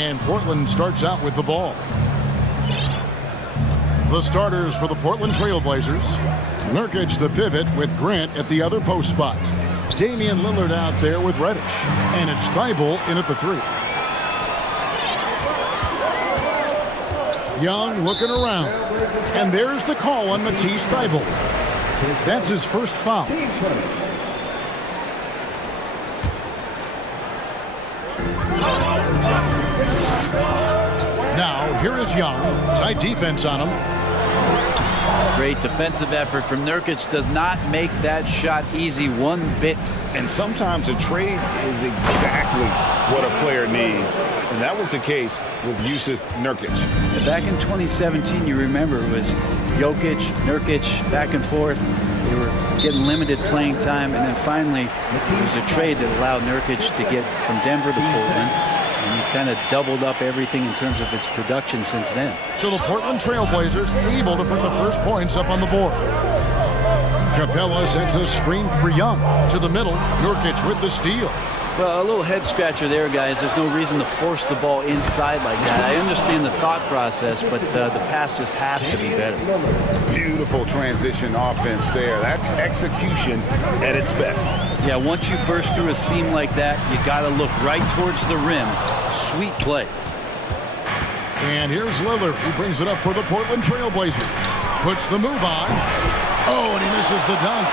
And Portland starts out with the ball. The starters for the Portland Trailblazers. Nurkic the pivot with Grant at the other post spot. Damian Lillard out there with Reddish. And it's Thibault in at the 3. Young looking around. And there's the call on Matisse Thibault. That's his first foul. Now, here is Young. Tight defense on him. Great defensive effort from Nurkic. Does not make that shot easy one bit. And sometimes a trade is exactly what a player needs. And that was the case with Yusuf Nurkic. Back in 2017, you remember, it was Jokic, Nurkic, back and forth. They were getting limited playing time. And then finally, it was a trade that allowed Nurkic to get from Denver to Portland. And he's kind of doubled up everything in terms of its production since then. So the Portland Trailblazers able to put the first points up on the board. Capella sends a screen for Young to the middle. Nurkic with the steal. Well, a little head scratcher there, guys. There's no reason to force the ball inside like that. I understand the thought process, but the pass just has to be better. Beautiful transition offense there. That's execution at its best. Yeah, once you burst through a seam like that, you got to look right towards the rim. Sweet play. And here's Lillard. He brings it up for the Portland Trailblazers. Puts the move on. Oh, and he misses the dunk.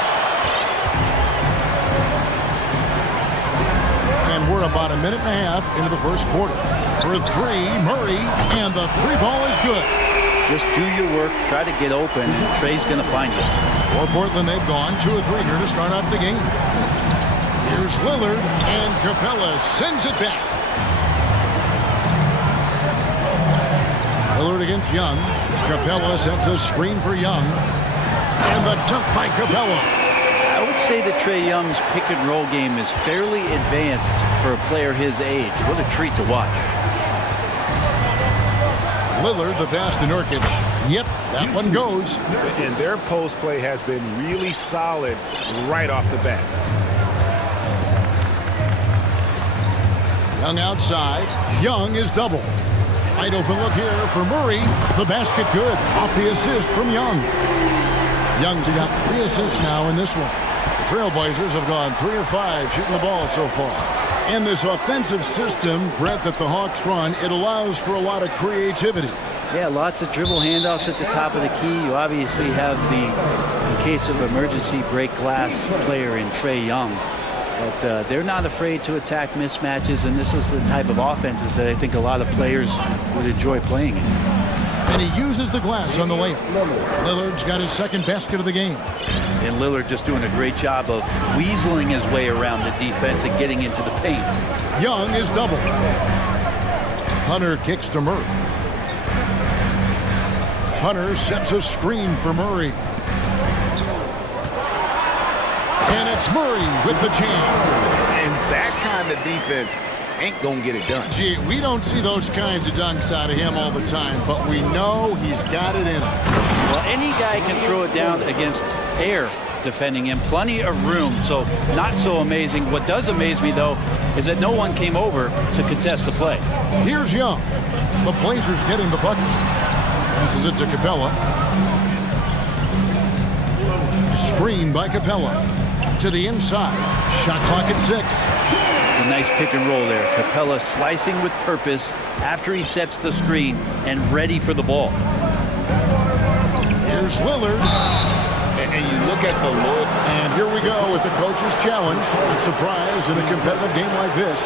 And we're about a minute and a half into the first quarter. For 3, Murray, and the 3 ball is good. Just do your work, try to get open, and Trey's going to find you. For Portland, they've gone 2 of 3 here to start out the game. Here's Lillard, and Capella sends it back. Lillard against Young. Capella sets a screen for Young. And the dunk by Capella. I would say that Trae Young's pick-and-roll game is fairly advanced for a player his age. What a treat to watch. Lillard, the pass to Nurkic. Yep, that one goes. And their post play has been really solid right off the bat. Young outside. Young is double. Wide open look here for Murray. The basket good. Off the assist from Young. Young's got 3 assists now in this one. The Trailblazers have gone 3 of 5 shooting the ball so far. And this offensive system, Brett, that the Hawks run, it allows for a lot of creativity. Yeah, lots of dribble handoffs at the top of the key. You obviously have the, in case of emergency, break glass player in Trae Young. But they're not afraid to attack mismatches, and this is the type of offenses that I think a lot of players would enjoy playing in. And he uses the glass on the layup. Lillard's got his second basket of the game. And Lillard just doing a great job of weaseling his way around the defense and getting into the paint. Young is double. Hunter kicks to Murray. Hunter sets a screen for Murray. And it's Murray with the jam. And that kind of defense ain't gonna get it done. Gee, we don't see those kinds of dunks out of him all the time, but we know he's got it in him. Well, any guy can throw it down against air defending him. Plenty of room, so not so amazing. What does amaze me, though, is that no one came over to contest the play. Here's Young. The Blazers getting the bucket. Passes it to Capella. Screen by Capella. To the inside. Shot clock at 6. It's a nice pick and roll there. Capella slicing with purpose after he sets the screen and ready for the ball. Here's Lillard. And you look at the look. And here we go with the coach's challenge. A surprise in a competitive game like this.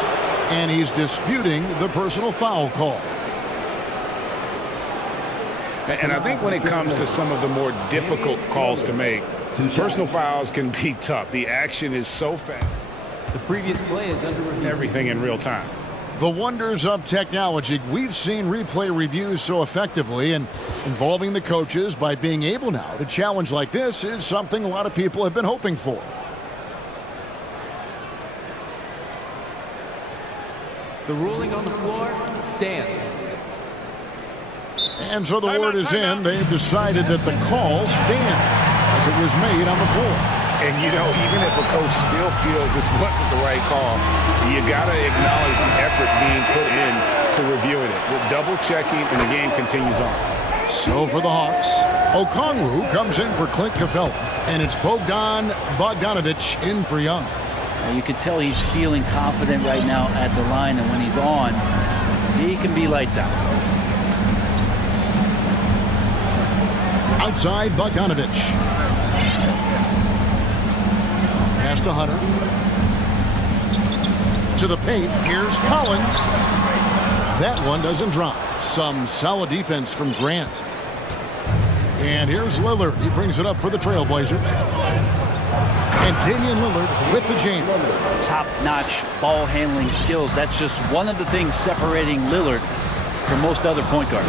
And he's disputing the personal foul call. And I think when it comes to some of the more difficult calls to make, personal fouls can be tough. The action is so fast. The previous play is under review. Everything in real time. The wonders of technology. We've seen replay reviews so effectively, and involving the coaches by being able now to challenge like this is something a lot of people have been hoping for. The ruling on the floor stands. And so the word is in. They've decided that the call stands as it was made on the floor. And, you know, even if a coach still feels this wasn't the right call, you got to acknowledge the effort being put in to reviewing it. With double-checking, and the game continues on. So for the Hawks, Okongwu comes in for Clint Capella, and it's Bogdanovich in for Young. You can tell he's feeling confident right now at the line, and when he's on, he can be lights out. Outside, Bogdanovich. Pass to Hunter. To the paint, here's Collins. That one doesn't drop. Some solid defense from Grant. And here's Lillard. He brings it up for the Trailblazers. And Damian Lillard with the jam. Top-notch ball handling skills. That's just one of the things separating Lillard from most other point guards.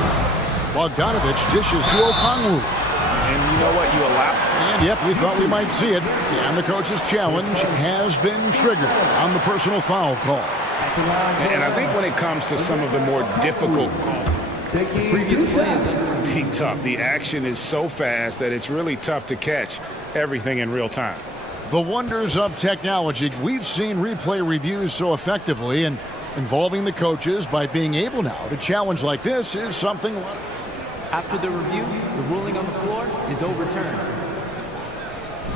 Bogdanovich dishes to Okongwu. And you know what? You allow. And yep, we thought we might see it. And the coach's challenge has been triggered on the personal foul call. And I think when it comes to some of the more difficult calls, Previous play is under be tough. The action is so fast that it's really tough to catch everything in real time. The wonders of technology. We've seen replay reviews so effectively, and involving the coaches by being able now to challenge like this is something. After the review, the ruling on the floor is overturned.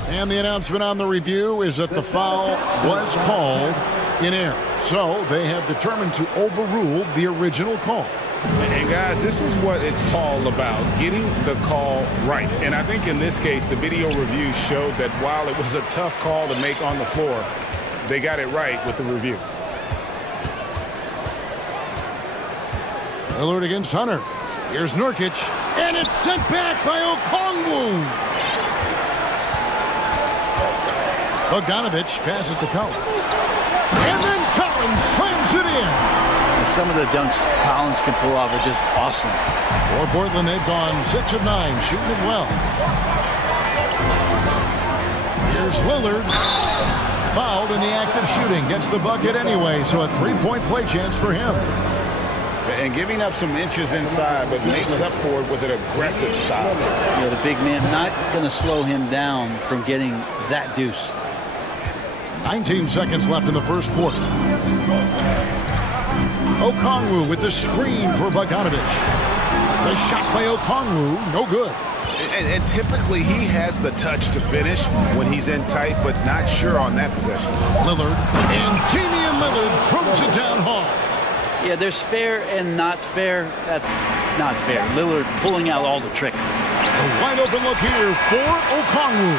And the announcement on the review is that the foul was called in error. So they have determined to overrule the original call. And guys, this is what it's all about, getting the call right. And I think in this case, the video review showed that while it was a tough call to make on the floor, they got it right with the review. Lillard against Hunter. Here's Nurkic, and it's sent back by Okongwu. Bogdanovich passes to Collins. And then Collins slams it in. Some of the dunks Collins can pull off are just awesome. For Portland, they've gone 6 of 9, shooting it well. Here's Lillard. Fouled in the act of shooting. Gets the bucket anyway, so a three-point play chance for him. And giving up some inches inside, but makes up for it with an aggressive style. You know, the big man not going to slow him down from getting that deuce. 19 seconds left in the first quarter. Okongwu with the screen for Bogdanovich. The shot by Okongwu, no good. And typically he has the touch to finish when he's in tight, but not sure on that possession. Lillard, and Damian Lillard throws it down hard. Yeah, there's fair and not fair. That's not fair. Lillard pulling out all the tricks. A wide open look here for Okongwu.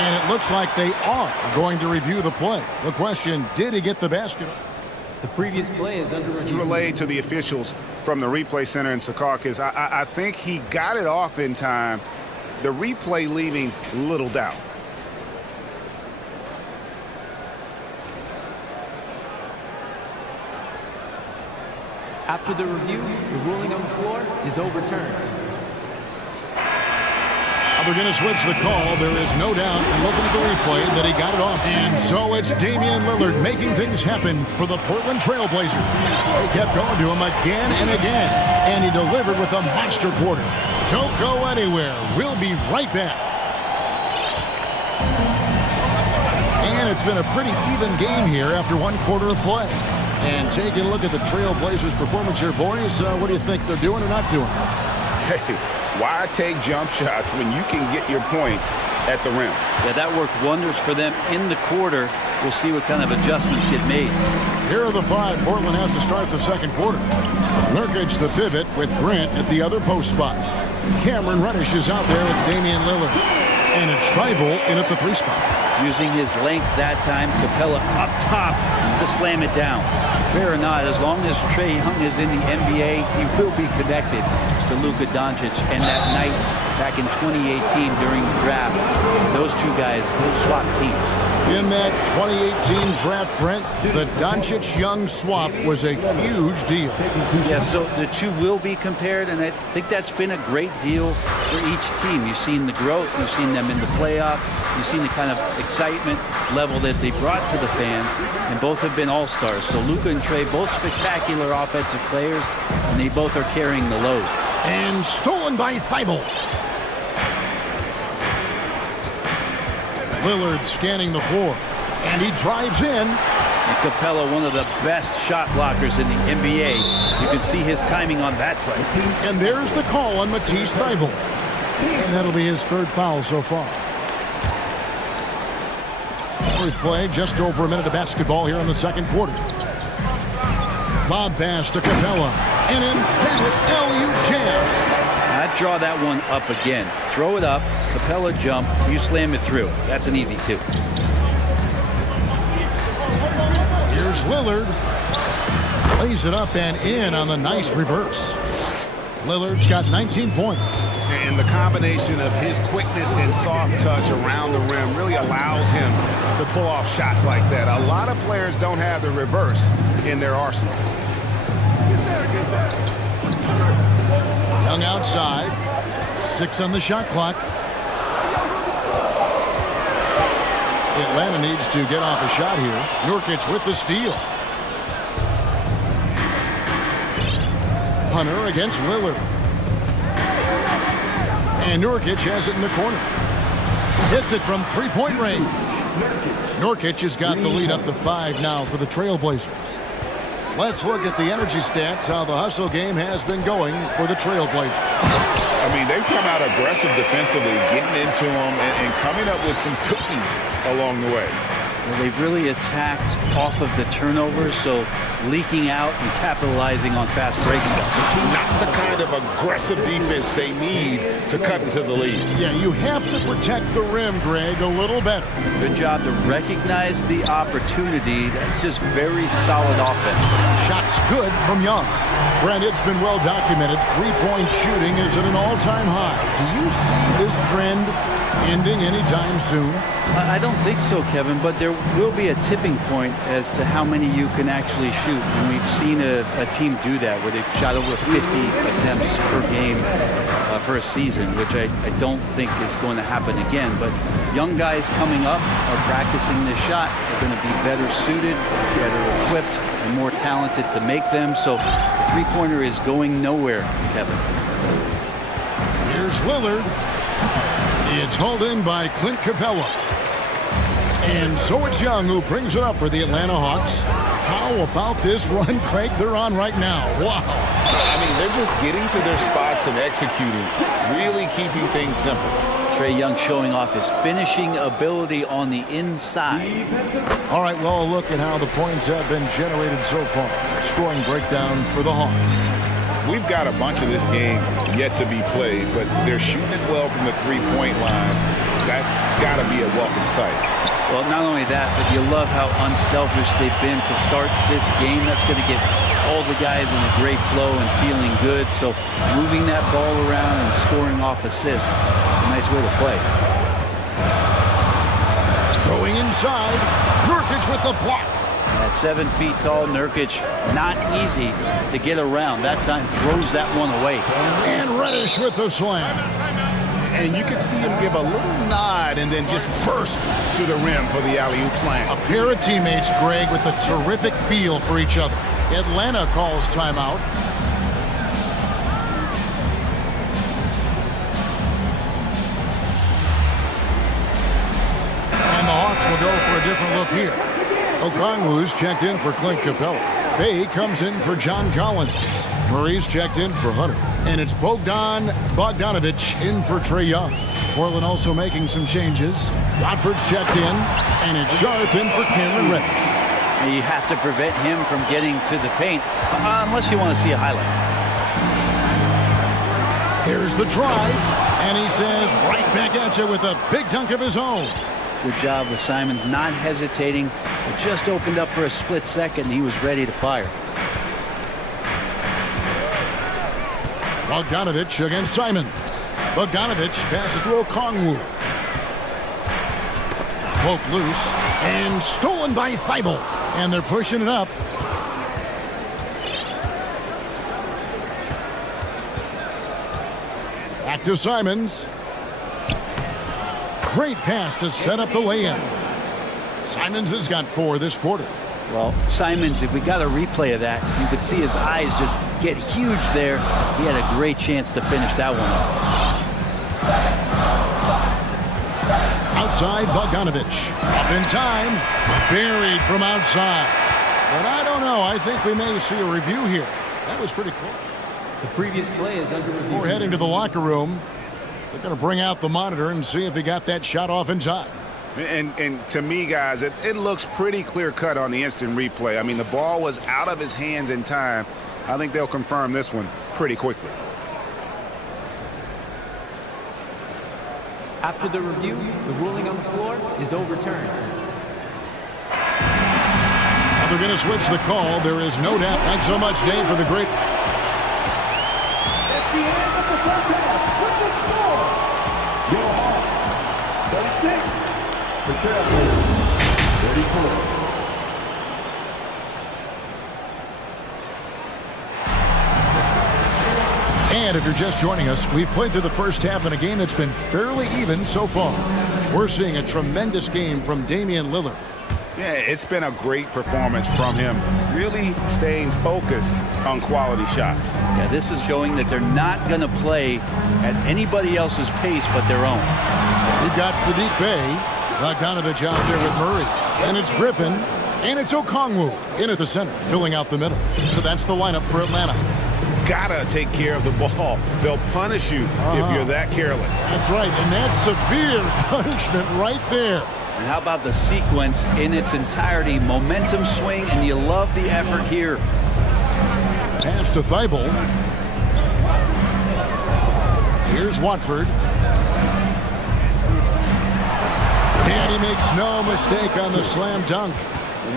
And it looks like they are going to review the play. The question, did he get the basket? The previous play is under It's review. relayed to the officials from the replay center in Secaucus. I think he got it off in time. The replay leaving little doubt. After the review, the ruling on the floor is overturned. They're going to switch the call. There is no doubt, looking at the replay, that he got it off. And so it's Damian Lillard making things happen for the Portland Trailblazers. They kept going to him again and again, and he delivered with a monster quarter. Don't go anywhere. We'll be right back. And it's been a pretty even game here after one quarter of play. And taking a look at the Trailblazers' performance here, boys, what do you think they're doing or not doing? Hey, why take jump shots when you can get your points at the rim? Yeah, that worked wonders for them in the quarter. We'll see what kind of adjustments get made. Here are the five Portland has to start the second quarter. Nurkic the pivot with Grant at the other post spot. Cameron Reddish is out there with Damian Lillard. And it's Thibault in at the 3 spot. Using his length that time, Capella up top to slam it down. Fair or not, as long as Trae Young is in the NBA, he will be connected to Luka Doncic. And that night back in 2018 during the draft, those two guys swapped teams. In that 2018 draft, Brent, the Doncic-Young swap was a huge deal. Yeah, so the two will be compared, and I think that's been a great deal for each team. You've seen the growth, you've seen them in the playoff, you've seen the kind of excitement level that they brought to the fans, and both have been all-stars. So Luka and Trae, both spectacular offensive players, and they both are carrying the load. And stolen by Thibault. Lillard scanning the floor. And he drives in. And Capella, one of the best shot blockers in the NBA. You can see his timing on that play. And there's the call on Matisse Thybulle. And that'll be his third foul so far. Fourth play, just over a minute of basketball here in the second quarter. Lob pass to Capella. An emphatic LU jam. I'd draw that one up again. Throw it up, Capella jump, you slam it through. That's an easy two. Here's Lillard. Lays it up and in on the nice reverse. Lillard's got 19 points. And the combination of his quickness and soft touch around the rim really allows him to pull off shots like that. A lot of players don't have the reverse in their arsenal. Young outside. 6 on the shot clock. Atlanta needs to get off a shot here. Nurkic with the steal. Hunter against Lillard. And Nurkic has it in the corner. Hits it from three-point range. Nurkic has got the lead up to 5 now for the Trailblazers. Let's look at the energy stats, how the hustle game has been going for the Trailblazers. I mean, they've come out aggressive defensively, getting into them and coming up with some cookies along the way. Well, they've really attacked off of the turnovers, so leaking out and capitalizing on fast break stuff. Not the kind of aggressive defense they need to cut into the lead. Yeah, you have to protect the rim, Greg, a little better. Good job to recognize the opportunity. That's just very solid offense. Shots good from Young. Brent, it's been well documented. Three-point shooting is at an all-time high. Do you see this trend ending anytime soon? I don't think so, Kevin, but there will be a tipping point as to how many you can actually shoot. And we've seen a team do that where they've shot over 50 attempts per game for a season, which I don't think is going to happen again. But young guys coming up are practicing this shot. They're going to be better suited, better equipped, and more talented to make them. So the three-pointer is going nowhere, Kevin. Here's Lillard. It's hauled in by Clint Capella. And so it's Young who brings it up for the Atlanta Hawks. How about this run, Craig, they're on right now? Wow. I mean, they're just getting to their spots and executing, really keeping things simple. Trae Young showing off his finishing ability on the inside. All right, well, look at how the points have been generated so far. Scoring breakdown for the Hawks. We've got a bunch of this game yet to be played, but they're shooting it well from the three-point line. That's got to be a welcome sight. Well, not only that, but you love how unselfish they've been to start this game. That's going to get all the guys in a great flow and feeling good. So moving that ball around and scoring off assists, it's a nice way to play. Going inside, Nurkic with the block. At 7 feet tall, Nurkic, not easy to get around. That time throws that one away. And Reddish with the slam. And you can see him give a little nod and then just burst to the rim for the alley-oop slam. A pair of teammates, Greg, with a terrific feel for each other. Atlanta calls timeout. And the Hawks will go for a different look here. Okongwu's checked in for Clint Capella. Bay comes in for John Collins. Murray's checked in for Hunter. And it's Bogdanovich in for Trae Young. Portland also making some changes. Rodford's checked in. And it's Sharp in for Cameron Reddish. And you have to prevent him from getting to the paint, unless you want to see a highlight. Here's the drive. And he says right back at you with a big dunk of his own. Good job with Simons not hesitating. It just opened up for a split second and he was ready to fire. Bogdanovich against Simons. Bogdanovich passes to Okongwu. Poked loose and stolen by Thybulle. And they're pushing it up. Back to Simons. Great pass to set up the lay-in. Simons has got 4 this quarter. Well, Simons, if we got a replay of that, you could see his eyes just get huge there. He had a great chance to finish that one up. outside, Bogdanovich. Up in time. Buried from outside. But I don't know. I think we may see a review here. That was pretty close. The previous play is under review. Before heading to the locker room, they're going to bring out the monitor and see if he got that shot off in time. And to me, guys, it looks pretty clear-cut on the instant replay. I mean, the ball was out of his hands in time. I think they'll confirm this one pretty quickly. After the review, the ruling on the floor is overturned. They're going to switch the call. There is no doubt. Thanks so much, Dave, for the great... That's the end of the first half. With the score, your Hawks 36, the Trailblazers 34. And if you're just joining us, we've played through the first half in a game that's been fairly even so far. We're seeing a tremendous game from Damian Lillard. Yeah, it's been a great performance from him, really staying focused on quality shots. Yeah, this is showing that they're not going to play at anybody else's pace but their own. We've got Sadiq Bey, Bogdanovich out there with Murray, and it's Griffin, and it's Okongwu in at the center, filling out the middle. So that's the lineup for Atlanta. Gotta take care of the ball. They'll punish you if you're that careless. That's right, and that's severe punishment right there. And how about the sequence in its entirety? Momentum swing, and you love the effort here. Pass to Thibault. Here's Watford. And he makes no mistake on the slam dunk.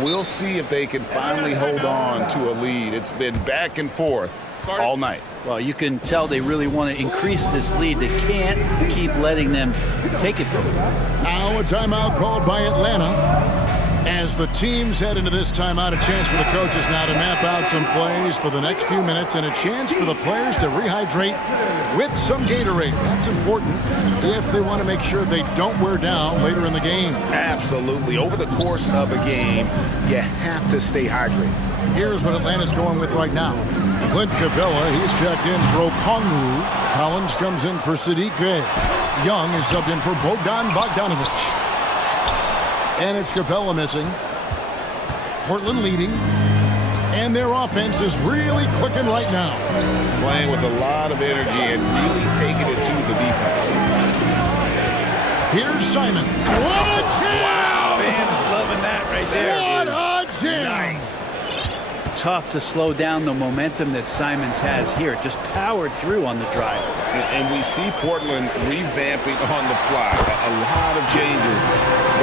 We'll see if they can finally hold on to a lead. It's been back and forth all night. Well, you can tell they really want to increase this lead. They can't keep letting them take it from them. Now a timeout called by Atlanta. As the teams head into this timeout, a chance for the coaches now to map out some plays for the next few minutes and a chance for the players to rehydrate with some Gatorade. That's important if they want to make sure they don't wear down later in the game. Absolutely. Over the course of a game, you have to stay hydrated. Here's what Atlanta's going with right now. Clint Capella, he's checked in for Okongwu. Collins comes in for Sadiq Bey. Young is subbed in for Bogdanovich. And it's Capella missing. Portland leading. And their offense is really clicking right now. Playing with a lot of energy and really taking it to the defense. Here's Simon. What a jam! Wow, fans loving that right there. What a jam! Nice. Tough to slow down the momentum that Simons has here. Just powered through on the drive. And we see Portland revamping on the fly. A lot of changes,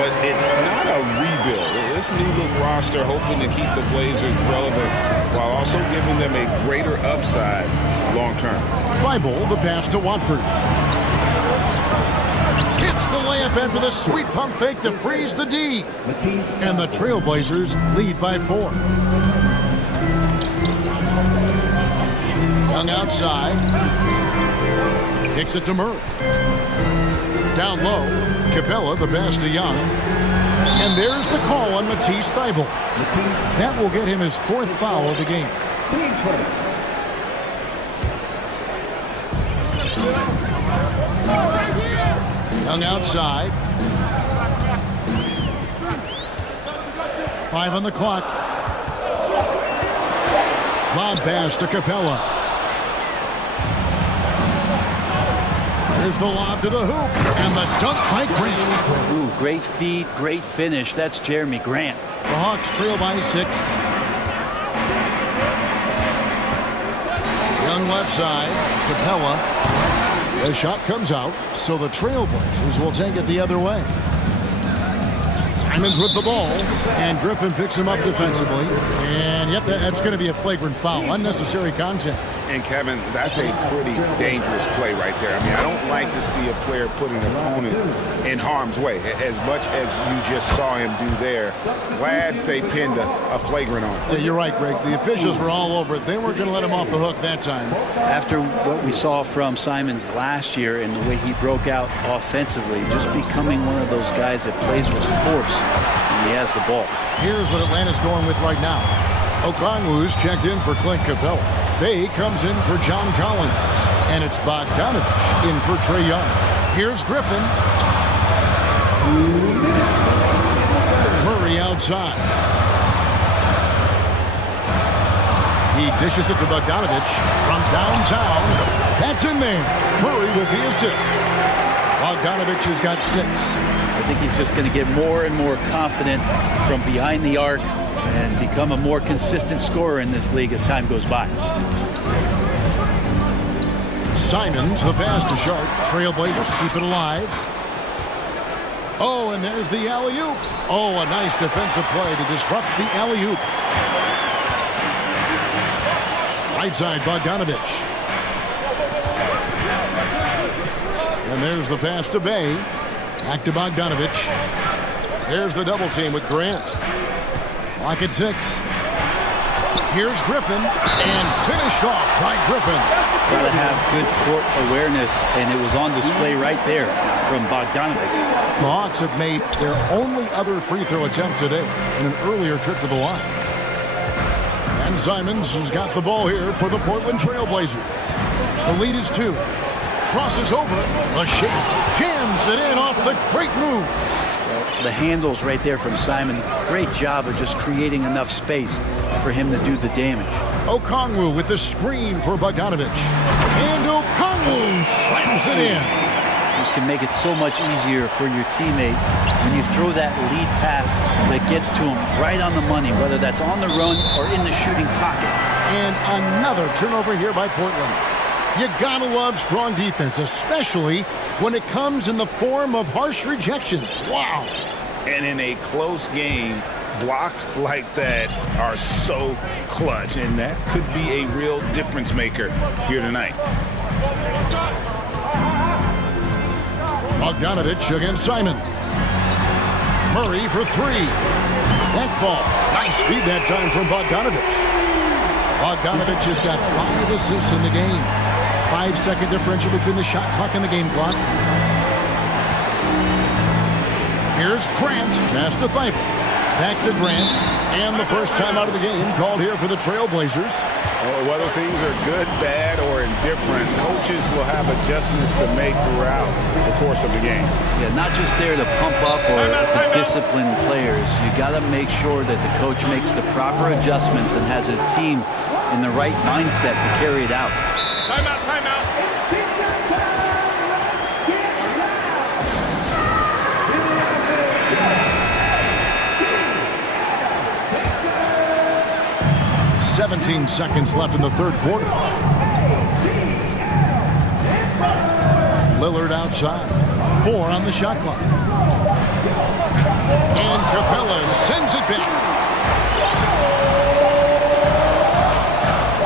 but it's not a rebuild. This new look roster hoping to keep the Blazers relevant while also giving them a greater upside long term. Thibault, the pass to Watford. Hits the layup after the sweet pump fake to freeze the D. And the Trailblazers lead by 4. Young outside. Kicks it to Murray. Down low. Capella, the pass to Young. And there's the call on Matisse Thibault. That will get him his 4th foul of the game. Young outside. 5 on the clock. Lob pass to Capella. There's the lob to the hoop, and the dunk by Grant. Ooh, great feed, great finish. That's Jeremy Grant. The Hawks trail by 6. Young left side, Capella. The shot comes out, so the Trailblazers will take it the other way. Simons with the ball, and Griffin picks him up defensively. And yep, that's going to be a flagrant foul, unnecessary contact. And Kevin, that's a pretty dangerous play right there. I mean, I don't like to see a player put an opponent in harm's way, as much as you just saw him do there. Glad they pinned a flagrant on him. Yeah, you're right, Greg. The officials were all over it. They weren't going to let him off the hook that time. After what we saw from Simons last year and the way he broke out offensively, just becoming one of those guys that plays with force when he has the ball. Here's what Atlanta's going with right now. Okongwu's checked in for Clint Capella. Bey comes in for John Collins. And it's Bogdanovich in for Trae Young. Here's Griffin. 2 minutes. Murray outside. He dishes it to Bogdanovich from downtown. That's in there. Murray with the assist. Bogdanovich has got 6. I think he's just going to get more and more confident from behind the arc and become a more consistent scorer in this league as time goes by. Simons, the pass to Sharp. Trailblazers keep it alive. Oh, and there's the alley-oop. Oh, a nice defensive play to disrupt the alley-oop. Right side, Bogdanovich. And there's the pass to Bay. Back to Bogdanovich. There's the double team with Grant. Lock at 6. Here's Griffin, and finished off by Griffin. Got to have good court awareness, and it was on display right there from Bogdanovich. The Hawks have made their only other free throw attempt today in an earlier trip to the line. And Simons has got the ball here for the Portland Trailblazers. The lead is 2. Crosses over. A shake. Jams it in off the great move. The handles right there from Simon. Great job of just creating enough space for him to do the damage. Okongwu with the screen for Bogdanovich. And Okongwu slams it in. This can make it so much easier for your teammate when you throw that lead pass that gets to him right on the money, whether that's on the run or in the shooting pocket. And another turnover here by Portland. You gotta love strong defense, especially when it comes in the form of harsh rejections. Wow. And in a close game, blocks like that are so clutch, and that could be a real difference maker here tonight. Bogdanovich against Simon. Murray for 3. That ball. Nice feed that time from Bogdanovich. Bogdanovich has got 5 assists in the game. 5-second differential between the shot clock and the game clock. Here's Grant. Pass to Thibault. Back to Grant. And the first time out of the game called here for the Trailblazers. Whether things are good, bad, or indifferent, coaches will have adjustments to make throughout the course of the game. Yeah, not just there to pump up or to discipline players. You got to make sure that the coach makes the proper adjustments and has his team in the right mindset to carry it out. Timeout, timeout. It's team time. Get down. 17 seconds left in the third quarter. Lillard outside. 4 on the shot clock. And Capella sends it back.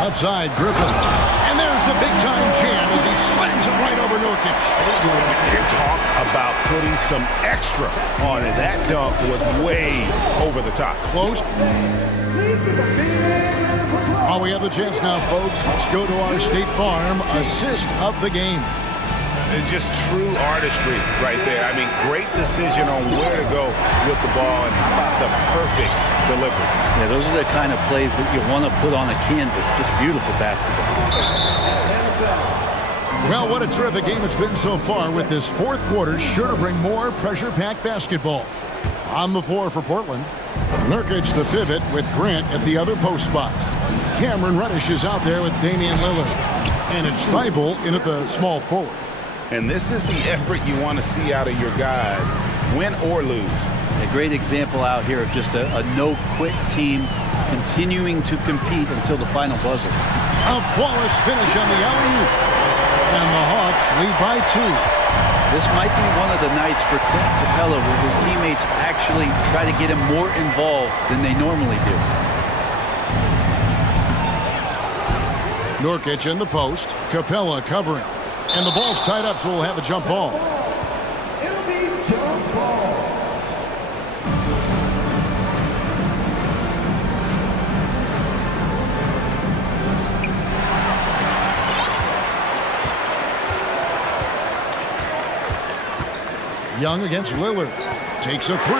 Outside, Griffin. And there's the big-time jam as he slams it right over Nurkic. You talk about putting some extra on it. That dunk was way over the top. Close. Oh, we have the chance now, folks. Let's go to our State Farm assist of the game. Just true artistry right there. I mean, great decision on where to go with the ball, and how about the perfect delivery. Yeah, those are the kind of plays that you want to put on a canvas. Just beautiful basketball. Well, what a terrific game it's been so far, with this fourth quarter sure to bring more pressure-packed basketball. On the floor for Portland, Nurkic the pivot with Grant at the other post spot. Cameron Reddish is out there with Damian Lillard. And it's Thibault in at the small forward. And this is the effort you want to see out of your guys, win or lose. A great example out here of just a no-quit team continuing to compete until the final buzzer. A flawless finish on the alley-oop. And the Hawks lead by 2. This might be one of the nights for Clint Capella where his teammates actually try to get him more involved than they normally do. Nurkic in the post. Capella covering. And the ball's tied up, so we'll have a jump ball. It'll be jump ball. Young against Lillard. Takes a 3.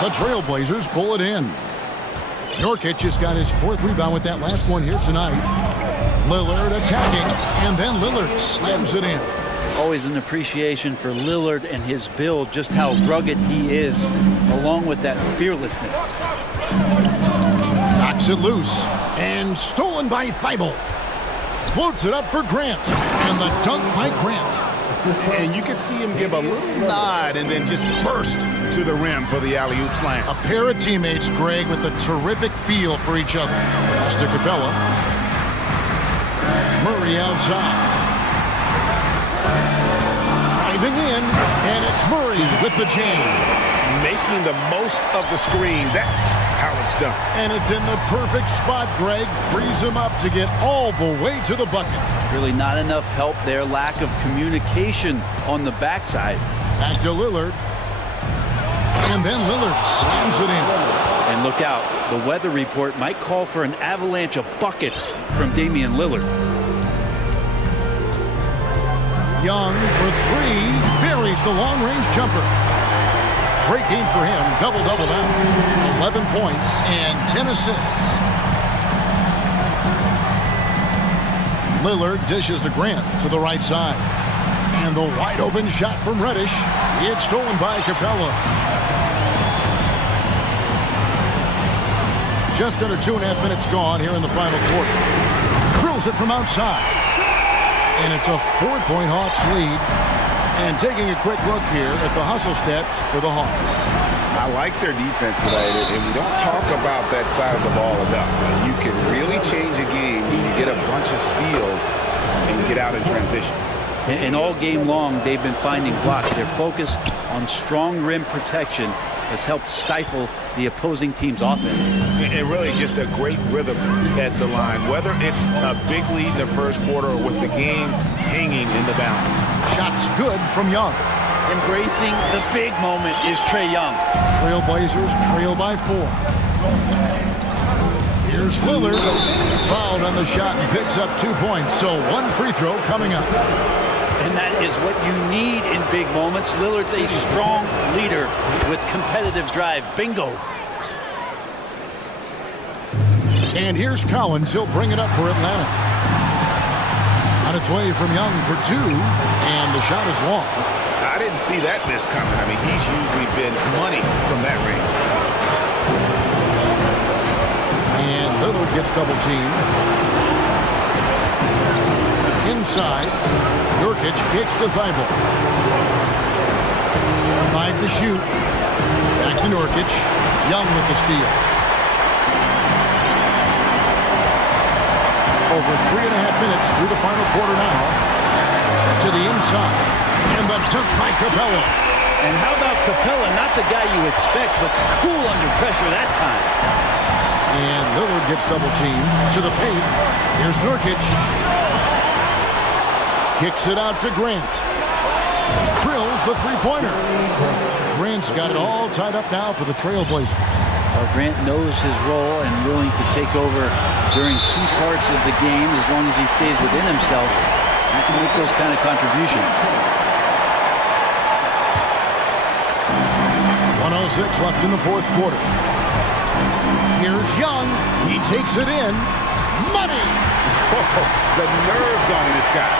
The Trailblazers pull it in. Nurkic has got his 4th rebound with that last one here tonight. Lillard attacking, and then Lillard slams it in. Always an appreciation for Lillard and his build, just how rugged he is, along with that fearlessness. Knocks it loose and stolen by Thibault. Floats it up for Grant, and the dunk by Grant. And you can see him give a little nod and then just burst to the rim for the alley-oop slam. A pair of teammates, Greg, with a terrific feel for each other. Pass to Capella. Murray outside. Driving in, and it's Murray with the jam. Making the most of the screen. That's how it's done. And it's in the perfect spot, Greg. Frees him up to get all the way to the bucket. Really not enough help there. Lack of communication on the backside. Back to Lillard. And then Lillard slams it in. And look out. The weather report might call for an avalanche of buckets from Damian Lillard. Young for three. Buries the long-range jumper. Great game for him. Double-double now. 11 points and 10 assists. Lillard dishes to Grant to the right side. And the wide-open shot from Reddish. It's stolen by Capella. Just under 2.5 minutes gone here in the final quarter. Drills it from outside. And it's a 4-point Hawks lead. And taking a quick look here at the hustle stats for the Hawks. I like their defense tonight, and we don't talk about that side of the ball enough. You can really change a game when you get a bunch of steals and get out in transition. And all game long, they've been finding blocks. Their focus on strong rim protection has helped stifle the opposing team's offense. And really just a great rhythm at the line, whether it's a big lead in the first quarter or with the game hanging in the balance. Shots good from Young. Embracing the big moment is Trae Young. Trailblazers trail by 4. Here's Lillard. Fouled on the shot and picks up 2 points. So one free throw coming up. And that is what you need in big moments. Lillard's a strong leader with competitive drive. Bingo. And here's Collins. He'll bring it up for Atlanta. On its way from Young for 2. And the shot is long. I didn't see that miss coming. I mean, he's usually been money from that range. And Lillard gets double teamed. Inside. Nurkic kicks to Thibault. 5 to shoot. Back to Nurkic. Young with the steal. Over 3.5 minutes through the final quarter now. To the inside. And the dunk by Capella. And how about Capella? Not the guy you expect, but cool under pressure that time. And Lillard gets double teamed. To the paint. Here's Nurkic. Kicks it out to Grant. Drills the three-pointer. Grant's got it all tied up now for the Trailblazers. Grant knows his role and willing to take over during key parts of the game as long as he stays within himself. He can make those kind of contributions. 1:06 left in the fourth quarter. Here's Young. He takes it in. Money! Oh, the nerves on this guy.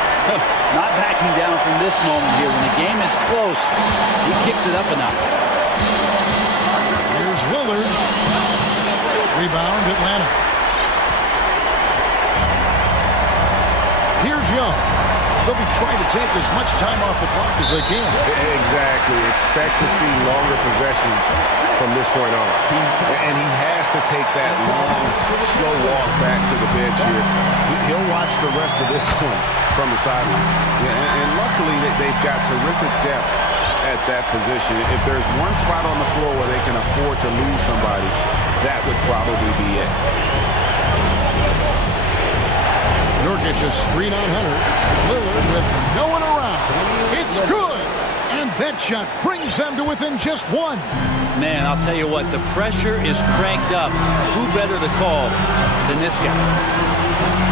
Not backing down from this moment here. When the game is close, he kicks it up a notch. Here's Lillard. Rebound, Atlanta. Here's Young. They'll be trying to take as much time off the clock as they can. Exactly. Expect to see longer possessions from this point on. And he has to take that long, slow walk back to the bench here. He'll watch the rest of this one from the sideline. Yeah, and luckily they've got terrific depth at that position. If there's one spot on the floor where they can afford to lose somebody, that would probably be it. Nurkic a screen on Hunter. Lillard with no one around. It's good! And that shot brings them to within just 1. Man, I'll tell you what, the pressure is cranked up. Who better to call than this guy?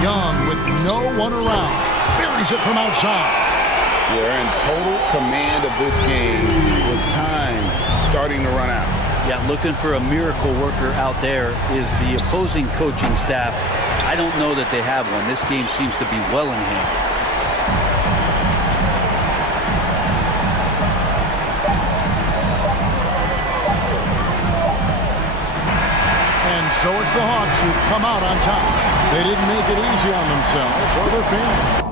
Young with no one around. Buries it from outside. They're in total command of this game with time starting to run out. Yeah, looking for a miracle worker out there is the opposing coaching staff. I don't know that they have one. This game seems to be well in hand. So it's the Hawks who come out on top. They didn't make it easy on themselves or their fans.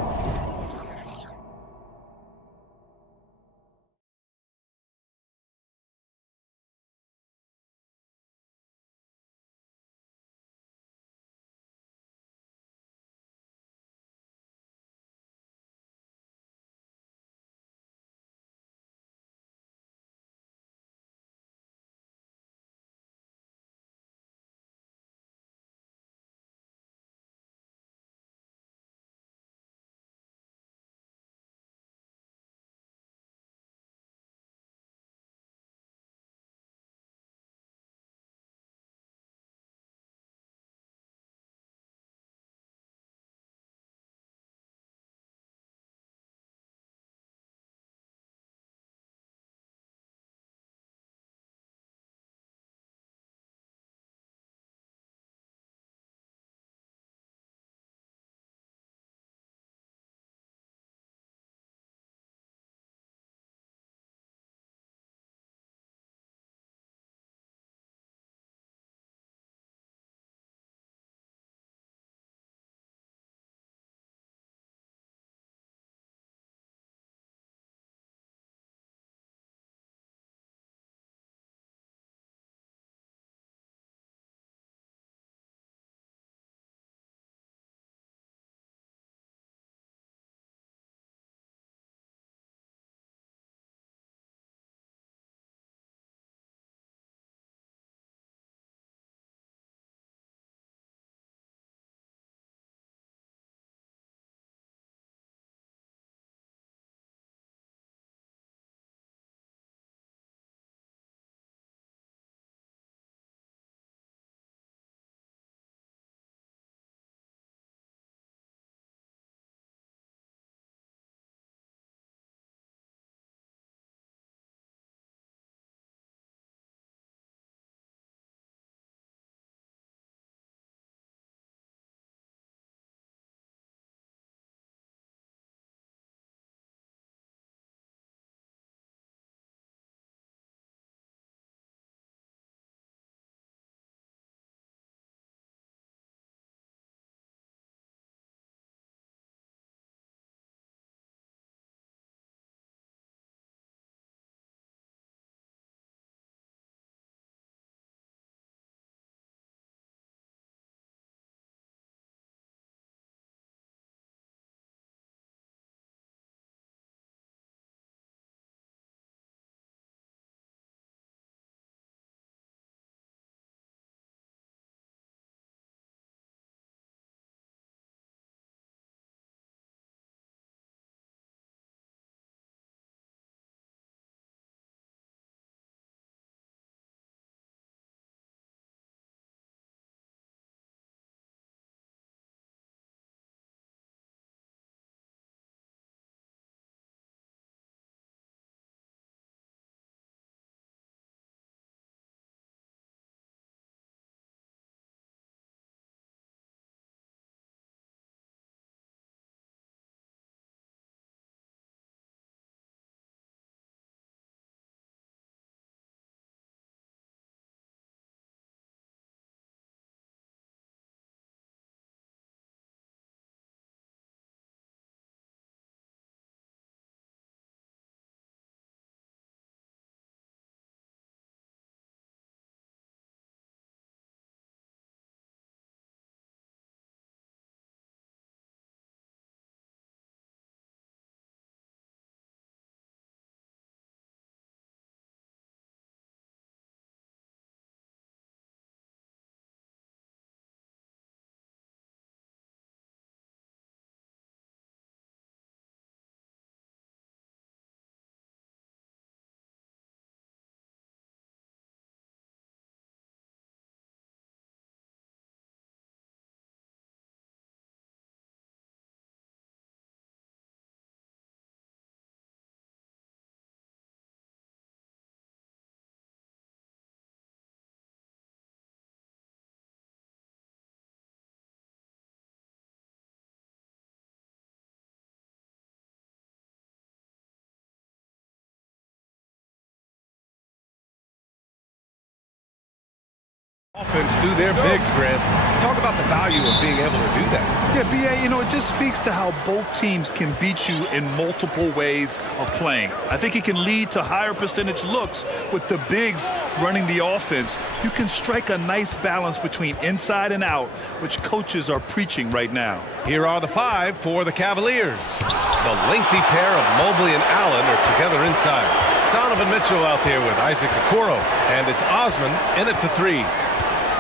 Offense through their bigs, Grant. Talk about the value of being able to do that. Yeah, BA, you know, it just speaks to how both teams can beat you in multiple ways of playing. I think it can lead to higher percentage looks with the bigs running the offense. You can strike a nice balance between inside and out, which coaches are preaching right now. Here are the five for the Cavaliers. The lengthy pair of Mobley and Allen are together inside. Donovan Mitchell out there with Isaac Okoro, and it's Osman in it to three.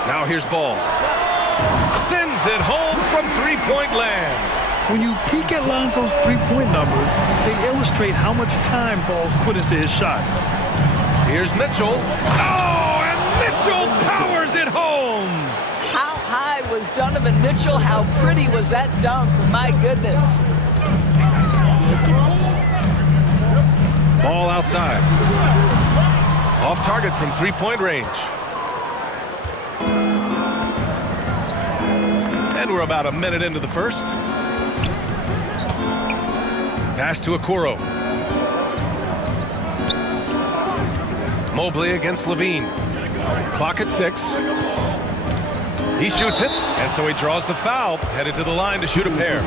Now here's Ball. Sends it home from three-point land. When you peek at Lonzo's three-point numbers, they illustrate how much time Ball's put into his shot. Here's Mitchell. Oh, and Mitchell powers it home. How high was Donovan Mitchell? How pretty was that dunk? My goodness. Ball outside. Off target from three-point range. And we're about a minute into the first. Pass to Okoro. Mobley against Levine. Clock at 6. He shoots it, and so he draws the foul, headed to the line to shoot a pair.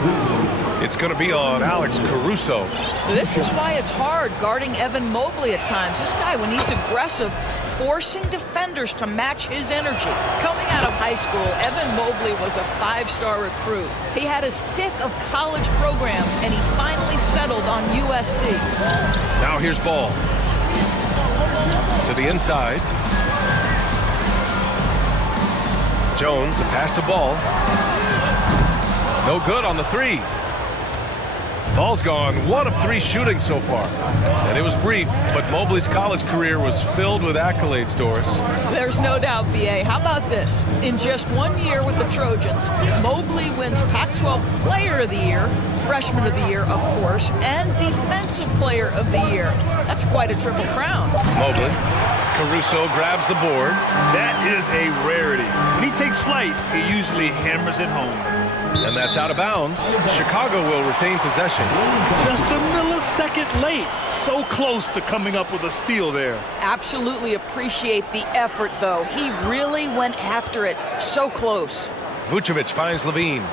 It's going to be on Alex Caruso. This is why it's hard guarding Evan Mobley at times. This guy, when he's aggressive, forcing defenders to match his energy. Coming out of high school, Evan Mobley was a five-star recruit. He had his pick of college programs, and he finally settled on USC. Now here's Ball. To the inside. Jones, the pass to Ball. No good on the three. Ball's gone 1 of 3 shooting so far. And it was brief, but Mobley's college career was filled with accolades, Doris. There's no doubt, BA. How about this? In just 1 year with the Trojans, Mobley wins Pac-12 Player of the Year, Freshman of the Year, of course, and Defensive Player of the Year. That's quite a triple crown. Mobley. Caruso grabs the board. That is a rarity. When he takes flight, he usually hammers it home. And that's out of bounds. Chicago will retain possession. Just a millisecond late. So close to coming up with a steal there. Absolutely appreciate the effort, though. He really went after it. So close. Vucevic finds Levine.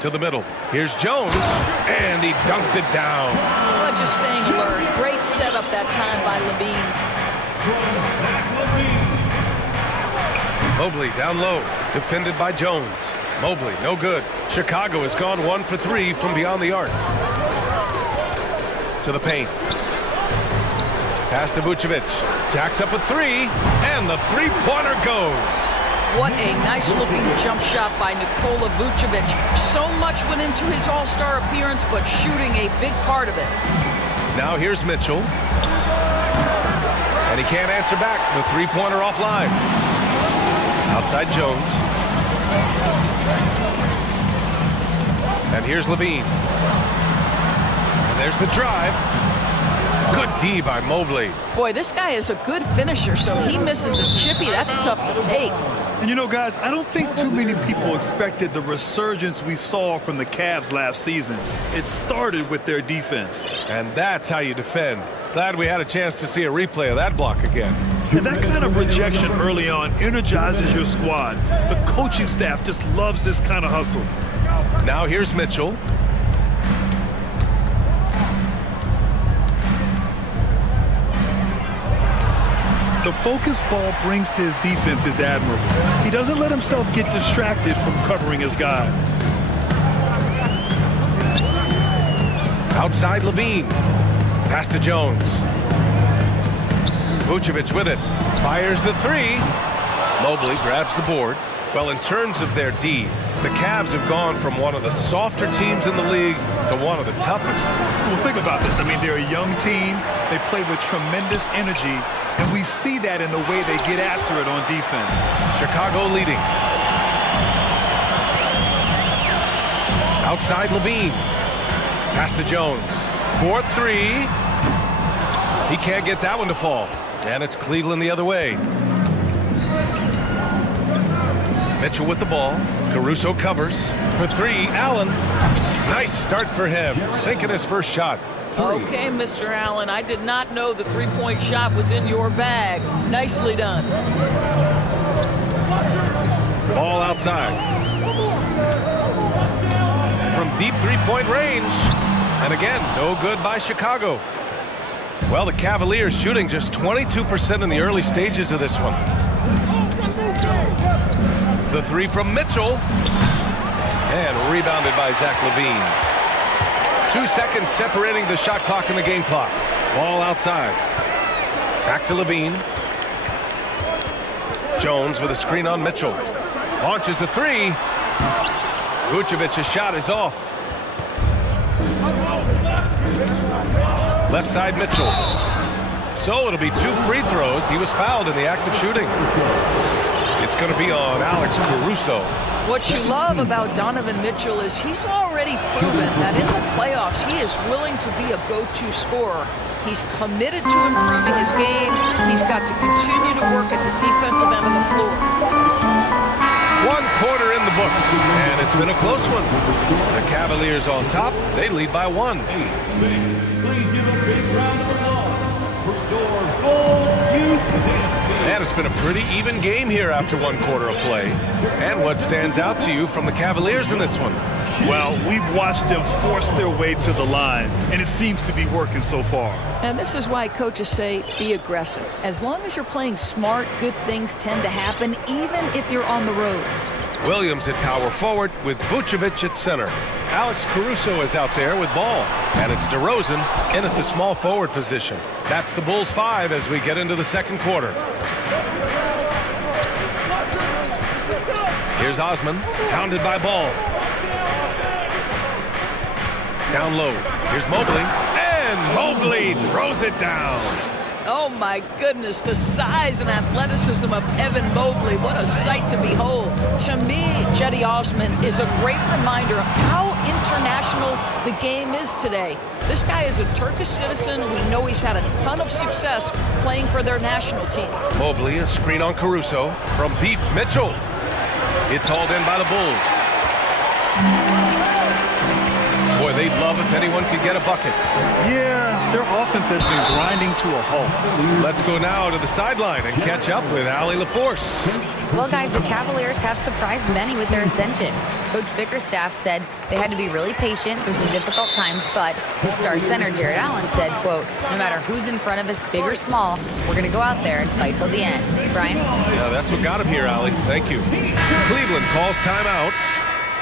To the middle. Here's Jones. And he dunks it down. Oh, just staying alert. Great setup that time by Levine. Mobley down low, defended by Jones. Mobley, no good. Chicago has gone 1 for 3 from beyond the arc. To the paint. Pass to Vucevic. Jacks up a 3, and the three-pointer goes. What a nice-looking jump shot by Nikola Vucevic. So much went into his all-star appearance, but shooting a big part of it. Now here's Mitchell. And he can't answer back. The three-pointer offline. Outside Jones. And here's Levine. And there's the drive. Good D by Mobley. Boy, this guy is a good finisher, so he misses a chippy. That's tough to take. And you know, guys, I don't think too many people expected the resurgence we saw from the Cavs last season. It started with their defense. And that's how you defend. Glad we had a chance to see a replay of that block again. And that kind of rejection early on energizes your squad. The coaching staff just loves this kind of hustle. Now here's Mitchell. The focus Ball brings to his defense is admirable. He doesn't let himself get distracted from covering his guy. Outside Levine. Pass to Jones. Vucevic with it. Fires the 3. Mobley grabs the board. Well, in terms of their D, the Cavs have gone from one of the softer teams in the league to one of the toughest. Well, think about this. I mean, they're a young team. They play with tremendous energy, and we see that in the way they get after it on defense. Chicago leading. Outside Levine. Pass to Jones. 4-3. He can't get that one to fall. And it's Cleveland the other way. Mitchell with the ball. Caruso covers. For 3, Allen. Nice start for him. Sinking his first shot. Okay, Mr. Allen, I did not know the three-point shot was in your bag. Nicely done. Ball outside. From deep three-point range. And again, no good by Chicago. Well, the Cavaliers shooting just 22% in the early stages of this one. The three from Mitchell. And rebounded by Zach LaVine. 2 seconds separating the shot clock and the game clock. Ball outside. Back to LaVine. Jones with a screen on Mitchell. Launches a three. Vucevic's shot is off. Left side Mitchell. So it'll be 2 free throws. He was fouled in the act of shooting. It's going to be on Alex Caruso. What you love about Donovan Mitchell is he's already proven that in the playoffs he is willing to be a go-to scorer. He's committed to improving his game. He's got to continue to work at the defensive end of the floor. 1 quarter in the books, and it's been a close one. The Cavaliers on top. They lead by 1. Please give a big round of applause for your Bulls youth dance. And it's been a pretty even game here after 1 quarter of play. And what stands out to you from the Cavaliers in this one? Well, we've watched them force their way to the line, and it seems to be working so far. And this is why coaches say be aggressive. As long as you're playing smart, good things tend to happen, even if you're on the road. Williams at power forward with Vucevic at center. Alex Caruso is out there with ball. And it's DeRozan in at the small forward position. That's the Bulls 5 as we get into the second quarter. Here's Osman, pounded by Ball. Down low. Here's Mobley. And Mobley throws it down. Oh my goodness, the size and athleticism of Evan Mobley. What a sight to behold. To me, Cedi Osman is a great reminder of how international the game is today. This guy is a Turkish citizen. We know he's had a ton of success playing for their national team. Mobley, a screen on Caruso. From deep, Mitchell. It's hauled in by the Bulls. Boy, they'd love if anyone could get a bucket. Yeah, their offense has been grinding to a halt. Let's go now to the sideline and catch up with Allie LaForce. Well, guys, the Cavaliers have surprised many with their ascension. Coach Bickerstaff said they had to be really patient through some difficult times, but his star center, Jared Allen, said, quote, no matter who's in front of us, big or small, we're going to go out there and fight till the end. Brian? Yeah, that's what got him here, Allie. Thank you. Cleveland calls timeout.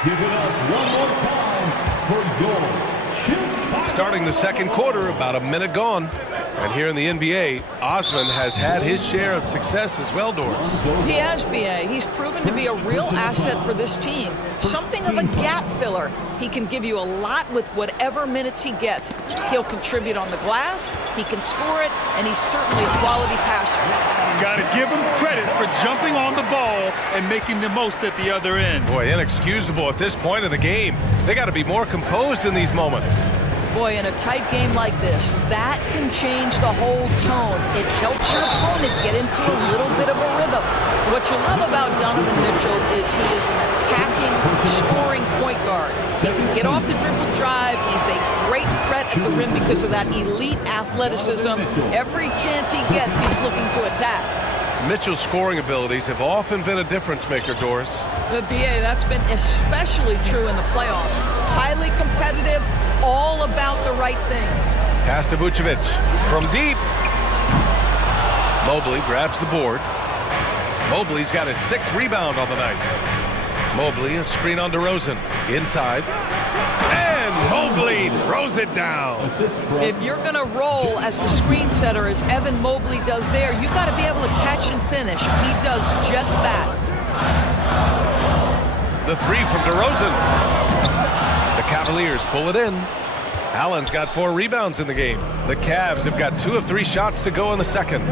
Give it up one more time for your Starting the second quarter, about a minute gone. And here in the NBA, Osman has had his share of success as well, Doris. He has, B.A. He's proven to be a real asset for this team. Something of a gap filler. He can give you a lot with whatever minutes he gets. He'll contribute on the glass, he can score it, and he's certainly a quality passer. Got to give him credit for jumping on the ball and making the most at the other end. Boy, inexcusable at this point in the game. They got to be more composed in these moments. Boy, in a tight game like this, that can change the whole tone. It helps your opponent get into a little bit of a rhythm. What you love about Donovan Mitchell is he is an attacking, scoring point guard. He can get off the dribble drive. He's a great threat at the rim because of that elite athleticism. Every chance he gets, he's looking to attack. Mitchell's scoring abilities have often been a difference maker, Doris. The BA, that's been especially true in the playoffs. Highly competitive, all about the right things. Pass to Vucevic. From deep. Mobley grabs the board. Mobley's got his 6th rebound on the night. Mobley, a screen on DeRozan. Inside. And Mobley throws it down. If you're going to roll as the screen setter as Evan Mobley does there, you got to be able to catch and finish. He does just that. The 3 from DeRozan. The Cavaliers pull it in. Allen's got 4 rebounds in the game. The Cavs have got 2 of 3 shots to go in the second.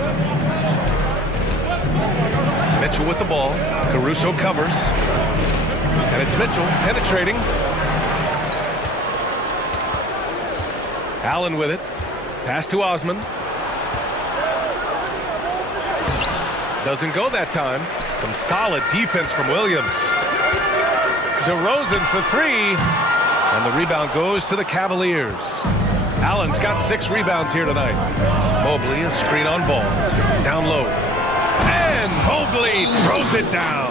Mitchell with the ball. Caruso covers. And it's Mitchell penetrating. Allen with it. Pass to Osman. Doesn't go that time. Some solid defense from Williams. DeRozan for 3. And the rebound goes to the Cavaliers. Allen's got 6 rebounds here tonight. Mobley, a screen on ball. Down low. And Mobley throws it down.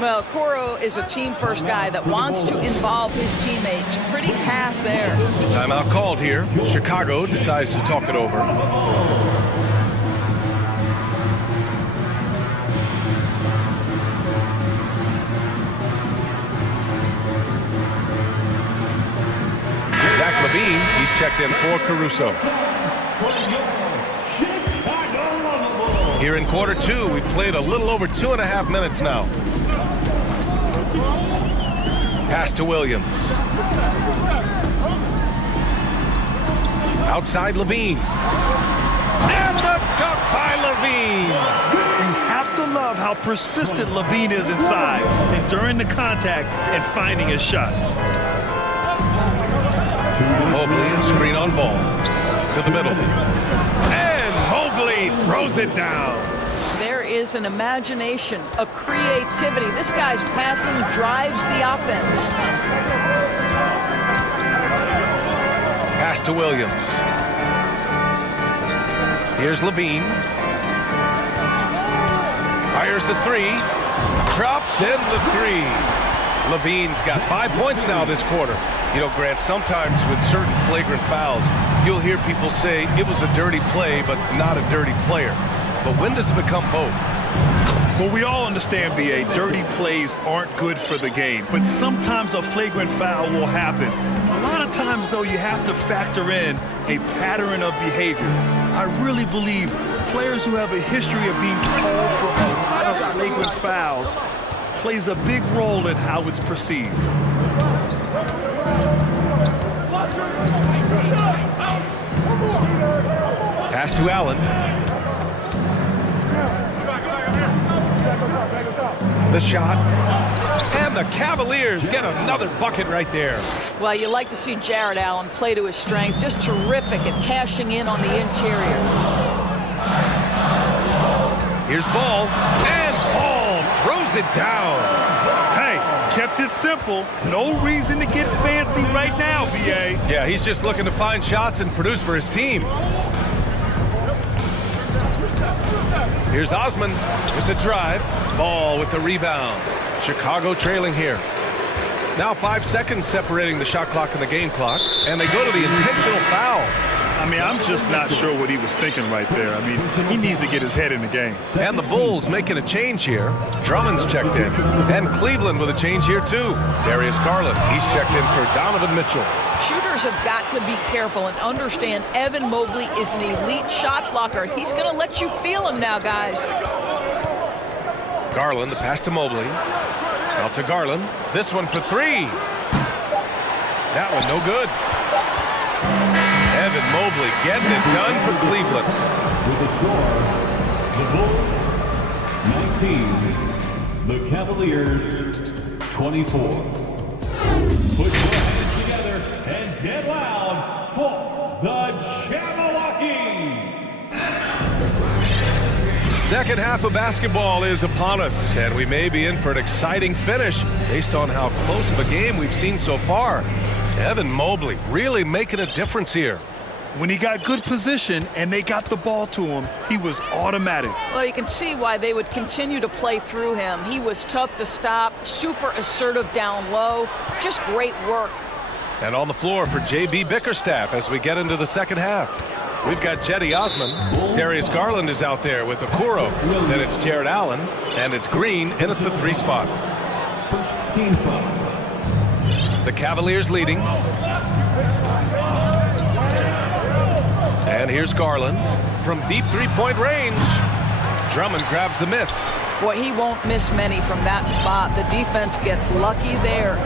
Well, Okoro is a team-first guy that wants to involve his teammates. Pretty pass there. Timeout called here. Chicago decides to talk it over. Zach Levine, he's checked in for Caruso. Here in quarter 2, we've played a little over 2.5 minutes now. Pass to Williams. Outside Levine. And the dunk by Levine. You have to love how persistent Levine is inside, enduring the contact and finding his shot. Mobley, a screen on ball. To the middle. And Mobley throws it down. There is an imagination, a creativity. This guy's passing drives the offense. Pass to Williams. Here's Levine. Fires the 3. Drops in the 3. Levine's got 5 points now this quarter. You know, Grant, sometimes with certain flagrant fouls, you'll hear people say it was a dirty play, but not a dirty player. But when does it become both? Well, we all understand, B.A., dirty plays aren't good for the game, but sometimes a flagrant foul will happen. A lot of times, though, you have to factor in a pattern of behavior. I really believe players who have a history of being called for a lot of flagrant fouls plays a big role in how it's perceived. Pass to Allen. The shot. And the Cavaliers get another bucket right there. Well, you like to see Jared Allen play to his strength. Just terrific at cashing in on the interior. Here's Ball. And Ball throws it down. Hey, kept it simple. No reason to get fancy right now, B.A. Yeah, he's just looking to find shots and produce for his team. Here's Osman with the drive. Ball with the rebound. Chicago trailing here. Now 5 seconds separating the shot clock and the game clock. And they go to the intentional foul. I mean, I'm just not sure what he was thinking right there. I mean, he needs to get his head in the game. And the Bulls making a change here. Drummond's checked in. And Cleveland with a change here, too. Darius Garland, he's checked in for Donovan Mitchell. Shooters have got to be careful and understand Evan Mobley is an elite shot blocker. He's going to let you feel him now, guys. Garland, the pass to Mobley. Out to Garland. This one for 3. That one no good. Evan Mobley getting it done for Cleveland. With the score, the Bulls 19, the Cavaliers 24. Put your hands together and get loud for the Jabberwocky! Second half of basketball is upon us, and we may be in for an exciting finish based on how close of a game we've seen so far. Evan Mobley really making a difference here. When he got good position and they got the ball to him, he was automatic. Well, you can see why they would continue to play through him. He was tough to stop, super assertive down low, just great work. And on the floor for J.B. Bickerstaff as we get into the second half. We've got Jetty Osman. Darius Garland is out there with Okoro. Then it's Jared Allen, and it's Green in at the 3 spot. First team foul. The Cavaliers leading. And here's Garland from deep 3-point range. Drummond grabs the miss. Boy, he won't miss many from that spot. The defense gets lucky there.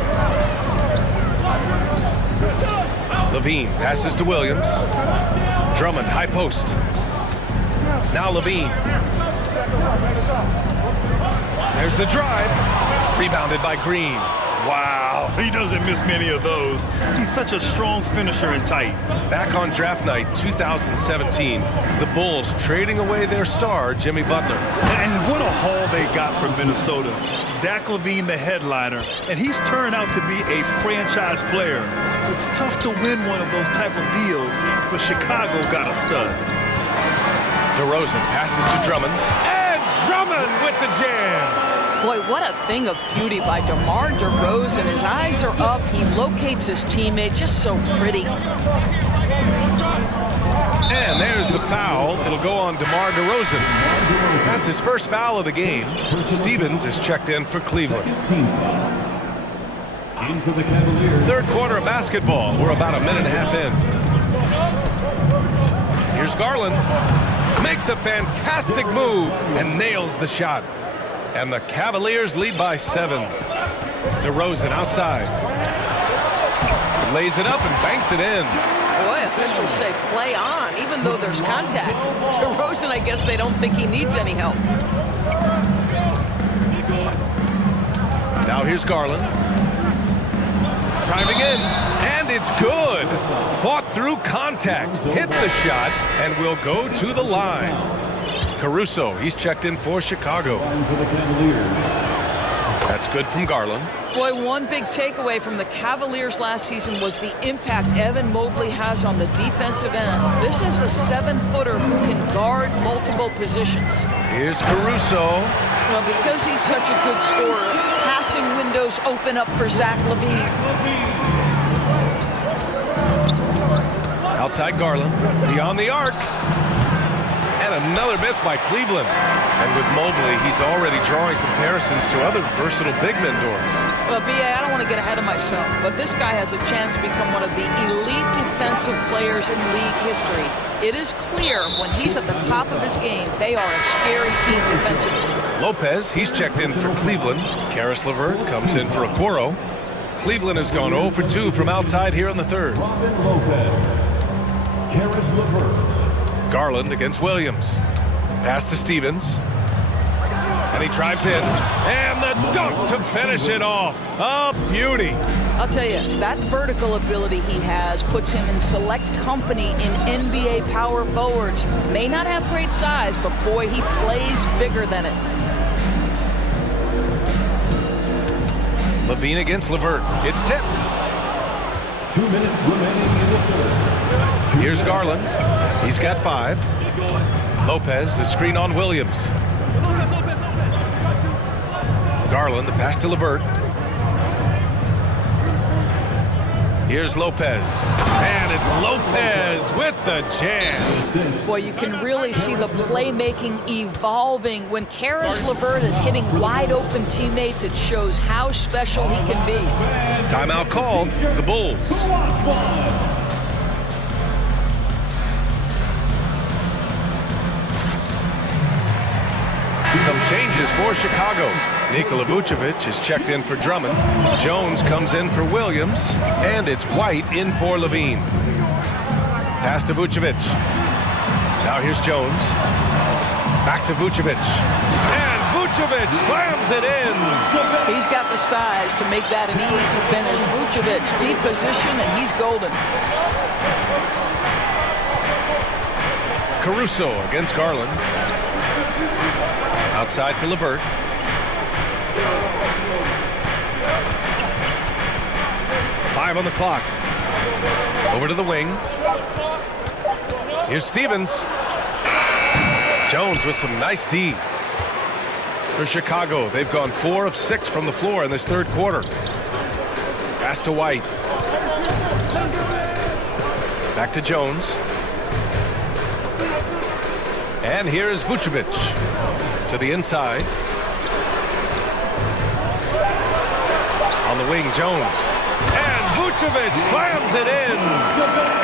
Levine passes to Williams. Drummond, high post. Now Levine. There's the drive. Rebounded by Green. Wow, he doesn't miss many of those. He's such a strong finisher and tight. Back on draft night 2017, the Bulls trading away their star, Jimmy Butler. And what a haul they got from Minnesota. Zach LaVine, the headliner, and he's turned out to be a franchise player. It's tough to win one of those type of deals, but Chicago got a stud. DeRozan passes to Drummond, and Drummond with the jam. Boy, what a thing of beauty by DeMar DeRozan. His eyes are up. He locates his teammate. Just so pretty. And there's the foul. It'll go on DeMar DeRozan. That's his first foul of the game. Stevens is checked in for Cleveland. In for the Cavaliers. Third quarter of basketball. We're about a minute and a half in. Here's Garland. Makes a fantastic move and nails the shot. And the Cavaliers lead by 7. DeRozan outside. Lays it up and banks it in. Boy, officials say play on, even though there's contact. DeRozan, I guess they don't think he needs any help. Now here's Garland. Driving in, and it's good. Fought through contact, hit the shot, and will go to the line. Caruso, he's checked in for Chicago. That's good from Garland. Boy, one big takeaway from the Cavaliers last season was the impact Evan Mobley has on the defensive end. This is a 7-footer who can guard multiple positions. Here's Caruso. Well, because he's such a good scorer, passing windows open up for Zach LaVine. Outside Garland, beyond the arc. And another miss by Cleveland. And with Mobley, he's already drawing comparisons to other versatile big men doors. Well, B.A., I don't want to get ahead of myself, but this guy has a chance to become one of the elite defensive players in league history. It is clear when he's at the top of his game, they are a scary team defensively. Lopez, he's checked in for Cleveland. Karis LeVert comes in for Okoro. Cleveland has gone 0 for 2 from outside here in the third. Karis LeVert. Garland against Williams. Pass to Stevens. And he drives in. And the dunk to finish it off. A beauty. I'll tell you, that vertical ability he has puts him in select company in NBA power forwards. May not have great size, but boy, he plays bigger than it. LaVine against LeVert. It's tipped. 2 minutes remaining in the third. Here's Garland. He's got 5. Lopez, the screen on Williams. Garland, the pass to LeVert. Here's Lopez. And it's Lopez with the jam. Boy, you can really see the playmaking evolving. When Karis LeVert is hitting wide open teammates, it shows how special he can be. Timeout called. The Bulls. Some changes for Chicago. Nikola Vucevic is checked in for Drummond. Jones comes in for Williams. And it's White in for LaVine. Pass to Vucevic. Now here's Jones. Back to Vucevic. And Vucevic slams it in. He's got the size to make that an easy finish. Vucevic, deep position, and he's golden. Caruso against Garland. Outside for LeVert. Five on the clock. Over to the wing. Here's Stevens. Jones with some nice D. For Chicago, they've gone 4 of 6 from the floor in this third quarter. Pass to White. Back to Jones. And here's Vucevic to the inside. On the wing, Jones. And Vucevic slams it in.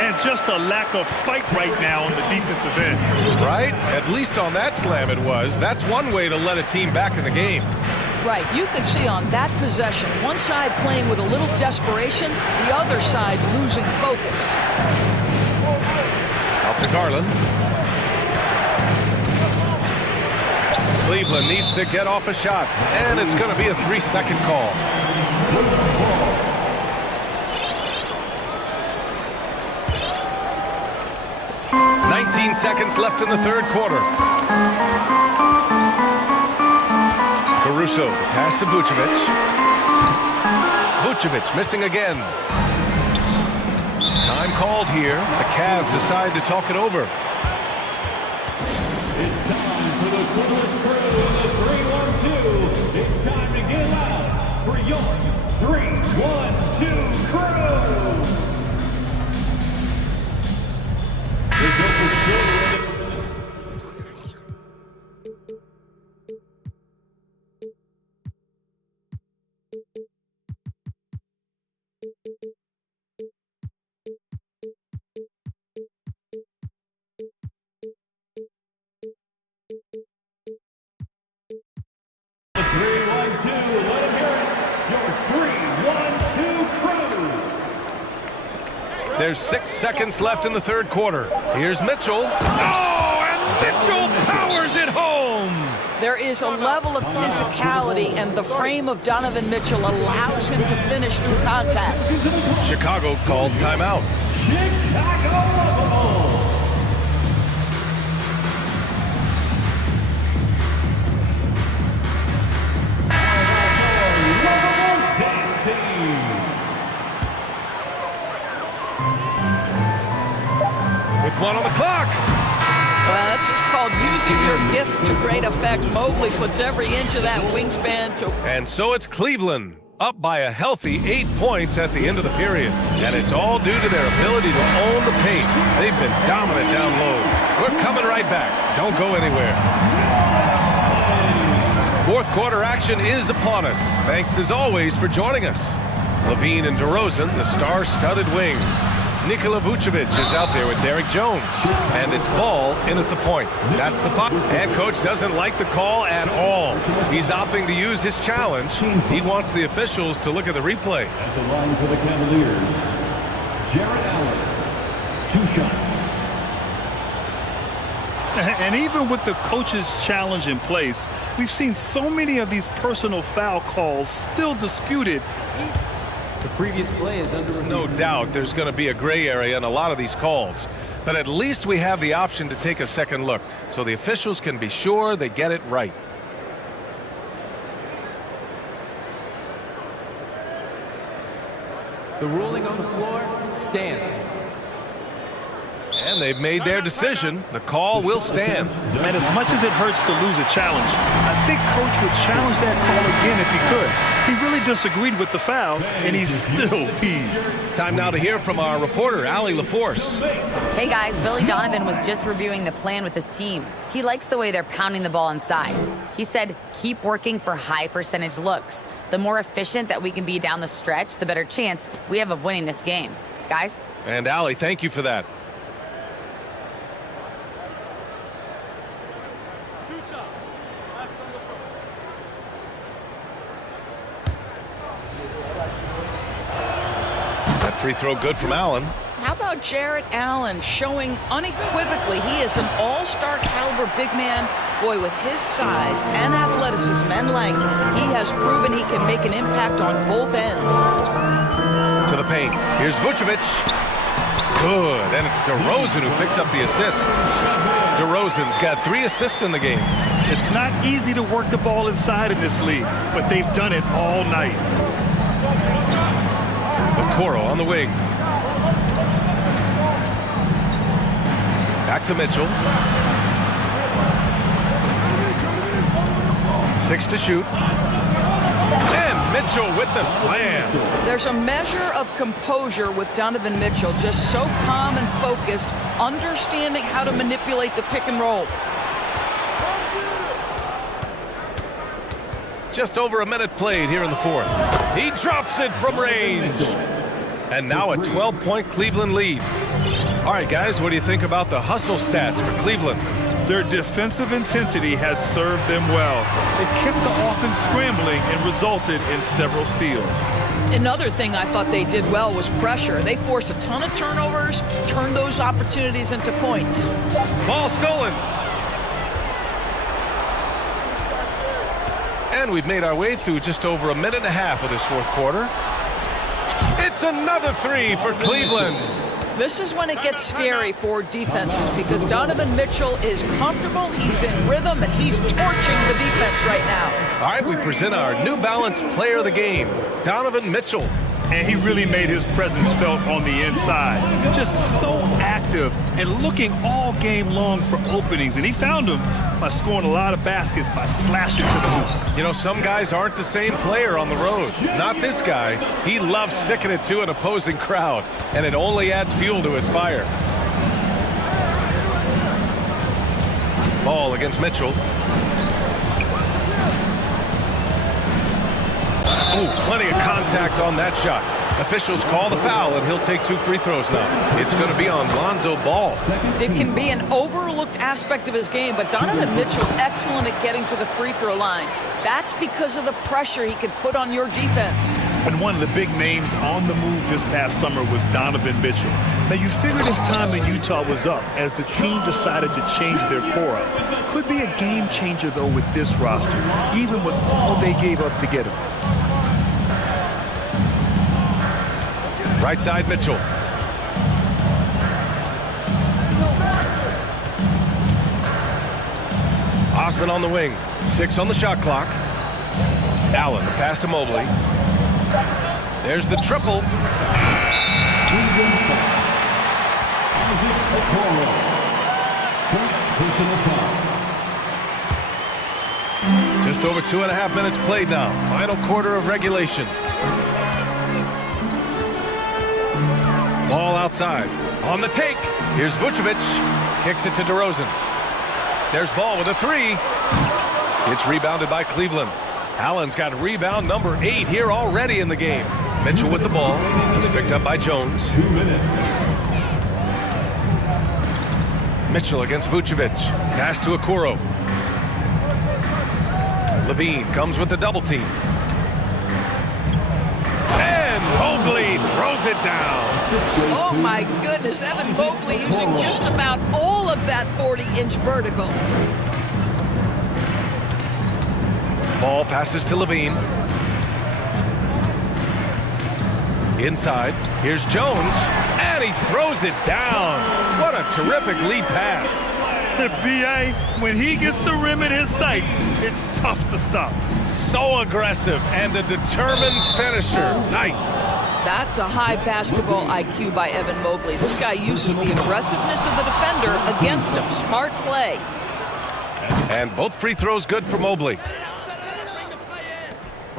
And just a lack of fight right now on the defensive end. Right? At least on that slam it was. That's one way to let a team back in the game. Right, you could see on that possession, one side playing with a little desperation, the other side losing focus. Out to Garland. Cleveland needs to get off a shot, and it's going to be a 3-second call. Seconds left in the third quarter. Caruso, the pass to Vucevic. Vucevic missing again. Time called here. The Cavs decide to talk it over. It's time for the coolest crew in the 3-1-2. It's time to get loud for your 3-1-2 crew. There's 6 seconds left in the third quarter. Here's Mitchell. Oh, and Mitchell powers it home! There is a level of physicality, and the frame of Donovan Mitchell allows him to finish through contact. Chicago calls timeout. With 1 on the clock. Well, that's called using your gifts to great effect. Mobley puts every inch of that wingspan to... And so it's Cleveland, up by a healthy 8 points at the end of the period. And it's all due to their ability to own the paint. They've been dominant down low. We're coming right back. Don't go anywhere. Fourth quarter action is upon us. Thanks as always for joining us. Levine and DeRozan, the star-studded wings. Nikola Vucevic is out there with Derek Jones. And it's ball in at the point. That's the foul. And coach doesn't like the call at all. He's opting to use his challenge. He wants the officials to look at the replay. At the line for the Cavaliers, Jarrett Allen, 2 shots. And even with the coach's challenge in place, we've seen so many of these personal foul calls still disputed. The previous play is under review. No doubt there's going to be a gray area in a lot of these calls. But at least we have the option to take a second look, so the officials can be sure they get it right. The ruling on the floor stands. And they've made their decision. The call will stand. And as much as it hurts to lose a challenge, I think coach would challenge that call again if he could. He really disagreed with the foul, and he's still peeved. Time now to hear from our reporter, Allie LaForce. Hey guys, Billy Donovan was just reviewing the plan with his team. He likes the way they're pounding the ball inside. He said, keep working for high percentage looks. The more efficient that we can be down the stretch, the better chance we have of winning this game. Guys? And Allie, thank you for that. Free throw good from Allen. How about Jarrett Allen showing unequivocally he is an all-star caliber big man? Boy, with his size and athleticism and length, he has proven he can make an impact on both ends. To the paint. Here's Vucevic. Good. And it's DeRozan who picks up the assist. DeRozan's got 3 assists in the game. It's not easy to work the ball inside in this league, but they've done it all night. Okoro on the wing. Back to Mitchell. 6 to shoot. And Mitchell with the slam. There's a measure of composure with Donovan Mitchell, just so calm and focused, understanding how to manipulate the pick and roll. Just over a minute played here in the fourth. He drops it from range. And now a 12-point Cleveland lead. All right, guys, what do you think about the hustle stats for Cleveland? Their defensive intensity has served them well. They kept the offense scrambling and resulted in several steals. Another thing I thought they did well was pressure. They forced a ton of turnovers, turned those opportunities into points. Ball stolen. And we've made our way through just over a minute and a half of this fourth quarter. It's another three for Cleveland. This is when it gets scary for defenses because Donovan Mitchell is comfortable, he's in rhythm, and he's torching the defense right now. All right, we present our New Balance player of the game, Donovan Mitchell. And he really made his presence felt on the inside. Just so active and looking all game long for openings. And he found them by scoring a lot of baskets, by slashing to the hoop. You know, some guys aren't the same player on the road. Not this guy. He loves sticking it to an opposing crowd, and it only adds fuel to his fire. Ball against Mitchell. Oh, plenty of contact on that shot. Officials call the foul, and he'll take 2 free throws now. It's going to be on Lonzo Ball. It can be an overlooked aspect of his game, but Donovan Mitchell excellent at getting to the free throw line. That's because of the pressure he can put on your defense. And one of the big names on the move this past summer was Donovan Mitchell. Now, you figured his time in Utah was up as the team decided to change their core up. Could be a game changer, though, with this roster, even with all they gave up to get him. Right side, Mitchell. Osman on the wing. 6 on the shot clock. Allen, the pass to Mobley. There's the triple. Just over 2.5 minutes played now. Final quarter of regulation. Ball outside. On the take. Here's Vucevic. Kicks it to DeRozan. There's Ball with a 3. It's rebounded by Cleveland. Allen's got rebound number 8 here already in the game. Mitchell with the ball. He's picked up by Jones. Mitchell against Vucevic. Pass to Okoro. Levine comes with the double team. And Mobley throws it down. Oh my goodness, Evan Mobley using just about all of that 40-inch vertical. Ball passes to Levine. Inside, here's Jones, and he throws it down. What a terrific lead pass. B.A., when he gets the rim in his sights, it's tough to stop. So aggressive and a determined finisher. Nice. That's a high basketball IQ by Evan Mobley. This guy uses the aggressiveness of the defender against him. Smart play. And both free throws good for Mobley.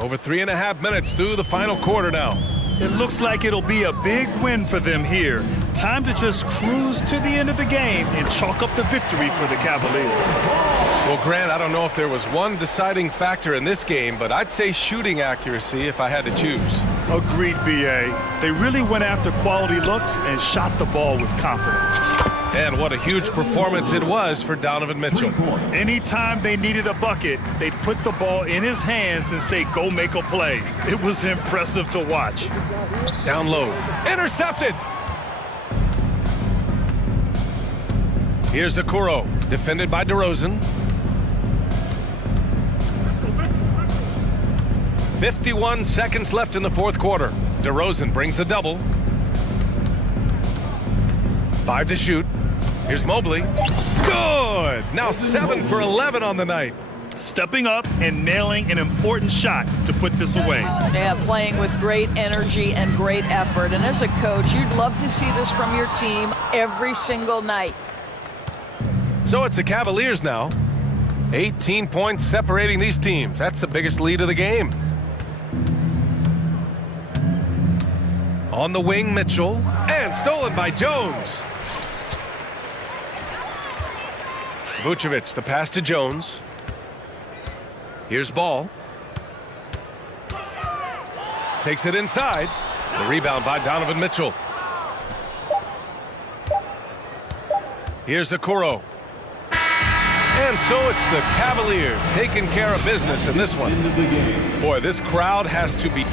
Over 3.5 minutes through the final quarter now. It looks like it'll be a big win for them here. Time to just cruise to the end of the game and chalk up the victory for the Cavaliers. Well, Grant, I don't know if there was one deciding factor in this game, but I'd say shooting accuracy if I had to choose. Agreed, B.A. They really went after quality looks and shot the ball with confidence. And what a huge performance it was for Donovan Mitchell. Anytime they needed a bucket, they'd put the ball in his hands and say, go make a play. It was impressive to watch. Down low. Intercepted! Here's Okoro, defended by DeRozan. 51 seconds left in the fourth quarter. DeRozan brings a double. 5 to shoot. Here's Mobley. Good! Now 7 for 11 on the night. Stepping up and nailing an important shot to put this away. Yeah, playing with great energy and great effort. And as a coach, you'd love to see this from your team every single night. So it's the Cavaliers now. 18 points separating these teams. That's the biggest lead of the game. On the wing, Mitchell. And stolen by Jones. Vucevic, the pass to Jones. Here's Ball. Takes it inside. The rebound by Donovan Mitchell. Here's Okoro. And so it's the Cavaliers taking care of business in this one. Boy, this crowd has to be...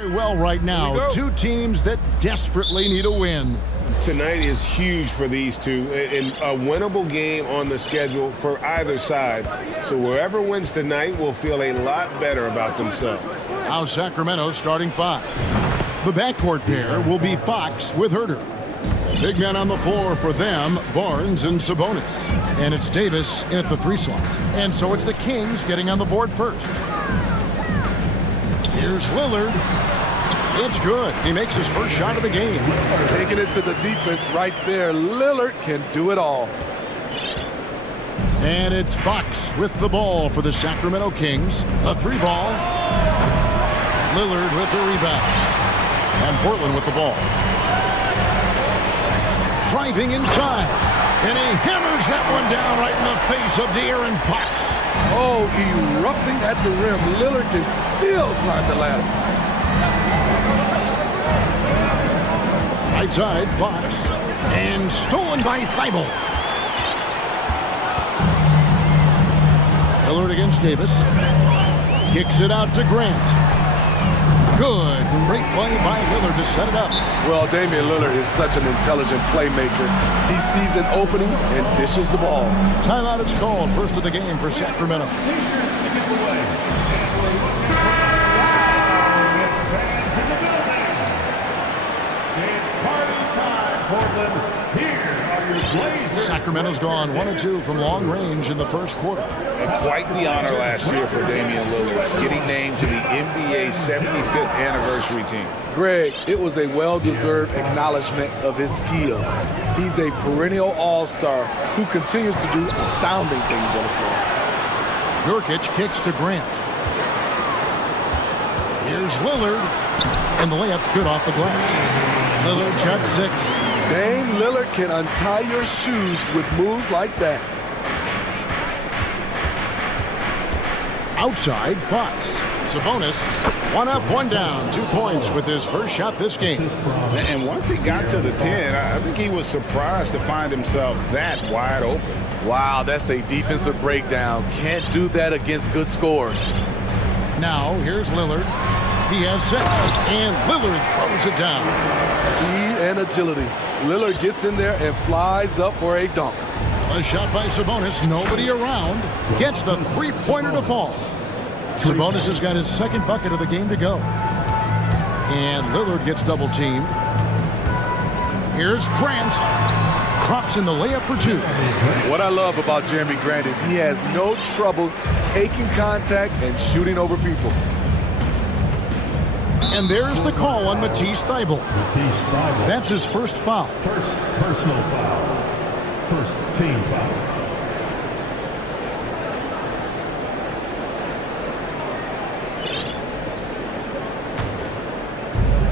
Very well right now. Two teams that desperately need a win. Tonight is huge for these two, and a winnable game on the schedule for either side. So whoever wins tonight will feel a lot better about themselves. Now Sacramento starting five. The backcourt pair will be Fox with Herter. Big men on the floor for them, Barnes and Sabonis. And it's Davis in at the 3 slot. And so it's the Kings getting on the board first. Here's Lillard. It's good. He makes his first shot of the game. Taking it to the defense right there. Lillard can do it all. And it's Fox with the ball for the Sacramento Kings. A 3-ball. Lillard with the rebound. And Portland with the ball. Driving inside. And he hammers that one down right in the face of De'Aaron Fox. Oh, erupting at the rim. Lillard can still climb the ladder. Right side, Fox. And stolen by Thibault. Lillard against Davis. Kicks it out to Grant. Good. Great play by Lillard to set it up. Well, Damian Lillard is such an intelligent playmaker. He sees an opening and dishes the ball. Timeout is called. First of the game for Sacramento. Sacramento's gone 1-2 from long range in the first quarter. And quite the honor last year for Damian Lillard, getting named to the NBA 75th anniversary team. Greg, it was a well-deserved acknowledgement of his skills. He's a perennial all-star who continues to do astounding things on the floor. Nurkic kicks to Grant. Here's Lillard. And the layup's good off the glass. Lillard's got 6. Dame Lillard can untie your shoes with moves like that. Outside, Fox. Sabonis, 1 up, 1 down. 2 points with his first shot this game. And once he got to the 10, I think he was surprised to find himself that wide open. Wow, that's a defensive breakdown. Can't do that against good scores. Now, here's Lillard. He has 6, and Lillard throws it down. Speed and agility. Lillard gets in there and flies up for a dunk. A shot by Sabonis, nobody around. Gets the 3-pointer to fall. Sabonis has got his second bucket of the game to go. And Lillard gets double-teamed. Here's Grant. Drops in the layup for 2. What I love about Jeremy Grant is he has no trouble taking contact and shooting over people. And there's the call on Matisse Thybulle. That's his first foul. First personal foul. First team foul.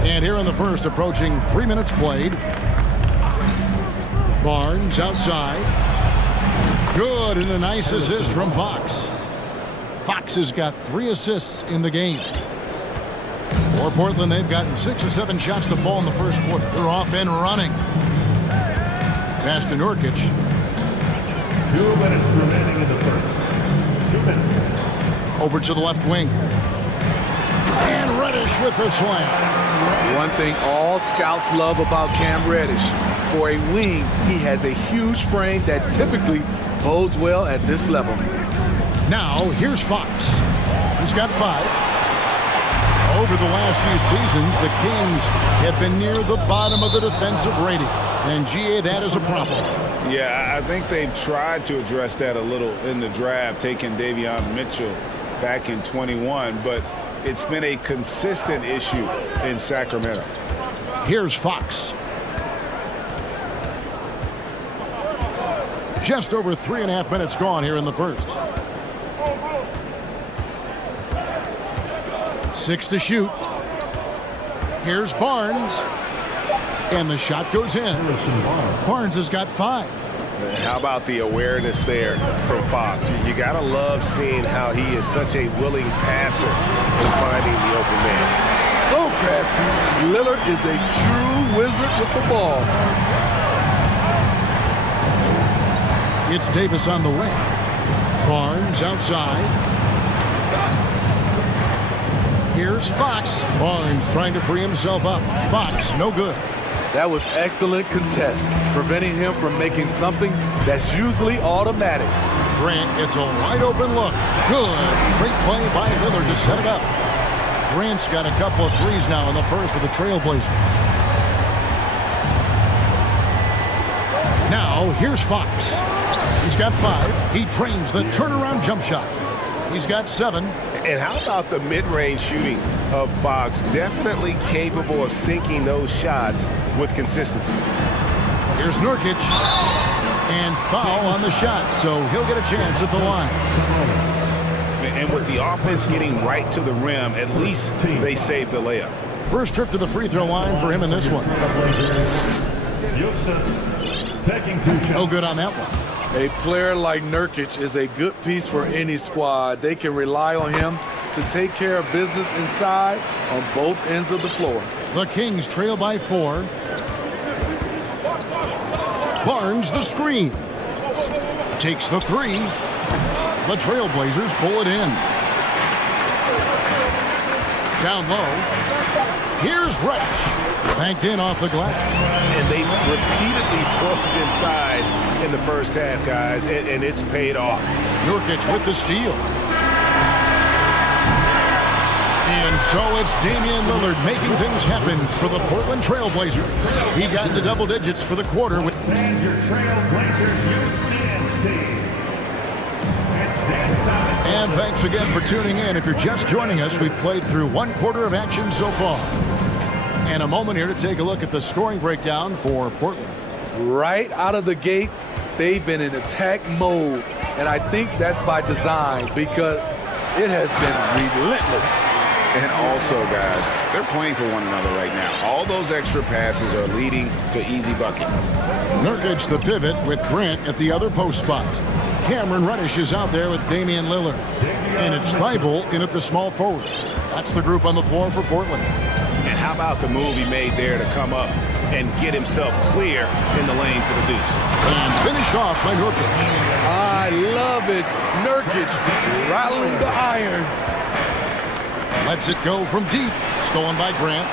And here in the first, approaching 3 minutes played. Barnes outside. Good, and a nice assist from Fox. Fox has got 3 assists in the game. For Portland, they've gotten 6 or 7 shots to fall in the first quarter. They're off and running. Pass to Nurkic. 2 minutes remaining in the first. 2 minutes. Over to the left wing. And Reddish with the slam. One thing all scouts love about Cam Reddish. For a wing, he has a huge frame that typically bodes well at this level. Now, here's Fox. He's got 5. Over the last few seasons, the Kings have been near the bottom of the defensive rating. And, GA, that is a problem. Yeah, I think they've tried to address that a little in the draft, taking Davion Mitchell back in 21, but it's been a consistent issue in Sacramento. Here's Fox. Just over 3.5 minutes gone here in the first. 6 to shoot. Here's Barnes. And the shot goes in. Barnes has got 5. How about the awareness there from Fox? You got to love seeing how he is such a willing passer in finding the open man. So crafty. Lillard is a true wizard with the ball. It's Davis on the wing. Barnes outside. Here's Fox. Barnes trying to free himself up. Fox, no good. That was excellent contest, preventing him from making something that's usually automatic. Grant gets a wide open look. Good. Great play by Lillard to set it up. Grant's got a couple of threes now in the first for the Trailblazers. Now, here's Fox. He's got 5. He trains the turnaround jump shot. He's got 7. And how about the mid-range shooting of Fox? Definitely capable of sinking those shots with consistency. Here's Nurkic. And foul on the shot, so he'll get a chance at the line. And with the offense getting right to the rim, at least they saved the layup. First trip to the free throw line for him in this one. No good on that one. A player like Nurkic is a good piece for any squad. They can rely on him to take care of business inside on both ends of the floor. The Kings trail by 4. Barnes the screen. Takes the 3. The Trailblazers pull it in. Down low. Here's Resch. Banked in off the glass. And they repeatedly pushed inside in the first half, guys, and it's paid off. Nurkic with the steal. And so it's Damian Lillard making things happen for the Portland Trailblazers. He got into double digits for the quarter. And your Trailblazers And thanks again for tuning in. If you're just joining us, we've played through 1 quarter of action so far. And a moment here to take a look at the scoring breakdown for Portland. Right out of the gates, they've been in attack mode. And I think that's by design because it has been relentless. And also, guys, they're playing for one another right now. All those extra passes are leading to easy buckets. Nurkic the pivot with Grant at the other post spot. Cameron Reddish is out there with Damian Lillard. And it's Thibault in at the small forward. That's the group on the floor for Portland. And how about the move he made there to come up and get himself clear in the lane for the deuce. And finished off by Nurkic. I love it. Nurkic rattling the iron. Lets it go from deep. Stolen by Grant.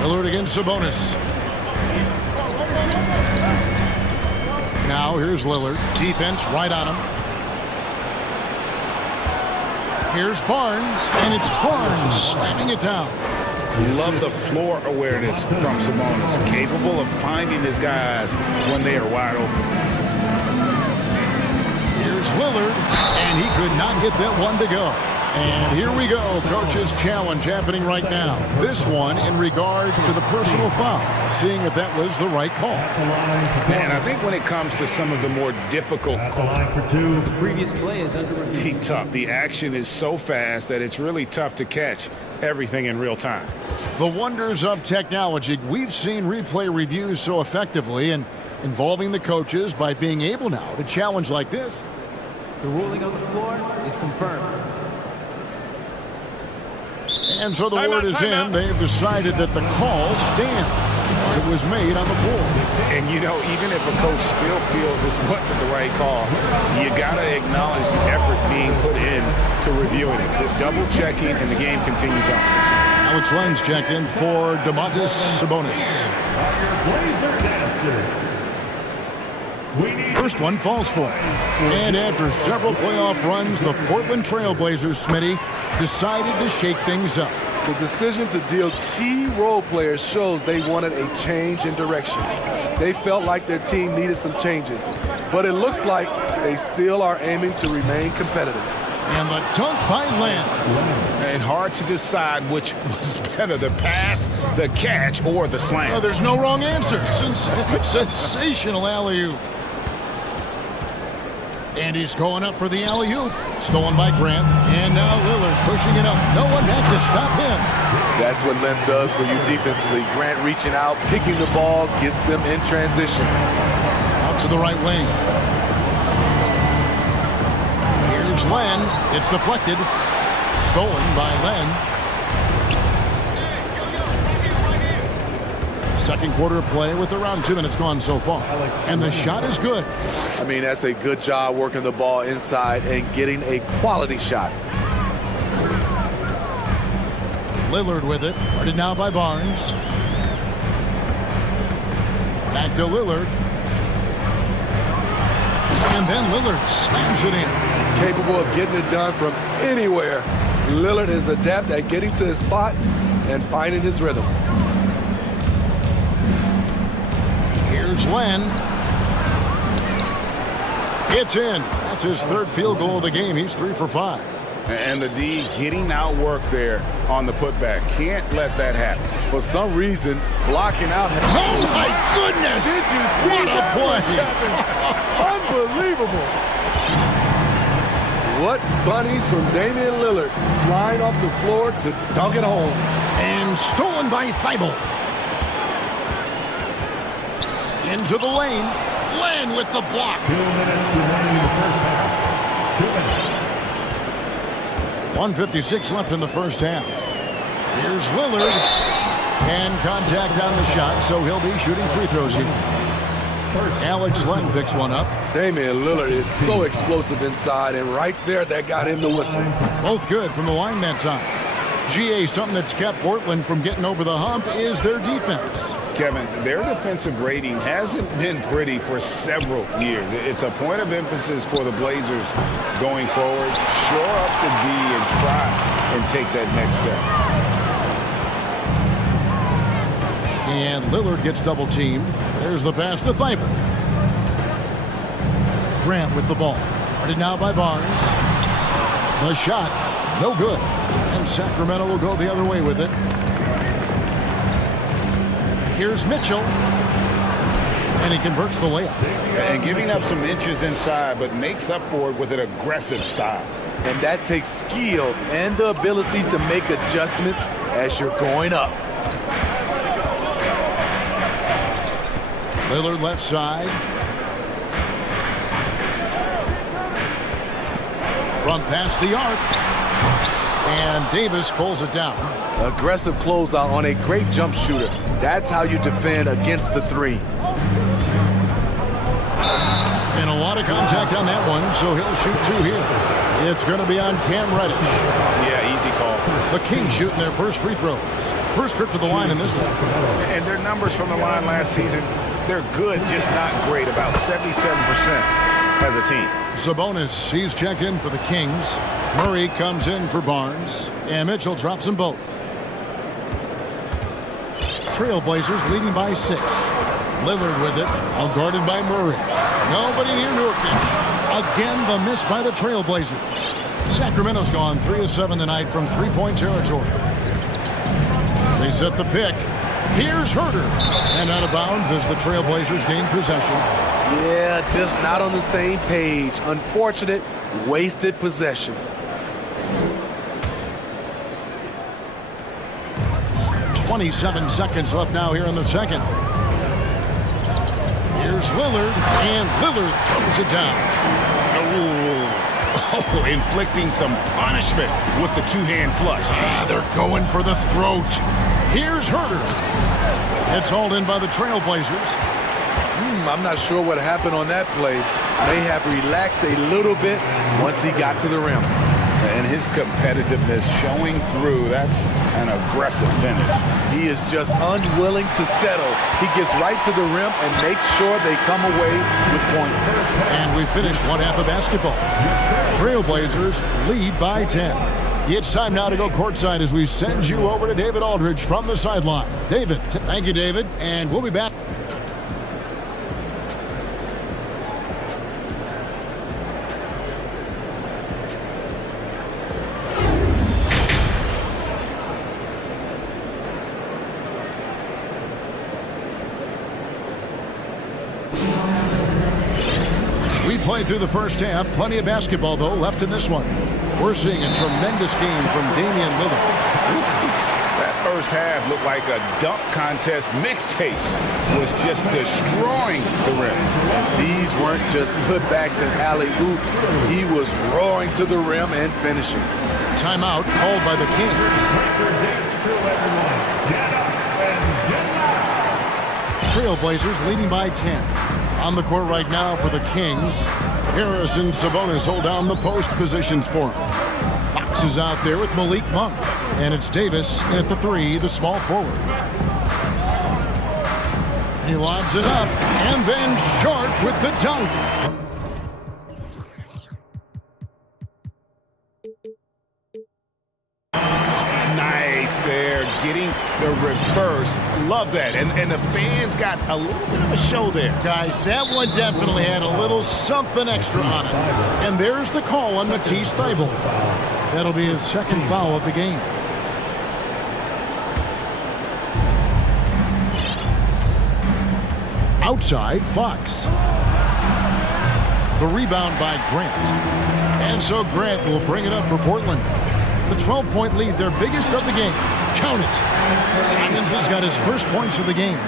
Lillard against Sabonis. Now here's Lillard. Defense right on him. Here's Barnes, and it's Barnes slamming it down. Love the floor awareness from Sabonis, capable of finding his guys when they are wide open. Here's Lillard, and he could not get that one to go. And here we go, coach's challenge happening right now. This one in regards to the personal foul, seeing if that was the right call. And I think when it comes to some of the more difficult calls, the previous play is under review. Tough. The action is so fast that it's really tough to catch everything in real time. The wonders of technology. We've seen replay reviews so effectively and involving the coaches by being able now to challenge like this. The ruling on the floor is confirmed. And so the word is in. They've decided that the call stands as it was made on the floor. And, you know, even if a coach still feels this wasn't the right call, you got to acknowledge the effort being put in to reviewing it. The double checking, and the game continues on. Alex Lenz checked in for Domantas Sabonis. First one falls for him. And after several playoff runs, the Portland Trailblazers, Smitty, decided to shake things up. The decision to deal key role players shows they wanted a change in direction. They felt like their team needed some changes, but it looks like they still are aiming to remain competitive. And the dunk by Len. And hard to decide which was better, the pass, the catch, or the slam. Oh, there's no wrong answer. Sensational alley-oop. And he's going up for the alley-oop. Stolen by Grant. And now Lillard pushing it up. No one had to stop him. That's what Len does for you defensively. Grant reaching out, picking the ball, gets them in transition. Out to the right wing. Here's Len. It's deflected. Stolen by Len. Second quarter of play with around 2 minutes gone so far. And the shot is good. I mean, that's a good job working the ball inside and getting a quality shot. Lillard with it. Guarded now by Barnes. Back to Lillard. And then Lillard slams it in. Capable of getting it done from anywhere. Lillard is adept at getting to his spot and finding his rhythm. Here's Len. It's in. That's his third field goal of the game. He's 3 for 5. And the D getting outworked there on the putback. Can't let that happen. For some reason, blocking out. Oh, my goodness! Did you see what a play? Unbelievable. What bunnies from Damian Lillard, flying off the floor to dunk it home. And stolen by Thibault. Into the lane. Len with the block. 2 minutes remaining in the first half. 2 minutes. 1:56 left in the first half. Here's Lillard. And contact on the shot, so he'll be shooting free throws here. Alex Len picks one up. Damian Lillard is so explosive inside, and right there, that got him the whistle. Both good from the line that time. GA, something that's kept Portland from getting over the hump is their defense. Kevin, their defensive rating hasn't been pretty for several years. It's a point of emphasis for the Blazers going forward. Shore up the D and try and take that next step. And Lillard gets double teamed. There's the pass to Thibault. Grant with the ball. Guarded now by Barnes. The shot, no good. And Sacramento will go the other way with it. Here's Mitchell. And he converts the layup. And giving up some inches inside, but makes up for it with an aggressive style. And that takes skill and the ability to make adjustments as you're going up. Lillard left side. Front past the arc. And Davis pulls it down. Aggressive closeout on a great jump shooter. That's how you defend against the three. And a lot of contact on that one, so he'll shoot 2 here. It's going to be on Cam Reddish. Yeah, easy call. The Kings shooting their first free throws. First trip to the line in this one. And their numbers from the line last season, they're good, just not great. About 77% as a team. Sabonis, he's checked in for the Kings. Murray comes in for Barnes. And Mitchell drops them both. Trailblazers leading by 6. Lillard with it, all guarded by Murray. Nobody near Nurkic. Again, the miss by the Trailblazers. Sacramento's gone 3 of 7 tonight from three-point territory. They set the pick. Here's Herter. And out of bounds as the Trailblazers gain possession. Yeah, just not on the same page. Unfortunate, wasted possession. 27 seconds left now here in the second. Here's Lillard, and Lillard throws it down. Oh, inflicting some punishment with the two-hand flush. They're going for the throat. Here's Herter. It's hauled in by the Trailblazers. I'm not sure what happened on that play. May have relaxed a little bit once he got to the rim. And his competitiveness showing through. That's an aggressive finish. He is just unwilling to settle. He gets right to the rim and makes sure they come away with points. And we finished one half of basketball. Trailblazers lead by 10. It's time now to go courtside as we send you over to David Aldridge from the sideline. David, thank you, David, and we'll be back. We played through the first half. Plenty of basketball, though, left in this one. We're seeing a tremendous game from Damian Lillard. That first half looked like a dunk contest mixtape. Was just destroying the rim. These weren't just putbacks and alley-oops. He was roaring to the rim and finishing. Timeout called by the Kings. Trailblazers leading by 10. On the court right now for the Kings. Harris and Sabonis hold down the post positions for him. Fox is out there with Malik Monk. And it's Davis at the 3, the small forward. He lobs it up, and then Sharp with the dunk. Nice there, getting the reverse. Love that. And the fans got a little bit of a show there. Guys, that one definitely had a little something extra on it. And there's the call on Matisse Thybulle. That'll be his second foul of the game. Outside, Fox. The rebound by Grant. And so Grant will bring it up for Portland. The 12-point lead, their biggest of the game. Count it. Simons has got his first points of the game.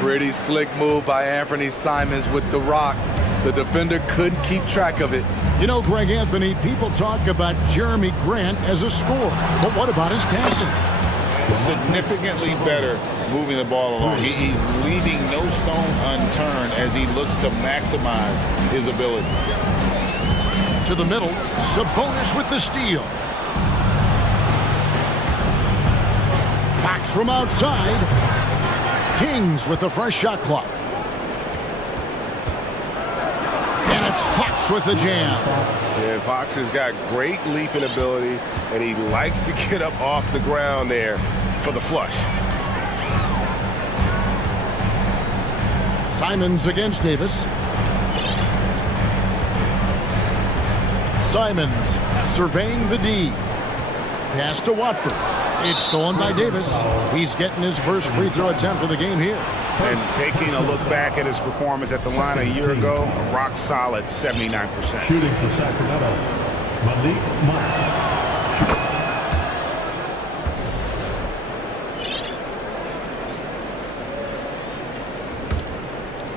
Pretty slick move by Anthony Simons with the rock. The defender couldn't keep track of it. You know, Greg Anthony, people talk about Jeremy Grant as a scorer. But what about his passing? Significantly better moving the ball along. He's leaving no stone unturned as he looks to maximize his ability. To the middle, Sabonis with the steal. Fox from outside. Kings with the fresh shot clock. And it's Fox with the jam. Yeah, Fox has got great leaping ability, and he likes to get up off the ground there for the flush. Simons against Davis. Simons surveying the D. Pass to Watford. It's stolen by Davis. He's getting his first free throw attempt of the game here. And taking a look back at his performance at the line a year ago, a rock solid 79%. Shooting for Sacramento, Malik Monk.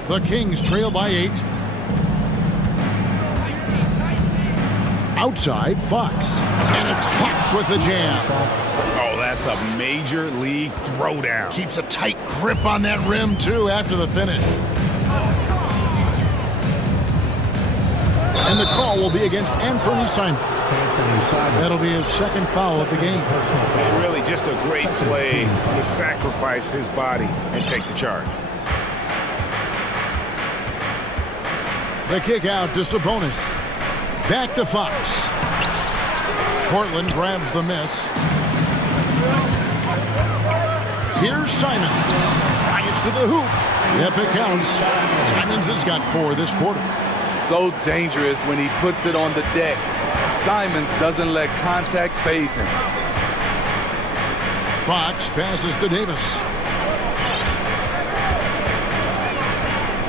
The Kings trail by 8. Outside, Fox. And it's Fox with the jam. Oh, that's a major league throwdown. Keeps a tight grip on that rim, too, after the finish. And the call will be against Anthony Simons. That'll be his second foul of the game. And really just a great play to sacrifice his body and take the charge. The kick out to Sabonis. Back to Fox. Portland grabs the miss. Here's Simon. Drives to the hoop. Yep, it counts. Simons has got 4 this quarter. So dangerous when he puts it on the deck. Simons doesn't let contact faze him. Fox passes to Davis.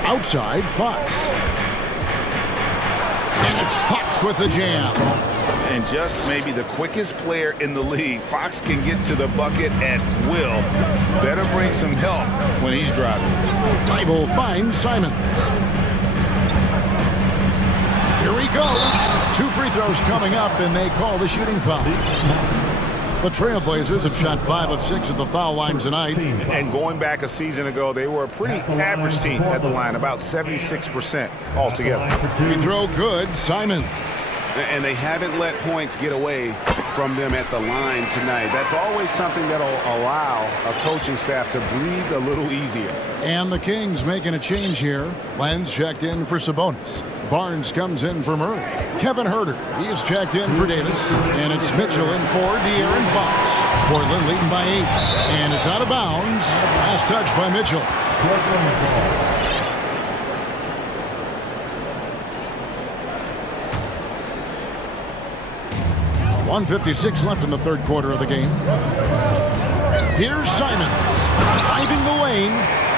Outside, Fox. And it's Fox with the jam. And just maybe the quickest player in the league. Fox can get to the bucket at will. Better bring some help when he's driving. Thybulle finds Simon. Here he goes. 2 free throws coming up, and they call the shooting foul. The Trailblazers have shot 5 of 6 at the foul line tonight. And going back a season ago, they were a pretty average team at the line, about 76% altogether. Free throw good, Simon. And they haven't let points get away from them at the line tonight. That's always something that'll allow a coaching staff to breathe a little easier. And the Kings making a change here. Lenz checked in for Sabonis. Barnes comes in for Murray. Kevin Huerter, he's checked in for Davis. And it's Mitchell in for De'Aaron Fox. Portland leading by 8. And it's out of bounds. Last touch by Mitchell. 1:56 left in the third quarter of the game. Here's Simons. Driving the lane.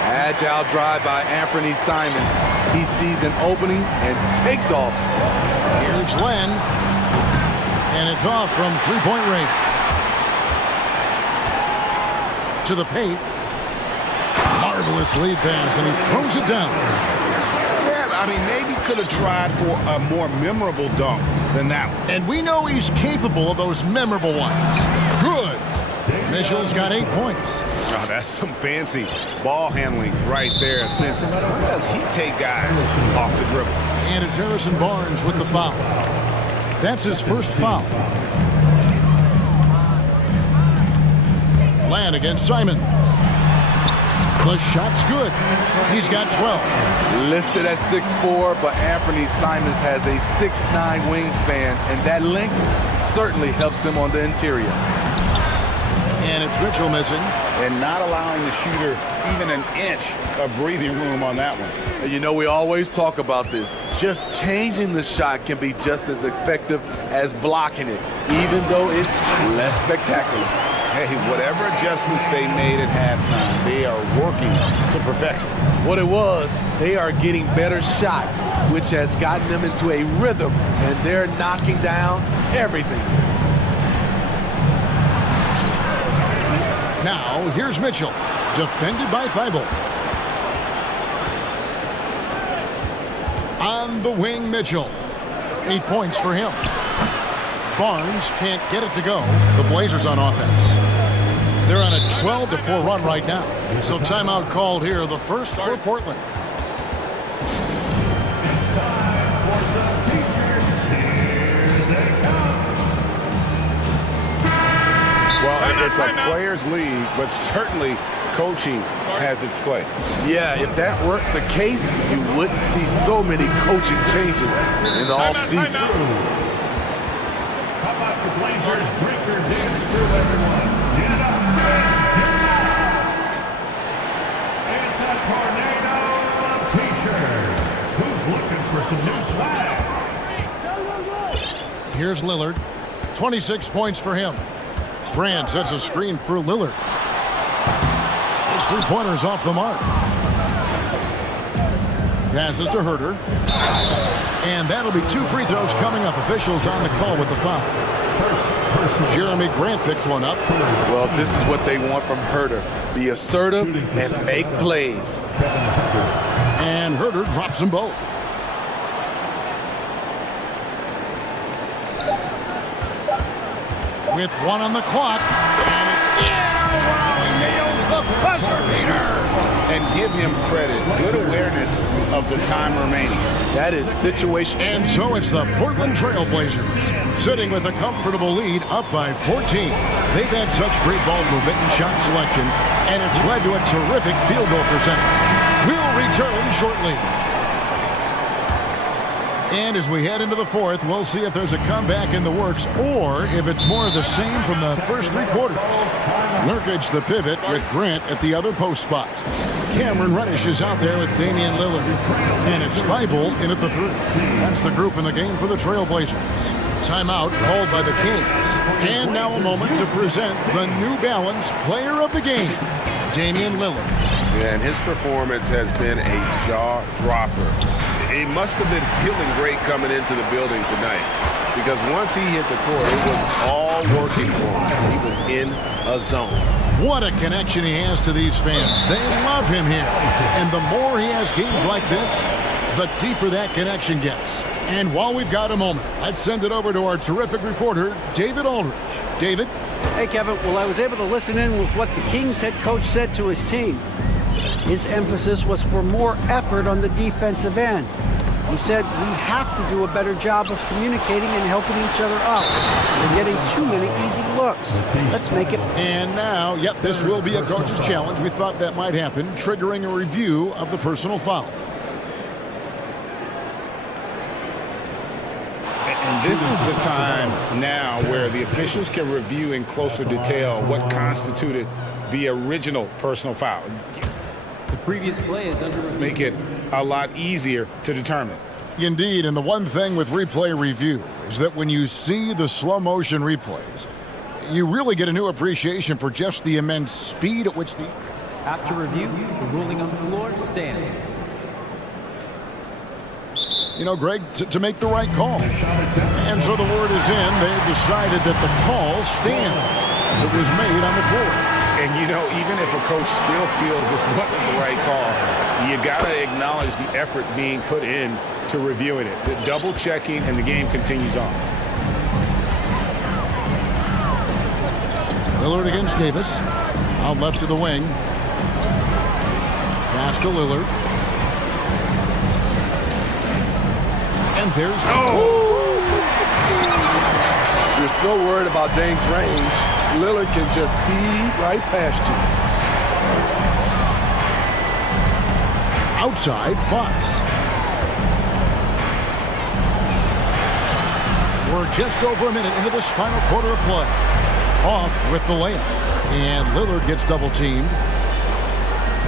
Agile drive by Anthony Simons. He sees an opening and takes off. Here's Len. And it's off from three-point range. To the paint. Marvelous lead pass, and he throws it down. Yeah, I mean, maybe could have tried for a more memorable dunk than that one. And we know he's capable of those memorable ones. Good. Mitchell's got 8 points. Oh, that's some fancy ball handling right there, since when does he take guys off the dribble? And it's Harrison Barnes with the foul. That's his first foul. Land against Simon. The shot's good. He's got 12. Listed at 6'4", but Anthony Simons has a 6'9" wingspan, and that length certainly helps him on the interior. And it's Mitchell missing. And not allowing the shooter even an inch of breathing room on that one. And you know, we always talk about this. Just changing the shot can be just as effective as blocking it, even though it's less spectacular. Hey, whatever adjustments they made at halftime, they are working to perfection. What it was, they are getting better shots, which has gotten them into a rhythm, and they're knocking down everything. Now, here's Mitchell, defended by Thibault. On the wing, Mitchell. 8 points for him. Barnes can't get it to go. The Blazers on offense. They're on a 12-4 run right now. So timeout called here, the first for Portland. Well, it's a players' league, but certainly coaching has its place. Yeah, if that weren't the case, you wouldn't see so many coaching changes in the offseason. How about the Blazers breaker dance through everyone? Get it up. Get it out. It's a tornado of t-shirts. Who's looking for some new swag? Here's Lillard. 26 points for him. Brand sets a screen for Lillard. His three-pointer's off the mark. Passes to Herter. And that'll be 2 free throws coming up. Officials on the call with the foul. Jeremy Grant picks one up. Well, this is what they want from Herter. Be assertive and make plays. And Herter drops them both. With 1 on the clock. And it's wow, he nails the buzzer beater. And give him credit. Good awareness of the time remaining. That is situation. And so it's the Portland Trail Blazers sitting with a comfortable lead up by 14. They've had such great ball movement and shot selection, and it's led to a terrific field goal percentage. We'll return shortly. And as we head into the fourth, we'll see if there's a comeback in the works or if it's more of the same from the first 3 quarters. Nurkic the pivot with Grant at the other post spot. Cameron Reddish is out there with Damian Lillard. And it's Thibault in at the 3. That's the group in the game for the Trailblazers. Timeout called by the Kings. And now a moment to present the New Balance Player of the Game, Damian Lillard. Yeah, and his performance has been a jaw-dropper. He must have been feeling great coming into the building tonight, because once he hit the court, it was all working for him. He was in a zone. What a connection he has to these fans. They love him here. And the more he has games like this, the deeper that connection gets. And while we've got a moment, I'd send it over to our terrific reporter, David Aldridge. David? Hey, Kevin. Well, I was able to listen in with what the Kings head coach said to his team. His emphasis was for more effort on the defensive end. He said we have to do a better job of communicating and helping each other up. We're getting too many easy looks. Let's make it. And now, yep, this will be a coach's challenge. We thought that might happen, triggering a review of the personal foul. And this is the time now where the officials can review in closer detail what constituted the original personal foul. The previous play is under review. Make it a lot easier to determine. Indeed, and the one thing with replay review is that when you see the slow motion replays, you really get a new appreciation for just the immense speed at which the... After review, the ruling on the floor stands. You know, Greg, to make the right call. And so the word is in. They've decided that the call stands as it was made on the floor. And, you know, even if a coach still feels this wasn't the right call, you got to acknowledge the effort being put in to reviewing it. The double checking, and the game continues on. Lillard against Davis. Out left to the wing. Pass to Lillard. And there's... You're so worried about Dame's range, Lillard can just speed right past you. Outside, Fox. We're just over a minute into this final quarter of play. Off with the layup. And Lillard gets double-teamed.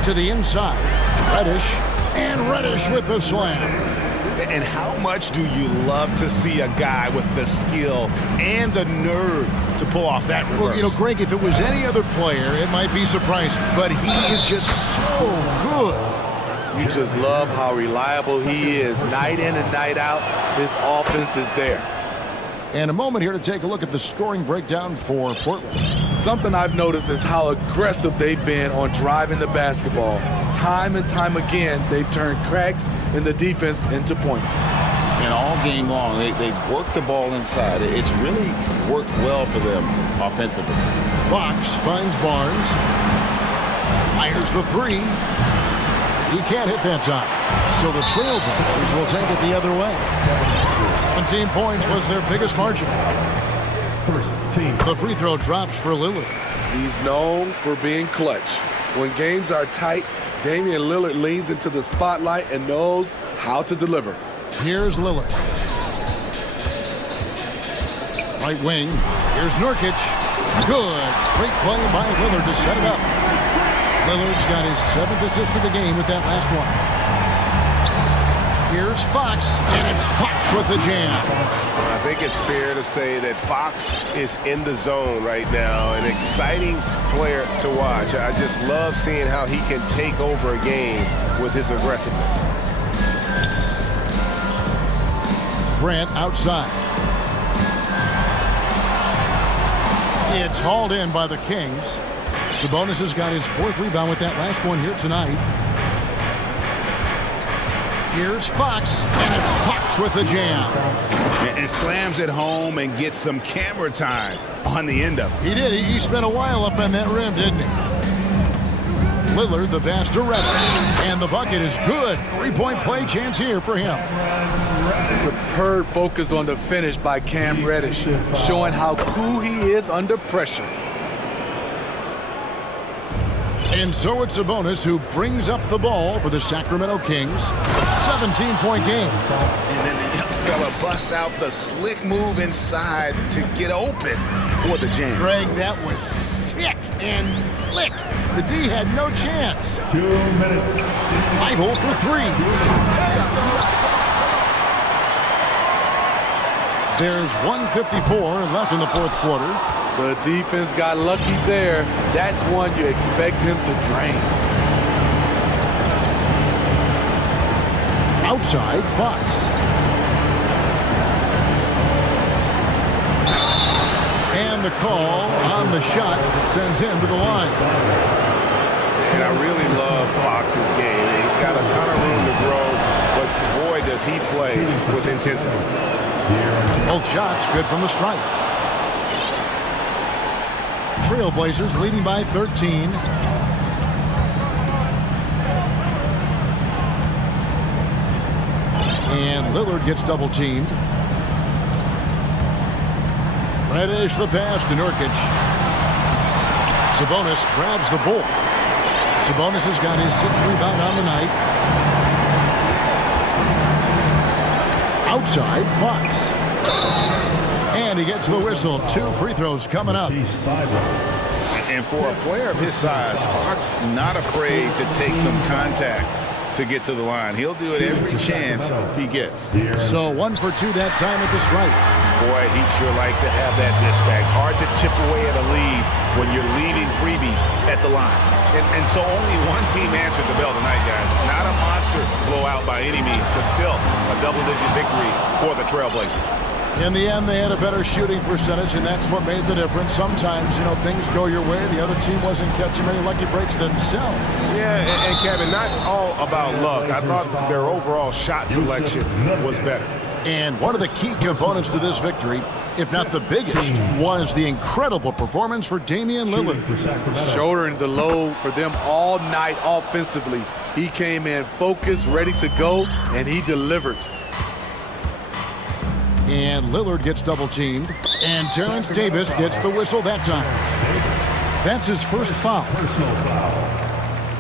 To the inside. Reddish. And Reddish with the slam. And how much do you love to see a guy with the skill and the nerve to pull off that reverse? Well, you know, Greg, if it was any other player, it might be surprising. But he is just so good. You just love how reliable he is. Night in and night out, his offense is there. And a moment here to take a look at the scoring breakdown for Portland. Something I've noticed is how aggressive they've been on driving the basketball. Time and time again, they've turned cracks in the defense into points. And all game long, they work the ball inside. It's really worked well for them offensively. Fox finds Barnes. Fires the three. He can't hit that time. So the Trailblazers will take it the other way. 17 points was their biggest margin. The free throw drops for Lillard. He's known for being clutch. When games are tight, Damian Lillard leans into the spotlight and knows how to deliver. Here's Lillard. Right wing. Here's Nurkic. Good. Great play by Lillard to set it up. Lillard's got his 7th assist of the game with that last one. Here's Fox, and it's Fox with the jam. I think it's fair to say that Fox is in the zone right now, an exciting player to watch. I just love seeing how he can take over a game with his aggressiveness. Grant outside. It's hauled in by the Kings. Sabonis has got his 4th rebound with that last one here tonight. Here's Fox, and it's Fox with the jam. And slams it home and gets some camera time on the end of it. He did. He spent a while up on that rim, didn't he? Lillard, the pass to Reddish, and the bucket is good. 3-point play chance here for him. Superb focus on the finish by Cam Reddish, showing how cool he is under pressure. And so it's Sabonis who brings up the ball for the Sacramento Kings. 17-point game. And then the young fella busts out the slick move inside to get open for the jam. Greg, that was sick and slick. The D had no chance. 2 minutes. Bible for 3. There's 1:54 left in the 4th quarter. The defense got lucky there. That's one you expect him to drain. Outside, Fox. And the call on the shot sends him to the line. And I really love Fox's game. He's got a ton of room to grow, but boy, does he play with intensity. Both shots good from the stripe. Trailblazers leading by 13. And Lillard gets double-teamed. Reddish the pass to Nurkic. Sabonis grabs the ball. Sabonis has got his 6th rebound on the night. Outside, Fox. And he gets the whistle. 2 free throws coming up. And for a player of his size, Fox not afraid to take some contact to get to the line. He'll do it every chance he gets. So 1 for 2 that time at the stripe. Boy, he'd sure like to have that disc-back. Hard to chip away at a lead when you're leading freebies at the line. And so only one team answered the bell tonight, guys. Not a monster blowout by any means, but still a double-digit victory for the Trailblazers. In the end, they had a better shooting percentage, and that's what made the difference. Sometimes, you know, things go your way. The other team wasn't catching many lucky breaks themselves. Yeah, and Kevin, not all about luck. I thought their overall shot selection was better. And one of the key components to this victory if not the biggest, was the incredible performance for Damian Lillard. Shouldering the load for them all night offensively. He came in focused, ready to go, and he delivered. And Lillard gets double-teamed, and Terrence Davis gets the whistle that time. That's his first foul. Personal foul.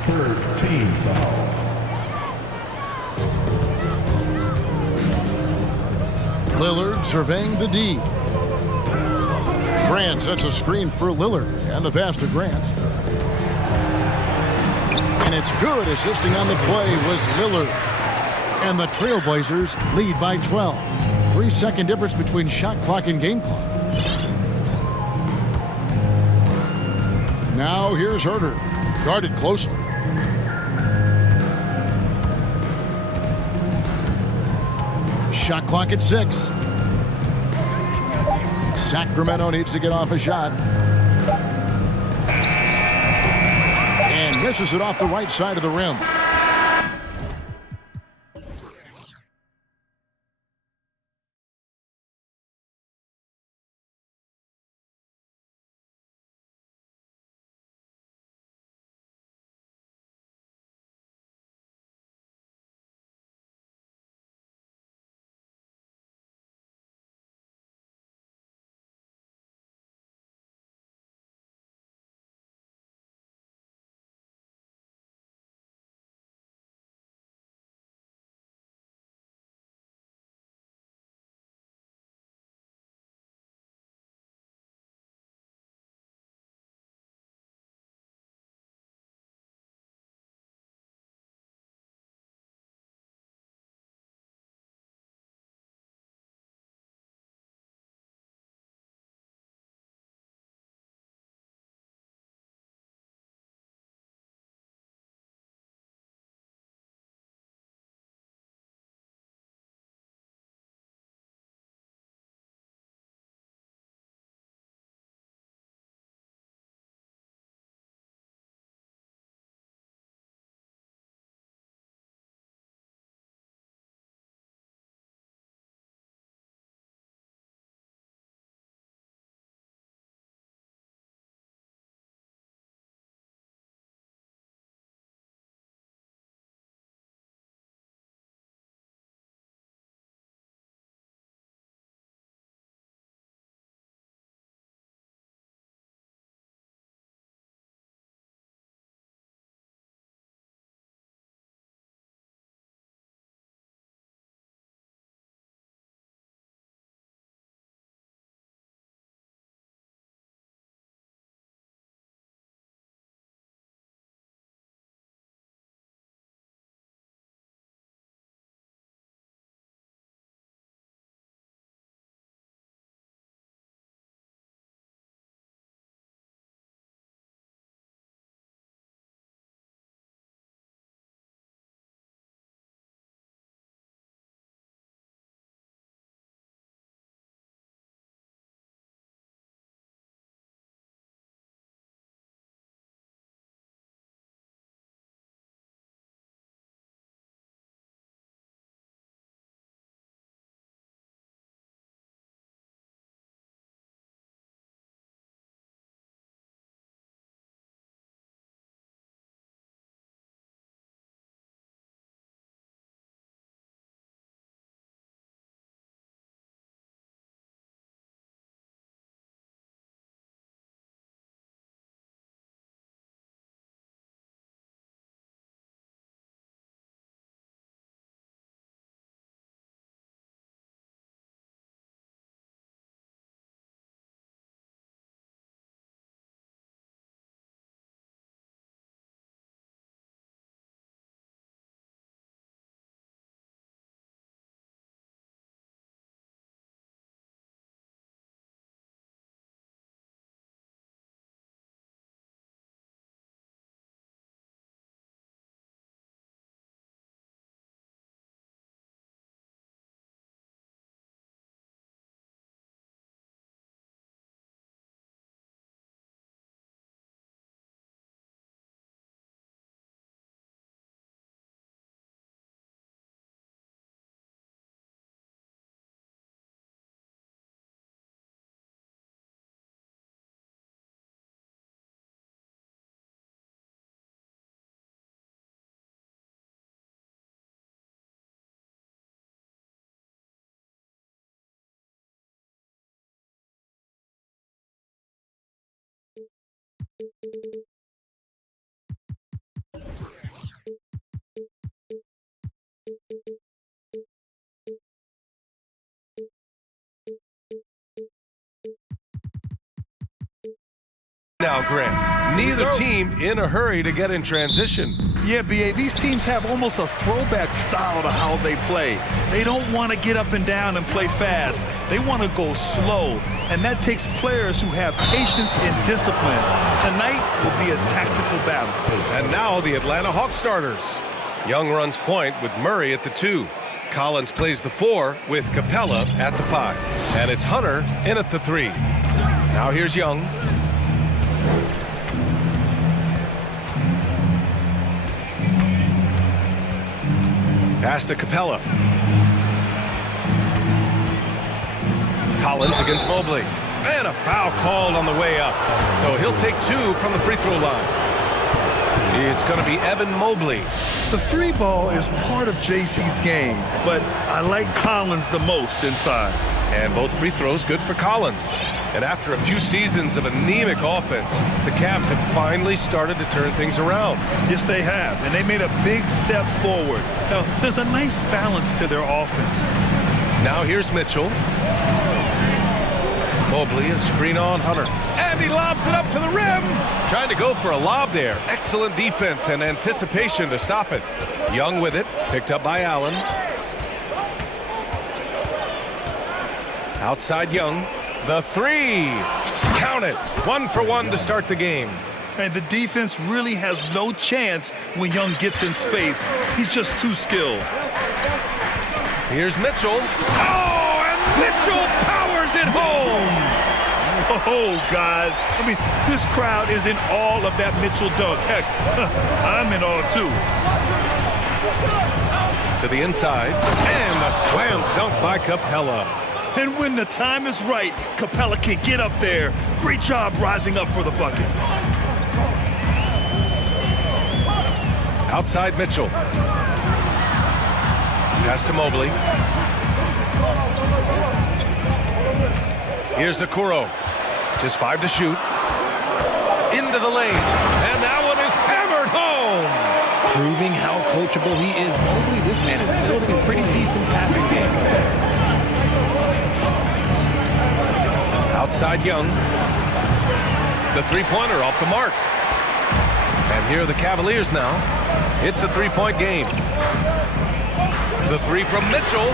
Third team foul. Lillard surveying the D. Grant sets a screen for Lillard, and the pass to Grant. And it's good. Assisting on the play was Lillard. And the Trailblazers lead by 12. 3-second difference between shot clock and game clock. Now here's Herter, guarded closely. Shot clock at 6. Sacramento needs to get off a shot. And misses it off the right side of the rim. Now, Grant, neither team in a hurry to get in transition. Yeah, B.A., these teams have almost a throwback style to how they play. They don't want to get up and down and play fast. They want to go slow, and that takes players who have patience and discipline. Tonight will be a tactical battle. And now the Atlanta Hawks starters. Young runs point with Murray at the 2. Collins plays the 4 with Capella at the 5. And it's Hunter in at the 3. Now here's Young. Pass to Capella. Collins against Mobley. And a foul called on the way up. So he'll take 2 from the free throw line. It's going to be Evan Mobley. The 3 ball is part of JC's game, but I like Collins the most inside. And both free throws good for Collins. And after a few seasons of anemic offense, the Cavs have finally started to turn things around. Yes, they have, and they made a big step forward. Now, there's a nice balance to their offense. Now here's Mitchell. Mobley, a screen on Hunter. And he lobs it up to the rim. Trying to go for a lob there. Excellent defense and anticipation to stop it. Young with it, picked up by Allen. Outside Young. The 3. Count it. 1 for 1 to start the game. And the defense really has no chance when Young gets in space. He's just too skilled. Here's Mitchell. Oh, and Mitchell powers it home. Oh, guys. I mean, this crowd is in awe of that Mitchell dunk. Heck, I'm in awe, too. To the inside. And a slam dunk by Capella. And when the time is right, Capella can get up there. Great job rising up for the bucket. Outside Mitchell. Pass to Mobley. Here's Okoro. Just 5 to shoot. Into the lane. And that one is hammered home. Proving how coachable he is. Mobley, this man is building a pretty decent passing game. Outside Young. The three-pointer off the mark. And here are the Cavaliers now. It's a 3-point game. The 3 from Mitchell.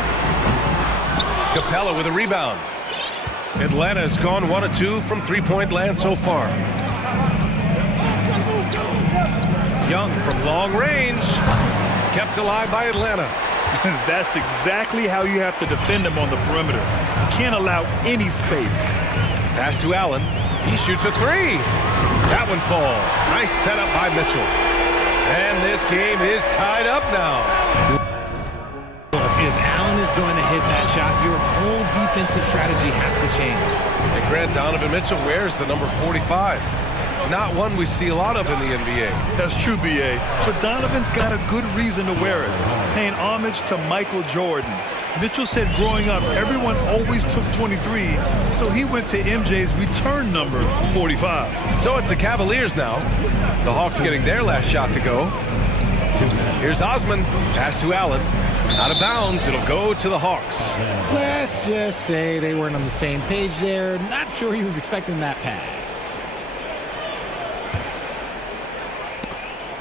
Capella with a rebound. Atlanta has gone 1 of 2 from 3-point land so far. Young from long range. Kept alive by Atlanta. That's exactly how you have to defend them on the perimeter. You can't allow any space. Pass to Allen. He shoots a 3. That one falls. Nice setup by Mitchell. And this game is tied up now. If Allen is going to hit that shot, your whole defensive strategy has to change. And Grant, Donovan Mitchell wears the number 45. Not one we see a lot of in the NBA. That's true, B.A. But Donovan's got a good reason to wear it, paying homage to Michael Jordan. Mitchell said growing up, everyone always took 23, so he went to MJ's return number, 45. So it's the Cavaliers now. The Hawks getting their last shot to go. Here's Osman. Pass to Allen. Out of bounds. It'll go to the Hawks. Let's just say they weren't on the same page there. Not sure he was expecting that pass.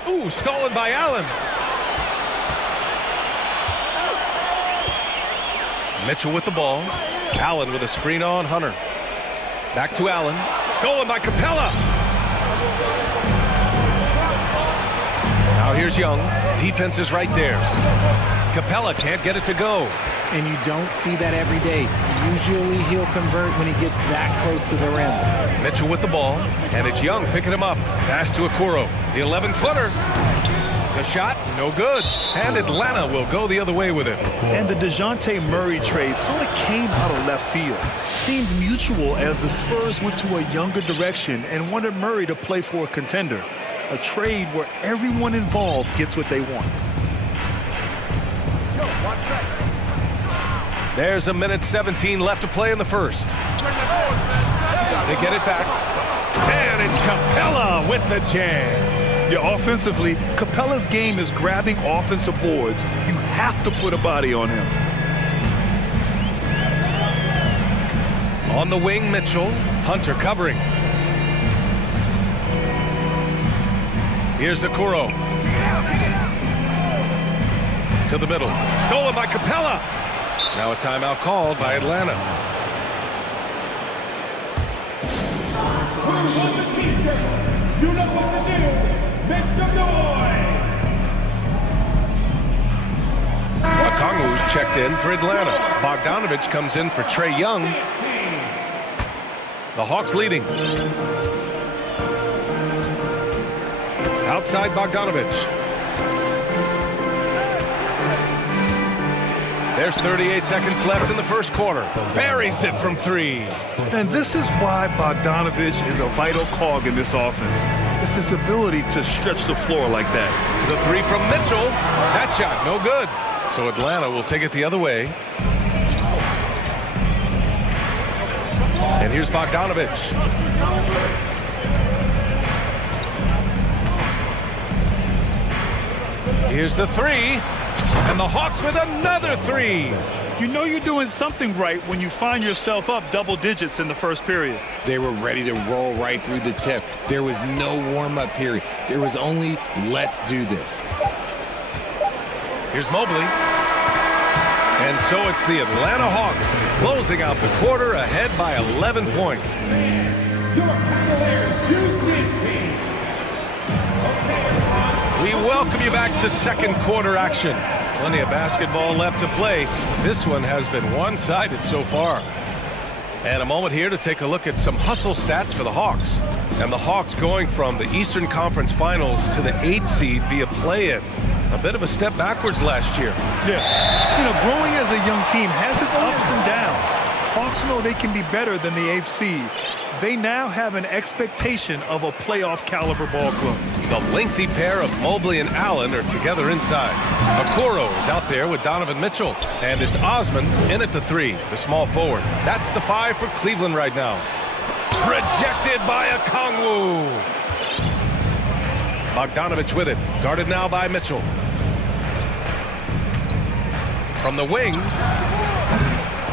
Ooh, stolen by Allen. Mitchell with the ball. Allen with a screen on Hunter. Back to Allen. Stolen by Capella. Now here's Young. Defense is right there. Capella can't get it to go. And you don't see that every day. Usually he'll convert when he gets that close to the rim. Mitchell with the ball. And it's Young picking him up. Pass to Okoro. The 11-footer. The shot, no good. And Atlanta will go the other way with it. And the DeJounte Murray trade sort of came out of left field. Seemed mutual as the Spurs went to a younger direction and wanted Murray to play for a contender. A trade where everyone involved gets what they want. There's a minute 17 left to play in the first. They get it back. And it's Capella with the jam. Yeah, offensively, Capella's game is grabbing offensive boards. You have to put a body on him. On the wing, Mitchell. Hunter covering. Here's Okoro. To the middle. Stolen by Capella. Now a timeout called by Atlanta. You know what to do. Make some noise. Okongwu's checked in for Atlanta. Bogdanovich comes in for Trae Young. The Hawks leading. Outside Bogdanovich. There's 38 seconds left in the first quarter. Buries it from three. And this is why Bogdanovich is a vital cog in this offense. It's his ability to stretch the floor like that. The three from Mitchell. That shot, no good. So Atlanta will take it the other way. And here's Bogdanovich. Here's the three. And the Hawks with another three. You know you're doing something right when you find yourself up double digits in the first period. They were ready to roll right through the tip. There was no warm-up period. There was only, let's do this. Here's Mobley. And so it's the Atlanta Hawks closing out the quarter ahead by 11 points. We welcome you back to second quarter action. Plenty of basketball left to play. This one has been one-sided so far. And a moment here to take a look at some hustle stats for the Hawks. And the Hawks going from the Eastern Conference Finals to the 8th seed via play-in. A bit of a step backwards last year. Yeah. You know, growing as a young team has its ups and downs. Hawks know they can be better than the 8th seed. They now have an expectation of a playoff caliber ball club. The lengthy pair of Mobley and Allen are together inside. Okoro is out there with Donovan Mitchell. And it's Osman in at the three, the small forward. That's the five for Cleveland right now. Rejected by Okongwu. Bogdanovich with it. Guarded now by Mitchell. From the wing.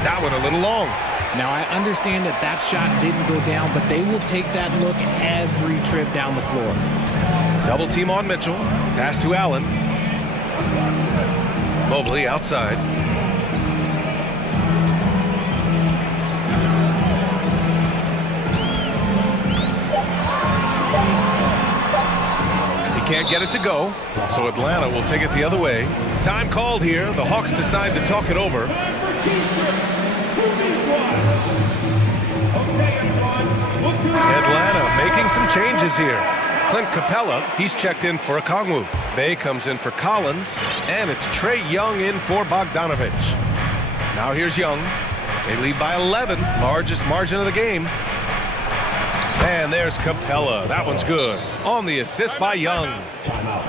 That one a little long. Now, I understand that that shot didn't go down, but they will take that look every trip down the floor. Double team on Mitchell. Pass to Allen. Mobley outside. He can't get it to go, so Atlanta will take it the other way. Time called here. The Hawks decide to talk it over. Atlanta making some changes here. Clint Capella, he's checked in for Okongwu. Bay comes in for Collins, and it's Trae Young in for Bogdanovich. Now here's Young. They lead by 11, largest margin of the game. And there's Capella. That one's good. On the assist by Young.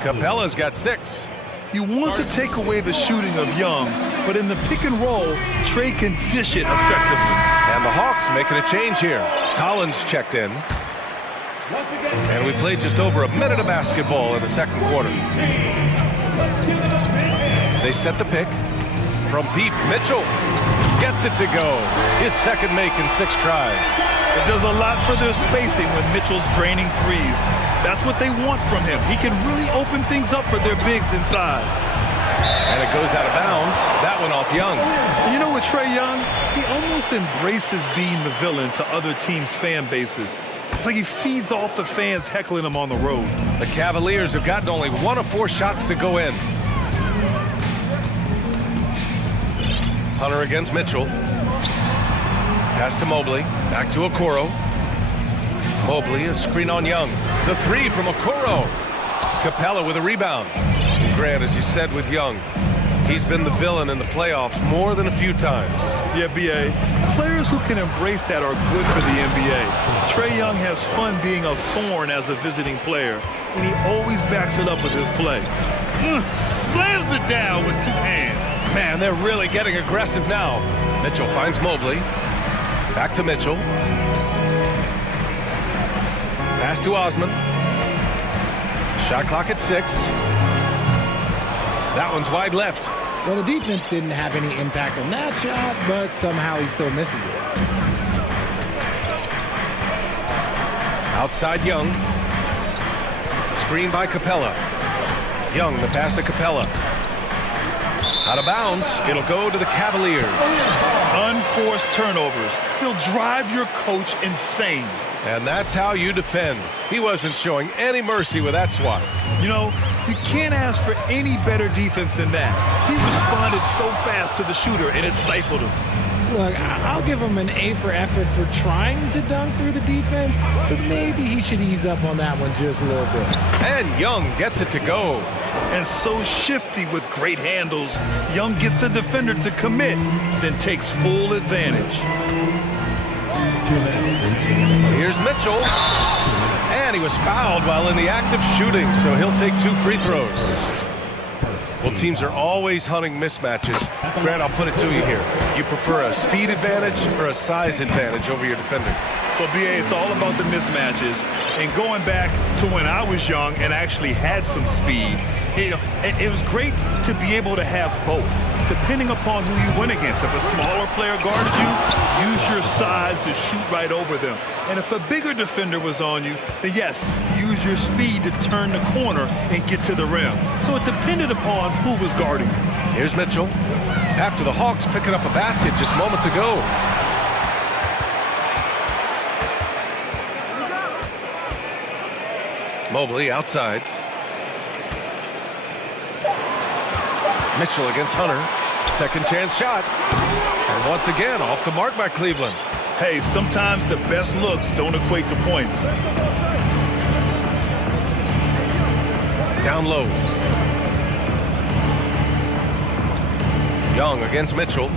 Capella's got 6. You want to take away the shooting of Young, but in the pick and roll, Trae can dish it effectively. And the Hawks making a change here. Collins checked in. And we played just over a minute of basketball in the second quarter. They set the pick. From deep, Mitchell gets it to go. His second make in 6 tries. It does a lot for their spacing when Mitchell's draining threes. That's what they want from him. He can really open things up for their bigs inside. And it goes out of bounds. That one off Young. And you know what, Trae Young? He almost embraces being the villain to other teams' fan bases. It's like he feeds off the fans heckling him on the road. The Cavaliers have gotten only 1 of 4 shots to go in. Hunter against Mitchell. Pass to Mobley. Back to Okoro. Mobley, a screen on Young. The 3 from Okoro. Capella with a rebound. Grant, as you said with Young, he's been the villain in the playoffs more than a few times. Yeah, B.A. Players who can embrace that are good for the NBA. Trae Young has fun being a thorn as a visiting player, and he always backs it up with his play. Slams it down with 2 hands. Man, they're really getting aggressive now. Mitchell finds Mobley. Back to Mitchell. Pass to Osman. Shot clock at 6. That one's wide left. Well, the defense didn't have any impact on that shot, but somehow he still misses it. Outside Young. Screen by Capella. Young, the pass to Capella. Out of bounds. It'll go to the Cavaliers. Unforced turnovers. They'll drive your coach insane. And that's how you defend. He wasn't showing any mercy with that swat. You know, you can't ask for any better defense than that. He responded so fast to the shooter, and it stifled him. Look, I'll give him an A for effort for trying to dunk through the defense, but maybe he should ease up on that one just a little bit. And Young gets it to go. And so shifty with great handles, Young gets the defender to commit, then takes full advantage. Here's Mitchell. And he was fouled while in the act of shooting, so he'll take 2 free throws. Well, teams are always hunting mismatches. Grant, I'll put it to you here. You prefer a speed advantage or a size advantage over your defender? Well, BA, it's all about the mismatches. And going back to when I was young and actually had some speed, you know, it was great to be able to have both, depending upon who you went against. If a smaller player guarded you, use your size to shoot right over them. And if a bigger defender was on you, then yes, use your speed to turn the corner and get to the rim. So it depended upon who was guarding you. Here's Mitchell. After the Hawks picking up a basket just moments ago. Mobley outside. Mitchell against Hunter. Second chance shot. And once again, off the mark by Cleveland. Hey, sometimes the best looks don't equate to points. Down low. Young against Mitchell.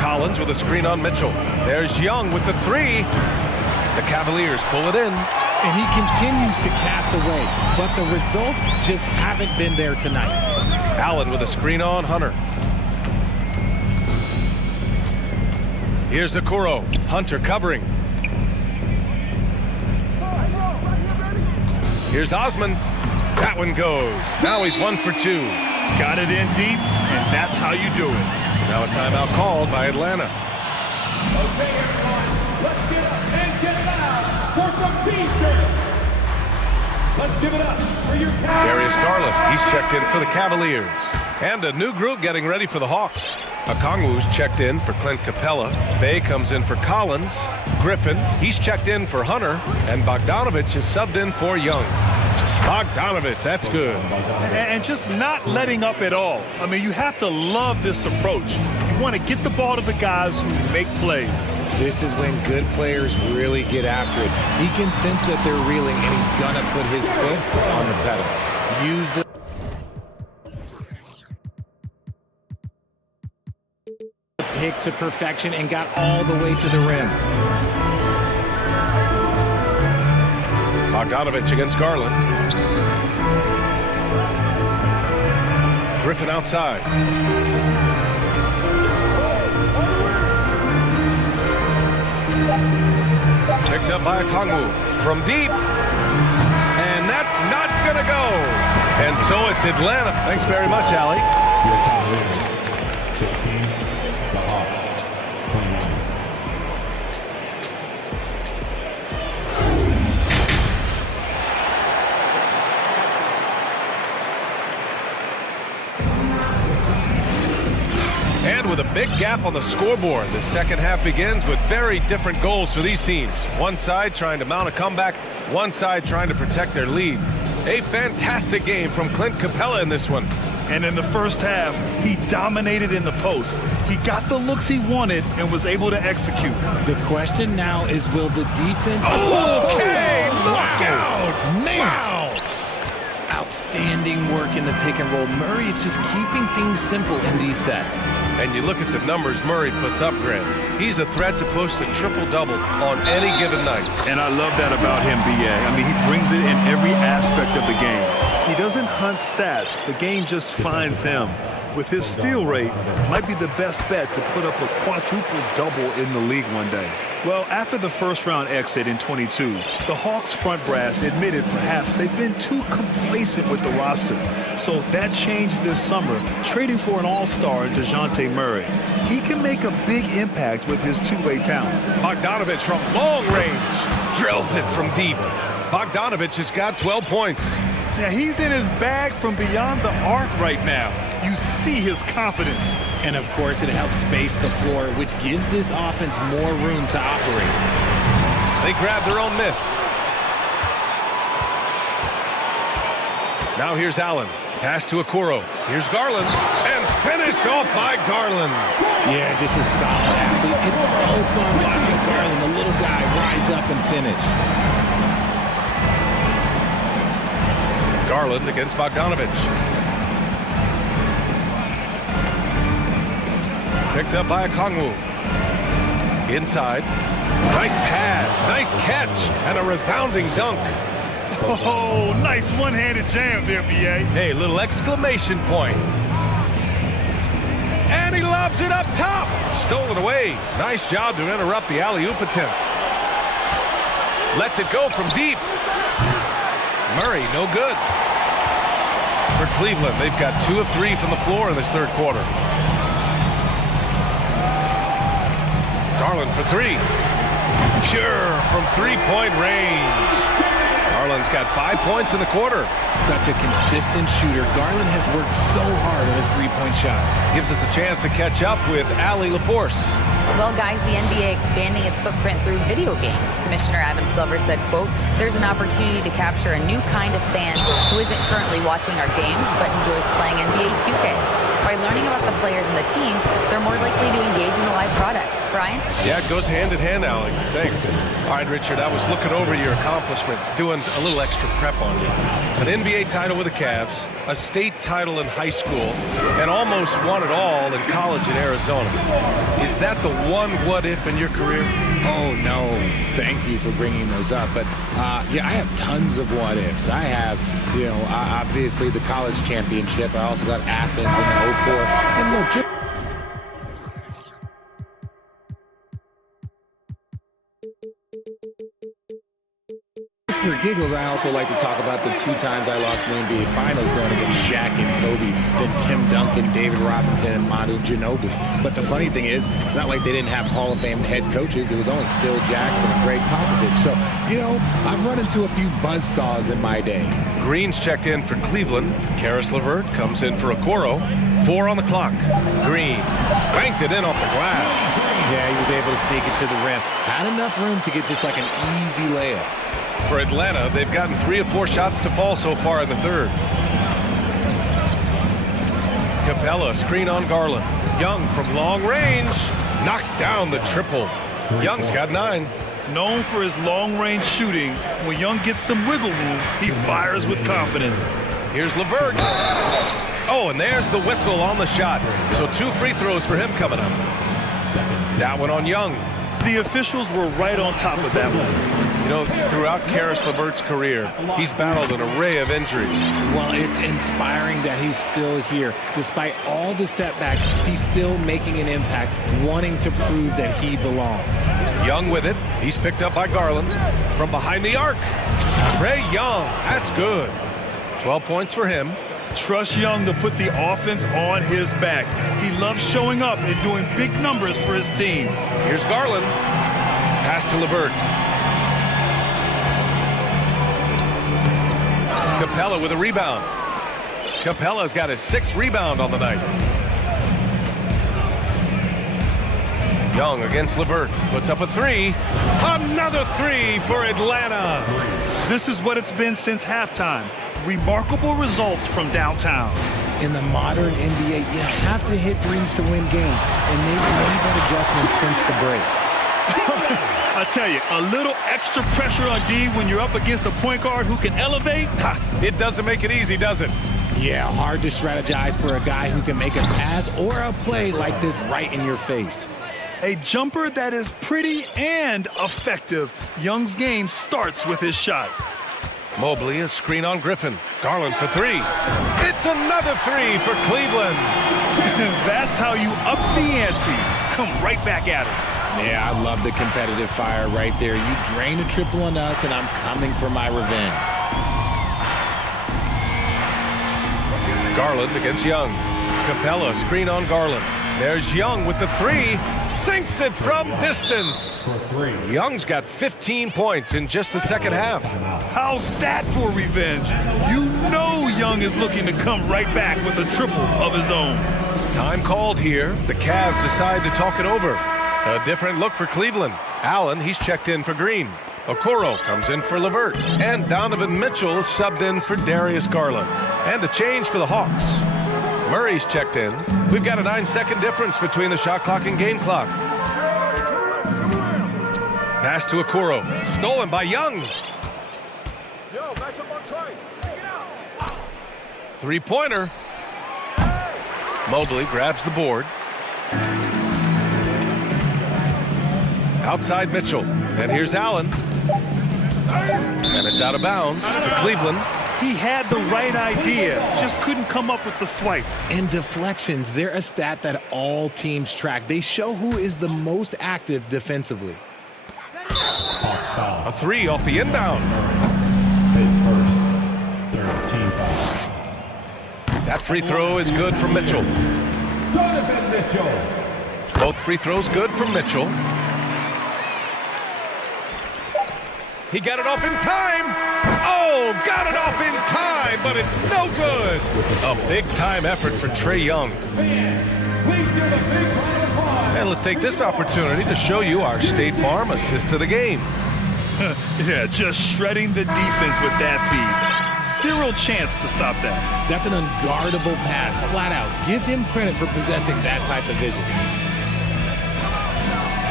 Collins with a screen on Mitchell. There's Young with the 3. The Cavaliers pull it in. And he continues to cast away, but the results just haven't been there tonight. Allen with a screen on Hunter. Here's Okoro. Hunter covering. Here's Osman. That one goes. Now he's 1 for 2. Got it in deep, and that's how you do it. Now a timeout called by Atlanta. Okay, everyone, let's get up and get loud for some defense. Let's give it up for your Darius Garland, he's checked in for the Cavaliers. And a new group getting ready for the Hawks. Okongwu's checked in for Clint Capella. Bay comes in for Collins. Griffin, he's checked in for Hunter. And Bogdanovich is subbed in for Young. Bogdanovich, that's good. And just not letting up at all. I mean, you have to love this approach. You want to get the ball to the guys who make plays. This is when good players really get after it. He can sense that they're reeling, and he's going to put his foot on the pedal. Use the pick to perfection and got all the way to the rim. Bogdanovich against Garland. Griffin outside. Picked up by Okongwu from deep. And that's not going to go. And so it's Atlanta. Thanks very much, Allie. Your top leaders, 16, the Hawks, 21. And with a big gap on the scoreboard, the second half begins with very different goals for these teams. One side trying to mount a comeback, one side trying to protect their lead. A fantastic game from Clint Capella in this one. And in the first half, he dominated in the post. He got the looks he wanted and was able to execute. The question now is, will the defense... Okay, look out! Man! Wow! Outstanding work in the pick and roll. Murray is just keeping things simple in these sets. And you look at the numbers Murray puts up, Grant. He's a threat to post a triple-double on any given night. And I love that about him, B.A. I mean, he brings it in every aspect of the game. He doesn't hunt stats. The game just finds him. with his steal rate, might be the best bet to put up a quadruple double in the league one day. Well, after the first-round exit in 22, the Hawks front brass admitted perhaps they've been too complacent with the roster. So that changed this summer, trading for an all-star in DeJounte Murray. He can make a big impact with his two-way talent. Bogdanovich from long range drills it from deep. Bogdanovich has got 12 points. Now, he's in his bag from beyond the arc right now. You see his confidence. And, of course, it helps space the floor, which gives this offense more room to operate. They grab their own miss. Now here's Allen. Pass to Okoro. Here's Garland. And finished off by Garland. Yeah, just a solid athlete. It's so fun watching Garland, the little guy, rise up and finish. Garland against Bogdanovich. Picked up by Okongwu. Inside. Nice pass, nice catch, and a resounding dunk. Oh, nice one-handed jam there, B.A. Hey, little exclamation point. And he lobs it up top. Stolen away. Nice job to interrupt the alley-oop attempt. Lets it go from deep. Murray, no good. For Cleveland, they've got 2 of 3 from the floor in this third quarter. Garland for 3. Pure from three-point range. Garland's got 5 points in the quarter. Such a consistent shooter. Garland has worked so hard on his three-point shot. Gives us a chance to catch up with Allie LaForce. Well, guys, the NBA expanding its footprint through video games. Commissioner Adam Silver said, quote, there's an opportunity to capture a new kind of fan who isn't currently watching our games but enjoys playing NBA 2K. By learning about the players and the teams, they're more likely to engage in the live product. Brian? Yeah, it goes hand in hand, Allie. Thanks. All right, Richard, I was looking over your accomplishments, doing a little extra prep on you. An NBA title with the Cavs, a state title in high school, and almost won it all in college in Arizona. Is that the one what-if in your career? Oh, no. Thank you for bringing those up. But, yeah, I have tons of what-ifs. I have, obviously the college championship. I also got Athens in the 04. And look, just for giggles, I also like to talk about the 2 times I lost in the NBA Finals going against Shaq and Kobe, then Tim Duncan, David Robinson, and Manu Ginobili. But the funny thing is, it's not like they didn't have Hall of Fame head coaches. It was only Phil Jackson and Greg Popovich. So, I've run into a few buzzsaws in my day. Green's checked in for Cleveland. Karis LeVert comes in for Okoro. 4 on the clock. Green banked it in off the glass. Yeah, he was able to sneak it to the rim. Had enough room to get just like an easy layup. For Atlanta, they've gotten 3 of 4 shots to fall so far in the third. Capella, screen on Garland. Young from long range knocks down the triple. Young's got 9. Known for his long-range shooting, when Young gets some wiggle room, he fires with confidence. Here's LeVert. Oh, and there's the whistle on the shot. So 2 free throws for him coming up. That one on Young. The officials were right on top of that one. Throughout Karis LeVert's career, he's battled an array of injuries. Well, it's inspiring that he's still here. Despite all the setbacks, he's still making an impact, wanting to prove that he belongs. Young with it. He's picked up by Garland from behind the arc. Trae Young, that's good. 12 points for him. Trust Young to put the offense on his back. He loves showing up and doing big numbers for his team. Here's Garland. Pass to LeVert. Capella with a rebound. Capella's got his 6th rebound on the night. Young against LeVert. Puts up a 3. Another 3 for Atlanta. This is what it's been since halftime. Remarkable results from downtown. In the modern NBA, you have to hit threes to win games, and they've made that adjustment since the break. I tell you, a little extra pressure on D when you're up against a point guard who can elevate. It doesn't make it easy, does it? Yeah, hard to strategize for a guy who can make a pass or a play like this right in your face. A jumper that is pretty and effective. Young's game starts with his shot. Mobley, a screen on Griffin. Garland for three. It's another three for Cleveland. That's how you up the ante. Come right back at it. Yeah, I love the competitive fire right there. You drain a triple on us, and I'm coming for my revenge. Garland against Young. Capella, screen on Garland. There's Young with the three. Sinks it from distance. Young's got 15 points in just the second half. How's that for revenge? You know Young is looking to come right back with a triple of his own. Time called here. The Cavs decide to talk it over. A different look for Cleveland. Allen, he's checked in for Green. Okoro comes in for LeVert. And Donovan Mitchell is subbed in for Darius Garland. And a change for the Hawks. Murray's checked in. We've got a 9-second difference between the shot clock and game clock. Pass to Okoro. Stolen by Young. Three-pointer. Mobley grabs the board. Outside Mitchell. And here's Allen. And it's out of bounds to Cleveland. He had the right idea, just couldn't come up with the swipe. And deflections, they're a stat that all teams track. They show who is the most active defensively. A three off the inbound. That free throw is good from Mitchell. Both free throws good from Mitchell. He got it off in time. Oh, got it off in time, but it's no good. A big-time effort for Trae Young. And let's take this opportunity to show you our State Farm assist of the game. Yeah, just shredding the defense with that feed. Zero chance to stop that. That's an unguardable pass, flat out. Give him credit for possessing that type of vision.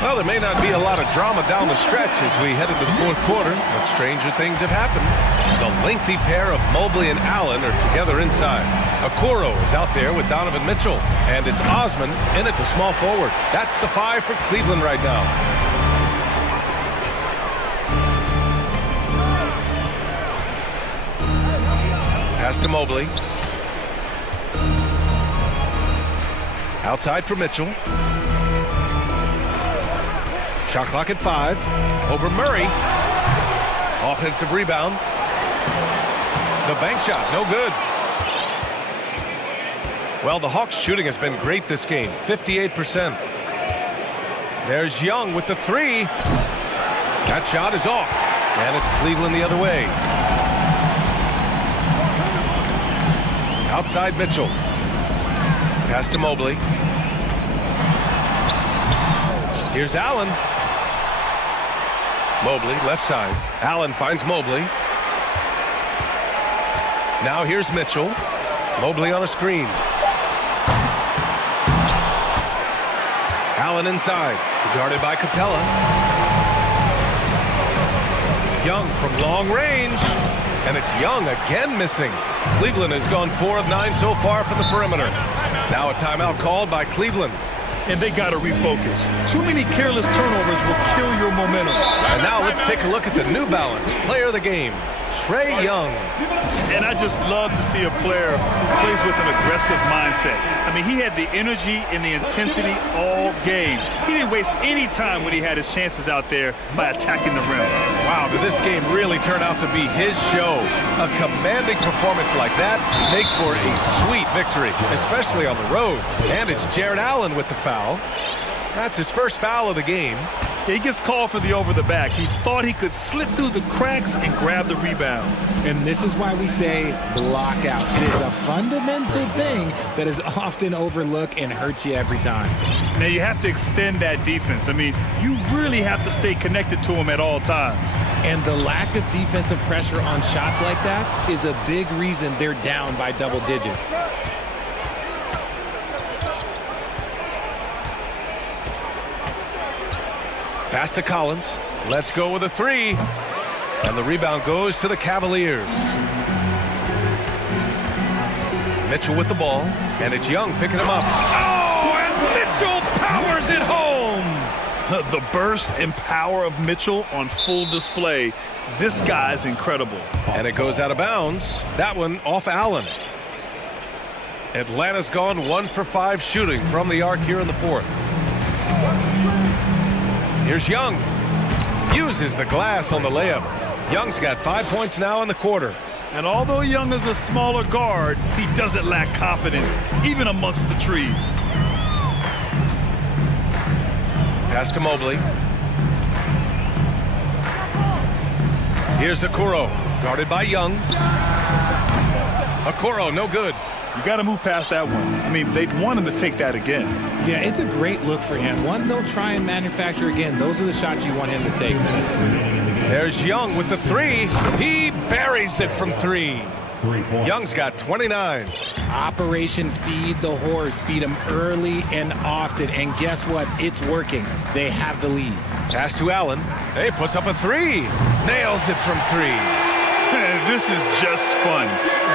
Well, there may not be a lot of drama down the stretch as we head into the fourth quarter, but stranger things have happened. The lengthy pair of Mobley and Allen are together inside. Okoro is out there with Donovan Mitchell, and it's Osman in at the small forward. That's the five for Cleveland right now. Pass to Mobley. Outside for Mitchell. Shot clock at 5. Over Murray. Offensive rebound. The bank shot, no good. Well, the Hawks' shooting has been great this game, 58%. There's Young with the three. That shot is off, and it's Cleveland the other way. Outside Mitchell. Pass to Mobley. Here's Allen. Mobley, left side. Allen finds Mobley. Now here's Mitchell. Mobley on a screen. Allen inside. Guarded by Capella. Young from long range. And it's Young again missing. Cleveland has gone 4 of 9 so far from the perimeter. Now a timeout called by Cleveland. And they got to refocus. Too many careless turnovers will kill your momentum. And now let's take a look at the New Balance player of the game, Trae Young. And I just love to see a player who plays with an aggressive mindset. I mean, he had the energy and the intensity all game. He didn't waste any time when he had his chances out there by attacking the rim. Wow, did this game really turn out to be his show? A commanding performance like that makes for a sweet victory, especially on the road. And it's Jared Allen with the foul. That's his first foul of the game. He gets called for the over the back. He thought he could slip through the cracks and grab the rebound. And this is why we say block out. It is a fundamental thing that is often overlooked and hurts you every time. Now you have to extend that defense. I mean, you really have to stay connected to him at all times. And the lack of defensive pressure on shots like that is a big reason they're down by double digits. Pass to Collins. Let's go with a three. And the rebound goes to the Cavaliers. Mitchell with the ball. And it's Young picking him up. Oh, and Mitchell powers it home. The burst and power of Mitchell on full display. This guy is incredible. And it goes out of bounds. That one off Allen. Atlanta's gone 1 for 5 shooting from the arc here in the fourth. Here's Young. Uses the glass on the layup. Young's got 5 points now in the quarter. And although Young is a smaller guard, he doesn't lack confidence, even amongst the trees. Pass to Mobley. Here's Okoro, guarded by Young. Okoro, no good. You got to move past that one. I mean, they'd want him to take that again. Yeah, it's a great look for him. One they'll try and manufacture again. Those are the shots you want him to take. There's Young with the three. He buries it from three. Young's got 29. Operation Feed the Horse. Feed him early and often. And guess what? It's working. They have the lead. Pass to Allen. Hey, puts up a three. Nails it from three. This is just fun.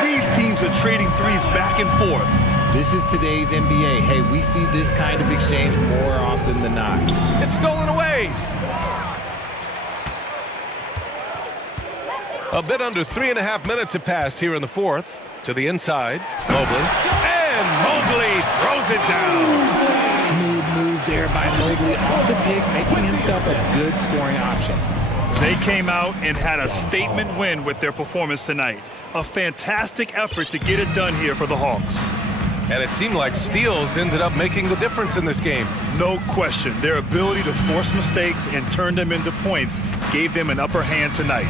These teams are trading threes back and forth. This is today's NBA. Hey, we see this kind of exchange more often than not. It's stolen away. A bit under 3.5 minutes have passed here in the fourth. To the inside, Mobley. And Mobley throws it down. Smooth move there by Mobley off the pick, making himself a good scoring option. They came out and had a statement win with their performance tonight. A fantastic effort to get it done here for the Hawks. And it seemed like steals ended up making the difference in this game. No question. Their ability to force mistakes and turn them into points gave them an upper hand tonight.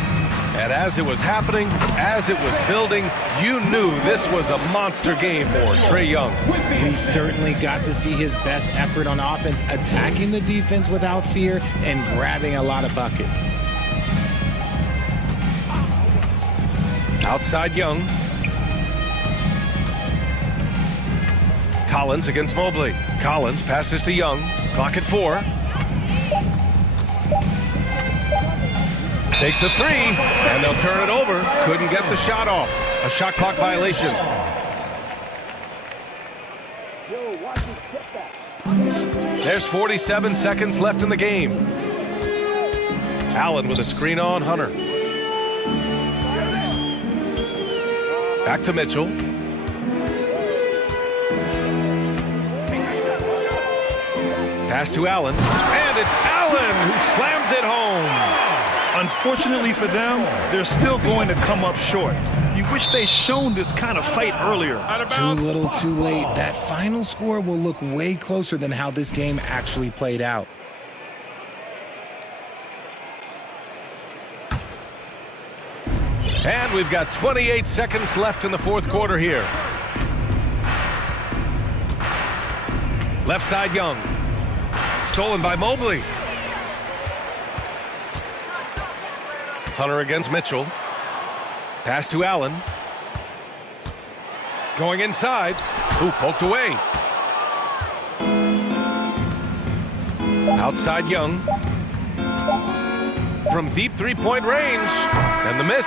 And as it was happening, as it was building, you knew this was a monster game for Trae Young. We certainly got to see his best effort on offense, attacking the defense without fear and grabbing a lot of buckets. Outside Young. Collins against Mobley. Collins passes to Young. Clock at 4. Takes a three, and they'll turn it over. Couldn't get the shot off. A shot clock violation. There's 47 seconds left in the game. Allen with a screen on Hunter. Back to Mitchell. Pass to Allen. And it's Allen who slams it home. Unfortunately for them, they're still going to come up short. You wish they'd shown this kind of fight earlier. Too little, too late. That final score will look way closer than how this game actually played out. And we've got 28 seconds left in the fourth quarter here. Left side Young. Stolen by Mobley. Hunter against Mitchell. Pass to Allen. Going inside. Ooh, poked away. Outside Young. From deep three-point range. And the miss.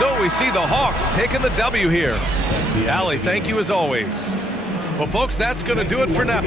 So we see the Hawks taking the W here. The Alley, thank you as always. Well, folks, that's going to do it for now.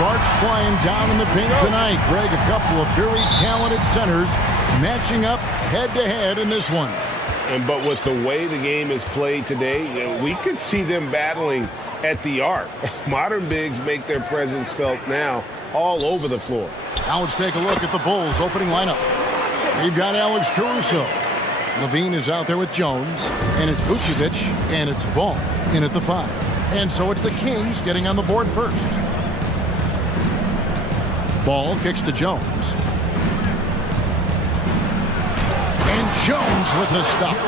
sparks flying down in the paint tonight. Greg, a couple of very talented centers matching up head-to-head in this one. But with the way the game is played today, we could see them battling at the arc. Modern bigs make their presence felt now all over the floor. Now let's take a look at the Bulls' opening lineup. We've got Alex Caruso. Levine is out there with Jones, and it's Vucevic, and it's Ball in at the 5. And so it's the Kings getting on the board first. Ball kicks to Jones. And Jones with the stuff.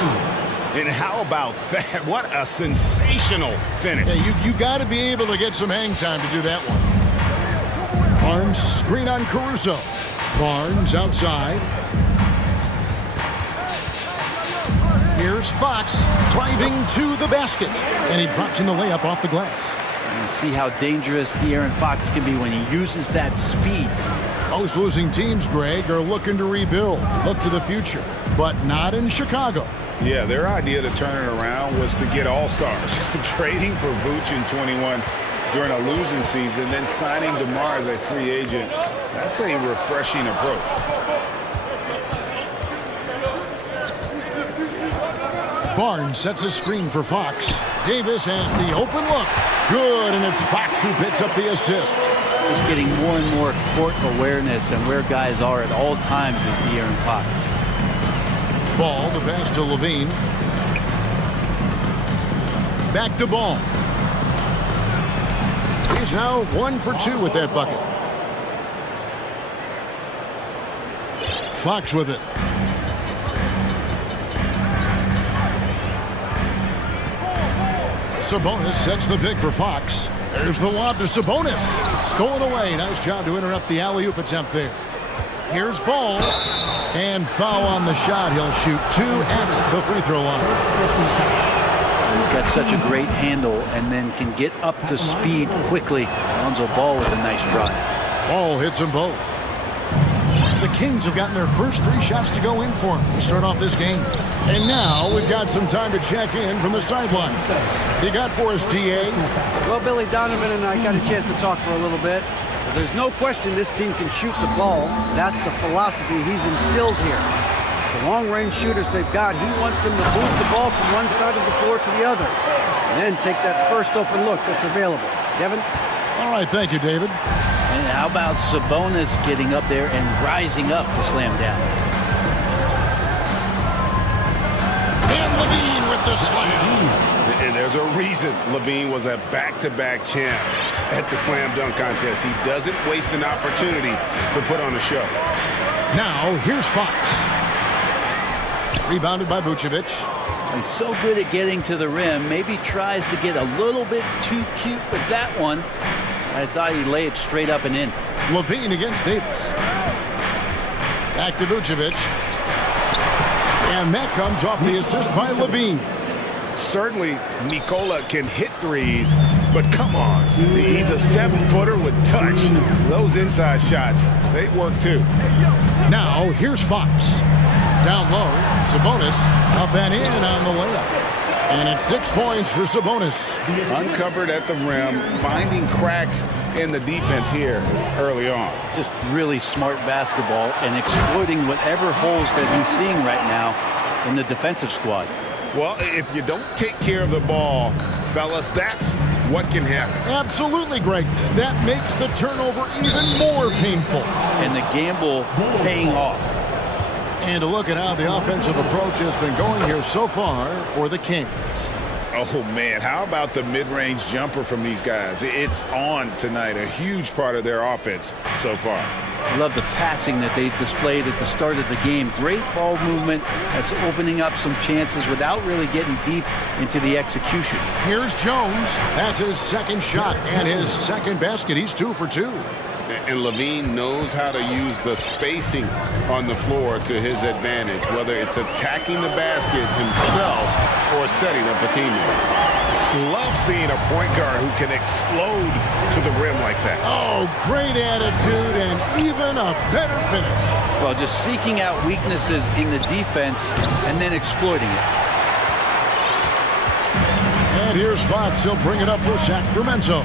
And how about that? What a sensational finish. Yeah, you got to be able to get some hang time to do that one. Barnes screen on Caruso. Barnes outside. Here's Fox driving to the basket. And he drops in the layup off the glass. You see how dangerous De'Aaron Fox can be when he uses that speed. Most losing teams, Greg, are looking to rebuild, look to the future, but not in Chicago. Yeah, their idea to turn it around was to get all-stars. Trading for Vooch in 21 during a losing season, then signing DeMar as a free agent. That's a refreshing approach. Barnes sets a screen for Fox. Davis has the open look. Good, and it's Fox who picks up the assist. Just getting more and more court awareness and where guys are at all times is De'Aaron Fox. Ball, the pass to Levine. Back to Ball. He's now 1 for 2 with that bucket. Fox with it. Sabonis sets the pick for Fox. There's the lob to Sabonis. Stolen away. Nice job to interrupt the alley-oop attempt there. Here's Ball. And foul on the shot. He'll shoot 2 at the free throw line. He's got such a great handle and then can get up to speed quickly. Lonzo Ball with a nice drive. Ball hits them both. The Kings have gotten their first 3 shots to go in for him to start off this game. And now we've got some time to check in from the sideline. You got for us, DA? Well, Billy Donovan and I got a chance to talk for a little bit. There's no question this team can shoot the ball. That's the philosophy he's instilled here. The long-range shooters they've got, he wants them to move the ball from one side of the floor to the other. And then take that first open look that's available. Kevin? All right, thank you, David. And how about Sabonis getting up there and rising up to slam down? And Levine with the slam. And there's a reason Levine was a back-to-back champ at the slam dunk contest. He doesn't waste an opportunity to put on a show. Now, here's Fox. Rebounded by Vucevic. He's so good at getting to the rim. Maybe tries to get a little bit too cute with that one. I thought he'd lay it straight up and in. Levine against Davis. Back to Vucevic. And that comes off the assist by Levine. Certainly, Nikola can hit threes, but come on. He's a 7-footer with touch. Those inside shots, they work too. Now, here's Fox. Down low, Sabonis up and in on the layup. And it's 6 points for Sabonis. Uncovered at the rim, finding cracks in the defense here early on. Just really smart basketball and exploiting whatever holes that he's seeing right now in the defensive squad. Well, if you don't take care of the ball, fellas, that's what can happen. Absolutely, Greg. That makes the turnover even more painful. And the gamble paying off. And to look at how the offensive approach has been going here so far for the Kings. Oh, man, how about the mid-range jumper from these guys? It's on tonight, a huge part of their offense so far. I love the passing that they displayed at the start of the game. Great ball movement that's opening up some chances without really getting deep into the execution. Here's Jones. That's his second shot and his second basket. He's 2 for 2. And Levine knows how to use the spacing on the floor to his advantage, whether it's attacking the basket himself or setting up a teammate. Love seeing a point guard who can explode to the rim like that. Oh, great attitude and even a better finish. Well, just seeking out weaknesses in the defense and then exploiting it. And here's Fox. He'll bring it up for Sacramento.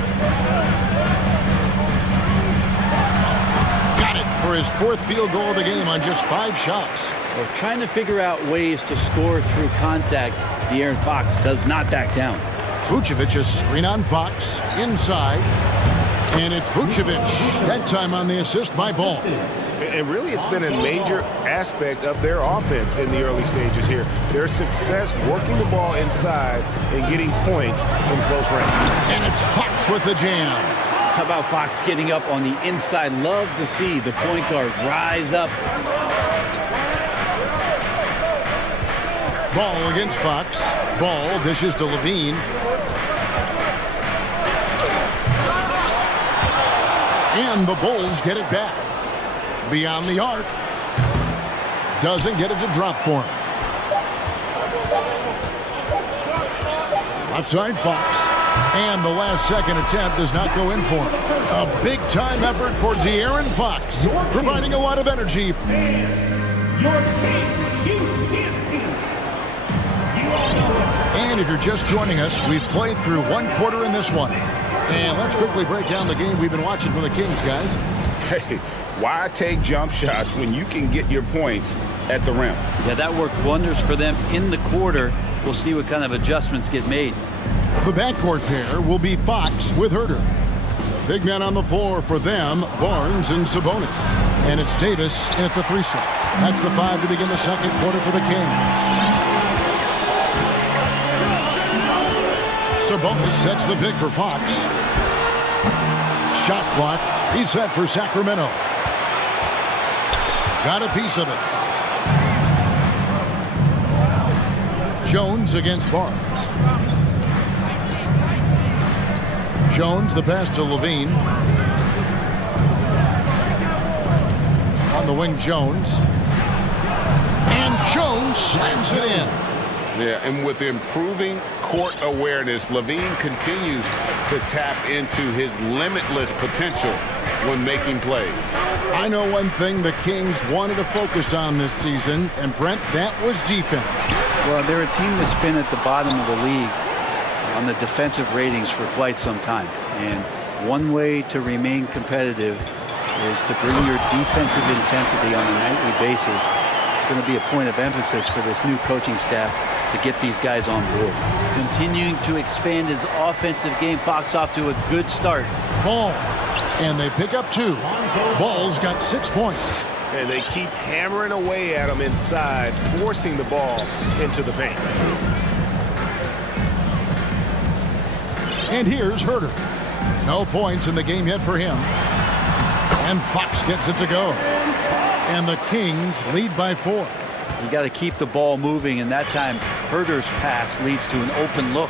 for his 4th field goal of the game on just 5 shots. Well, trying to figure out ways to score through contact, De'Aaron Fox does not back down. Vucevic, a screen on Fox, inside. And it's Vucevic, that time on the assist by Ball. And really, it's been a major aspect of their offense in the early stages here. Their success working the ball inside and getting points from close range. And it's Fox with the jam. How about Fox getting up on the inside? Love to see the point guard rise up. Ball against Fox. Ball dishes to Levine. And the Bulls get it back. Beyond the arc. Doesn't get it to drop for him. Left side Fox. And the last second attempt does not go in for him. A big time effort for De'Aaron Fox. Providing a lot of energy. And if you're just joining us, we've played through 1 quarter in this one. And let's quickly break down the game we've been watching from the Kings, guys. Hey, why take jump shots when you can get your points at the rim? Yeah, that worked wonders for them in the quarter. We'll see what kind of adjustments get made. The backcourt pair will be Fox with Herter. Big men on the floor for them, Barnes and Sabonis. And it's Davis at the 3 slot. That's the 5 to begin the second quarter for the Kings. Sabonis sets the pick for Fox. Shot clock reset for Sacramento. Got a piece of it. Jones against Barnes. Jones, the pass to Levine. On the wing, Jones. And Jones slams it in. Yeah, and with improving court awareness, Levine continues to tap into his limitless potential when making plays. I know one thing the Kings wanted to focus on this season, and Brent, that was defense. Well, they're a team that's been at the bottom of the league on the defensive ratings for quite some time. And one way to remain competitive is to bring your defensive intensity on a nightly basis. It's going to be a point of emphasis for this new coaching staff to get these guys on board. Continuing to expand his offensive game. Fox off to a good start. Ball. And they pick up 2. Ball's got 6 points. And they keep hammering away at him inside, forcing the ball into the paint. And here's Herter. No points in the game yet for him. And Fox gets it to go. And the Kings lead by 4. You got to keep the ball moving, and that time Herter's pass leads to an open look.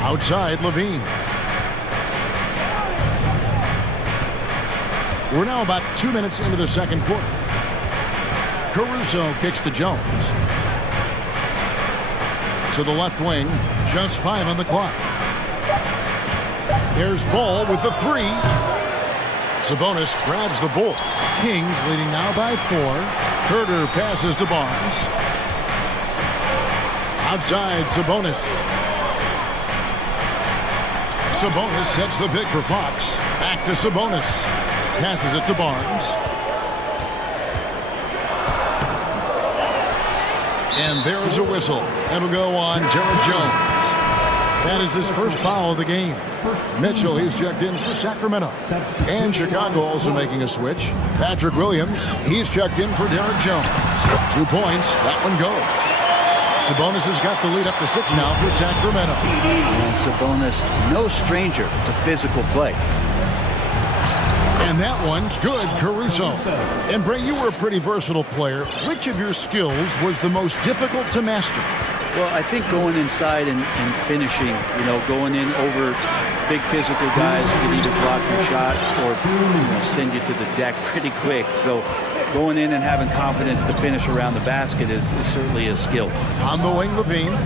Outside Levine. We're now about 2 minutes into the second quarter. Caruso kicks to Jones. To the left wing, just 5 on the clock. Here's Ball with the 3. Sabonis grabs the ball. Kings leading now by 4. Herter passes to Barnes. Outside Sabonis. Sabonis sets the pick for Fox. Back to Sabonis. Passes it to Barnes. And there's a whistle. That'll go on Jared Jones. That is his first foul of the game. Mitchell, he's checked in for Sacramento. And Chicago also making a switch. Patrick Williams, he's checked in for Derek Jones. 2 points, that one goes. Sabonis has got the lead up to 6 now for Sacramento. And Sabonis, no stranger to physical play. And that one's good, Caruso. And Bray, you were a pretty versatile player. Which of your skills was the most difficult to master? Well, I think going inside and finishing, going in over big physical guys who can either block your shot or send you to the deck pretty quick. So going in and having confidence to finish around the basket is certainly a skill. On the wing, Levine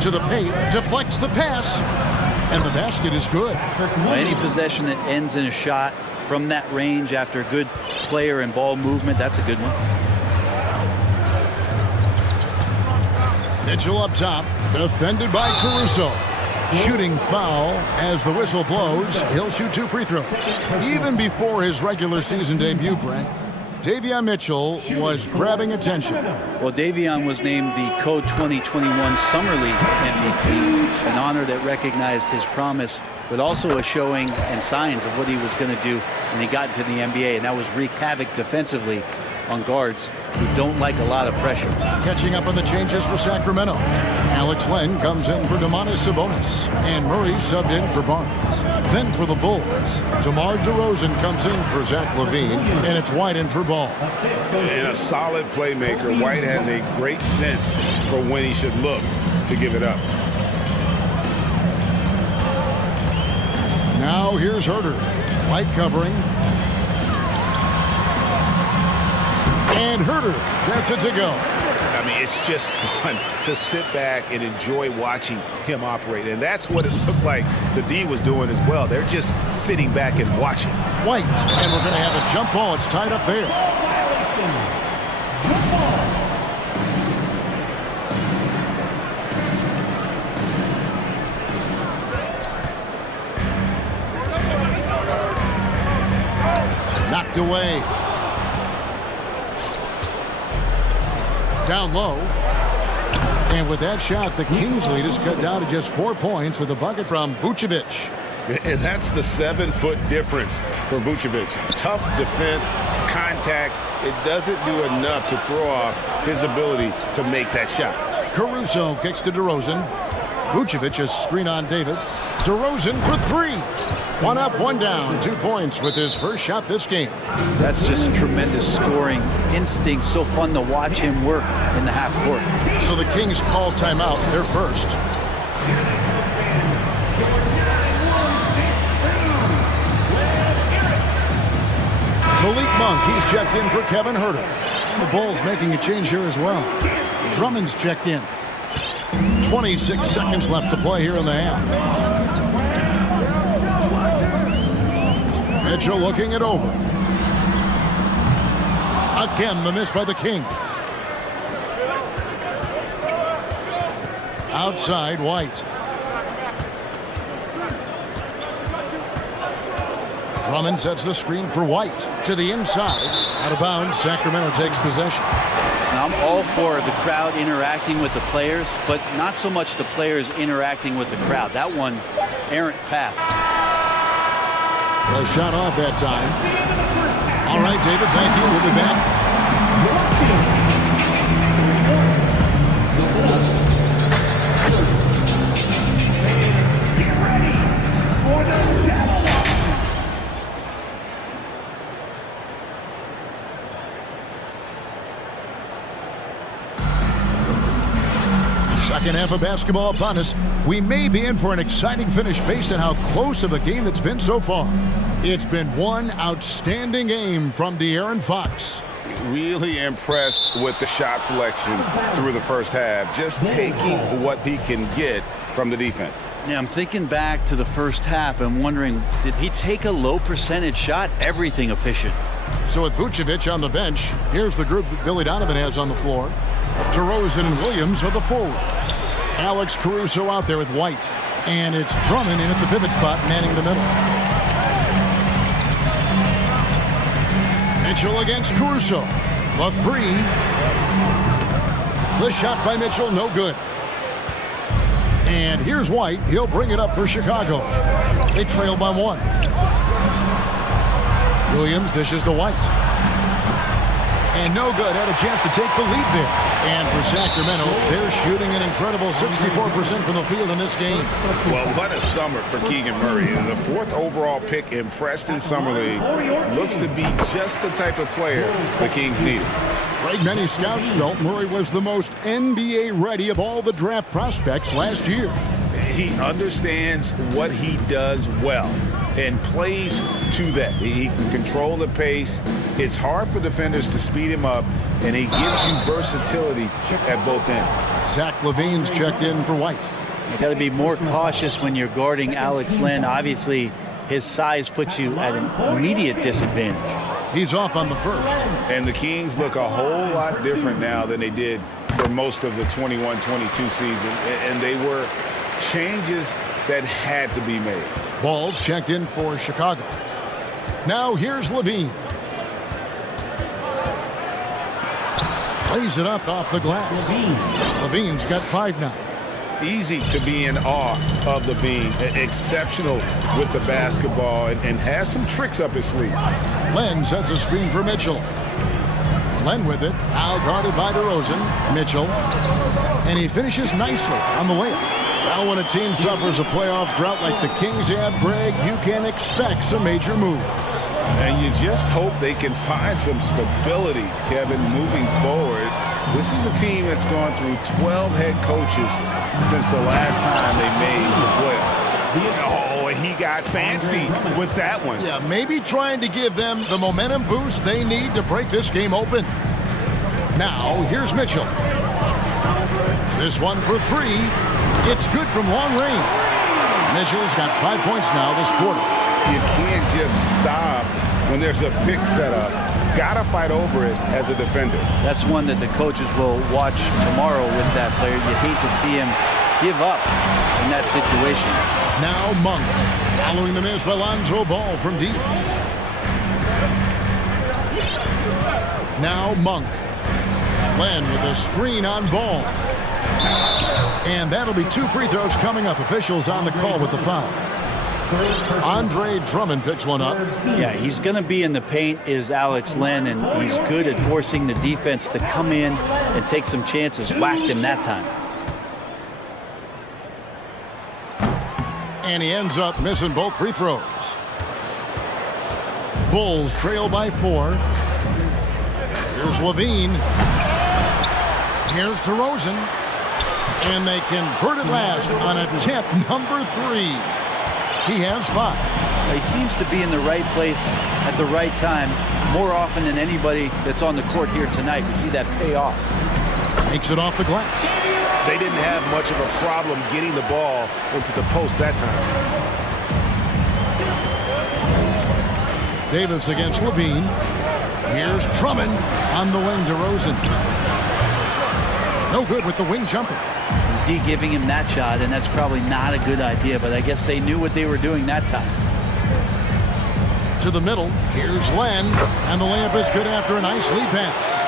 to the paint, deflects the pass, and the basket is good. Any possession that ends in a shot from that range after a good player and ball movement, that's a good one. Mitchell up top, defended by Caruso. Shooting foul as the whistle blows. He'll shoot 2 free throws. Even before his regular season debut, Brent, Davion Mitchell was grabbing attention. Well, Davion was named the Code 2021 Summer League MVP, an honor that recognized his promise, but also a showing and signs of what he was going to do when he got into the NBA, and that was wreak havoc defensively on guards who don't like a lot of pressure. Catching up on the changes for Sacramento. Alex Len comes in for Domantas Sabonis, and Murray subbed in for Barnes. Then for the Bulls, DeMar DeRozan comes in for Zach LaVine, and it's White in for Ball. And a solid playmaker. White has a great sense for when he should look to give it up. Now here's Herter. White covering. And Herter gets it to go. I mean, it's just fun to sit back and enjoy watching him operate. And that's what it looked like the D was doing as well. They're just sitting back and watching. White, and we're going to have a jump ball. It's tied up there. Knocked away. Down low. And with that shot, the Kings lead is cut down to just 4 points with a bucket from Vucevic. And that's the 7-foot difference for Vucevic. Tough defense, contact. It doesn't do enough to throw off his ability to make that shot. Caruso kicks to DeRozan. Vucevic a screen on Davis. DeRozan for 3. 1 up, 1 down. 2 points with his first shot this game. That's just tremendous scoring instinct. So fun to watch him work in the half court. So the Kings call timeout. They're first. Malik Monk, he's checked in for Kevin Herter. The Bulls making a change here as well. Drummond's checked in. 26 seconds left to play here in the half. Mitchell looking it over. Again, the miss by the Kings. Outside, White. Drummond sets the screen for White. To the inside. Out of bounds, Sacramento takes possession. Now, I'm all for the crowd interacting with the players, but not so much the players interacting with the crowd. That one, errant pass. Well, shot off that time. All right, David, thank you. We'll be back. Second half of basketball upon us. We may be in for an exciting finish based on how close of a game it's been so far. It's been one outstanding game from De'Aaron Fox. Really impressed with the shot selection through the first half. Just taking what he can get from the defense. Yeah, I'm thinking back to the first half and wondering, did he take a low percentage shot? Everything efficient. So with Vucevic on the bench, here's the group that Billy Donovan has on the floor. DeRozan and Williams are the forwards. Alex Caruso out there with White. And it's Drummond in at the pivot spot, manning the middle. Mitchell against Caruso. The 3. The shot by Mitchell, no good. And here's White. He'll bring it up for Chicago. They trail by 1. Williams dishes to White. And no good. Had a chance to take the lead there. And for Sacramento, they're shooting an incredible 64% from the field in this game. Well, what a summer for Keegan Murray. The 4th overall pick impressed in Summer League. Looks to be just the type of player the Kings needed. Right, many scouts felt Murray was the most NBA ready of all the draft prospects last year. He understands what he does well and plays to that. He can control the pace. It's hard for defenders to speed him up, and he gives you versatility at both ends. Zach LaVine's checked in for White. You got to be more cautious when you're guarding Alex Len. Obviously, his size puts you at an immediate disadvantage. He's off on the first. And the Kings look a whole lot different now than they did for most of the 21-22 season. And they were changes that had to be made. Ball's checked in for Chicago. Now here's LaVine. Lays it up off the glass. Levine's got 5 now. Easy to be in awe of Levine. Exceptional with the basketball and has some tricks up his sleeve. Len sets a screen for Mitchell. Len with it, now guarded by DeRozan. Mitchell, and he finishes nicely on the layup. Now when a team suffers a playoff drought like the Kings have, Greg, you can expect some major moves. And you just hope they can find some stability, Kevin, moving forward. This is a team that's gone through 12 head coaches since the last time they made the playoffs. Oh, and he got fancy with that one. Yeah, maybe trying to give them the momentum boost they need to break this game open. Now, here's Mitchell. This one for 3. It's good from long range. Mitchell's got 5 points now this quarter. You can't just stop when there's a pick set up. Gotta fight over it as a defender. That's one that the coaches will watch tomorrow with that player. You hate to see him give up in that situation. Now Monk, following the miss by Lonzo Ball from deep. Now Monk. Len with a screen on Ball. And that'll be 2 free throws coming up. Officials on the call with the foul. Andre Drummond picks one up. Yeah, he's going to be in the paint is Alex Len, and he's good at forcing the defense to come in and take some chances. Whacked him that time. And he ends up missing both free throws. Bulls trail by 4. Here's Levine. Here's DeRozan. And they convert it last on attempt number 3. He has 5. He seems to be in the right place at the right time more often than anybody that's on the court here tonight. We see that pay off. Takes it off the glass. They didn't have much of a problem getting the ball into the post that time. Davis against Levine. Here's Drummond on the wing. DeRozan. No good with the wing jumper. D giving him that shot, and that's probably not a good idea, but I guess they knew what they were doing that time. To the middle, here's Len, and the layup is good after a nice lead pass.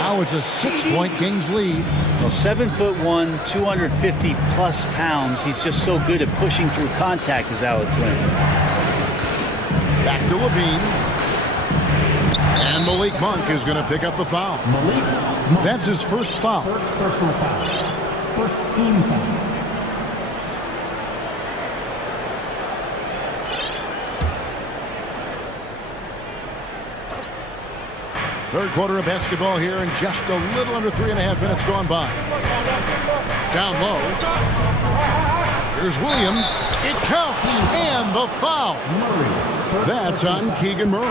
Now it's a 6-point Kings lead. Well, 7'1", 250 plus pounds. He's just so good at pushing through contact as Alex Len. Back to Levine. And Malik Monk is going to pick up the foul. That's his first foul. First personal foul. First team foul. Third quarter of basketball here, and just a little under 3.5 minutes gone by. Down low. Here's Williams. It counts, and the foul. That's on Keegan Murray.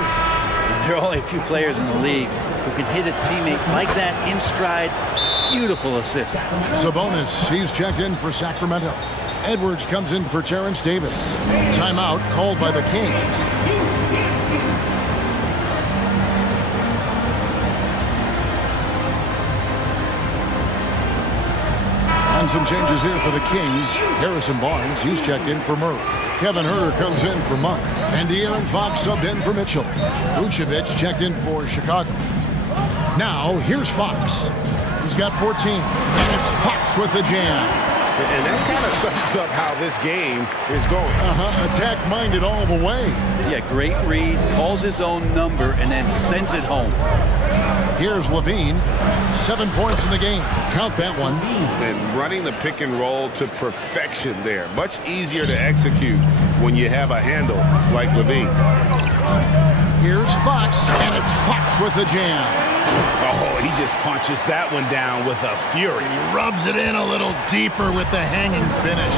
There are only a few players in the league who can hit a teammate like that in stride. Beautiful assist. Sabonis, he's checked in for Sacramento. Edwards comes in for Terrence Davis. Timeout called by the Kings. And some changes here for the Kings. Harrison Barnes, he's checked in for Murray. Kevin Huerter comes in for Monk. And De'Aaron Fox subbed in for Mitchell. Vucevic checked in for Chicago. Now, here's Fox. He's got 14. And it's Fox with the jam. And that kind of sums up how this game is going. Attack-minded all the way. Yeah, great read. Calls his own number and then sends it home. Here's Levine. 7 points in the game. Count that one. And running the pick and roll to perfection there. Much easier to execute when you have a handle like Levine. Here's Fox, and it's Fox with the jam. Oh, he just punches that one down with a fury. He rubs it in a little deeper with the hanging finish.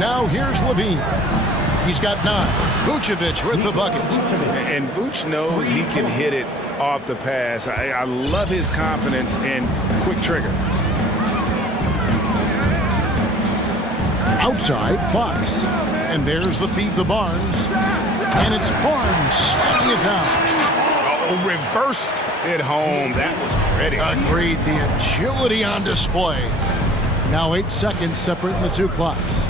Now here's Levine. He's got 9. Vucevic with the bucket. And Vuce knows he can hit it off the pass. I love his confidence and quick trigger. Outside, Fox. And there's the feed to Barnes. And it's Barnes slapping it down. Oh, reversed it home. That was pretty. Agreed. The agility on display. Now 8 seconds separating the two clocks.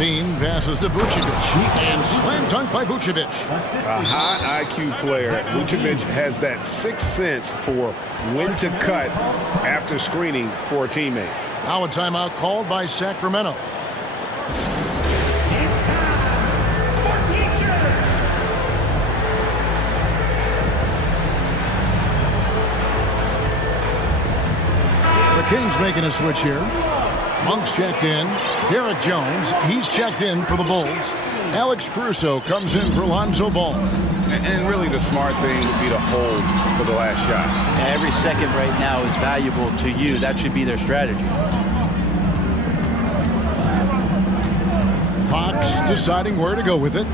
Levine passes to Vucevic. And slam dunk by Vucevic. A high IQ player. Vucevic has that sixth sense for when to cut after screening for a teammate. Now a timeout called by Sacramento. The Kings making a switch here. Monk's checked in. Derek Jones, he's checked in for the Bulls. Alex Caruso comes in for Lonzo Ball. And really the smart thing would be to hold for the last shot. Every second right now is valuable to you. That should be their strategy. Fox deciding where to go with it.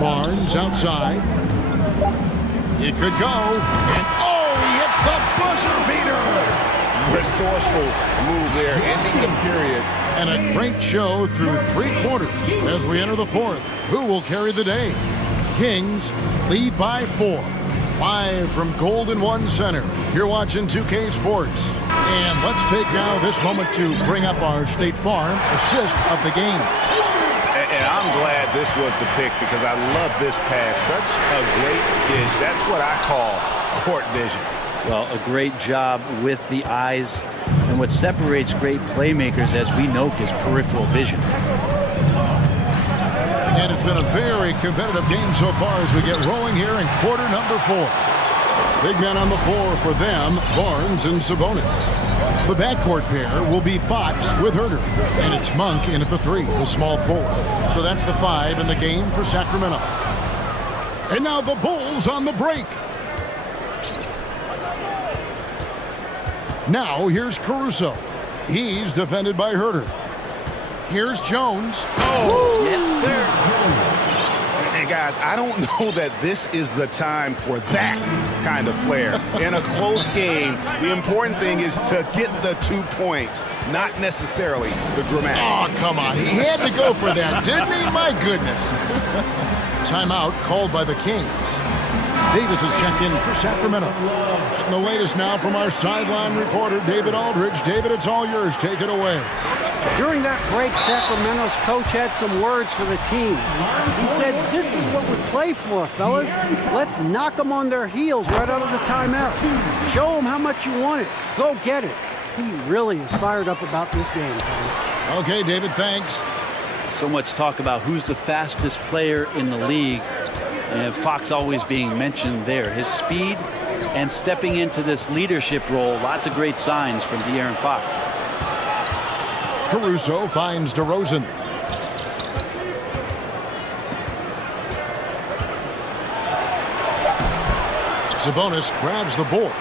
Barnes outside. It could go. And oh, he hits the buzzer beater. Resourceful move there, ending the period. And a great show through 3 quarters as we enter the 4th. Who will carry the day? Kings lead by 4. Live from Golden One Center. You're watching 2K Sports. And let's take now this moment to bring up our State Farm assist of the game. And I'm glad this was the pick because I love this pass. Such a great dish. That's what I call court vision. Well, a great job with the eyes. And what separates great playmakers, as we know, is peripheral vision. And it's been a very competitive game so far as we get rolling here in quarter number 4. Big men on the floor for them, Barnes and Sabonis. The backcourt pair will be Fox with Herter. And it's Monk in at the 3, the small forward. So that's the 5 in the game for Sacramento. And now the Bulls on the break. Now here's Caruso. He's defended by Herter. Here's Jones. Oh, yes, sir. And guys, I don't know that this is the time for that kind of flair. In a close game, the important thing is to get the 2 points, not necessarily the dramatics. Oh, come on. He had to go for that, didn't he? My goodness. Timeout called by the Kings. Davis is checked in for Sacramento. And the latest now from our sideline reporter, David Aldridge. David, it's all yours. Take it away. During that break, Sacramento's coach had some words for the team. He said, this is what we play for, fellas. Let's knock them on their heels right out of the timeout. Show them how much you want it. Go get it. He really is fired up about this game. Okay, David, thanks. So much talk about who's the fastest player in the league. And Fox always being mentioned there. His speed and stepping into this leadership role, lots of great signs from De'Aaron Fox. Caruso finds DeRozan. Sabonis grabs the board.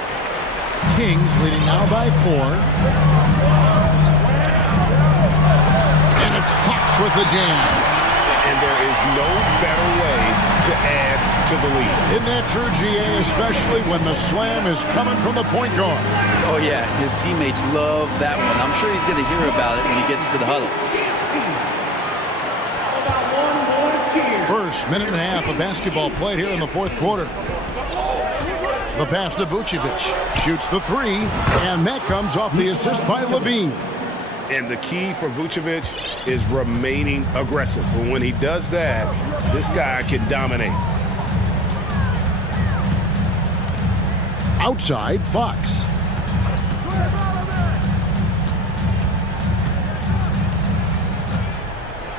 Kings leading now by 4. And it's Fox with the jam. And there is no better way to add to the lead. Isn't that true, GA, especially when the slam is coming from the point guard? Oh, yeah, his teammates love that one. I'm sure he's going to hear about it when he gets to the huddle. First minute and a half of basketball played here in the 4th quarter. The pass to Vucevic. Shoots the 3, and that comes off the assist by Levine. And the key for Vucevic is remaining aggressive. But when he does that, this guy can dominate. Outside, Fox.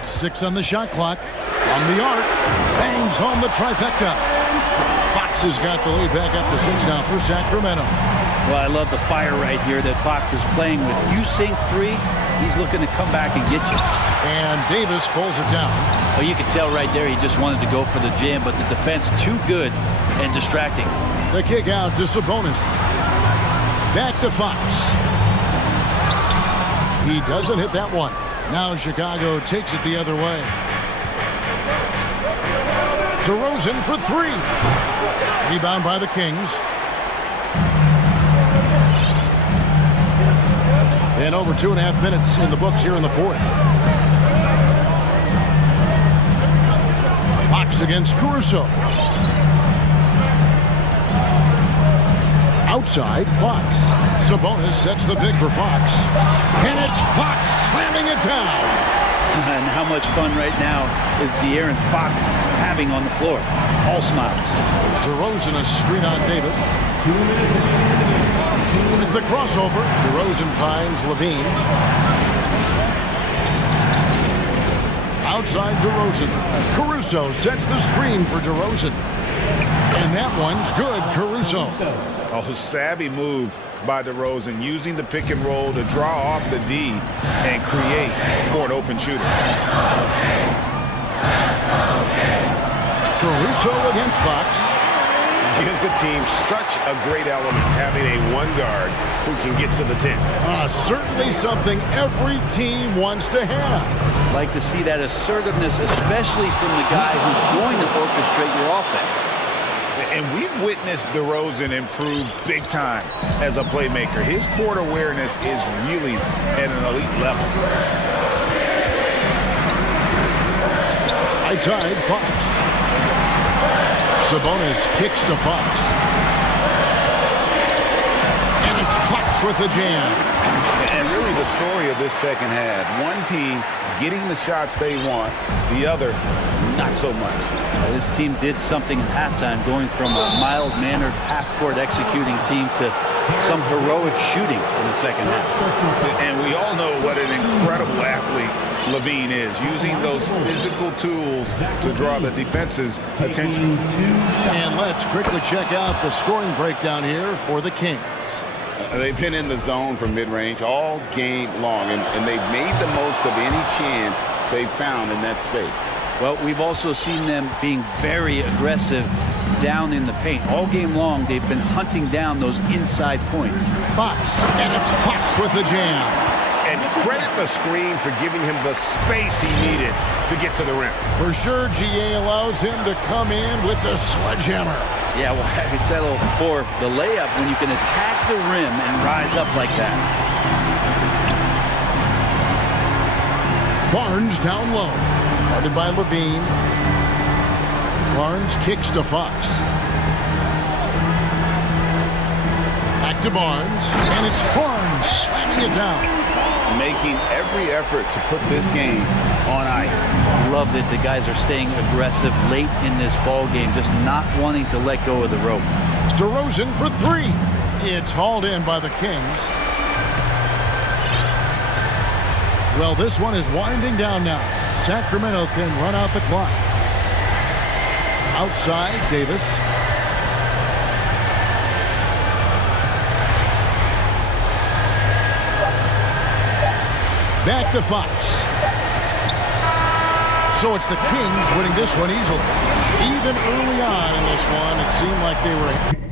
Six on the shot clock. From the arc. Bangs home the trifecta. Fox has got the lead back up to 6 now for Sacramento. Well, I love the fire right here that Fox is playing with. You sink 3, he's looking to come back and get you. And Davis pulls it down. Well, you can tell right there he just wanted to go for the jam, but the defense too good and distracting. The kick out to Sabonis. Back to Fox. He doesn't hit that one. Now Chicago takes it the other way. DeRozan for 3. Rebound by the Kings. And over 2.5 minutes in the books here in the 4th. Fox against Caruso. Outside, Fox. Sabonis sets the pick for Fox. And it's Fox slamming it down. And how much fun right now is De'Aaron Fox having on the floor? All smiles. DeRozan a screen on Davis. With the crossover, DeRozan finds Levine. Outside DeRozan. Caruso sets the screen for DeRozan. And that one's good, Caruso. A savvy move by DeRozan, using the pick and roll to draw off the D and create for an open shooter. Caruso against Fox. Gives the team such a great element, having a one guard who can get to the 10. Certainly something every team wants to have. Like to see that assertiveness, especially from the guy who's going to orchestrate your offense. And we've witnessed DeRozan improve big time as a playmaker. His court awareness is really at an elite level. I tied Fox. Sabonis kicks to Fox. And it's Fox with the jam. And really the story of this second half. One team getting the shots they want, the other not so much. This team did something at halftime, going from a mild-mannered half-court executing team to some heroic shooting in the second half. And we all know what an incredible athlete Levine is, using those physical tools to draw the defense's attention. And let's quickly check out the scoring breakdown here for the Kings. They've been in the zone from mid-range all game long, and they've made the most of any chance they found in that space. Well, we've also seen them being very aggressive down in the paint. All game long, they've been hunting down those inside points. Fox, and it's Fox with the jam. And credit the screen for giving him the space he needed to get to the rim. For sure, GA allows him to come in with the sledgehammer. Yeah, well, I settle for the layup when you can attack the rim and rise up like that. Barnes down low. Guarded by Levine. Barnes kicks to Fox. Back to Barnes. And it's Barnes slamming it down. Making every effort to put this game on ice. Love that the guys are staying aggressive late in this ball game, just not wanting to let go of the rope. DeRozan for three. It's hauled in by the Kings. Well, this one is winding down now. Sacramento can run out the clock. Outside, Davis. Back to Fox. So it's the Kings winning this one easily. Even early on in this one, it seemed like they were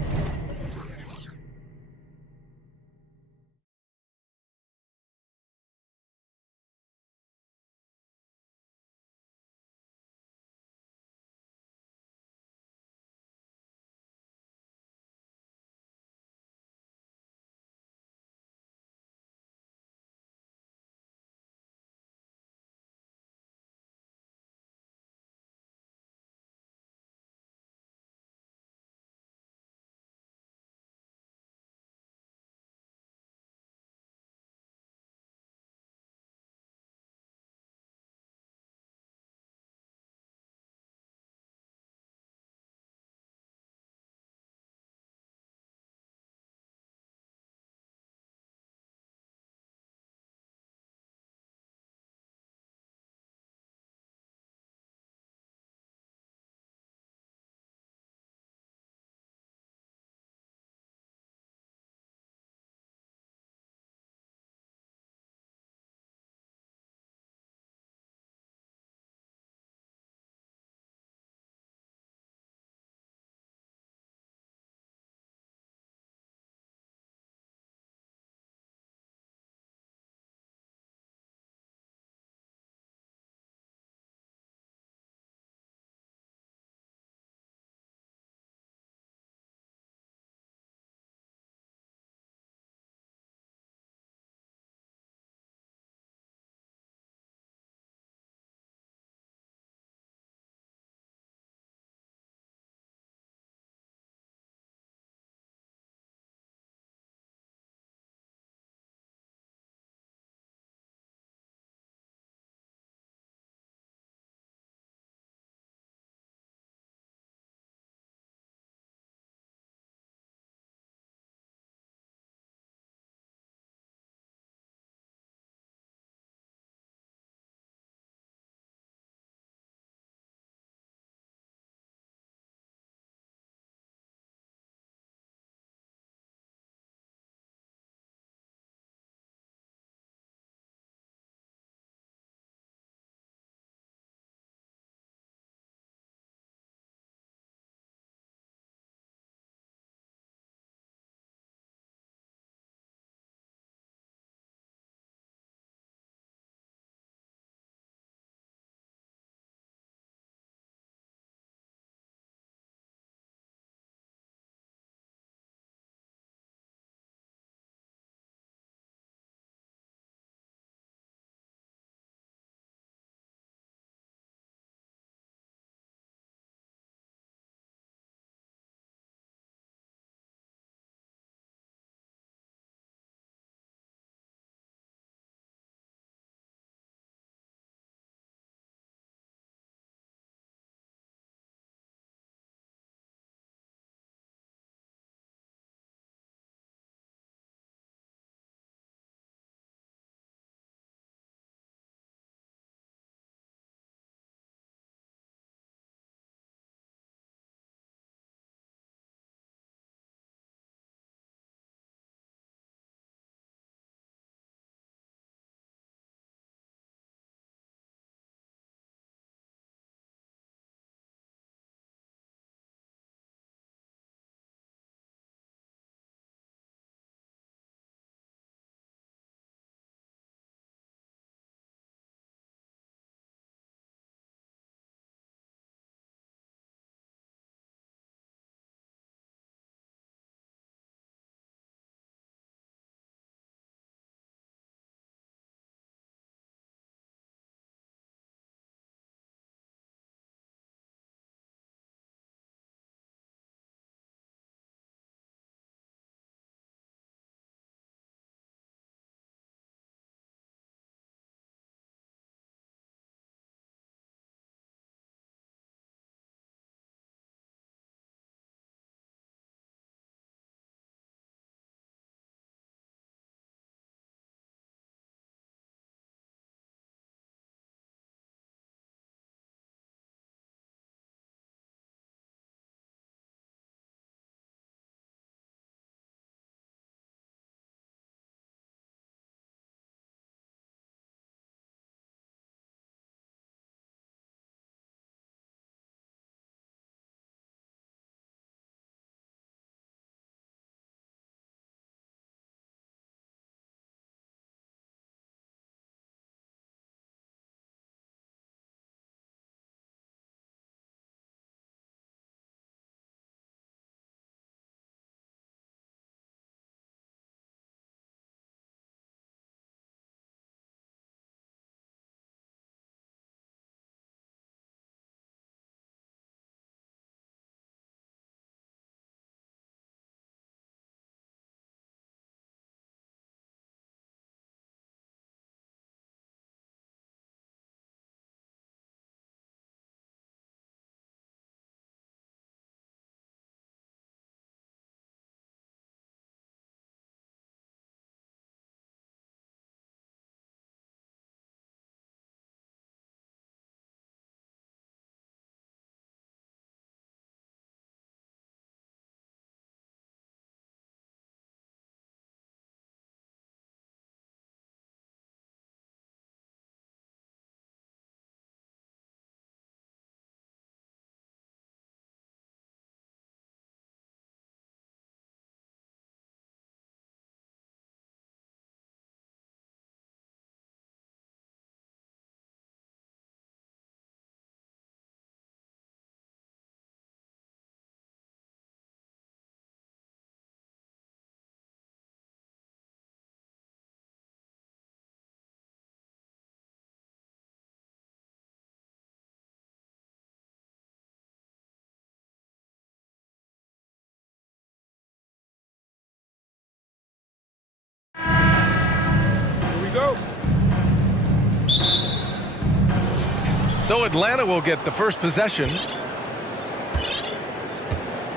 So Atlanta will get the first possession.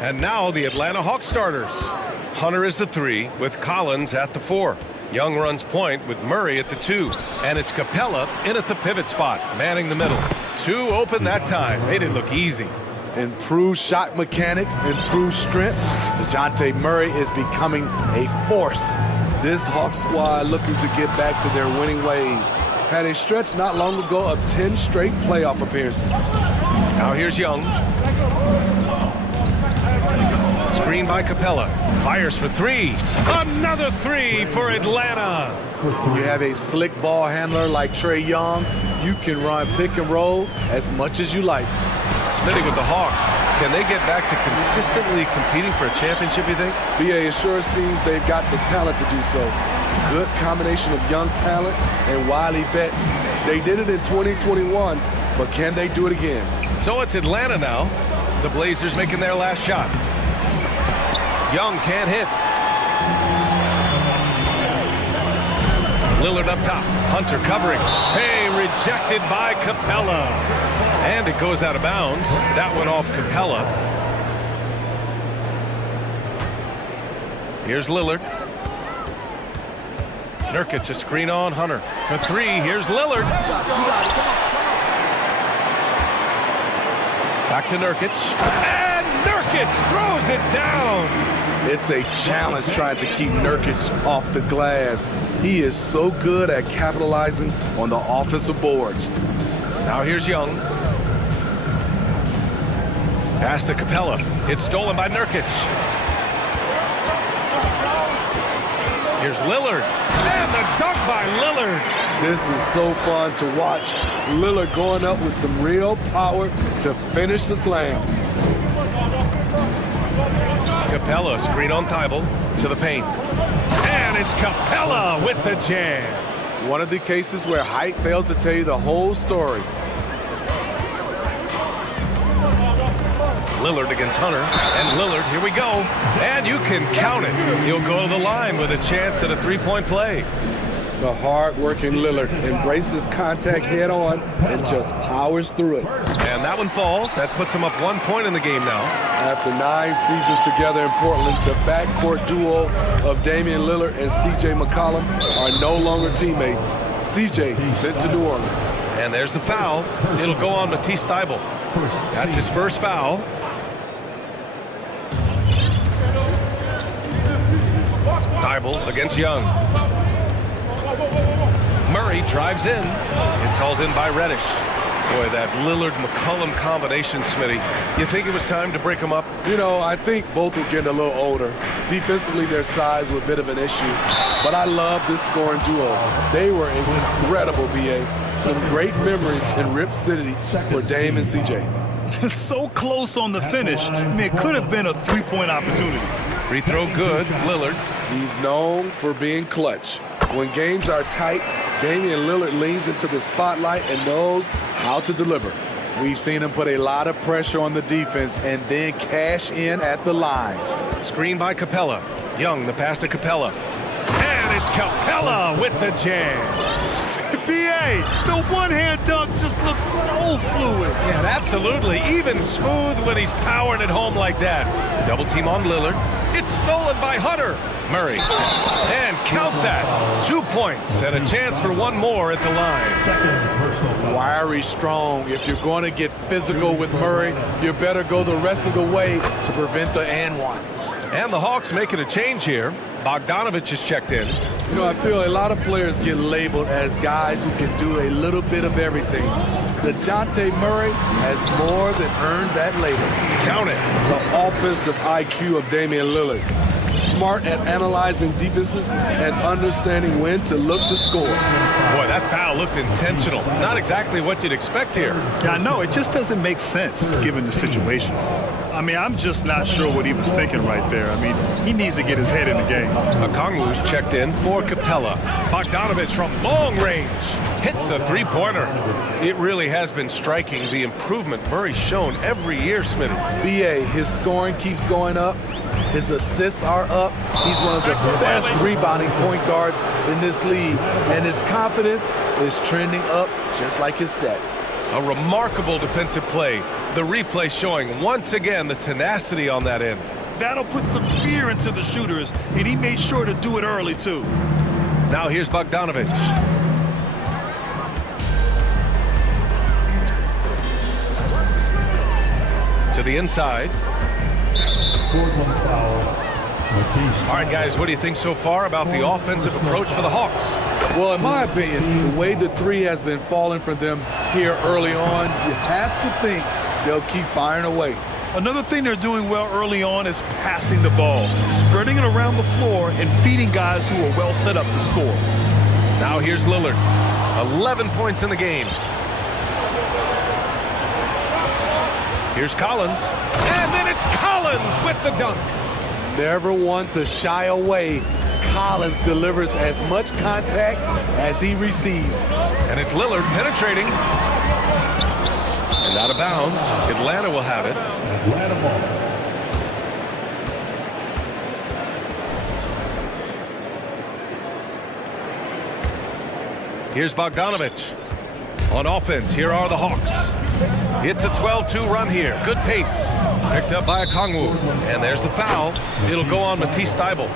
And now the Atlanta Hawks starters. Hunter is the 3 with Collins at the 4. Young runs point with Murray at the 2. And it's Capella in at the pivot spot, manning the middle. 2 open that time. Made it look easy. Improved shot mechanics, improved strength. DeJounte Murray is becoming a force. This Hawks squad looking to get back to their winning ways. Had a stretch not long ago of 10 straight playoff appearances. Now here's Young. Screen by Capella. Fires for 3. Another 3 for Atlanta. When you have a slick ball handler like Trae Young, you can run pick and roll as much as you like. Smitty with the Hawks. Can they get back to consistently competing for a championship, you think? BA, it sure seems they've got the talent to do so. Good combination of young talent and wily vets. They did it in 2021, but can they do it again? So it's Atlanta now. The Blazers making their last shot. Young can't hit. Lillard up top. Hunter covering. Hey, rejected by Capella. And it goes out of bounds. That went off Capella. Here's Lillard. Nurkic a screen on Hunter. For 3, here's Lillard. Back to Nurkic. And Nurkic throws it down. It's a challenge trying to keep Nurkic off the glass. He is so good at capitalizing on the offensive boards. Now here's Young. Pass to Capella. It's stolen by Nurkic. Here's Lillard. And the dunk by Lillard. This is so fun to watch. Lillard going up with some real power to finish the slam. Capella screen on Thibault to the paint. And it's Capella with the jam. One of the cases where height fails to tell you the whole story. Lillard against Hunter. And Lillard, here we go. And you can count it. He'll go to the line with a chance at a 3-point play. The hard-working Lillard embraces contact head-on and just powers through it. And that one falls. That puts him up 1 point in the game now. After 9 seasons together in Portland, the backcourt duo of Damian Lillard and C.J. McCollum are no longer teammates. C.J. sent to New Orleans. And there's the foul. It'll go on Matisse Thybulle. That's his first foul. Thybulle against Young. Murray drives in. It's hauled in by Reddish. Boy, that Lillard-McCollum combination, Smitty. You think it was time to break them up? You know, I think both were getting a little older. Defensively, their size was a bit of an issue. But I love this scoring duo. They were incredible, BA. Some great memories in Rip City for Dame and CJ. So close on the finish. I mean, it could have been a 3-point opportunity. Free throw good, Lillard. He's known for being clutch. When games are tight, Damian Lillard leans into the spotlight and knows how to deliver. We've seen him put a lot of pressure on the defense and then cash in at the line. Screen by Capella. Young, the pass to Capella. And it's Capella with the jam. B.A., the one-hand dunk just looks so fluid. Yeah, absolutely. Even smooth when he's powering it home like that. Double team on Lillard. It's stolen by Hunter. Murray. And count that. 2 points and a chance for one more at the line. Wiry strong. If you're going to get physical with Murray, you better go the rest of the way to prevent the and one. And the Hawks making a change here. Bogdanovich is checked in. You know, I feel a lot of players get labeled as guys who can do a little bit of everything. DeJounte Murray has more than earned that label. Count it. The offensive IQ of Damian Lillard. Smart at analyzing defenses and understanding when to look to score. Boy, that foul looked intentional. Not exactly what you'd expect here. Yeah, I know. It just doesn't make sense given the situation. I mean, I'm just not sure what he was thinking right there. I mean, he needs to get his head in the game. Okongwu's checked in for Capella. Bogdanovich from long range hits a three-pointer. It really has been striking the improvement Murray's shown every year, Smitty. BA, his scoring keeps going up. His assists are up. He's one of the best rebounding point guards in this league. And his confidence is trending up just like his stats. A remarkable defensive play. The replay showing once again the tenacity on that end. That'll put some fear into the shooters, and he made sure to do it early, too. Now here's Bogdanovic. To the inside. All right, guys, what do you think so far about the offensive approach for the Hawks? Well, in my opinion, the way the three has been falling for them here early on, you have to think they'll keep firing away. Another thing they're doing well early on is passing the ball, spreading it around the floor and feeding guys who are well set up to score. Now here's Lillard. 11 points in the game. Here's Collins. And then it's Collins with the dunk. Never one to shy away. Collins delivers as much contact as he receives. And it's Lillard penetrating. And out of bounds. Atlanta will have it. Atlanta ball. Here's Bogdanovic. On offense, here are the Hawks. It's a 12-2 run here. Good pace. Picked up by Okongwu. And there's the foul. It'll go on Matisse Thybulle.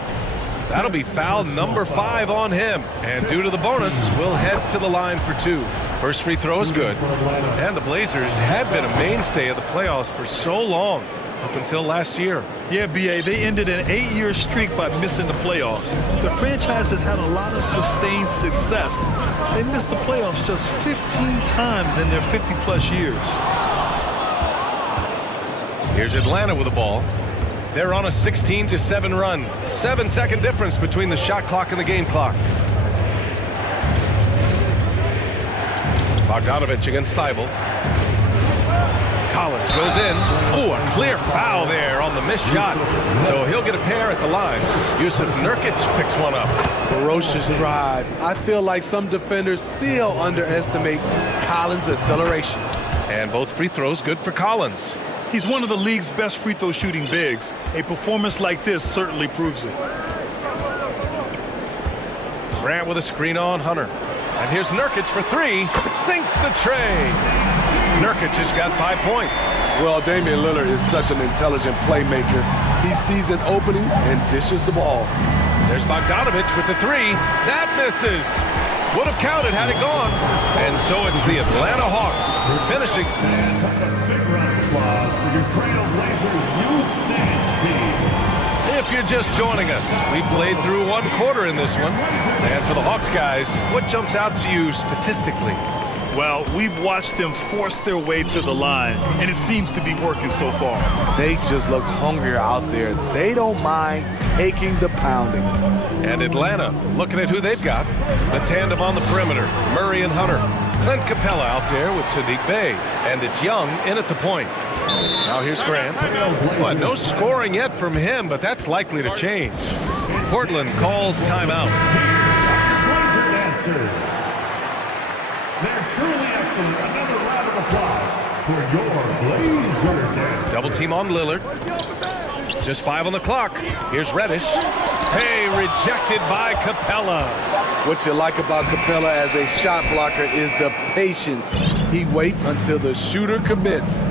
That'll be foul number 5 on him. And due to the bonus, we'll head to the line for 2. First free throw is good. And the Blazers had been a mainstay of the playoffs for so long, up until last year. Yeah, B.A., they ended an 8-year streak by missing the playoffs. The franchise has had a lot of sustained success. They missed the playoffs just 15 times in their 50-plus years. Here's Atlanta with the ball. They're on a 16-7 run. 7-second difference between the shot clock and the game clock. Bogdanovic against Thybulle. Collins goes in. Oh, a clear foul there on the missed shot. So he'll get a pair at the line. Yusuf Nurkic picks one up. Ferocious drive. I feel like some defenders still underestimate Collins' acceleration. And both free throws good for Collins. He's one of the league's best free throw shooting bigs. A performance like this certainly proves it. Grant with a screen on Hunter. And here's Nurkic for 3. Sinks the tray. Nurkic has got 5 points. Well, Damian Lillard is such an intelligent playmaker. He sees an opening and dishes the ball. There's Bogdanovic with the 3. That misses. Would have counted had it gone. And so it's the Atlanta Hawks finishing. If you're just joining us, we played through 1 quarter in this one. And for the Hawks guys, what jumps out to you statistically? Well, we've watched them force their way to the line, and it seems to be working so far. They just look hungrier out there. They don't mind taking the pounding. And Atlanta, looking at who they've got. The tandem on the perimeter, Murray and Hunter. Clint Capella out there with Sadiq Bey. And it's Young in at the point. Now here's Grant. Well, no scoring yet from him, but that's likely to change. Portland calls timeout. They're truly excellent. Another round of applause for your Blazers. Double team on Lillard. Just 5 on the clock. Here's Reddish. Hey, rejected by Capella. What you like about Capella as a shot blocker is the patience. He waits until the shooter commits.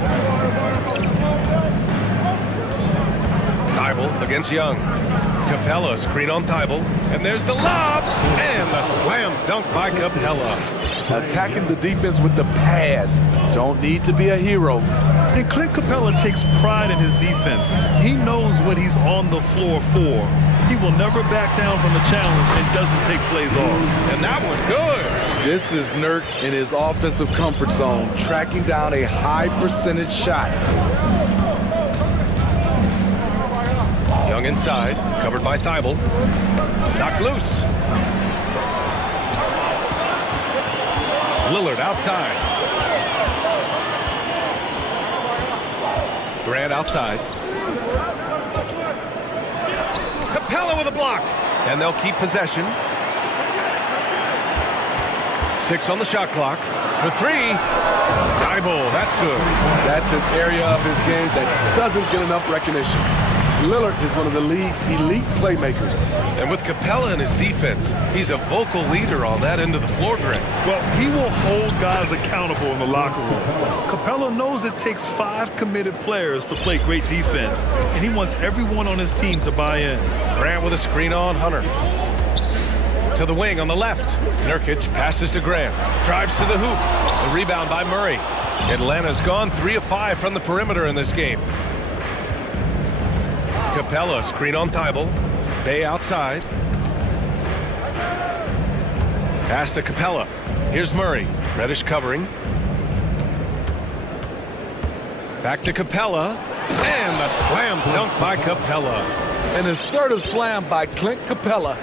Thybulle against Young. Capella screen on Thybulle. And there's the lob. And the slam dunk by Capella. Attacking the defense with the pass. Don't need to be a hero. And Clint Capella takes pride in his defense. He knows what he's on the floor for. He will never back down from a challenge and doesn't take plays off. And that one good. This is Nurk in his offensive comfort zone, tracking down a high percentage shot. Young inside, covered by Thybulle. Knocked loose. Lillard outside. Grant outside. Capella with a block. And they'll keep possession. 6 on the shot clock. For 3. Thybulle, that's good. That's an area of his game that doesn't get enough recognition. Lillard is one of the league's elite playmakers. And with Capella in his defense, he's a vocal leader on that end of the floor, Greg. Well, he will hold guys accountable in the locker room. Capella knows it takes 5 committed players to play great defense, and he wants everyone on his team to buy in. Grant with a screen on Hunter. To the wing on the left. Nurkic passes to Grant. Drives to the hoop. The rebound by Murray. Atlanta's gone 3 of 5 from the perimeter in this game. Capella, screen on Thibault. Bay outside. Pass to Capella. Here's Murray. Reddish covering. Back to Capella. And the slam dunk by Capella. An assertive slam by Clint Capella,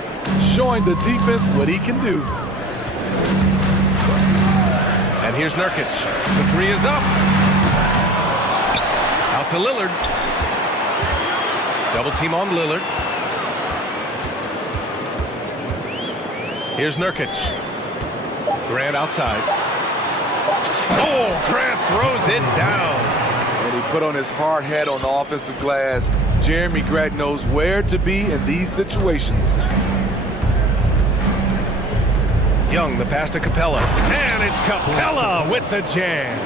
showing the defense what he can do. And here's Nurkic. The 3 is up. Out to Lillard. Double team on Lillard. Here's Nurkic. Grant outside. Oh, Grant throws it down. And he put on his hard hat on the offensive glass. Jeremy Grant knows where to be in these situations. Young, the pass to Capella. And it's Capella with the jam.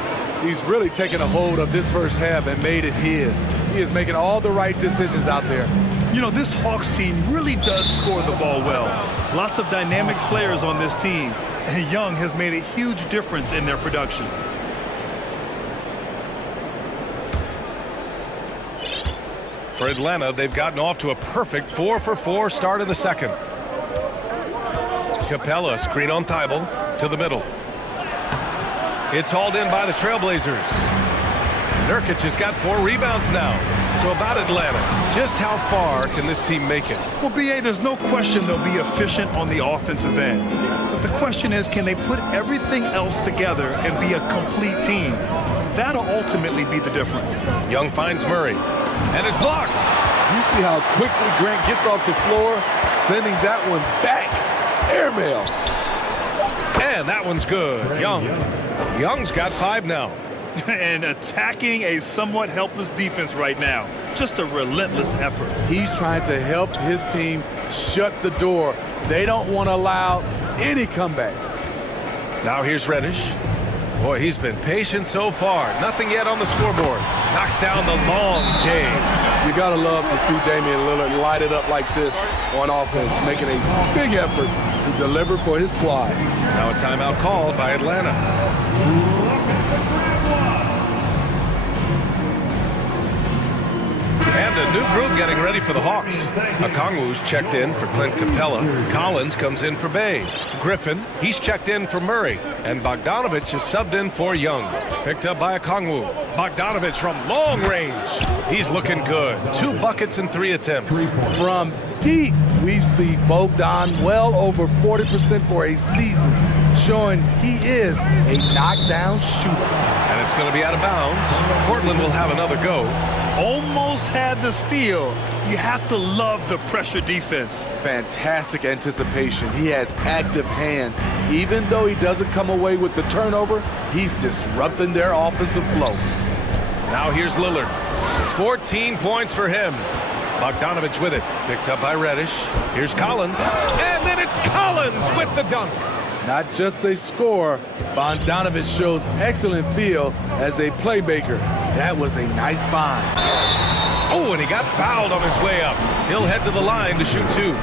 He's really taken a hold of this first half and made it his. He is making all the right decisions out there. You know, this Hawks team really does score the ball well. Lots of dynamic players on this team, and Young has made a huge difference in their production. For Atlanta, they've gotten off to a perfect 4-for-4 start in the second. Capella, screen on Thibault, to the middle. It's hauled in by the Trailblazers. Nurkic has got 4 rebounds now. So about Atlanta, just how far can this team make it? Well, B.A., there's no question they'll be efficient on the offensive end. But the question is, can they put everything else together and be a complete team? That'll ultimately be the difference. Young finds Murray, and is blocked. You see how quickly Grant gets off the floor, sending that one back. Airmail. And that one's good. Young's got 5 now. And attacking a somewhat helpless defense right now. Just a relentless effort. He's trying to help his team shut the door. They don't want to allow any comebacks. Now here's Reddish. Boy, he's been patient so far. Nothing yet on the scoreboard. Knocks down the long J. You got to love to see Damian Lillard light it up like this on offense, making a big effort to deliver for his squad. Now a timeout called by Atlanta. And a new group getting ready for the Hawks. Okongwu's checked in for Clint Capella. Collins comes in for Bay. Griffin, he's checked in for Murray. And Bogdanovich is subbed in for Young. Picked up by Okongwu. Bogdanovich from long range. He's looking good. 2 buckets and 3 attempts. From deep, we see Bogdan well over 40% for a season, showing he is a knockdown shooter. And it's going to be out of bounds. Portland will have another go. Almost had the steal. You have to love the pressure defense. Fantastic anticipation. He has active hands. Even though he doesn't come away with the turnover, he's disrupting their offensive flow. Now here's Lillard. 14 points for him. Bogdanovich with it. Picked up by Reddish. Here's Collins. And then it's Collins with the dunk. Not just a scorer, Bogdanovich shows excellent feel as a playmaker. That was a nice find. Oh, and he got fouled on his way up. He'll head to the line to shoot 2.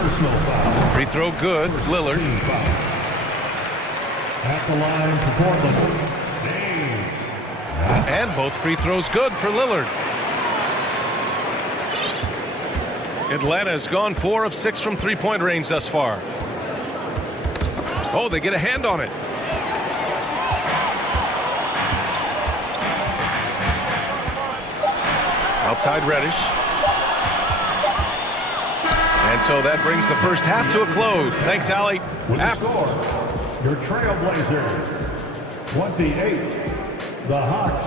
Personal foul. Free throw good. Lillard. At the line for Portland. And both free throws good for Lillard. Atlanta has gone 4 of 6 from 3-point range thus far. Oh, they get a hand on it. Outside Reddish. And so that brings the first half to a close. Thanks, Allie. With the score, your Trailblazers 28, the Hawks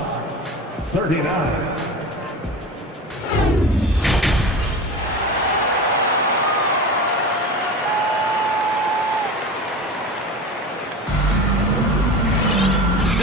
39.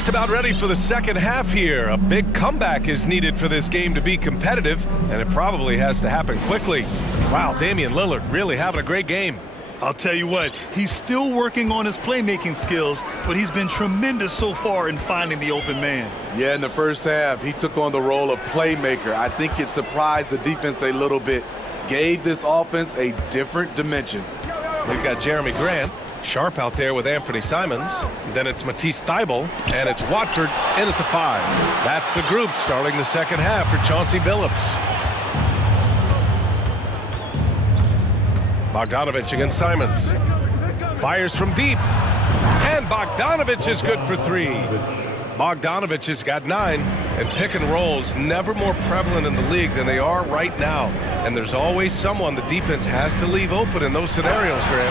just about ready for the second half here. A big comeback is needed for this game to be competitive, and it probably has to happen quickly. Wow, Damian Lillard really having a great game. I'll tell you what, he's still working on his playmaking skills, but he's been tremendous so far in finding the open man. Yeah, in the first half, he took on the role of playmaker. I think it surprised the defense a little bit, gave this offense a different dimension. We've got Jeremy Grant, sharp out there with Anthony Simons. Then it's Matisse Thybulle, and it's Watford in at the 5. That's the group starting the second half for Chauncey Billups. Bogdanovich against Simons. Fires from deep. And Bogdanovich is good for 3. Bogdanovich has got 9. And pick and rolls never more prevalent in the league than they are right now. And there's always someone the defense has to leave open in those scenarios, Graham.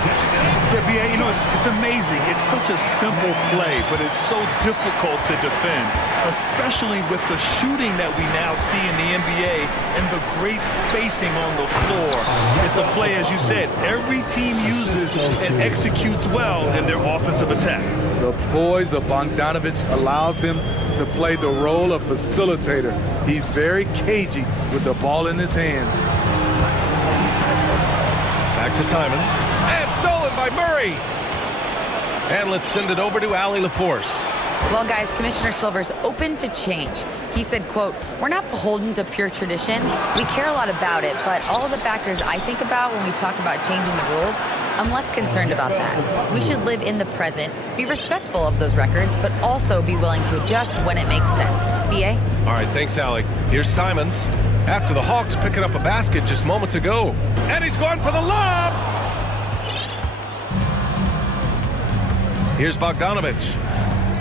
Yeah, B.A., you know, it's amazing. It's such a simple play, but it's so difficult to defend, especially with the shooting that we now see in the NBA and the great spacing on the floor. It's a play, as you said, every team uses and executes well in their offensive attack. The poise of Bogdanovich allows him to play the role of facilitator. He's very cagey with the ball in his hands. Back to Simons. And stolen by Murray. And let's send it over to Allie LaForce. Well, guys, Commissioner Silver's open to change. He said, quote, "We're not beholden to pure tradition. We care a lot about it, but all of the factors I think about when we talk about changing the rules, I'm less concerned about that. We should live in the present, be respectful of those records, but also be willing to adjust when it makes sense." B.A.? All right, thanks, Allie. Here's Simons. After the Hawks picking up a basket just moments ago. And he's going for the lob! Here's Bogdanovich.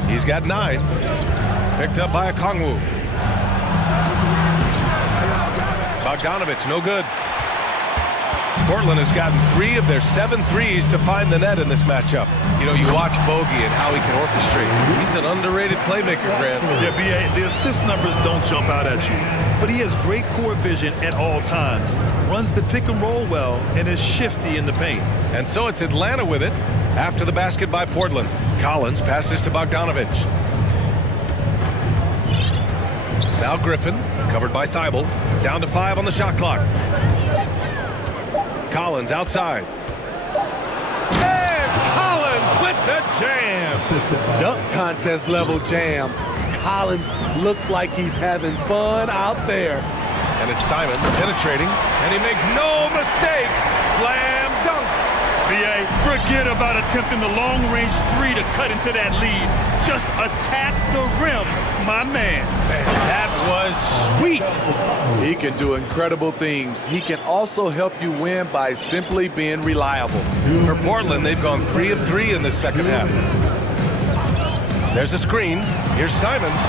He's got 9. Picked up by Okongwu. Bogdanovich, no good. Portland has gotten 3 of their 7 threes to find the net in this matchup. You know, you watch Bogey and how he can orchestrate. He's an underrated playmaker, Grant. Yeah, B.A., the assist numbers don't jump out at you, but he has great court vision at all times, runs the pick and roll well, and is shifty in the paint. And so it's Atlanta with it after the basket by Portland. Collins passes to Bogdanovich. Now Griffin, covered by Thybulle, down to 5 on the shot clock. Collins outside. And Collins with the jam. Dunk contest level jam. Collins looks like he's having fun out there. And it's Simon penetrating, and he makes no mistake. Slam dunk. B.A., forget about attempting the long-range 3 to cut into that lead. Just attack the rim, my man. Man, that was sweet. He can do incredible things. He can also help you win by simply being reliable. For Portland, they've gone 3 of 3 in this second half. There's a screen. Here's Simons.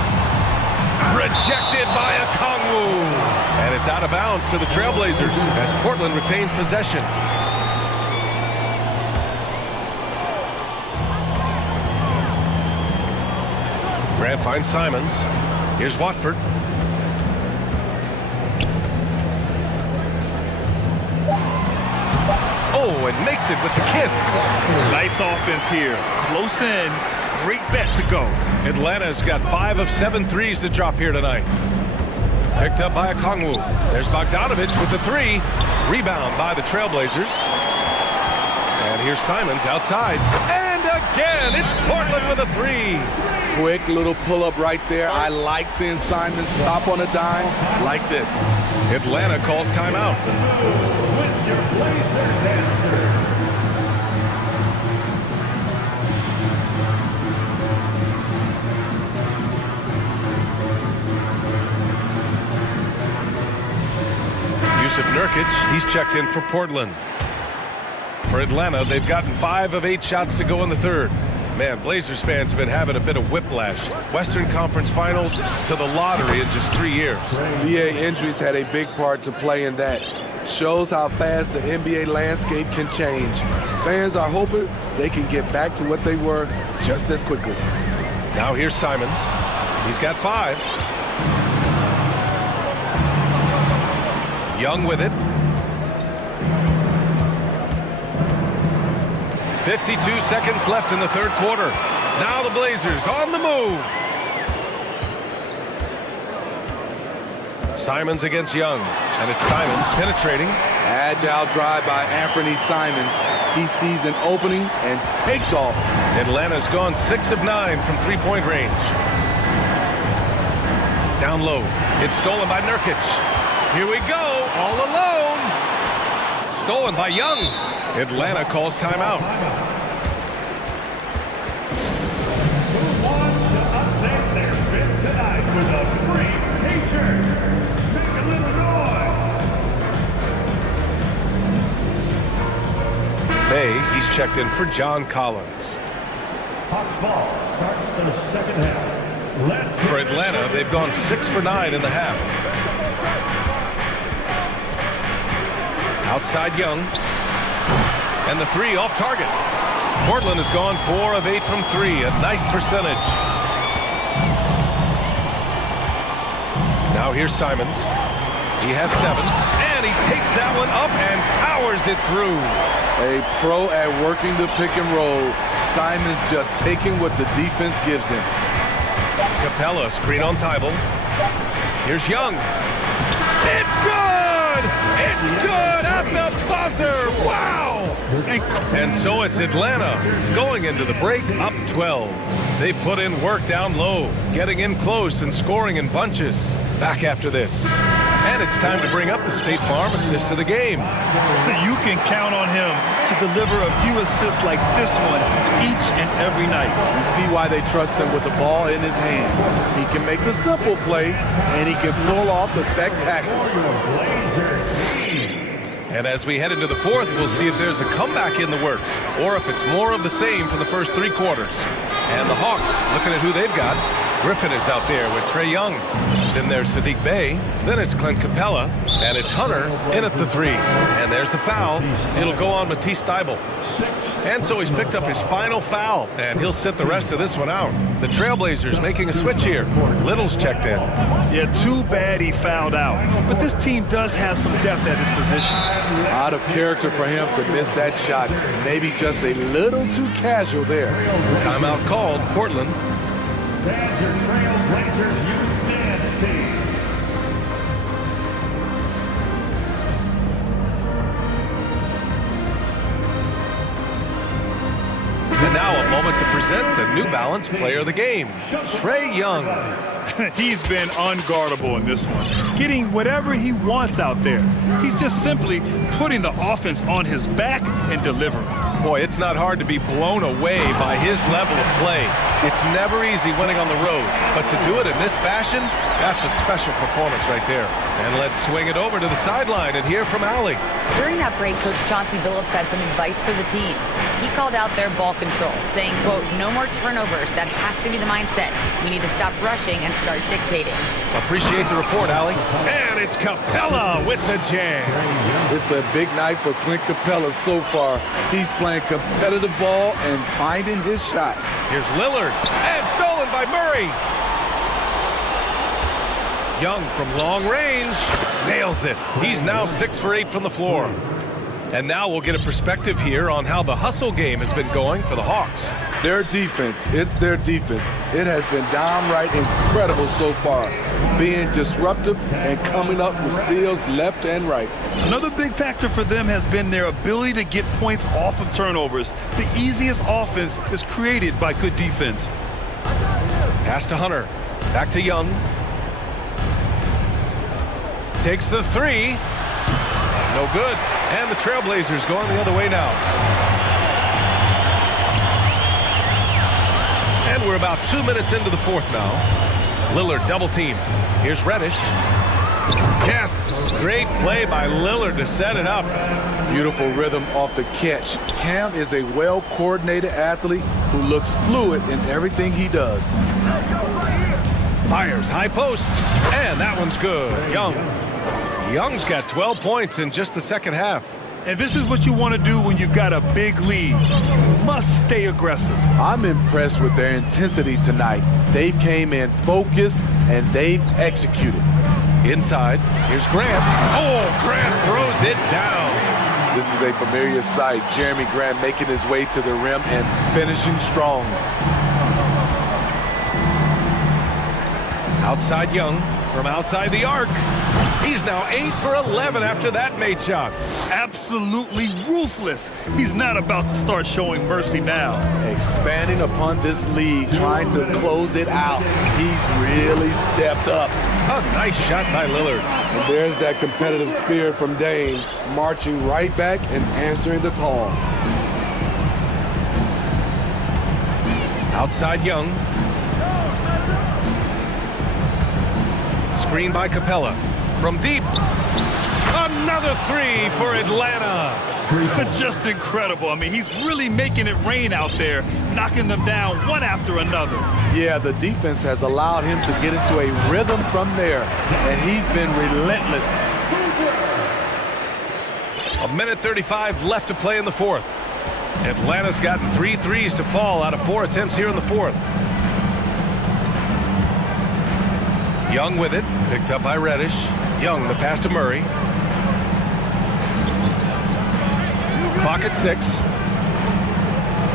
Rejected by Okongwu. And it's out of bounds to the Trailblazers as Portland retains possession. Grant finds Simons. Here's Watford. Oh, and makes it with the kiss. Nice offense here. Close in. Great bet to go. Atlanta's got 5 of 7 threes to drop here tonight. Picked up by Okongwu. There's Bogdanovich with the 3. Rebound by the Trailblazers. And here's Simons outside. And again, it's Portland with a 3. Quick little pull-up right there. I like seeing Simons stop on a dime like this. Atlanta calls timeout. Yusuf Nurkic, he's checked in for Portland. For Atlanta, they've gotten 5 of 8 shots to go in the third. Man, Blazers fans have been having a bit of whiplash. Western Conference Finals to the lottery in just 3 years. NBA injuries had a big part to play in that. Shows how fast the NBA landscape can change. Fans are hoping they can get back to what they were just as quickly. Now here's Simons. He's got 5. Young with it. 52 seconds left in the third quarter. Now the Blazers on the move. Simons against Young. And it's Simons penetrating. Agile drive by Anthony Simons. He sees an opening and takes off. Atlanta's gone 6 of 9 from three-point range. Down low. It's stolen by Nurkic. Here we go, all alone. Stolen by Young. Atlanta calls timeout. Who wants to update their fit tonight with a free t-shirt? Make a little noise. Bay, he's checked in for John Collins. Hawks ball starts the second half. For Atlanta, they've gone 6 for 9 in the half. Outside Young. And the three off target. Portland has gone 4 of 8 from 3. A nice percentage. Now here's Simons. He has 7. And he takes that one up and powers it through. A pro at working the pick and roll. Simons just taking what the defense gives him. Capella, screen on Thibault. Here's Young. It's good! It's good at the buzzer! Wow! And so it's Atlanta going into the break up 12. They put in work down low, getting in close and scoring in bunches. Back after this. And it's time to bring up the State Farm assist of the game. You can count on him to deliver a few assists like this one each and every night. You see why they trust him with the ball in his hand. He can make the simple play, and he can pull off the spectacular. And as we head into the fourth, we'll see if there's a comeback in the works, or if it's more of the same for the first 3 quarters. And the Hawks, looking at who they've got. Griffin is out there with Trae Young. Then there's Sadiq Bey. Then it's Clint Capella. And it's Hunter in at the 3. And there's the foul. It'll go on Matisse Thybulle. And so he's picked up his final foul, and he'll sit the rest of this one out. The Trailblazers making a switch here. Little's checked in. Yeah, too bad he fouled out. But this team does have some depth at his position. Out of character for him to miss that shot. Maybe just a little too casual there. Timeout called, Portland. That's your Trailblazers youth dance team. And now a moment to present the New Balance Player of the Game, Trae Young. He's been unguardable in this one, getting whatever he wants out there. He's just simply putting the offense on his back and delivering. Boy, it's not hard to be blown away by his level of play. It's never easy winning on the road, but to do it in this fashion, that's a special performance right there. And let's swing it over to the sideline and hear from Allie. During that break, Coach Chauncey Billups had some advice for the team. He called out their ball control, saying, quote, no more turnovers. That has to be the mindset. We need to stop rushing and start dictating. Appreciate the report, Allie. And it's Capella with the jam. It's a big night for Clint Capella so far. He's playing competitive ball and finding his shot. Here's Lillard, and stolen by Murray. Young from long range nails it. He's now 6 for 8 from the floor. And now we'll get a perspective here on how the hustle game has been going for the Hawks. Their defense, it's their defense. It has been downright incredible so far, being disruptive and coming up with steals left and right. Another big factor for them has been their ability to get points off of turnovers. The easiest offense is created by good defense. Pass to Hunter. Back to Young. Takes the 3. No good. And the Trailblazers going the other way now. And we're about 2 minutes into the fourth now. Lillard double team. Here's Reddish. Yes! Great play by Lillard to set it up. Beautiful rhythm off the catch. Cam is a well-coordinated athlete who looks fluid in everything he does. Fires high post. And that one's good. Young's got 12 points in just the second half. And this is what you want to do when you've got a big lead. You must stay aggressive. I'm impressed with their intensity tonight. They came in focused and they've executed. Inside, here's Grant. Oh, Grant throws it down. This is a familiar sight. Jeremy Grant making his way to the rim and finishing strong. Outside Young. from outside the arc. He's now 8 for 11 after that made shot. Absolutely ruthless. He's not about to start showing mercy now. Expanding upon this lead, trying to close it out. He's really stepped up. A nice shot by Lillard. And there's that competitive spirit from Dame, marching right back and answering the call. Outside Young. Screen by Capella. From deep. Another three for Atlanta. Just incredible. I mean, he's really making it rain out there, knocking them down one after another. Yeah, the defense has allowed him to get into a rhythm from there, and he's been relentless. A minute 35 left to play in the fourth. Atlanta's gotten 3 threes to fall out of 4 attempts here in the fourth. Young with it, picked up by Reddish. Young, the pass to Murray. Clock at 6.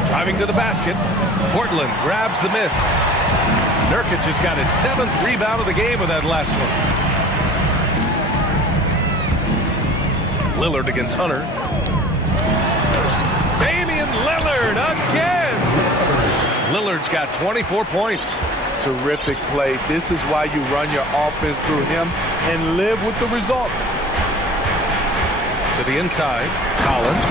Driving to the basket. Portland grabs the miss. Nurkic has got his 7th rebound of the game with that last one. Lillard against Hunter. Damian Lillard again. Lillard's got 24 points. Terrific play. This is why you run your offense through him and live with the results. To the inside, Collins.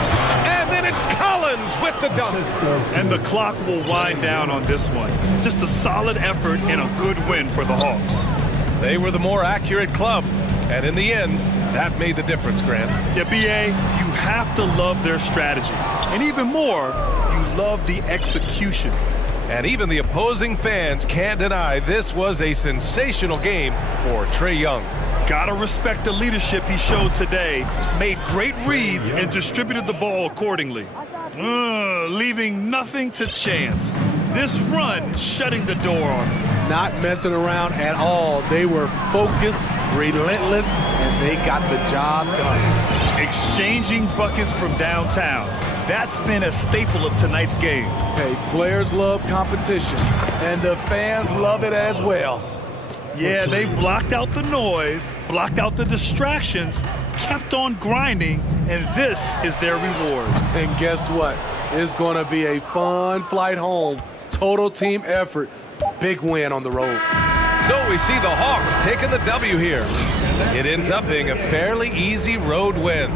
And then it's Collins with the dunk. And the clock will wind down on this one. Just a solid effort and a good win for the Hawks. They were the more accurate club. And in the end, that made the difference, Grant. Yeah, B.A., you have to love their strategy. And even more, you love the execution. And even the opposing fans can't deny this was a sensational game for Trae Young. Gotta respect the leadership he showed today. Made great reads and distributed the ball accordingly. Leaving nothing to chance. This run shutting the door on him. Not messing around at all. They were focused, relentless, and they got the job done. Exchanging buckets from downtown. That's been a staple of tonight's game. Hey, players love competition, and the fans love it as well. Yeah, they blocked out the noise, blocked out the distractions, kept on grinding, and this is their reward. And guess what? It's going to be a fun flight home. Total team effort. Big win on the road. So we see the Hawks taking the W here. It ends up being a fairly easy road win.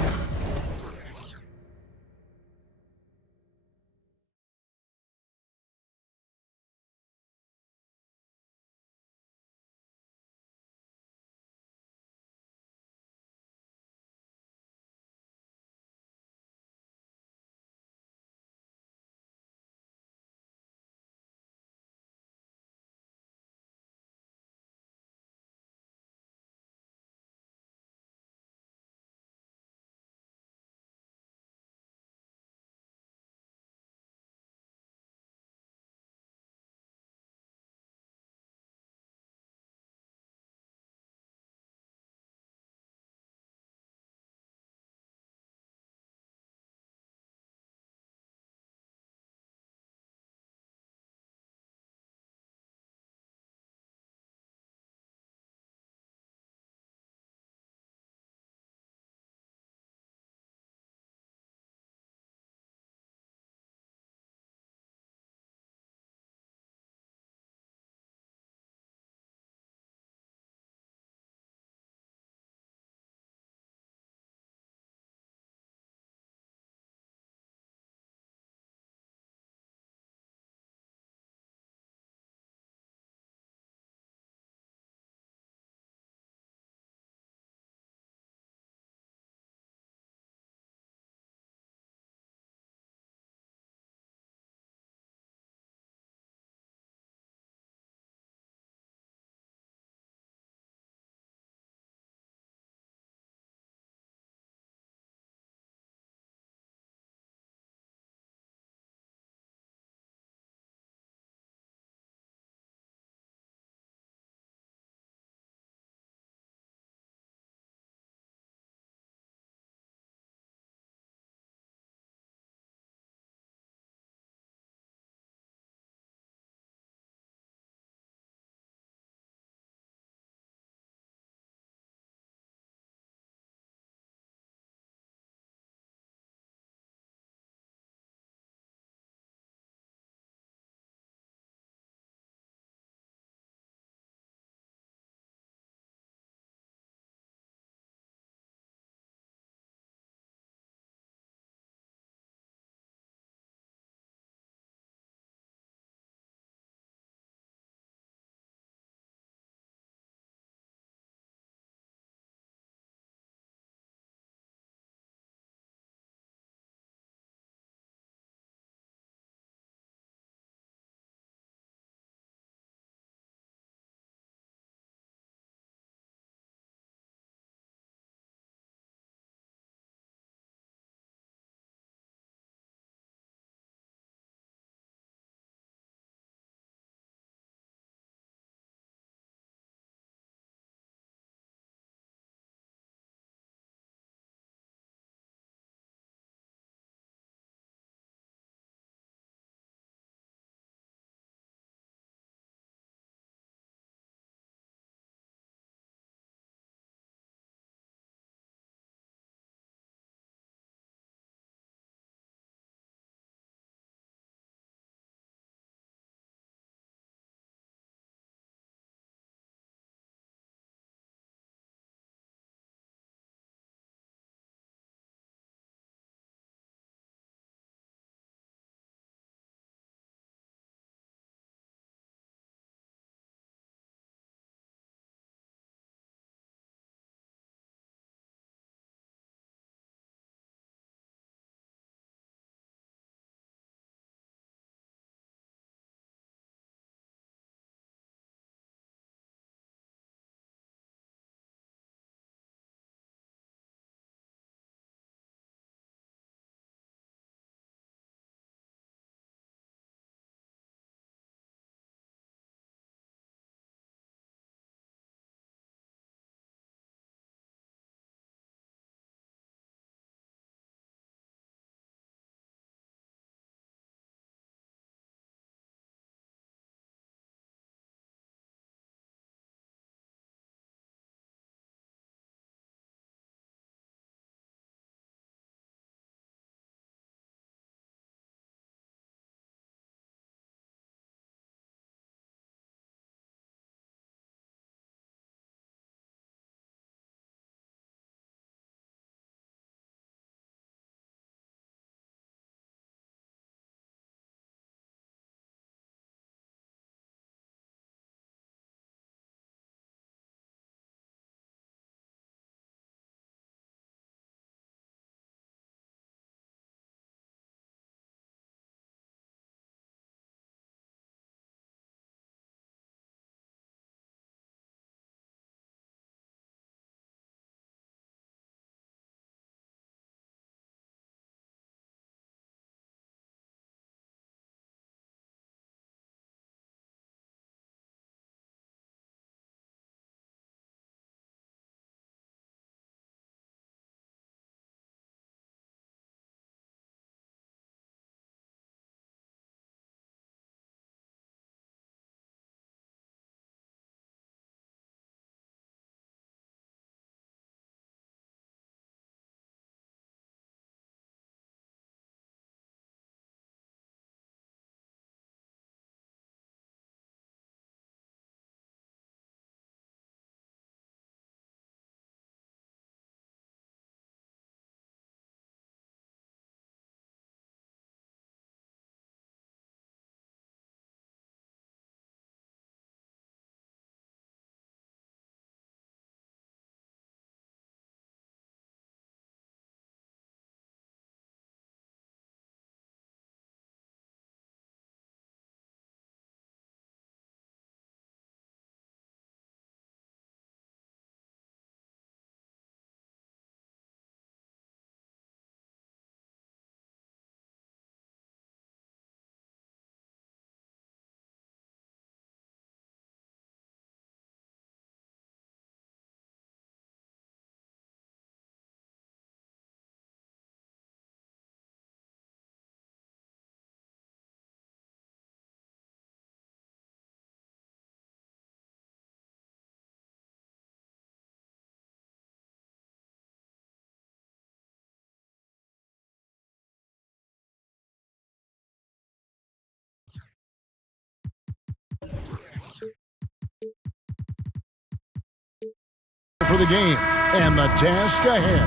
for the game and the task ahead.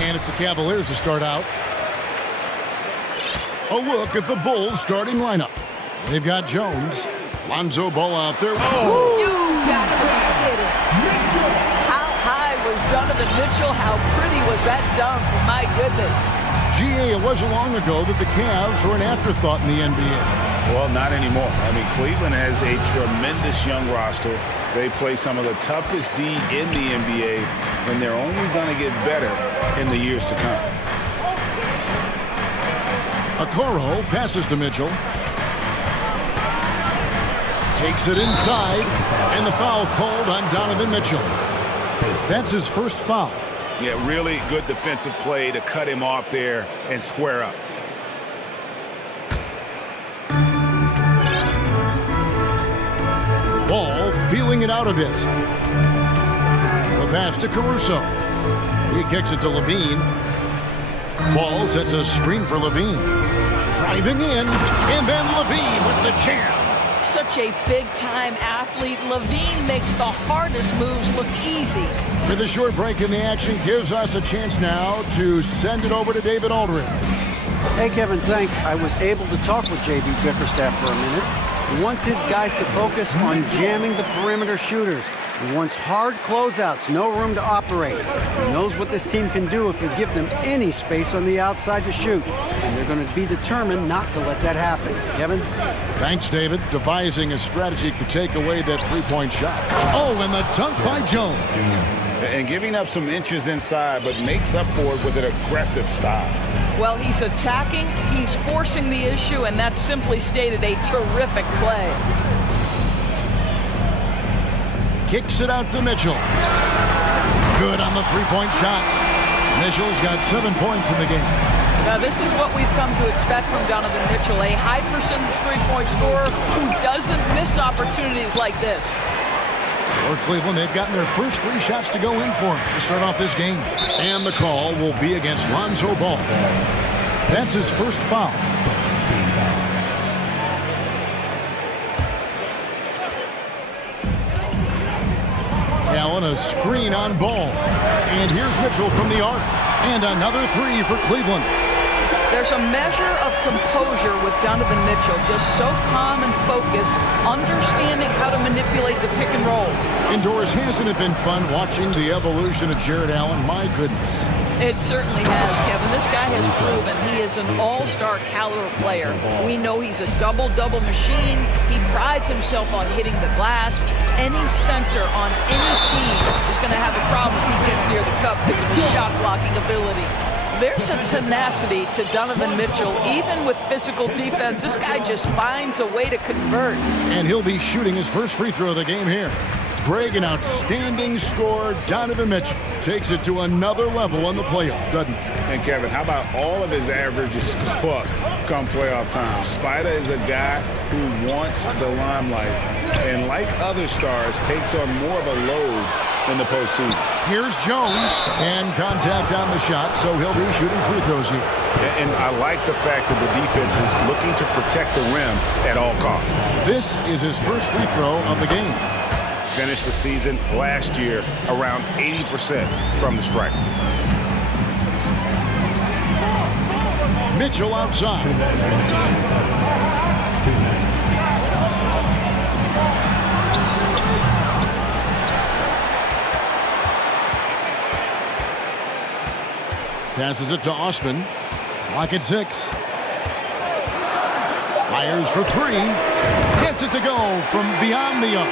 And it's the Cavaliers to start out. A look at the Bulls starting lineup. They've got Jones. Lonzo Ball out there. Oh! You got to be kidding. How high was Donovan Mitchell? How pretty was that dunk? My goodness. GA, it wasn't long ago that the Cavs were an afterthought in the NBA. Well, not anymore. I mean, Cleveland has a tremendous young roster. They play some of the toughest D in the NBA, and they're only going to get better in the years to come. Okoro passes to Mitchell. Takes it inside, and the foul called on Donovan Mitchell. That's his first foul. Yeah, really good defensive play to cut him off there and square up. Ball feeling it out a bit. The pass to Caruso. He kicks it to Levine. Ball sets a screen for Levine. Driving in, and then Levine with the jam. Such a big-time athlete. Levine makes the hardest moves look easy. With a short break in the action, gives us a chance now to send it over to David Aldridge. Hey, Kevin, thanks. I was able to talk with J.B. Bickerstaff for a minute. He wants his guys to focus on jamming the perimeter shooters. He wants hard closeouts, no room to operate. He knows what this team can do if you give them any space on the outside to shoot. And they're going to be determined not to let that happen. Kevin? Thanks, David. Devising a strategy to take away that three-point shot. Oh, and the dunk by Jones. And giving up some inches inside, but makes up for it with an aggressive style. Well, he's attacking, he's forcing the issue, and that's simply stated a terrific play. Kicks it out to Mitchell. Good on the three-point shot. Mitchell's got 7 points in the game. Now, this is what we've come to expect from Donovan Mitchell, a high-percentage three-point scorer who doesn't miss opportunities like this. For Cleveland, they've gotten their first 3 shots to go in for him to start off this game. And the call will be against Lonzo Ball. That's his first foul. Allen, a screen on Ball. And here's Mitchell from the arc. And another 3 for Cleveland. There's a measure of composure with Donovan Mitchell, just so calm and focused, understanding how to manipulate the pick and roll. Indoors, hasn't it been fun watching the evolution of Jared Allen? My goodness. It certainly has, Kevin. This guy has proven he is an all-star caliber player. We know he's a double-double machine. He prides himself on hitting the glass. Any center on any team is going to have a problem if he gets near the cup because of his shot-blocking ability. There's a tenacity to Donovan Mitchell. Even with physical defense, this guy just finds a way to convert. And he'll be shooting his first free throw of the game here. Greg, an outstanding scorer. Donovan Mitchell takes it to another level on the playoff, doesn't he? And Kevin, how about all of his averages go up come playoff time? Spider is a guy who wants the limelight, and like other stars, takes on more of a load in the postseason. Here's Jones, and contact on the shot, so he'll be shooting free throws here. And I like the fact that the defense is looking to protect the rim at all costs. This is his first free throw of the game. Finished the season last year around 80% from the stripe. Mitchell outside. Passes it to Osman. Lock at 6. Fires for 3. Gets it to go from beyond the arc.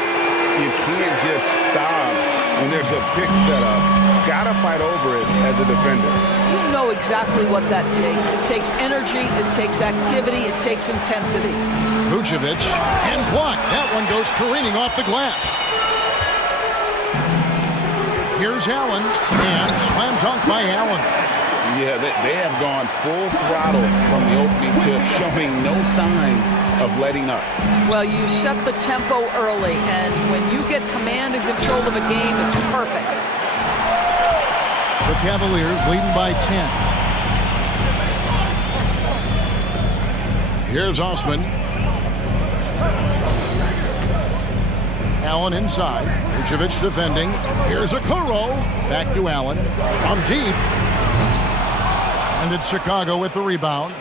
You can't just stop when there's a pick set up. Gotta fight over it as a defender. You know exactly what that takes. It takes energy, it takes activity, it takes intensity. Vucevic, and blocked. That one goes careening off the glass. Here's Allen, and slam dunk by Allen. Yeah, they have gone full throttle from the opening tip, showing no signs of letting up. Well, you set the tempo early, and when you get command and control of a game, it's perfect. The Cavaliers leading by 10. Here's Osman. Allen inside. Vucevic defending. Here's Okoro. Back to Allen. On deep. And it's Chicago with the rebound.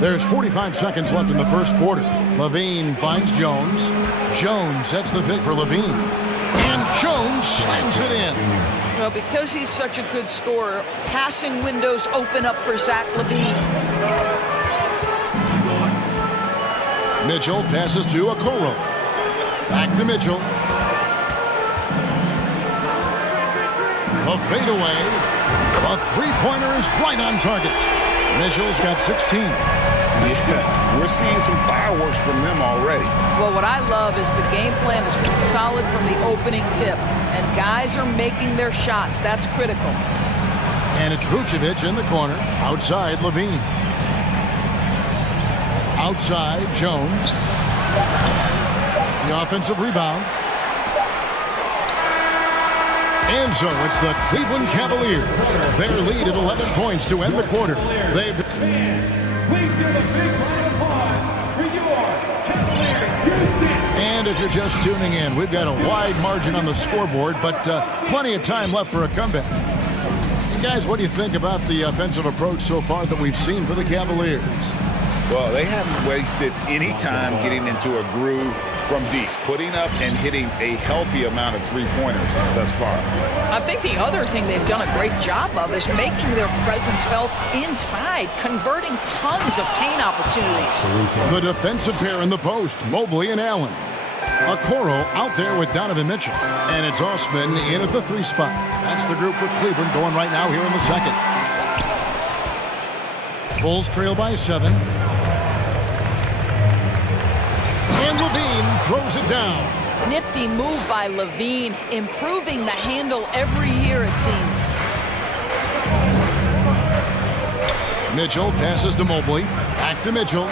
There's 45 seconds left in the first quarter. Levine finds Jones. Jones sets the pick for Levine. And Jones slams it in. Well, because he's such a good scorer, passing windows open up for Zach Levine. Mitchell passes to Okoro. Back to Mitchell. A fadeaway. A three-pointer is right on target. Mitchell's got 16. Yeah, we're seeing some fireworks from them already. Well, what I love is the game plan has been solid from the opening tip, and guys are making their shots. That's critical. And it's Vucevic in the corner. Outside, Levine. Outside, Jones. The offensive rebound. And so it's the Cleveland Cavaliers. Their lead at 11 points to end the quarter. They've... Please give a big round of applause for your Cavaliers. And if you're just tuning in, we've got a wide margin on the scoreboard, but plenty of time left for a comeback. And guys, what do you think about the offensive approach so far that we've seen for the Cavaliers? Well, they haven't wasted any time getting into a groove from deep, putting up and hitting a healthy amount of three-pointers thus far. I think the other thing they've done a great job of is making their presence felt inside, converting tons of paint opportunities. The defensive pair in the post, Mobley and Allen. Okoro out there with Donovan Mitchell. And it's Osman in at the 3 spot. That's the group for Cleveland going right now here in the second. Bulls trail by 7. And Levine throws it down. Nifty move by Levine, improving the handle every year, it seems. Mitchell passes to Mobley. Back to Mitchell.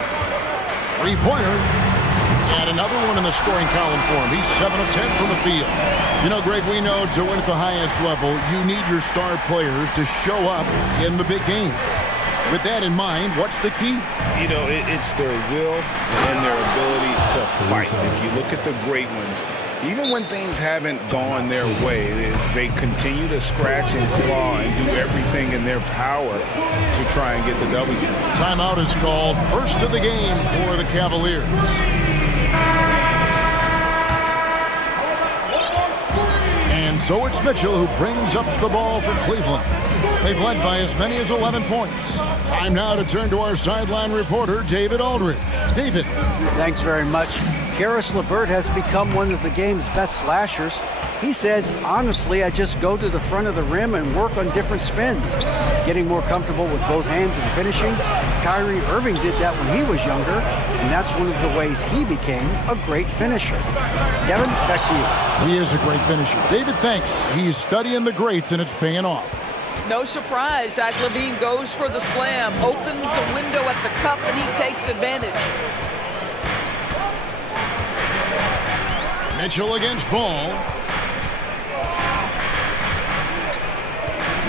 Three-pointer. And another one in the scoring column for him. He's 7 of 10 from the field. You know, Greg, we know to win at the highest level, you need your star players to show up in the big game. With that in mind, what's the key? You know, it's their will and their ability to fight. If you look at the great ones, even when things haven't gone their way, they continue to scratch and claw and do everything in their power to try and get the W. Timeout is called. First of the game for the Cavaliers. And so it's Mitchell who brings up the ball for Cleveland. They've led by as many as 11 points. Time now to turn to our sideline reporter, David Aldridge. David. Thanks very much. Karis LeVert has become one of the game's best slashers. He says, honestly, I just go to the front of the rim and work on different spins. Getting more comfortable with both hands and finishing. Kyrie Irving did that when he was younger, and that's one of the ways he became a great finisher. Kevin, back to you. He is a great finisher. David, thanks. He's studying the greats, and it's paying off. No surprise, Zach Levine goes for the slam, opens a window at the cup, and he takes advantage. Mitchell against Ball.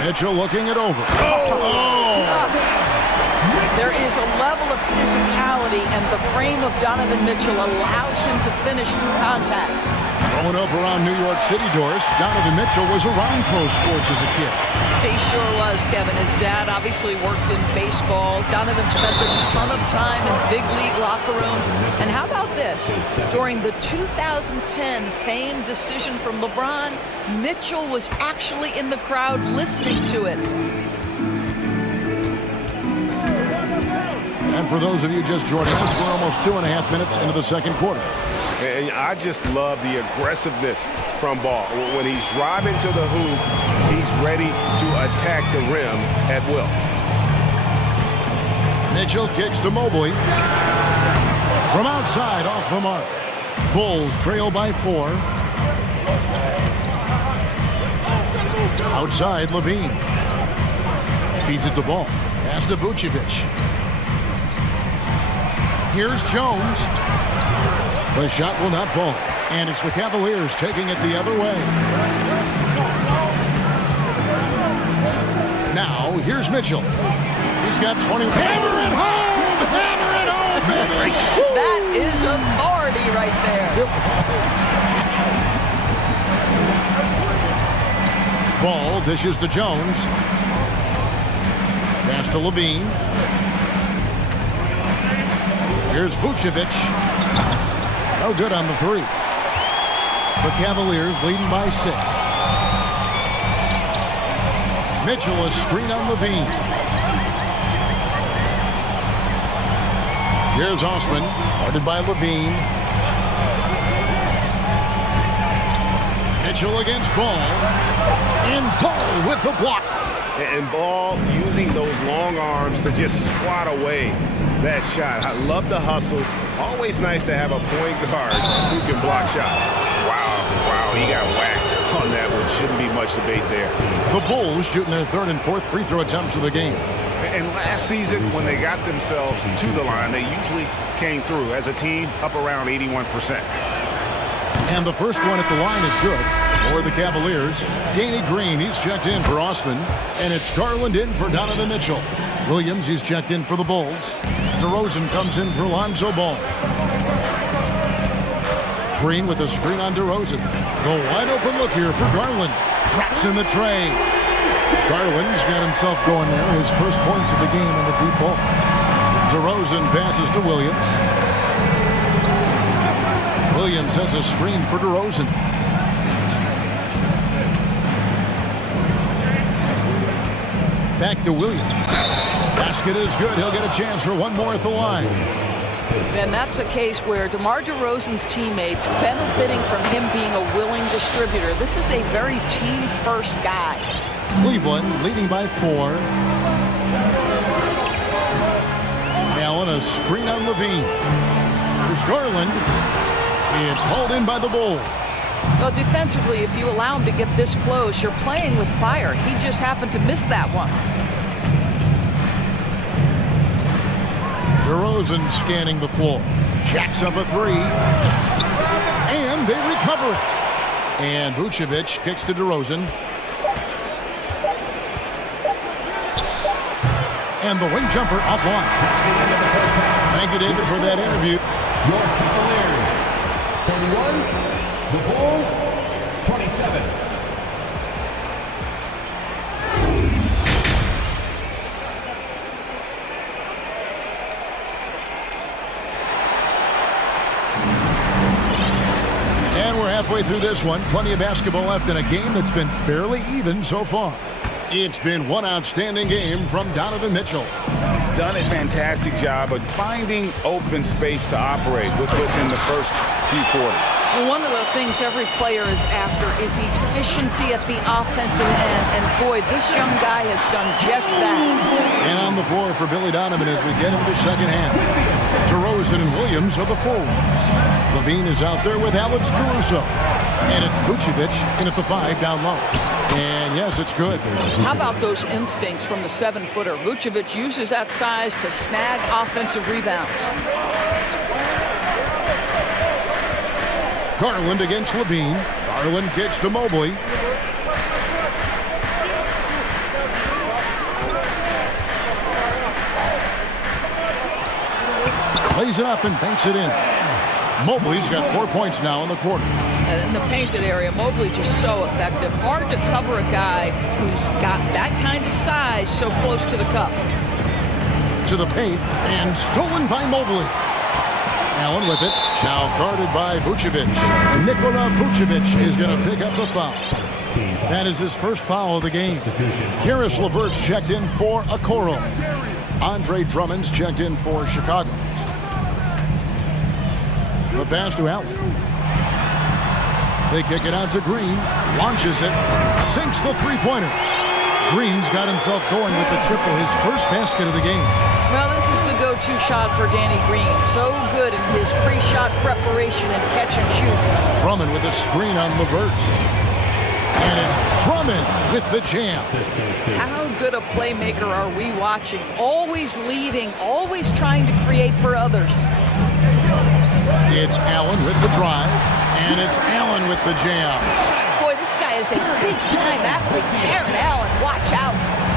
Mitchell looking it over. There is a level of physicality, and the frame of Donovan Mitchell allows him to finish through contact. Growing up around New York City, Doris, Donovan Mitchell was around pro sports as a kid. He sure was, Kevin. His dad obviously worked in baseball. Donovan spent a ton of time in big league locker rooms. And how about this? During the 2010 famed decision from LeBron, Mitchell was actually in the crowd listening to it. And for those of you just joining us, we're almost 2.5 minutes into the second quarter. And I just love the aggressiveness from Ball. When he's driving to the hoop, he's ready to attack the rim at will. Mitchell kicks to Mobley. From outside, off the mark. Bulls trail by 4. Outside, Levine. Feeds it the ball. Pass to Vucevic. Here's Jones. The shot will not fall. And it's the Cavaliers taking it the other way. Now, here's Mitchell. He's got 20. Hammer it home! Hammer it home, baby! That is authority right there. Ball dishes to Jones. Pass to Levine. Here's Vucevic. No good on the three. The Cavaliers leading by 6. Mitchell, a screen on Levine. Here's Osman, guarded by Levine. Mitchell against Ball. And Ball with the block. And Ball using those long arms to just swat away that shot. I love the hustle. Always nice to have a point guard who can block shots. Wow, he got whacked on that one. Shouldn't be much debate there. The Bulls shooting their 3rd and 4th free throw attempts of the game. And last season, when they got themselves to the line, they usually came through as a team up around 81%. And the first one at the line is good for the Cavaliers. Danny Green, he's checked in for Osman. And it's Garland in for Donovan Mitchell. Williams, he's checked in for the Bulls. DeRozan comes in for Lonzo Ball. Green with a screen on DeRozan. The wide open look here for Garland. Drops in the tray. Garland's got himself going there. His first points of the game in the deep ball. DeRozan passes to Williams. Williams has a screen for DeRozan. Back to Williams. Basket is good. He'll get a chance for one more at the line. And that's a case where DeMar DeRozan's teammates benefiting from him being a willing distributor. This is a very team-first guy. Cleveland leading by 4. Allen, a screen on Levine. There's Garland. It's hauled in by the Bulls. Well, defensively, if you allow him to get this close, you're playing with fire. He just happened to miss that one. DeRozan scanning the floor. Jacks up a 3. And they recover it. And Vucevic kicks to DeRozan. And the wing jumper offline. Thank you, David, for that interview. Your Cavaliers, 31. The Bulls, 27. And we're halfway through this one. Plenty of basketball left in a game that's been fairly even so far. It's been one outstanding game from Donovan Mitchell. He's done a fantastic job of finding open space to operate within the first few quarters. Well, one of the things every player is after is efficiency at the offensive end. And boy, this young guy has done just that. And on the floor for Billy Donovan as we get into the second half. DeRozan and Williams are the forwards. Levine is out there with Alex Caruso. And it's Vucevic in at the 5 down low. And yes, it's good. How about those instincts from the 7-footer? Vucevic uses that size to snag offensive rebounds. Garland against Levine. Garland kicks to Mobley. Lays it up and banks it in. Mobley's got 4 points now in the quarter. And in the painted area, Mobley just so effective. Hard to cover a guy who's got that kind of size so close to the cup. To the paint and stolen by Mobley. Allen with it. Now guarded by Vucevic. Nikola Vucevic is going to pick up the foul. That is his first foul of the game. Karis LeVert's checked in for Okoro. Andre Drummond's checked in for Chicago. The pass to Allen. They kick it out to Green. Launches it. Sinks the three-pointer. Green's got himself going with the triple, his first basket of the game. Well, this is the go-to shot for Danny Green. So good in his pre-shot preparation and catch and shoot. Drummond with a screen on LeVert. And it's Drummond with the jam. How good a playmaker are we watching? Always leading, always trying to create for others. It's Allen with the drive, and it's Allen with the jam. Boy, this guy is a big-time athlete. Jared Allen, watch out.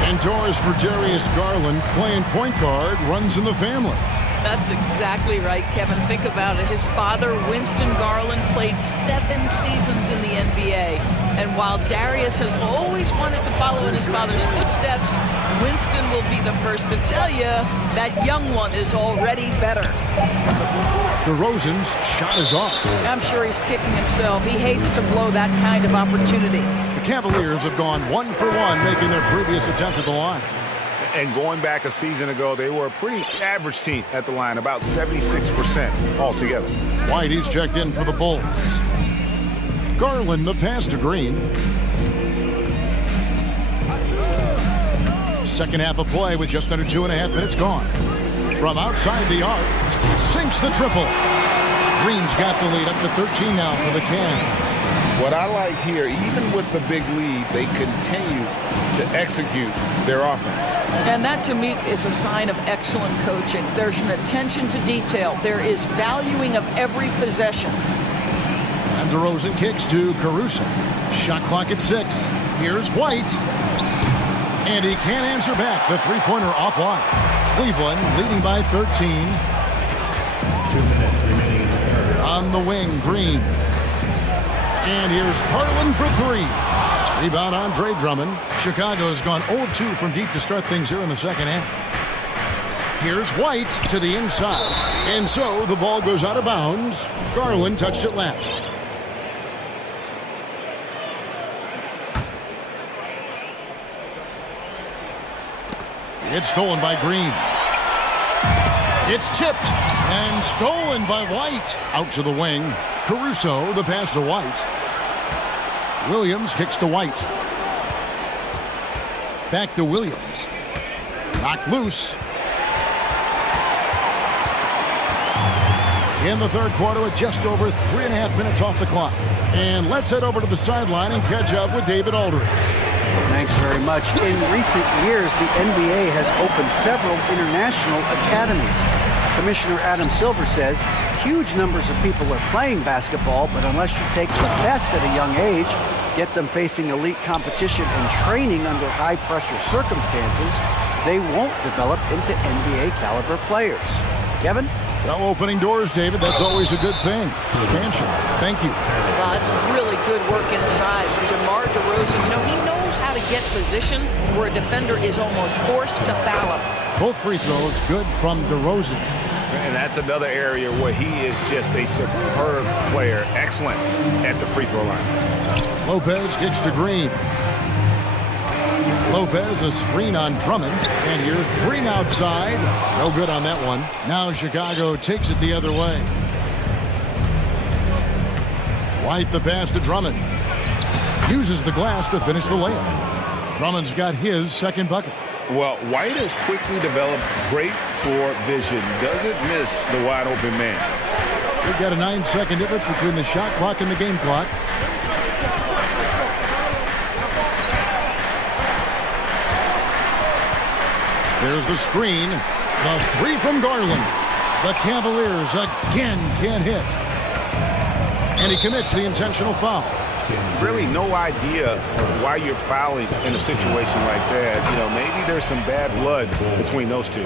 Indoors for Darius Garland, playing point guard, runs in the family. That's exactly right, Kevin. Think about it. His father, Winston Garland, played 7 seasons in the NBA. And while Darius has always wanted to follow in his father's footsteps, Winston will be the first to tell you that young one is already better. DeRozan's shot is off. I'm sure he's kicking himself. He hates to blow that kind of opportunity. The Cavaliers have gone 1 for 1, making their previous attempt at the line. And going back a season ago, they were a pretty average team at the line, about 76% altogether. Whitey's checked in for the Bulls. Garland, the pass to Green. Second half of play with just under 2.5 minutes gone. From outside the arc, sinks the triple. Green's got the lead up to 13 now for the Cavs. What I like here, even with the big lead, they continue to execute their offense. And that, to me, is a sign of excellent coaching. There's an attention to detail. There is valuing of every possession. And DeRozan kicks to Caruso. Shot clock at 6. Here's White. And he can't answer back. The three-pointer offline. Cleveland leading by 13. 2 minutes remaining. On the wing, Green. And here's Garland for 3. Rebound, Andre Drummond. Chicago's gone 0-2 from deep to start things here in the second half. Here's White to the inside. And so the ball goes out of bounds. Garland touched it last. It's stolen by Green. It's tipped and stolen by White. Out to the wing. Caruso, the pass to White. Williams kicks to White. Back to Williams. Knocked loose. In the third quarter with just over 3.5 minutes off the clock. And let's head over to the sideline and catch up with David Aldridge. Thanks very much. In recent years, the NBA has opened several international academies. Commissioner Adam Silver says huge numbers of people are playing basketball, but unless you take the best at a young age, get them facing elite competition and training under high-pressure circumstances, they won't develop into NBA-caliber players. Kevin? Well, opening doors, David, that's always a good thing. Expansion. Thank you. Well, that's really good work inside. DeMar DeRozan, he knows how to get position where a defender is almost forced to foul him. Both free throws good from DeRozan. And that's another area where he is just a superb player. Excellent at the free throw line. Lopez kicks to Green. Lopez, a screen on Drummond. And here's Green outside. No good on that one. Now Chicago takes it the other way. White the pass to Drummond. Uses the glass to finish the layup. Drummond's got his second bucket. Well, White has quickly developed great floor vision. Doesn't miss the wide open man. We've got a 9-second difference between the shot clock and the game clock. There's the screen. The 3 from Garland. The Cavaliers again can't hit. And he commits the intentional foul. Really no idea why you're fouling in a situation like that. Maybe there's some bad blood between those two.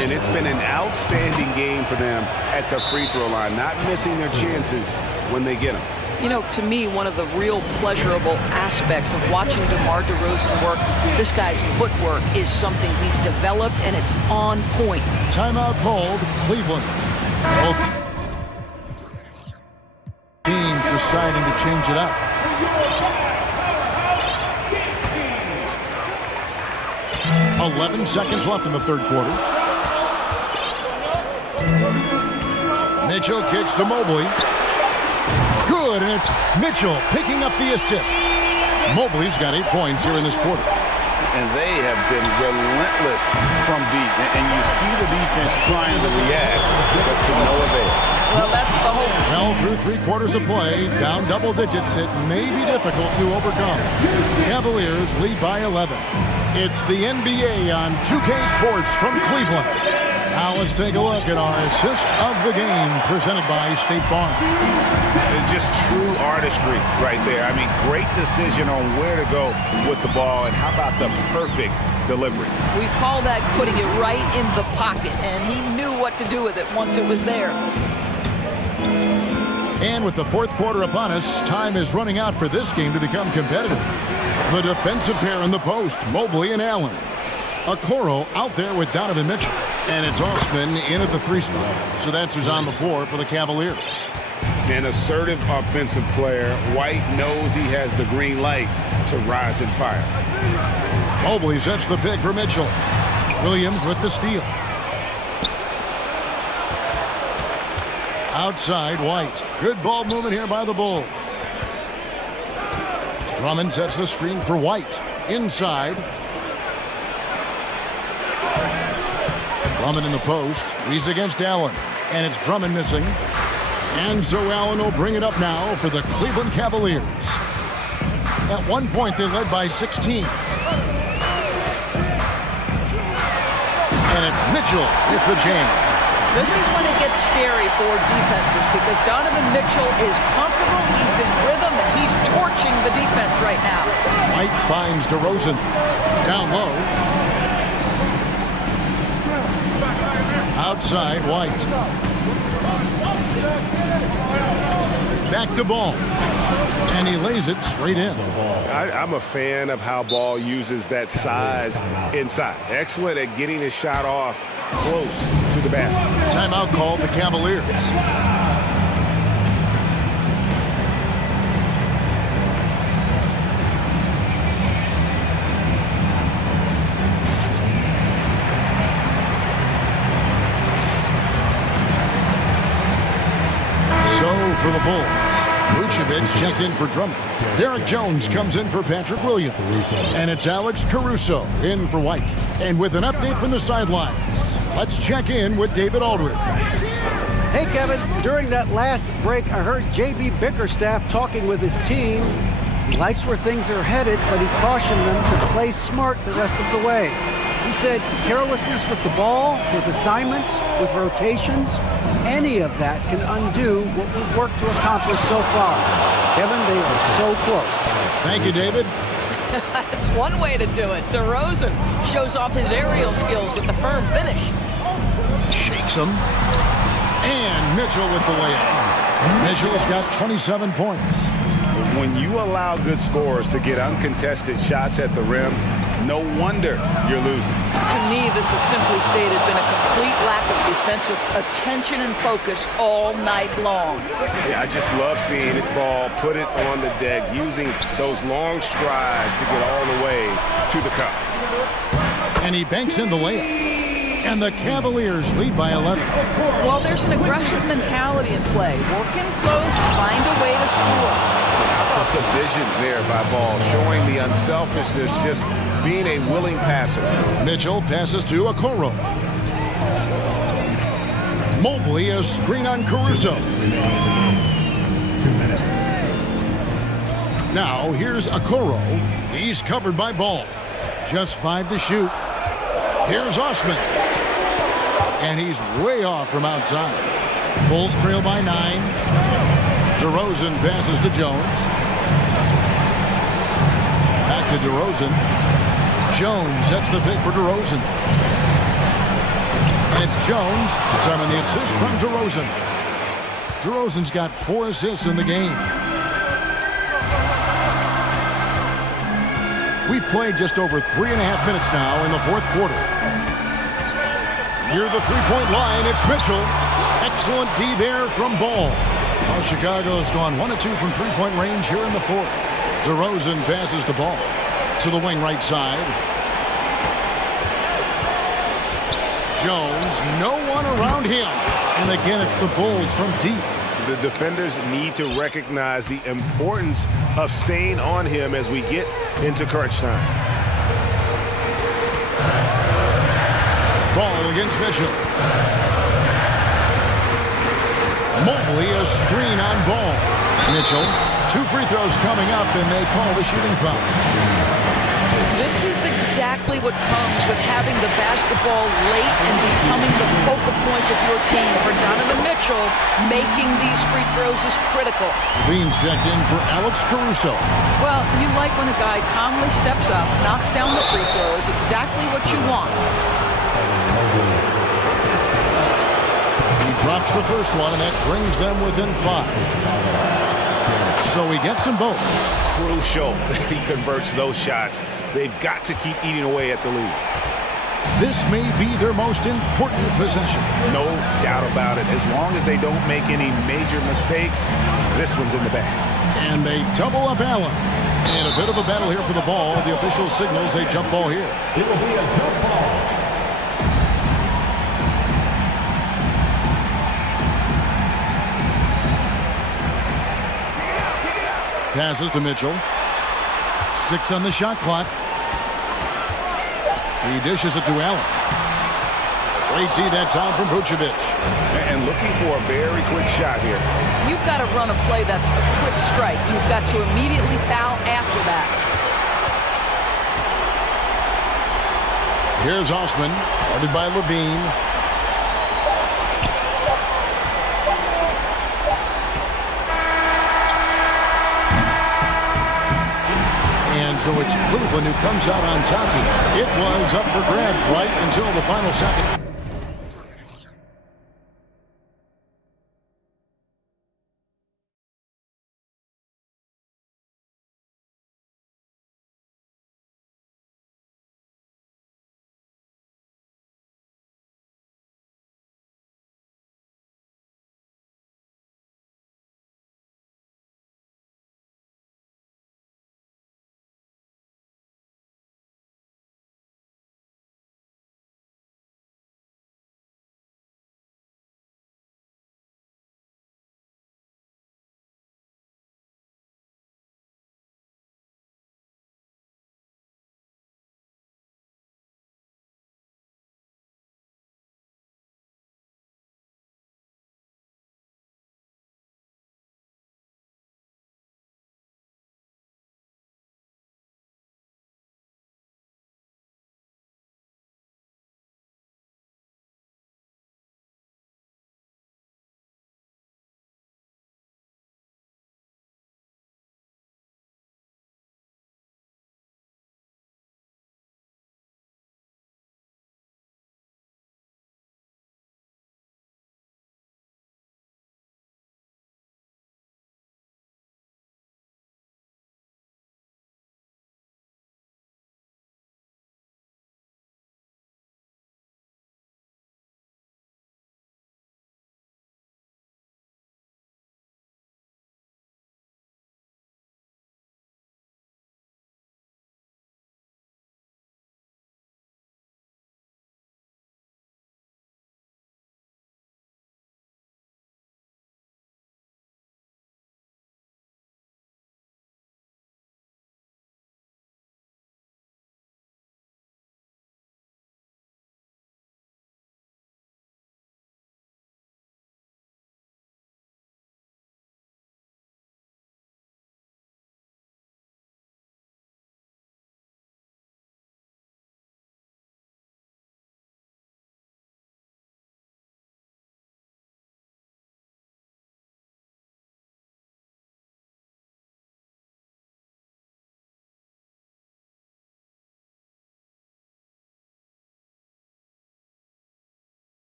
And it's been an outstanding game for them at the free throw line, not missing their chances when they get them. To me, one of the real pleasurable aspects of watching DeMar DeRozan work, this guy's footwork is something he's developed, and it's on point. Timeout called. Cleveland. Both teams deciding to change it up. "11 seconds left in the third quarter. Mitchell kicks to Mobley. Good, and it's Mitchell picking up the assist. Mobley's got 8 points here in this quarter. And they have been relentless from deep. And you see the defense trying to react, but to no avail. Well, that's the hope. Well, through 3 quarters of play, down double digits, it may be difficult to overcome. Cavaliers lead by 11. It's the NBA on 2K Sports from Cleveland. Now let's take a look at our assist of the game presented by State Farm. Just true artistry right there. I mean, great decision on where to go with the ball, and how about the perfect delivery? We call that putting it right in the pocket, and he knew what what to do with it once it was there. And with the fourth quarter upon us, time is running out for this game to become competitive. The defensive pair in the post, Mobley and Allen. Okoro out there with Donovan Mitchell. And it's Osman in at the 3 spot. So that's who's on the floor for the Cavaliers. An assertive offensive player. White knows he has the green light to rise and fire. Mobley sets the pick for Mitchell. Williams with the steal. Outside, White. Good ball movement here by the Bulls. Drummond sets the screen for White. Inside. Drummond in the post. He's against Allen. And it's Drummond missing. And so Allen will bring it up now for the Cleveland Cavaliers. At one point, they led by 16. And it's Mitchell with the jam. This is when it gets scary for defenses because Donovan Mitchell is comfortable, he's in rhythm, and he's torching the defense right now. White finds DeRozan. Down low. Outside, White. Back to Ball. And he lays it straight in. I'm a fan of how Ball uses that size inside. Excellent at getting his shot off close to the basket. Timeout called the Cavaliers. So for the Bulls, Vucevic checked in for Drummond. Derek Jones comes in for Patrick Williams. And it's Alex Caruso in for White. And with an update from the sidelines, let's check in with David Aldridge. Hey, Kevin. During that last break, I heard J.B. Bickerstaff talking with his team. He likes where things are headed, but he cautioned them to play smart the rest of the way. He said carelessness with the ball, with assignments, with rotations, any of that can undo what we've worked to accomplish so far. Kevin, they are so close. Thank you, David. That's one way to do it. DeRozan shows off his aerial skills with the firm finish. Shakes him. And Mitchell with the layup. Mitchell's got 27 points. When you allow good scorers to get uncontested shots at the rim, no wonder you're losing. To me, this has simply stated been a complete lack of defensive attention and focus all night long. Yeah, I just love seeing it Ball put it on the deck, using those long strides to get all the way to the cup. And he banks in the layup. And the Cavaliers lead by 11. Well, there's an aggressive mentality in play. Working close, find a way to score. How about the vision there by Ball, showing the unselfishness, just being a willing passer. Mitchell passes to Okoro. Mobley a screen on Caruso. 2 minutes. Now here's Okoro. He's covered by Ball. Just 5 to shoot. Here's Osman. And he's way off from outside. Bulls trail by 9. DeRozan passes to Jones. Back to DeRozan. Jones sets the pick for DeRozan. And it's Jones. Determine the assist from DeRozan. DeRozan's got 4 assists in the game. We've played just over 3.5 minutes now in the fourth quarter. Near the three-point line, it's Mitchell. Excellent D there from Ball. Well, Chicago's gone 1 of 2 from three-point range here in the fourth. DeRozan passes the ball to the wing right side. Jones, no one around him. And again, it's the Bulls from deep. The defenders need to recognize the importance of staying on him as we get into crunch time. Ball against Mitchell. Mobley a screen on Ball. Mitchell, 2 free throws coming up, and they call the shooting foul. This is exactly what comes with having the basketball late and becoming the focal point of your team. For Donovan Mitchell, making these free throws is critical. Leans checked in for Alex Caruso. Well, you like when a guy calmly steps up, knocks down the free throws, exactly what you want. Drops the first one, and that brings them within 5. So he gets them both. Crucial that he converts those shots. They've got to keep eating away at the lead. This may be their most important possession. No doubt about it. As long as they don't make any major mistakes, this one's in the bag. And they double up Allen. And a bit of a battle here for the ball. The official signals a jump ball here. It will be a jump ball. Passes to Mitchell. 6 on the shot clock. He dishes it to Allen. Great tee that time from Vucevic. And looking for a very quick shot here. You've got to run a play that's a quick strike. You've got to immediately foul after that. Here's Osman, guarded by Levine. And so it's Cleveland who comes out on top here. It was up for grabs right until the final second.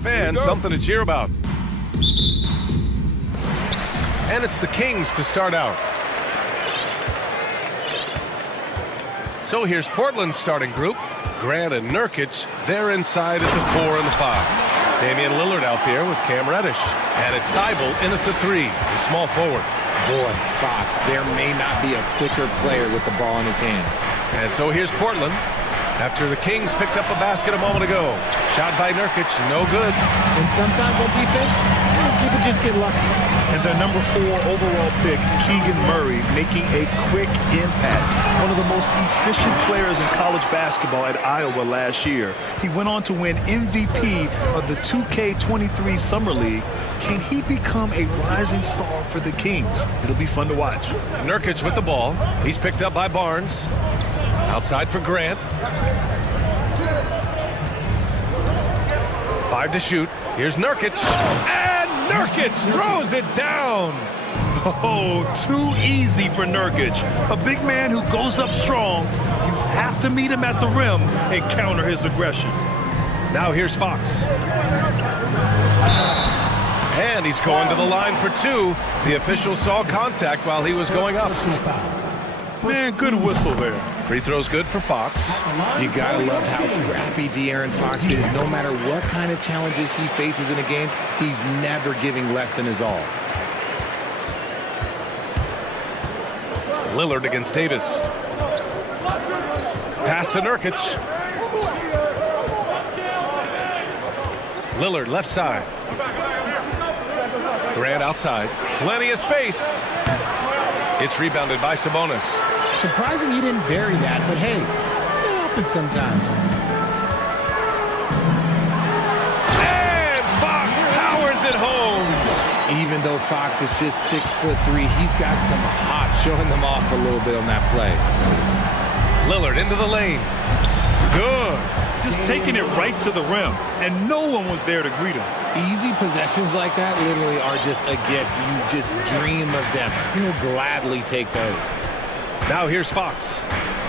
Fans, something to cheer about. And it's the Kings to start out. So here's Portland's starting group. Grant and Nurkic, they're inside at the 4 and the 5. Damian Lillard out there with Cam Reddish. And it's Thibault in at the 3, the small forward. Boy, Fox, there may not be a quicker player with the ball in his hands. And so here's Portland. After the Kings picked up a basket a moment ago. Shot by Nurkic, no good. And sometimes on defense, you can just get lucky. And their number 4 overall pick, Keegan Murray, making a quick impact. One of the most efficient players in college basketball at Iowa last year. He went on to win MVP of the 2K23 Summer League. Can he become a rising star for the Kings? It'll be fun to watch. Nurkic with the ball. He's picked up by Barnes. Outside for Grant. 5 to shoot. Here's Nurkic. And Nurkic throws it down. Oh, too easy for Nurkic. A big man who goes up strong. You have to meet him at the rim and counter his aggression. Now here's Fox. And he's going to the line for 2. The official saw contact while he was going up. Man, good whistle there. Free throw's good for Fox. You gotta love how scrappy De'Aaron Fox is. No matter what kind of challenges he faces in a game, he's never giving less than his all. Lillard against Davis. Pass to Nurkic. Lillard left side. Grant outside. Plenty of space. It's rebounded by Sabonis. Surprising he didn't bury that, but hey, it happens sometimes. And Fox powers it home. Even though Fox is just 6'3", he's got some hop, showing them off a little bit on that play. Lillard into the lane. Good. Just taking it right to the rim, and no one was there to greet him. Easy possessions like that literally are just a gift. You just dream of them. He'll gladly take those. Now here's Fox.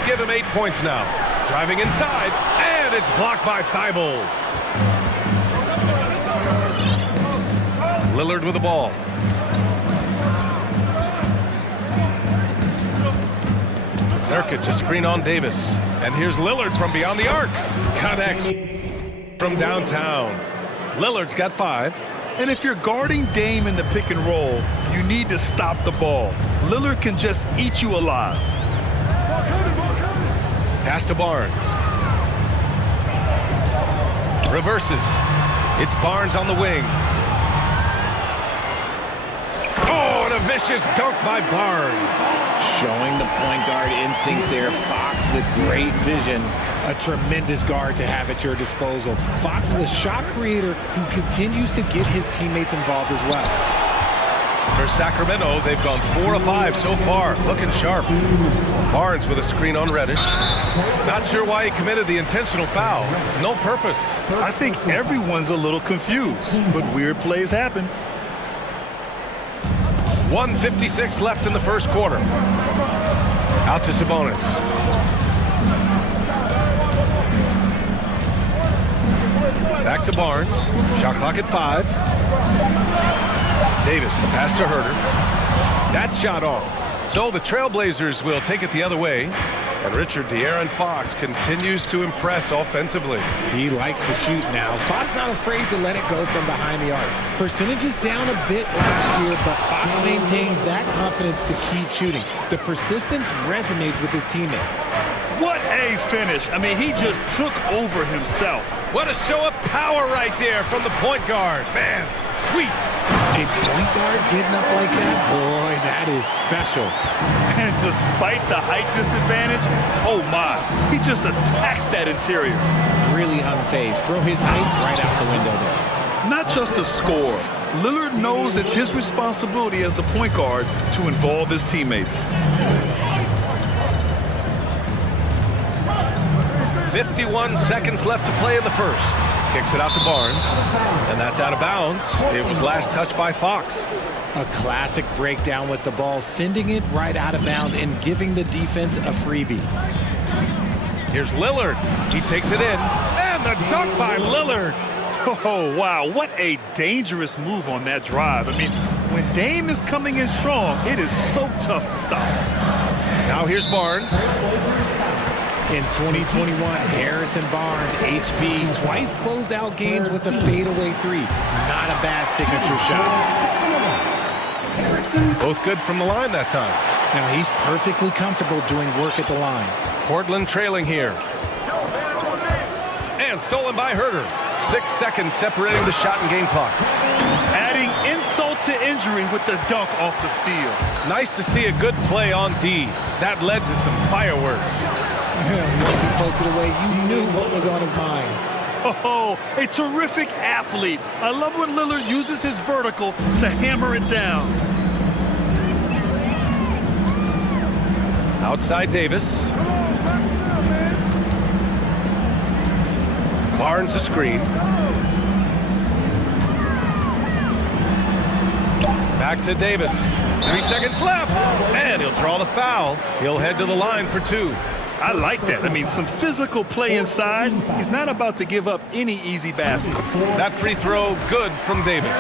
Give him 8 points now. Driving inside, and it's blocked by Thibault. Lillard with the ball. Nurkic a screen on Davis. And here's Lillard from beyond the arc. Connects from downtown. Lillard's got 5. And if you're guarding Dame in the pick and roll, you need to stop the ball. Lillard can just eat you alive. Pass to Barnes. Reverses. It's Barnes on the wing. Oh, and a vicious dunk by Barnes. Showing the point guard instincts there. Fox with great vision. A tremendous guard to have at your disposal. Fox is a shot creator who continues to get his teammates involved as well. For Sacramento, they've gone 4 of 5 so far. Looking sharp. Barnes with a screen on Reddish. Not sure why he committed the intentional foul. No purpose. I think everyone's a little confused, but weird plays happen. 1:56 left in the first quarter. Out to Sabonis. Back to Barnes. Shot clock at 5. Davis, the pass to Herter. That shot off. So the Trailblazers will take it the other way. And Richard, De'Aaron Fox continues to impress offensively. He likes to shoot now. Fox not afraid to let it go from behind the arc. Percentage is down a bit last year, but Fox maintains that confidence to keep shooting. The persistence resonates with his teammates. What a finish. I mean, he just took over himself. What a show of power right there from the point guard. Man, sweet. A point guard getting up like that? Boy, that is special. And despite the height disadvantage, oh my, he just attacks that interior. Really unfazed. Throw his height right out the window there. Not just a score. Lillard knows it's his responsibility as the point guard to involve his teammates. 51 seconds left to play in the first. Kicks it out to Barnes, and that's out of bounds. It was last touched by Fox. A classic breakdown with the ball, sending it right out of bounds and giving the defense a freebie. Here's Lillard. He takes it in, and the dunk by Lillard. Oh, wow. What a dangerous move on that drive. I mean, when Dame is coming in strong, it is so tough to stop. Now here's Barnes. In 2021, Harrison Barnes, HB, twice closed out games with a fadeaway three. Not a bad signature shot. Both good from the line that time. Now he's perfectly comfortable doing work at the line. Portland trailing here. And stolen by Herter. 6 seconds separating the shot and game clock. Adding insult to injury with the dunk off the steal. Nice to see a good play on D. That led to some fireworks. Once he poked it away, you knew what was on his mind. Oh, a terrific athlete. I love when Lillard uses his vertical to hammer it down. Outside Davis. Barnes a screen. Back to Davis. 3 seconds left. And he'll draw the foul. He'll head to the line for 2. I like that. I mean, some physical play inside. He's not about to give up any easy baskets. That free throw, good from Davis.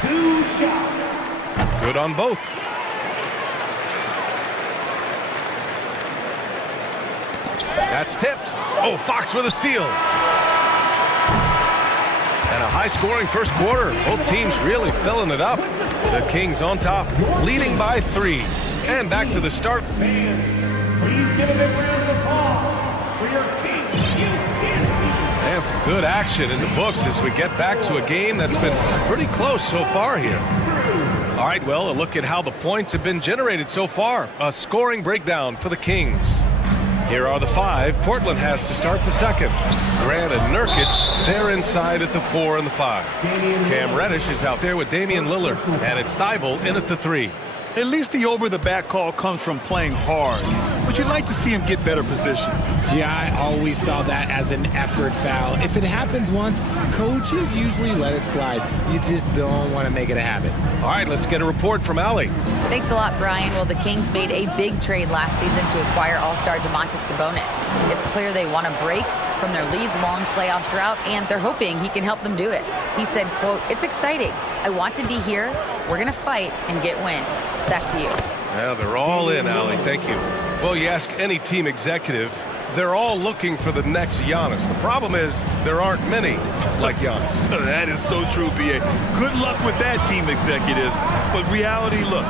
2 shots. Good on both. That's tipped. Oh, Fox with a steal. And a high-scoring first quarter. Both teams really filling it up. The Kings on top, leading by 3. And back to the start. Please give a big round of applause for your Kings. And some good action in the books as we get back to a game that's been pretty close so far here. All right, well, a look at how the points have been generated so far. A scoring breakdown for the Kings. Here are the 5 Portland has to start the second. Grant and Nurkic, they're inside at the 4 and the 5. Cam Reddish is out there with Damian Lillard, and it's Thibault in at the 3. At least the over-the-back call comes from playing hard, but you'd like to see him get better position. Yeah, I always saw that as an effort foul. If it happens once, coaches usually let it slide. You just don't want to make it a habit. All right, let's get a report from Allie. Thanks a lot, Brian. Well, the Kings made a big trade last season to acquire all-star Domantas Sabonis. It's clear they want to break from their league-long playoff drought, and they're hoping he can help them do it. He said, quote, "It's exciting. I want to be here. We're going to fight and get wins." Back to you. Yeah, they're all in, Allie. Thank you. Well, you ask any team executive, they're all looking for the next Giannis. The problem is there aren't many like Giannis. That is so true, B.A. Good luck with that, team executives. But reality, look,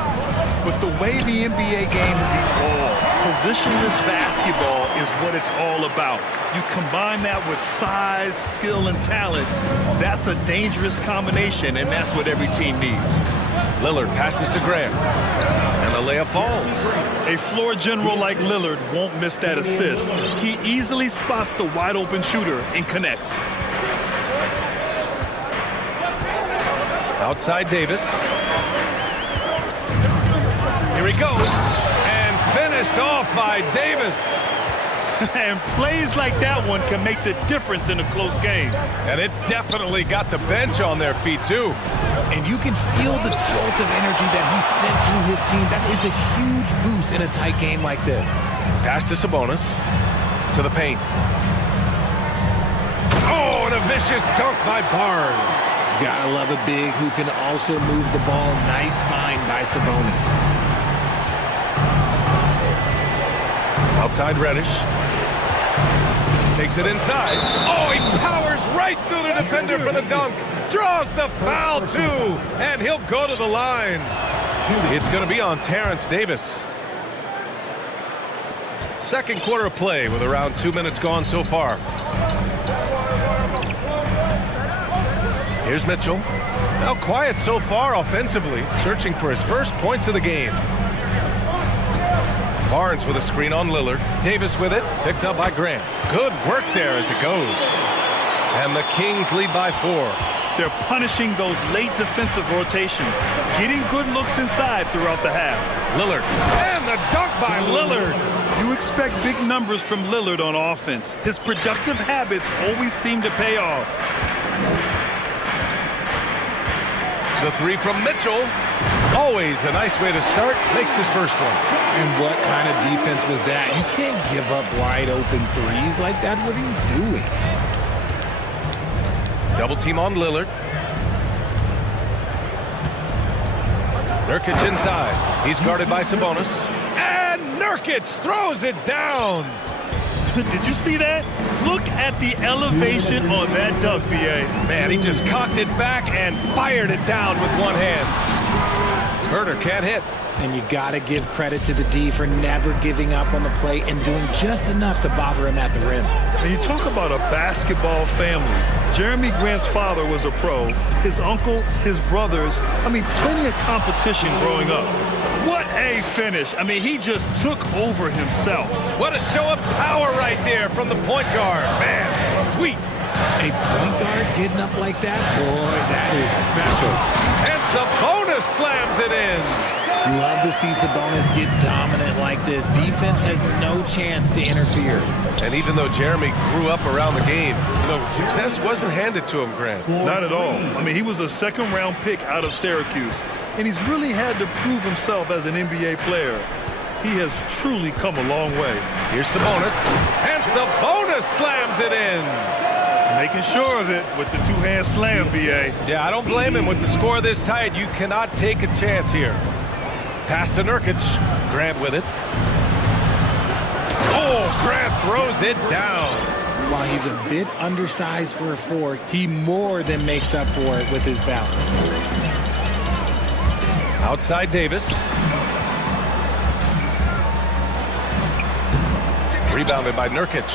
with the way the NBA game has evolved, positionless basketball is what it's all about. You combine that with size, skill, and talent, that's a dangerous combination, and that's what every team needs. Lillard passes to Grant, and the layup falls. A floor general like Lillard won't miss that assist. He easily spots the wide-open shooter and connects. Outside Davis. Here he goes, and finished off by Davis. And plays like that one can make the difference in a close game. And it definitely got the bench on their feet, too. And you can feel the jolt of energy that he sent through his team. That is a huge boost in a tight game like this. Pass to Sabonis. To the paint. Oh, and a vicious dunk by Barnes. Gotta love a big who can also move the ball. Nice find by Sabonis. Outside Reddish. Takes it inside. Oh, he powers right through the defender for the dunk. Draws the foul, too. And he'll go to the line. It's going to be on Terrence Davis. Second quarter of play with around 2 minutes gone so far. Here's Mitchell. Now quiet so far offensively, searching for his first points of the game. Barnes with a screen on Lillard. Davis with it, picked up by Grant. Good work there as it goes. And the Kings lead by 4. They're punishing those late defensive rotations, getting good looks inside throughout the half. Lillard, and the dunk by Lillard. You expect big numbers from Lillard on offense. His productive habits always seem to pay off. The 3 from Mitchell. Always a nice way to start. Makes his first one. And what kind of defense was that? You can't give up wide open threes like that. What are you doing? Double team on Lillard. Nurkic inside. He's guarded by Sabonis. And Nurkic throws it down. Did you see that? Look at the elevation on that dunk, B.A. Man, he just cocked it back and fired it down with one hand. Herder can't hit. And you got to give credit to the D for never giving up on the play and doing just enough to bother him at the rim. And you talk about a basketball family. Jeremy Grant's father was a pro. His uncle, his brothers. I mean, plenty of competition growing up. What a finish. I mean, he just took over himself. What a show of power right there from the point guard. Man, sweet. A point guard getting up like that? Boy, that is special. And Sabonis slams it in. Love to see Sabonis get dominant like this. Defense has no chance to interfere. And even though Jeremy grew up around the game, success wasn't handed to him, Grant. Not at all. I mean, he was a second-round pick out of Syracuse, and he's really had to prove himself as an NBA player. He has truly come a long way. Here's Sabonis, and Sabonis slams it in. Making sure of it with the two-hand slam, B.A. Yeah, I don't blame him. With the score this tight, you cannot take a chance here. Pass to Nurkic. Grant with it. Oh, Grant throws it down. While he's a bit undersized for a 4, he more than makes up for it with his balance. Outside Davis. Rebounded by Nurkic.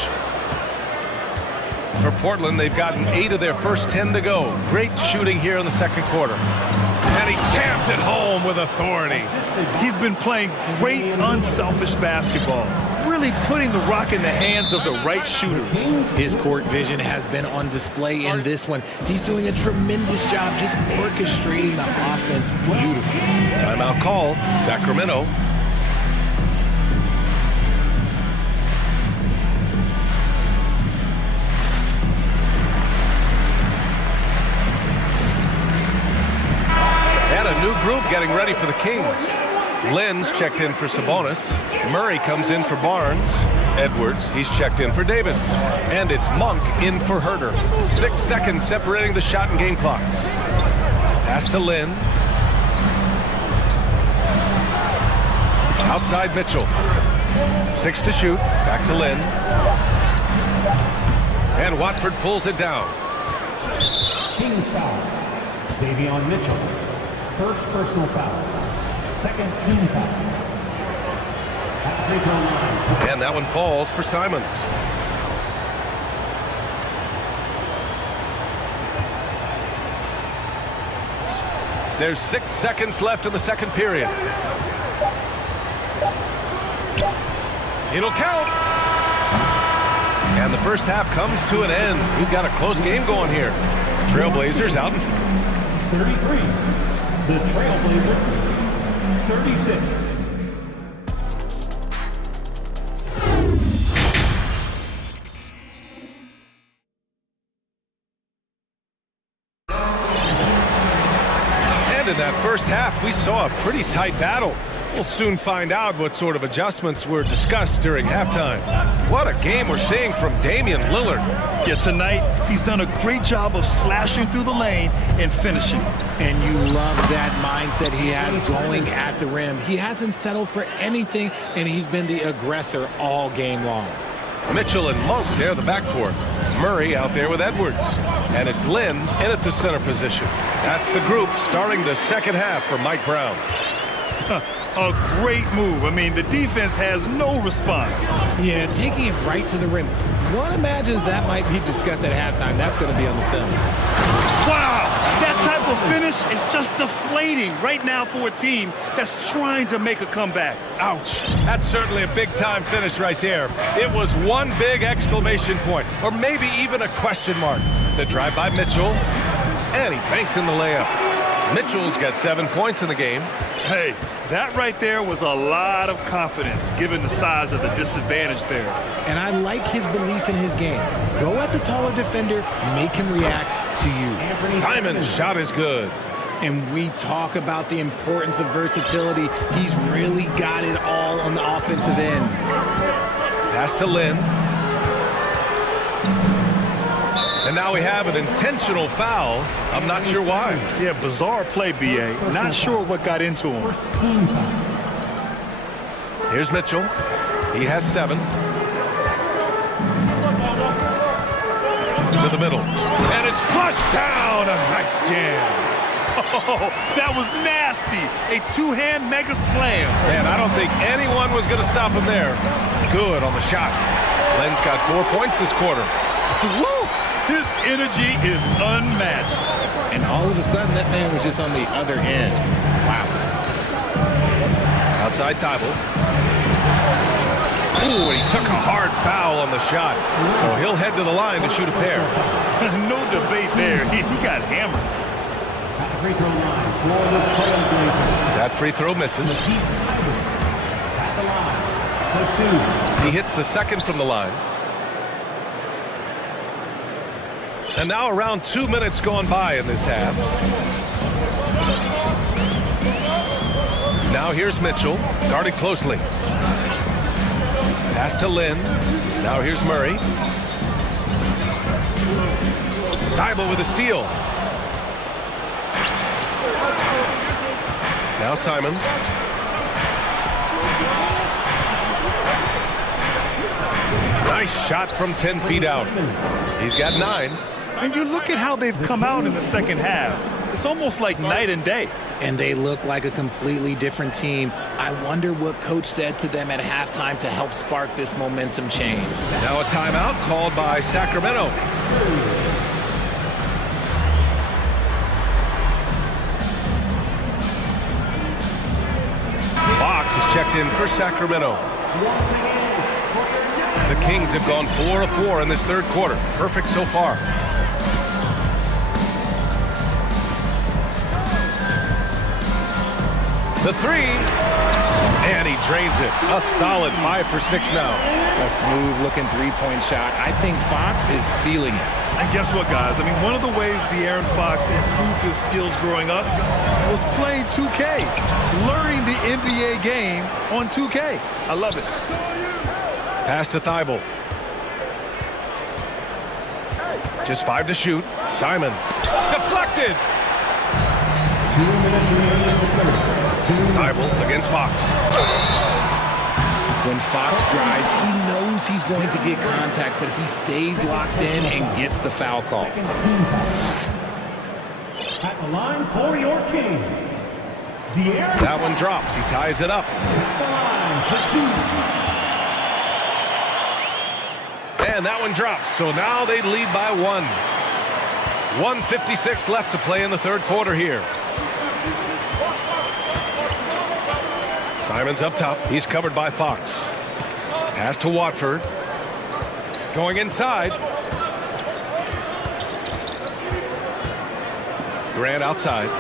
For Portland, they've gotten 8 of their first 10 to go. Great shooting here in the second quarter. And he jams it home with authority. He's been playing great, unselfish basketball. Really putting the rock in the hands of the right shooters. His court vision has been on display in this one. He's doing a tremendous job just orchestrating the offense beautifully. Timeout call, Sacramento. A new group getting ready for the Kings. Lynn's checked in for Sabonis. Murray comes in for Barnes. Edwards, he's checked in for Davis. And it's Monk in for Herder. 6 seconds separating the shot and game clocks. Pass to Lynn. Outside Mitchell. 6 to shoot. Back to Lynn. And Watford pulls it down. Kings foul. Davion Mitchell. First personal foul. Second team foul. And that one falls for Simons. There's 6 seconds left in the second period. It'll count. And the first half comes to an end. We've got a close game going here. Trailblazers out in 33. The Trailblazers, 36. And in that first half, we saw a pretty tight battle. We'll soon find out what sort of adjustments were discussed during halftime. What a game we're seeing from Damian Lillard. Yeah, tonight, he's done a great job of slashing through the lane and finishing. And you love that mindset he has going at the rim. He hasn't settled for anything, and he's been the aggressor all game long. Mitchell and Monk there, the backcourt. Murray out there with Edwards. And it's Lynn in at the center position. That's the group starting the second half for Mike Brown. A great move. I mean, the defense has no response. Yeah, taking it right to the rim. One imagines that might be discussed at halftime. That's going to be on the film. Wow, that type of finish is just deflating right now for a team that's trying to make a comeback. Ouch. That's certainly a big-time finish right there. It was one big exclamation point, or maybe even a question mark. The drive by Mitchell, and he banks in the layup. Mitchell's got 7 points in the game. Hey, that right there was a lot of confidence, given the size of the disadvantage there. And I like his belief in his game. Go at the taller defender, make him react to you. Simon's shot is good. And we talk about the importance of versatility. He's really got it all on the offensive end. Pass to Lynn. And now we have an intentional foul. I'm not sure why. Yeah, bizarre play, B.A. Not sure what got into him. Here's Mitchell. He has 7. To the middle. And it's flushed down. A nice jam. Oh, that was nasty. A two-hand mega slam. Man, I don't think anyone was going to stop him there. Good on the shot. Len's got 4 points this quarter. Woo! His energy is unmatched. And all of a sudden, that man was just on the other end. Wow. Outside Thibault. Ooh, he took a hard foul on the shot. So he'll head to the line to shoot a pair. No debate there. He got hammered. At the free throw line for the Trailblazers. That free throw misses. At the line for 2. He hits the second from the line. And now around 2 minutes gone by in this half. Now here's Mitchell, guarded closely. Pass to Lin. Now here's Murray. Thibault with a steal. Now Simons. Nice shot from 10 feet out. He's got 9. And you look at how they've come out in the second half. It's almost like night and day. And they look like a completely different team. I wonder what coach said to them at halftime to help spark this momentum change. Now a timeout called by Sacramento. Fox is checked in for Sacramento. The Kings have gone 4 of 4 in this third quarter. Perfect so far. The 3, and he drains it. A solid 5 for 6 now. A smooth-looking three-point shot. I think Fox is feeling it. And guess what, guys? I mean, one of the ways De'Aaron Fox improved his skills growing up was playing 2K, learning the NBA game on 2K. I love it. Pass to Thibault. Just 5 to shoot. Simons. Deflected. 2 minutes remaining in the third. Thibault against Fox. When Fox drives, he knows he's going to get contact, but he stays locked in and gets the foul call. At the line for your Kings, De'Aaron. That one drops. He ties it up. At the line for 2. And that one drops. So now they lead by 1. 1:56 left to play in the third quarter here. Simons up top. He's covered by Fox. Pass to Watford. Going inside. Grant outside.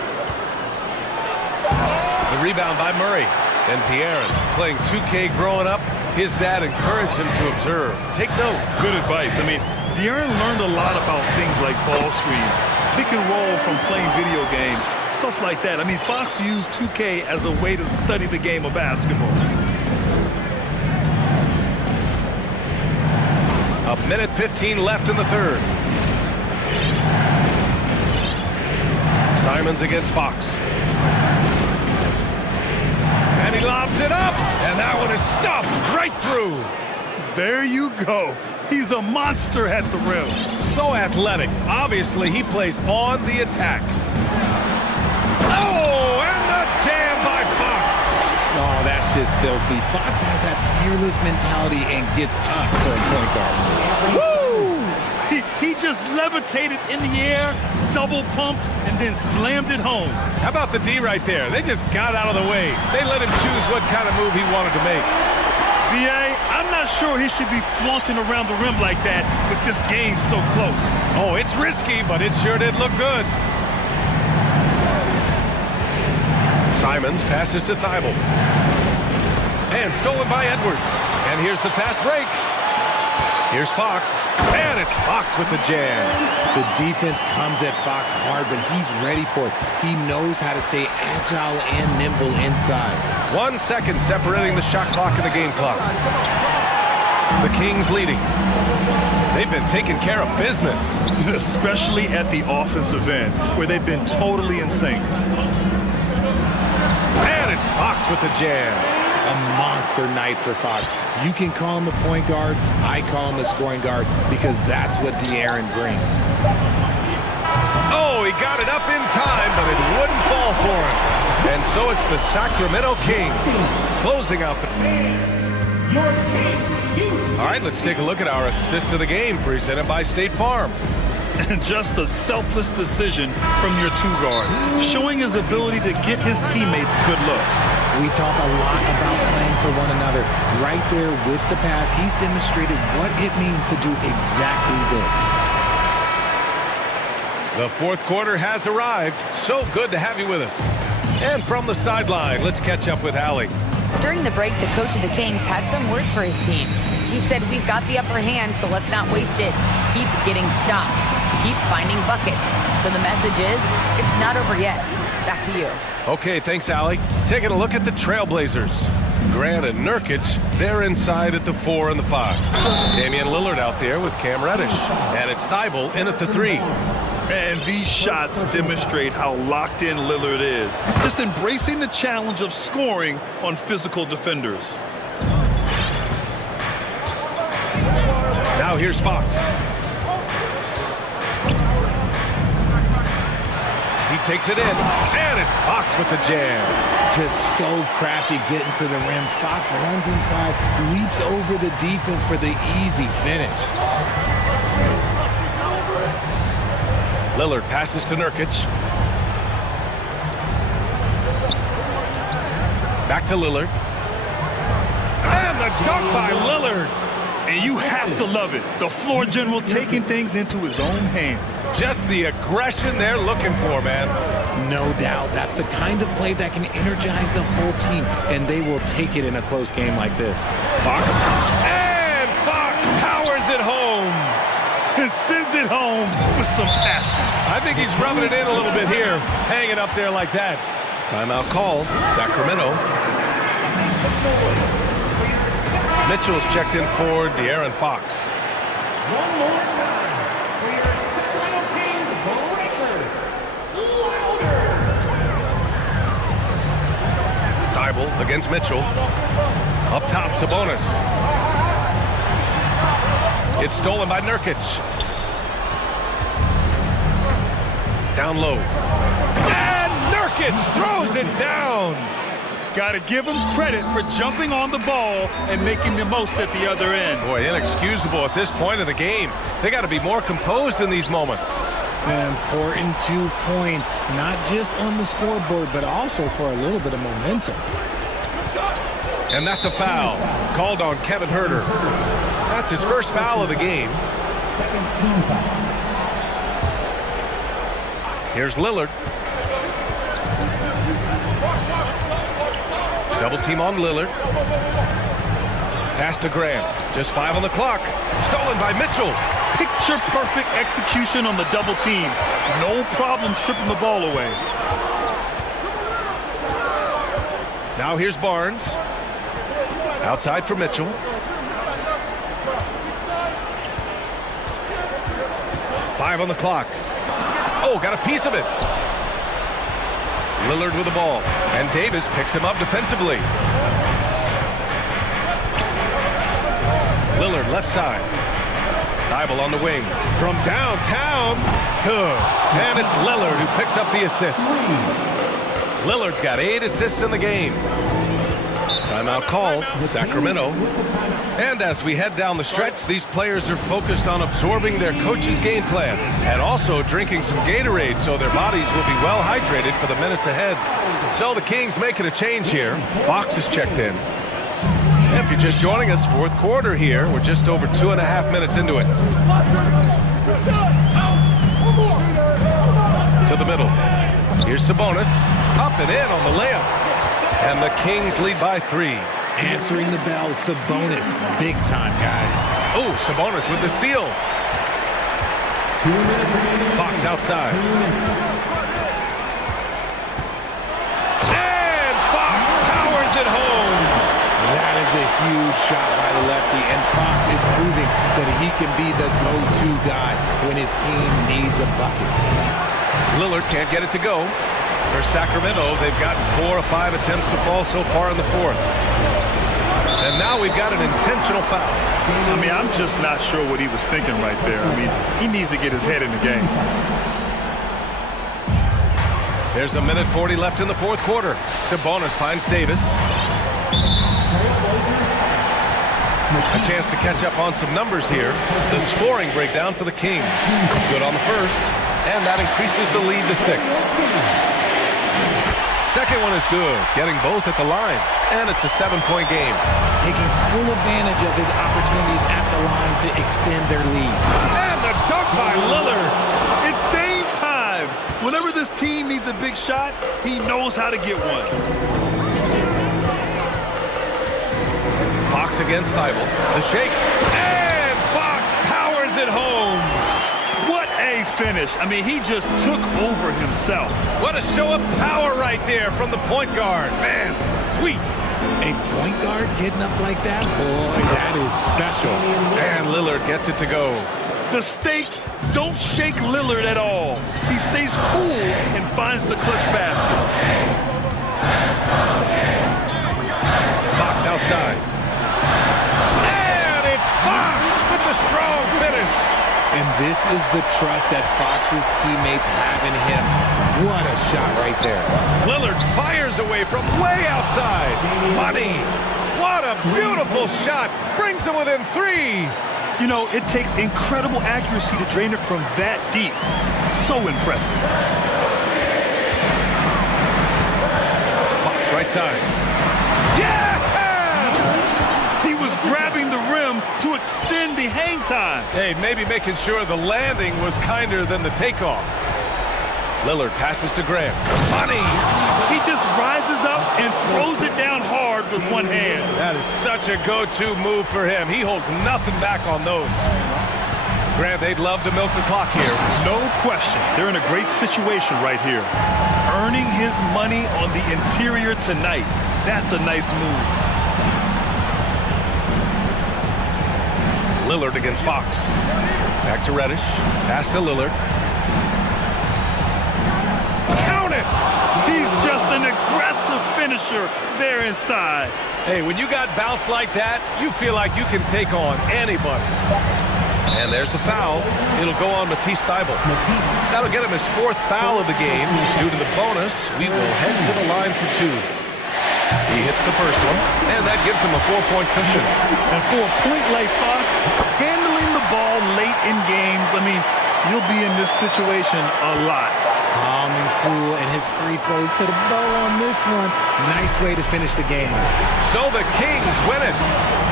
The rebound by Murray. Then De'Aaron playing 2K growing up. His dad encouraged him to observe. Take note. Good advice. I mean, De'Aaron learned a lot about things like ball screens, pick and roll from playing video games, stuff like that. I mean, Fox used 2K as a way to study the game of basketball. A minute 15 left in the third. Simons against Fox. And he lobs it up. And that one is stuffed right through. There you go. He's a monster at the rim. So athletic. Obviously, he plays on the attack. Oh, and the jam by Fox. Oh, that's just filthy. Fox has that fearless mentality and gets up for a point guard. Woo! He just levitated in the air, double pumped, and then slammed it home. How about the D right there? They just got out of the way. They let him choose what kind of move he wanted to make. B.A., I'm not sure he should be flaunting around the rim like that with this game so close. Oh, it's risky, but it sure did look good. Simons passes to Thibault. And stolen by Edwards. And here's the fast break. Here's Fox. And it's Fox with the jam. The defense comes at Fox hard, but he's ready for it. He knows how to stay agile and nimble inside. 1 second separating the shot clock and the game clock. The Kings leading. They've been taking care of business. Especially at the offensive end, where they've been totally in sync. And it's Fox with the jam. A monster night for Fox. You can call him a point guard. I call him a scoring guard because that's what De'Aaron brings. Oh, he got it up in time, but it wouldn't fall for him. And so it's the Sacramento Kings closing out the... Your team. All right, let's take a look at our assist of the game presented by State Farm. And just a selfless decision from your two-guard, showing his ability to get his teammates good looks. We talk a lot about playing for one another. Right there with the pass, he's demonstrated what it means to do exactly this. The fourth quarter has arrived. So good to have you with us. And from the sideline, let's catch up with Allie. During the break, the coach of the Kings had some words for his team. He said, we've got the upper hand, so let's not waste it. Keep getting stops. Keep finding buckets. So the message is, it's not over yet. Back to you. Okay, thanks, Allie. Taking a look at the Trailblazers. Grant and Nurkic, they're inside at the 4 and the 5. Damian Lillard out there with Cam Reddish. And it's Thibault in at the 3. And these shots demonstrate how locked in Lillard is. Just embracing the challenge of scoring on physical defenders. Now here's Fox. He takes it in, and it's Fox with the jam. Just so crafty getting to the rim. Fox runs inside, leaps over the defense for the easy finish. Lillard passes to Nurkic. Back to Lillard. And the dunk by Lillard. And you have to love it. The floor general taking things into his own hands. Just the aggression they're looking for, man. No doubt. That's the kind of play that can energize the whole team, and they will take it in a close game like this. Fox. And Fox powers it home. And sends it home with some passion. I think he's rubbing it in a little bit here, hanging up there like that. Timeout called. Sacramento. Mitchell's checked in for De'Aaron Fox. One more time for your Sacramento Kings Breakers. Louder. Thibault against Mitchell. Up top, Sabonis. It's stolen by Nurkic. Down low. And Nurkic throws it down. Got to give him credit for jumping on the ball and making the most at the other end. Boy, inexcusable at this point of the game. They got to be more composed in these moments. An important 2 points, not just on the scoreboard, but also for a little bit of momentum. And that's a foul called on Kevin Huerter. That's his first foul of the game. Second team foul. Here's Lillard. Double team on Lillard. Pass to Graham. Just 5 on the clock. Stolen by Mitchell. Picture perfect execution on the double team. No problem stripping the ball away. Now here's Barnes. Outside for Mitchell. Five on the clock. Oh, got a piece of it. Lillard with the ball. And Davis picks him up defensively. Lillard left side. Thibault on the wing. From downtown. Good. And it's Lillard who picks up the assist. Lillard's got 8 assists in the game. Timeout call, Sacramento. And as we head down the stretch, these players are focused on absorbing their coach's game plan and also drinking some Gatorade so their bodies will be well hydrated for the minutes ahead. So the Kings making a change here. Fox is checked in. And if you're just joining us, fourth quarter here. We're just over 2.5 minutes into it. To the middle. Here's Sabonis. Up and in on the layup. And the Kings lead by 3. Answering the bell, Sabonis, big time, guys. Oh, Sabonis with the steal. Fox outside. And Fox powers it home. That is a huge shot by the lefty, and Fox is proving that he can be the go-to guy when his team needs a bucket. Lillard can't get it to go. For Sacramento, they've gotten 4 of 5 attempts to fall so far in the fourth. And now we've got an intentional foul. I mean, I'm just not sure what he was thinking right there. I mean, he needs to get his head in the game. There's a minute 40 left in the fourth quarter. Sabonis finds Davis. A chance to catch up on some numbers here. The scoring breakdown for the Kings. Good on the first, and that increases the lead to 6. Second one is good, getting both at the line, and it's a 7-point game. Taking full advantage of his opportunities at the line to extend their lead. And the dunk by Lillard. It's Dame time. Whenever this team needs a big shot, he knows how to get one. Fox against Thibault. The shake. And Fox powers it home. What a finish. I mean, he just took over himself. What a show of power right there from the point guard. Man, sweet. A point guard getting up like that? Boy, that is special. And Lillard gets it to go. The stakes don't shake Lillard at all. He stays cool and finds the clutch basket. Fox outside. And it's Fox with the strong finish. And this is the trust that Fox's teammates have in him. What a shot right there. Lillard fires away from way outside. Money. What a beautiful shot. Brings him within 3. You know, it takes incredible accuracy to drain it from that deep. So impressive. Fox right side. Yeah! He was grabbing the rim to extend the hang time. Hey, maybe making sure the landing was kinder than the takeoff. Lillard passes to Graham. Money! He just rises up and throws it down hard with one hand. That is such a go-to move for him. He holds nothing back on those. Grant, they'd love to milk the clock here. No question. They're in a great situation right here. Earning his money on the interior tonight. That's a nice move. Lillard against Fox. Back to Reddish. Pass to Lillard. Count it! He's just an aggressive finisher there inside. Hey, when you got bounce like that, you feel like you can take on anybody. And there's the foul. It'll go on Matisse Thybulle. That'll get him his 4th foul of the game. Due to the bonus, we will head to the line for 2. He hits the first one, and that gives him a 4-point cushion. And for a point like Fox, handling the ball late in games, I mean, you'll be in this situation a lot. Calm and cool, and his free throw. He put a bow on this one. Nice way to finish the game. So the Kings win it.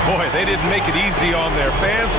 Boy, they didn't make it easy on their fans.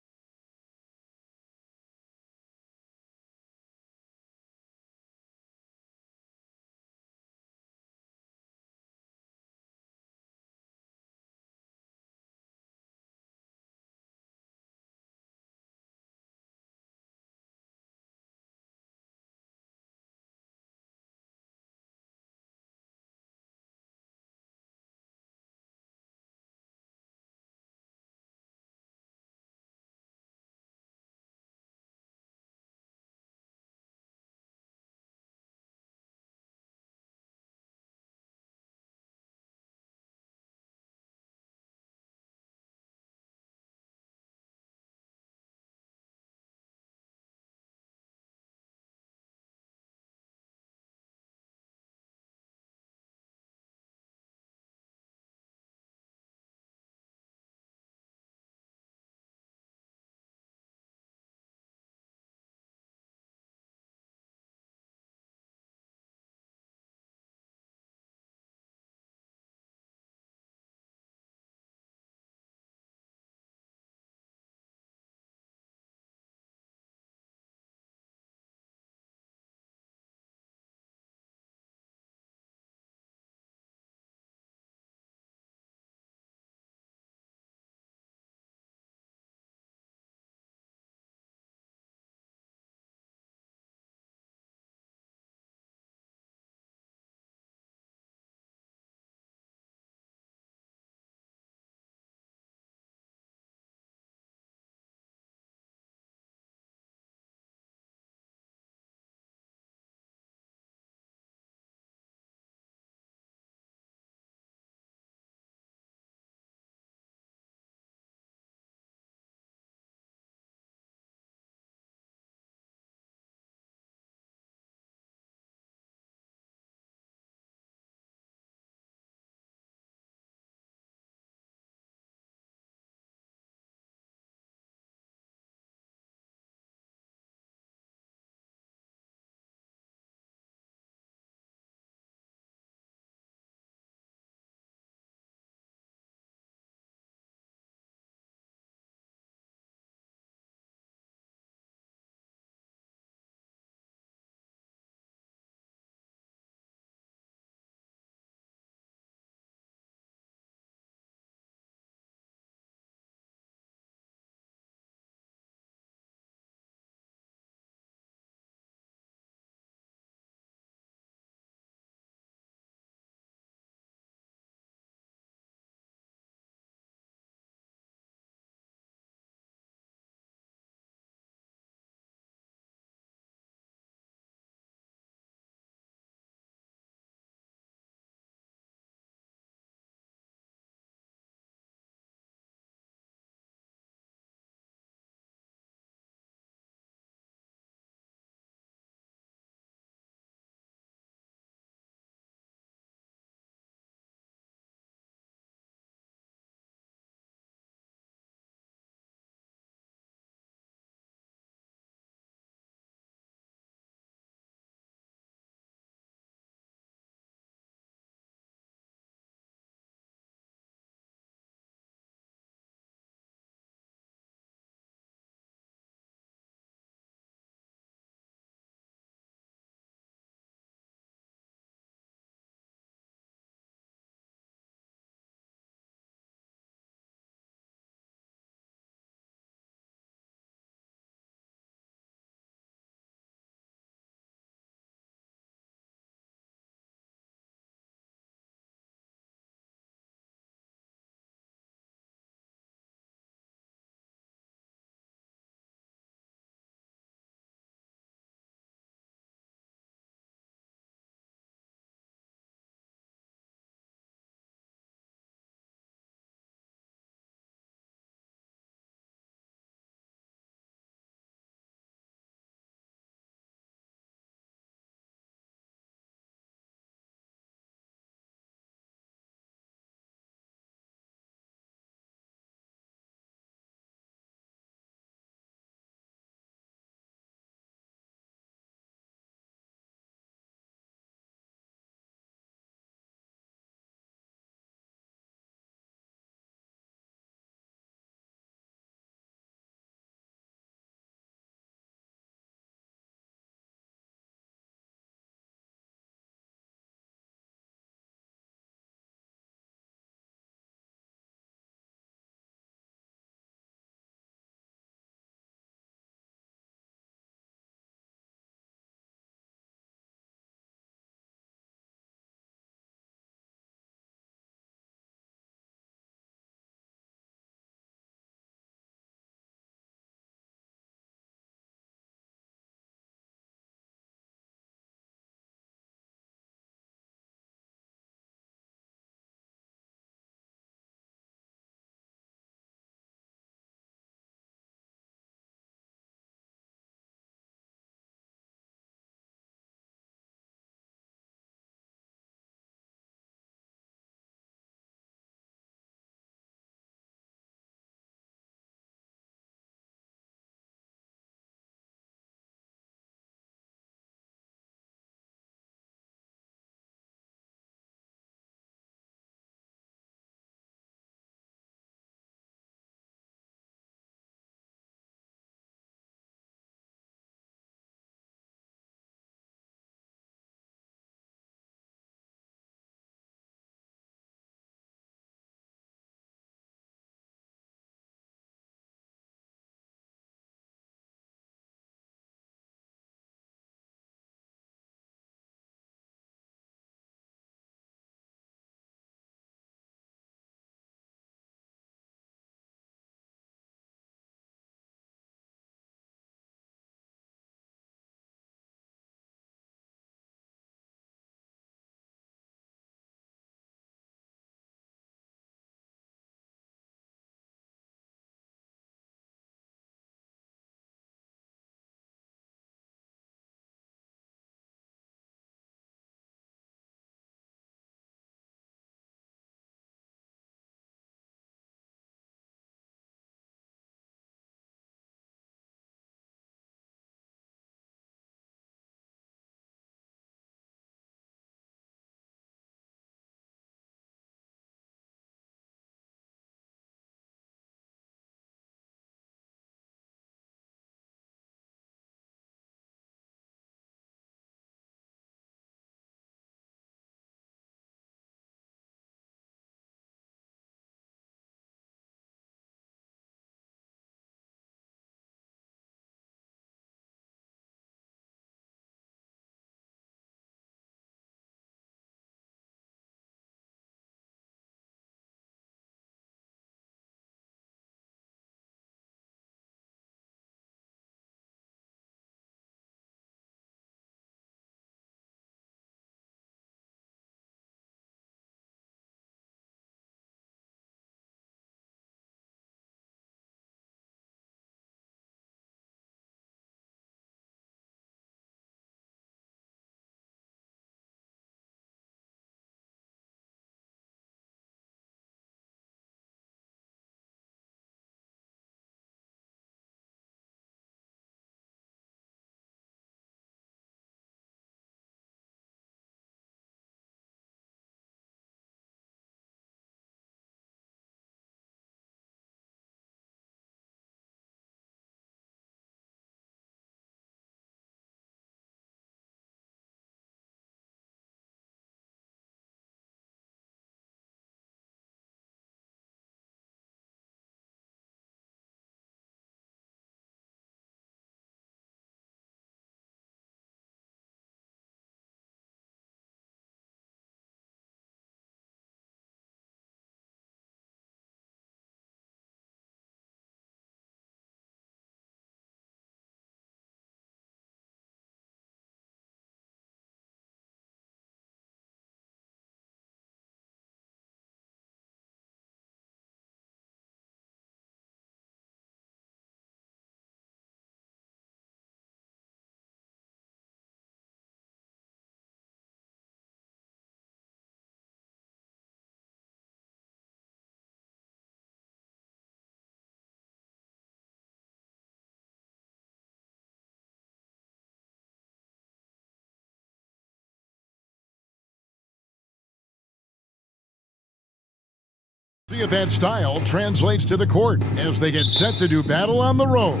See if that style translates to the court as they get set to do battle on the road.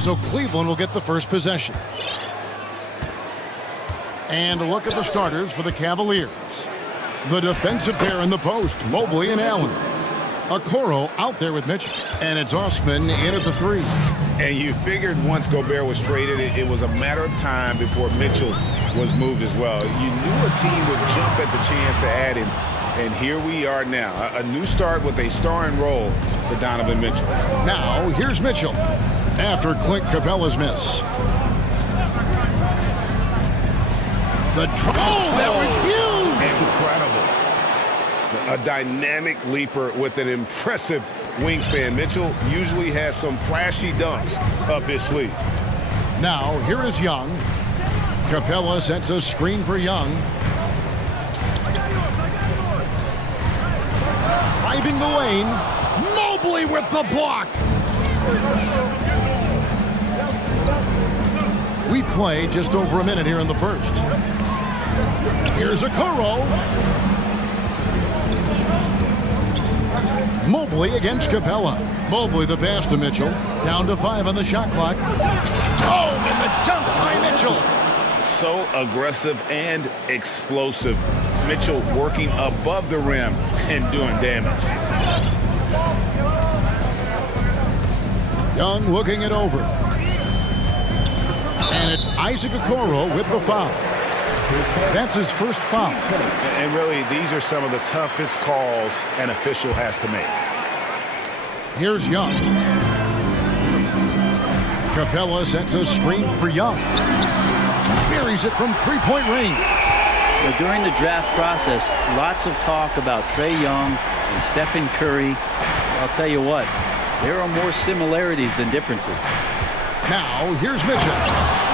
So Cleveland will get the first possession. And a look at the starters for the Cavaliers. The defensive pair in the post, Mobley and Allen. Okoro out there with Mitchell. And it's Osman in at the three. And you figured once Gobert was traded, it was a matter of time before Mitchell was moved as well. You knew a team would jump at the chance to add him. And here we are now, a new start with a starring role for Donovan Mitchell. Now, here's Mitchell after Clint Capella's miss. That was huge! Incredible. A dynamic leaper with an impressive wingspan. Mitchell usually has some flashy dunks up his sleeve. Now, here is Young. Capella sets a screen for Young. Driving the lane. Mobley with the block. We play just over a minute here in the first. Here's Okoro. Mobley against Capella. Mobley the pass to Mitchell. Down to 5 on the shot clock. Oh, and the dunk by Mitchell. So aggressive and explosive. Mitchell working above the rim and doing damage. Young looking it over. And it's Isaac Okoro with the foul. That's his first foul. And really, these are some of the toughest calls an official has to make. Here's Young. Capella sets a screen for Young. Buries it from three-point range. Well, during the draft process, lots of talk about Trae Young and Stephen Curry. I'll tell you what, there are more similarities than differences. Now, here's Mitchell.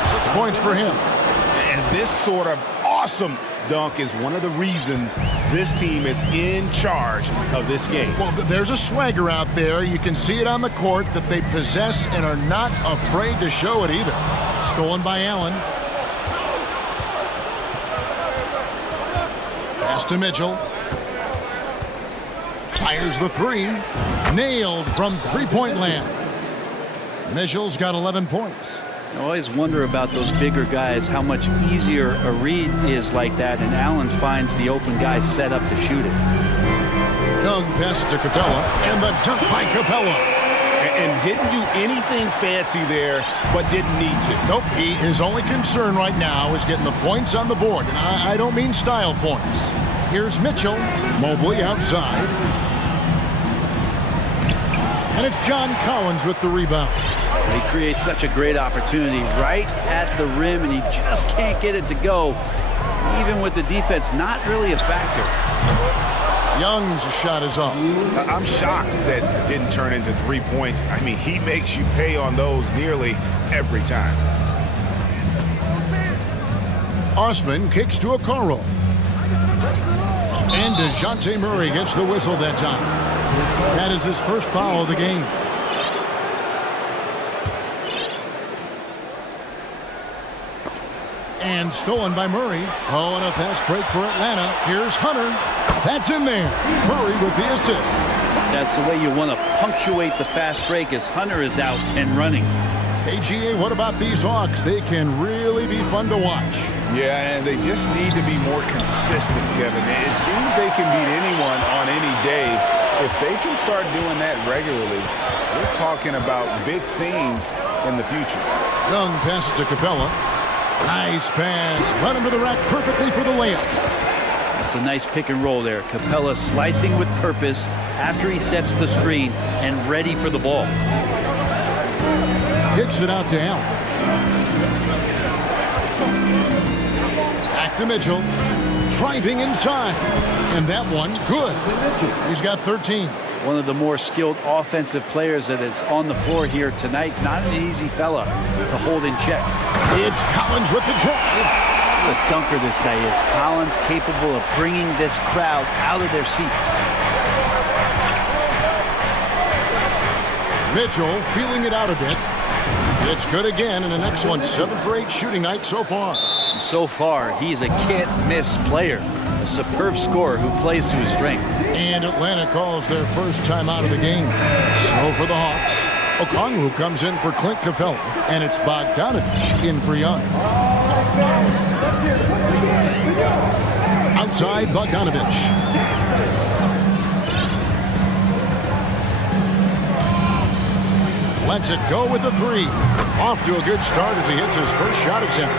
6 points for him. And this sort of awesome dunk is one of the reasons this team is in charge of this game. Well, there's a swagger out there. You can see it on the court that they possess and are not afraid to show it either. Stolen by Allen. Pass to Mitchell. Fires the three. Nailed from three-point land. Mitchell's got 11 points. I always wonder about those bigger guys, how much easier a read is like that, and Allen finds the open guy set up to shoot it. Young passes to Capella, and the dunk by Capella. And didn't do anything fancy there, but didn't need to. Nope, his only concern right now is getting the points on the board, and I don't mean style points. Here's Mitchell, Mobley outside. And it's John Collins with the rebound. He creates such a great opportunity right at the rim, and he just can't get it to go. Even with the defense not really a factor. Young's shot is off. I'm shocked that didn't turn into 3 points. I mean, he makes you pay on those nearly every time. Osman kicks to Okoro. And DeJounte Murray gets the whistle that time. That is his first foul of the game. And stolen by Murray. Oh, and a fast break for Atlanta. Here's Hunter. That's in there. Murray with the assist. That's the way you want to punctuate the fast break as Hunter is out and running. Hey, GA, what about these Hawks? They can really be fun to watch. Yeah, and they just need to be more consistent, Kevin. It seems they can beat anyone on any day. If they can start doing that regularly, we're talking about big things in the future. Young passes to Capella. Nice pass. Run him to the rack perfectly for the layup. It's a nice pick and roll there. Capella slicing with purpose after he sets the screen and ready for the ball. Kicks it out to Allen. Back to Mitchell. Driving inside. And that one, good. He's got 13. One of the more skilled offensive players that is on the floor here tonight. Not an easy fella to hold in check. It's Collins with the drive. What a dunker this guy is. Collins capable of bringing this crowd out of their seats. Mitchell feeling it out a bit. It's good again, and an excellent 7 for 8 shooting night so far. So far, he's a can't-miss player. a superb scorer who plays to his strength. And Atlanta calls their first time out of the game. So for the Hawks, Okongwu comes in for Clint Capella, and it's Bogdanovich in for Young. Outside, Bogdanovich. Lets it go with the three. Off to a good start as he hits his first shot attempt.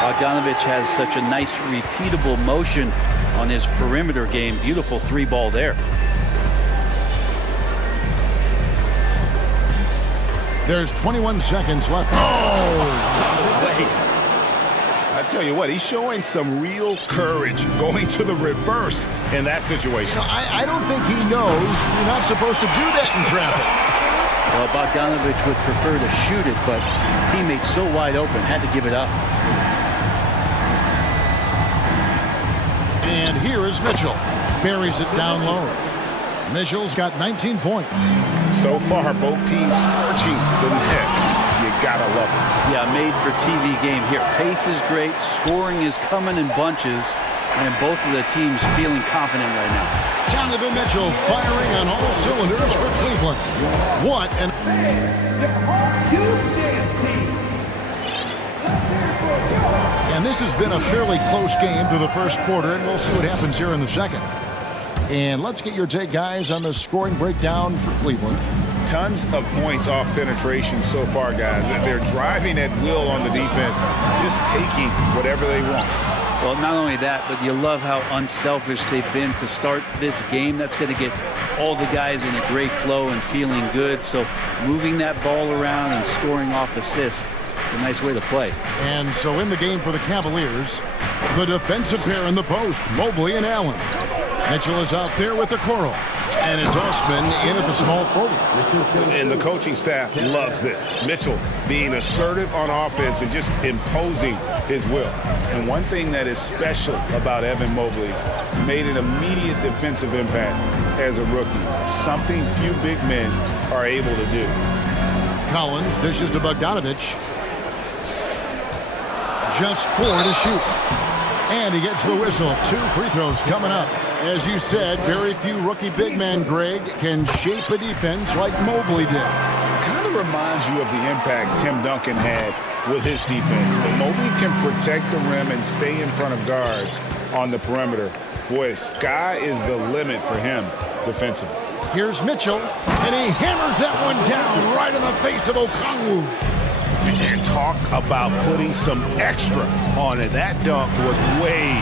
Bogdanovich has such a nice, repeatable motion on his perimeter game. Beautiful three ball there. There's 21 seconds left. Oh! Wait. I tell you what, he's showing some real courage going to the reverse in that situation. I don't think he knows you're not supposed to do that in traffic. Well, Bogdanovich would prefer to shoot it, but teammates so wide open, had to give it up. And here is Mitchell. Buries it down low. Mitchell's got 19 points. So far, both teams scorching the net. You gotta love it. Yeah, made for TV game here. Pace is great. Scoring is coming in bunches. And both of the teams feeling confident right now. Donovan Mitchell firing on all cylinders for Cleveland. What an... And this has been a fairly close game through the first quarter, and we'll see what happens here in the second. And let's get your take, guys, on the scoring breakdown for Cleveland. Tons of points off penetration so far, guys. They're driving at will on the defense, just taking whatever they want. Well, not only that, but you love how unselfish they've been to start this game. That's going to get all the guys in a great flow and feeling good. So moving that ball around and scoring off assists, it's a nice way to play. And so in the game for the Cavaliers, the defensive pair in the post, Mobley and Allen. Mitchell is out there with the Okoro. And it's Osman in at the small forward. And the coaching staff loves this. Mitchell being assertive on offense and just imposing his will. And one thing that is special about Evan Mobley, made an immediate defensive impact as a rookie. Something few big men are able to do. Collins dishes to Bogdanovich. Just 4 to shoot. And he gets the whistle. 2 free throws coming up. As you said, very few rookie big men, Greg, can shape a defense like Mobley did. Kind of reminds you of the impact Tim Duncan had with his defense. But Mobley can protect the rim and stay in front of guards on the perimeter. Boy, sky is the limit for him defensively. Here's Mitchell, and he hammers that one down right in the face of Okongwu. And talk about putting some extra on it. That dunk was way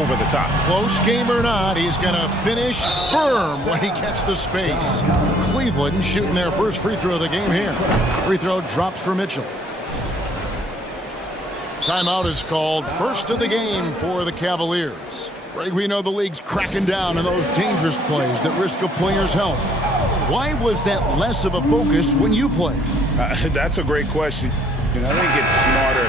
over the top. Close game or not, he's going to finish firm when he gets the space. Cleveland shooting their first free throw of the game here. Free throw drops for Mitchell. Timeout is called, first of the game for the Cavaliers. Greg, we know the league's cracking down on those dangerous plays that risk a player's health. Why was that less of a focus when you played? That's a great question. And I think it's smarter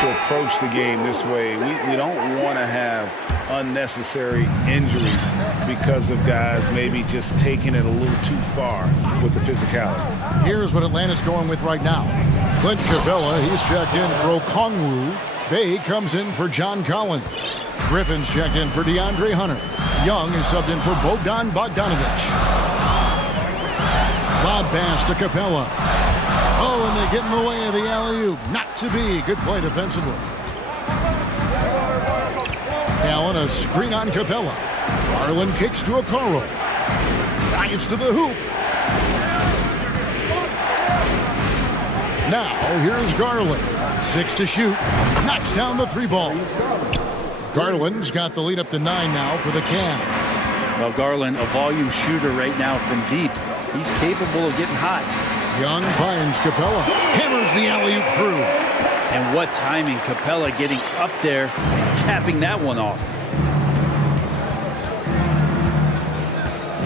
to approach the game this way. We don't want to have unnecessary injuries because of guys maybe just taking it a little too far with the physicality. Here's what Atlanta's going with right now. Clint Capella, he's checked in for Okongwu. Bay comes in for John Collins. Griffin's checked in for DeAndre Hunter. Young is subbed in for Bogdan Bogdanovich. Lob pass to Capella. Oh, and they get in the way of the alley-oop. Not to be. Good play defensively. Allen, a screen on Capella. Garland kicks to Okoro. Dives to the hoop. Now, here's Garland. 6 to shoot. Knocks down the 3 ball. Garland's got the lead up to 9 now for the Cavs. Well, Garland, a volume shooter right now from deep. He's capable of getting hot. Young finds Capella. Hammers the alley-oop through. And what timing, Capella getting up there and capping that one off.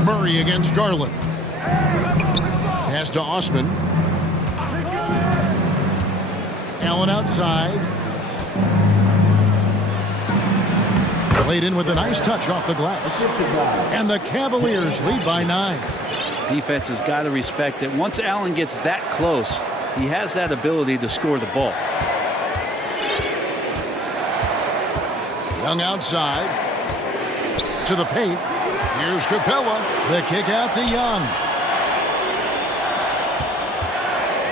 Murray against Garland. Pass to Osman. Allen outside. Played in with a nice touch off the glass. And the Cavaliers lead by 9. Defense has got to respect that once Allen gets that close, he has that ability to score the ball. Young outside to the paint. Here's Capella. The kick out to Young.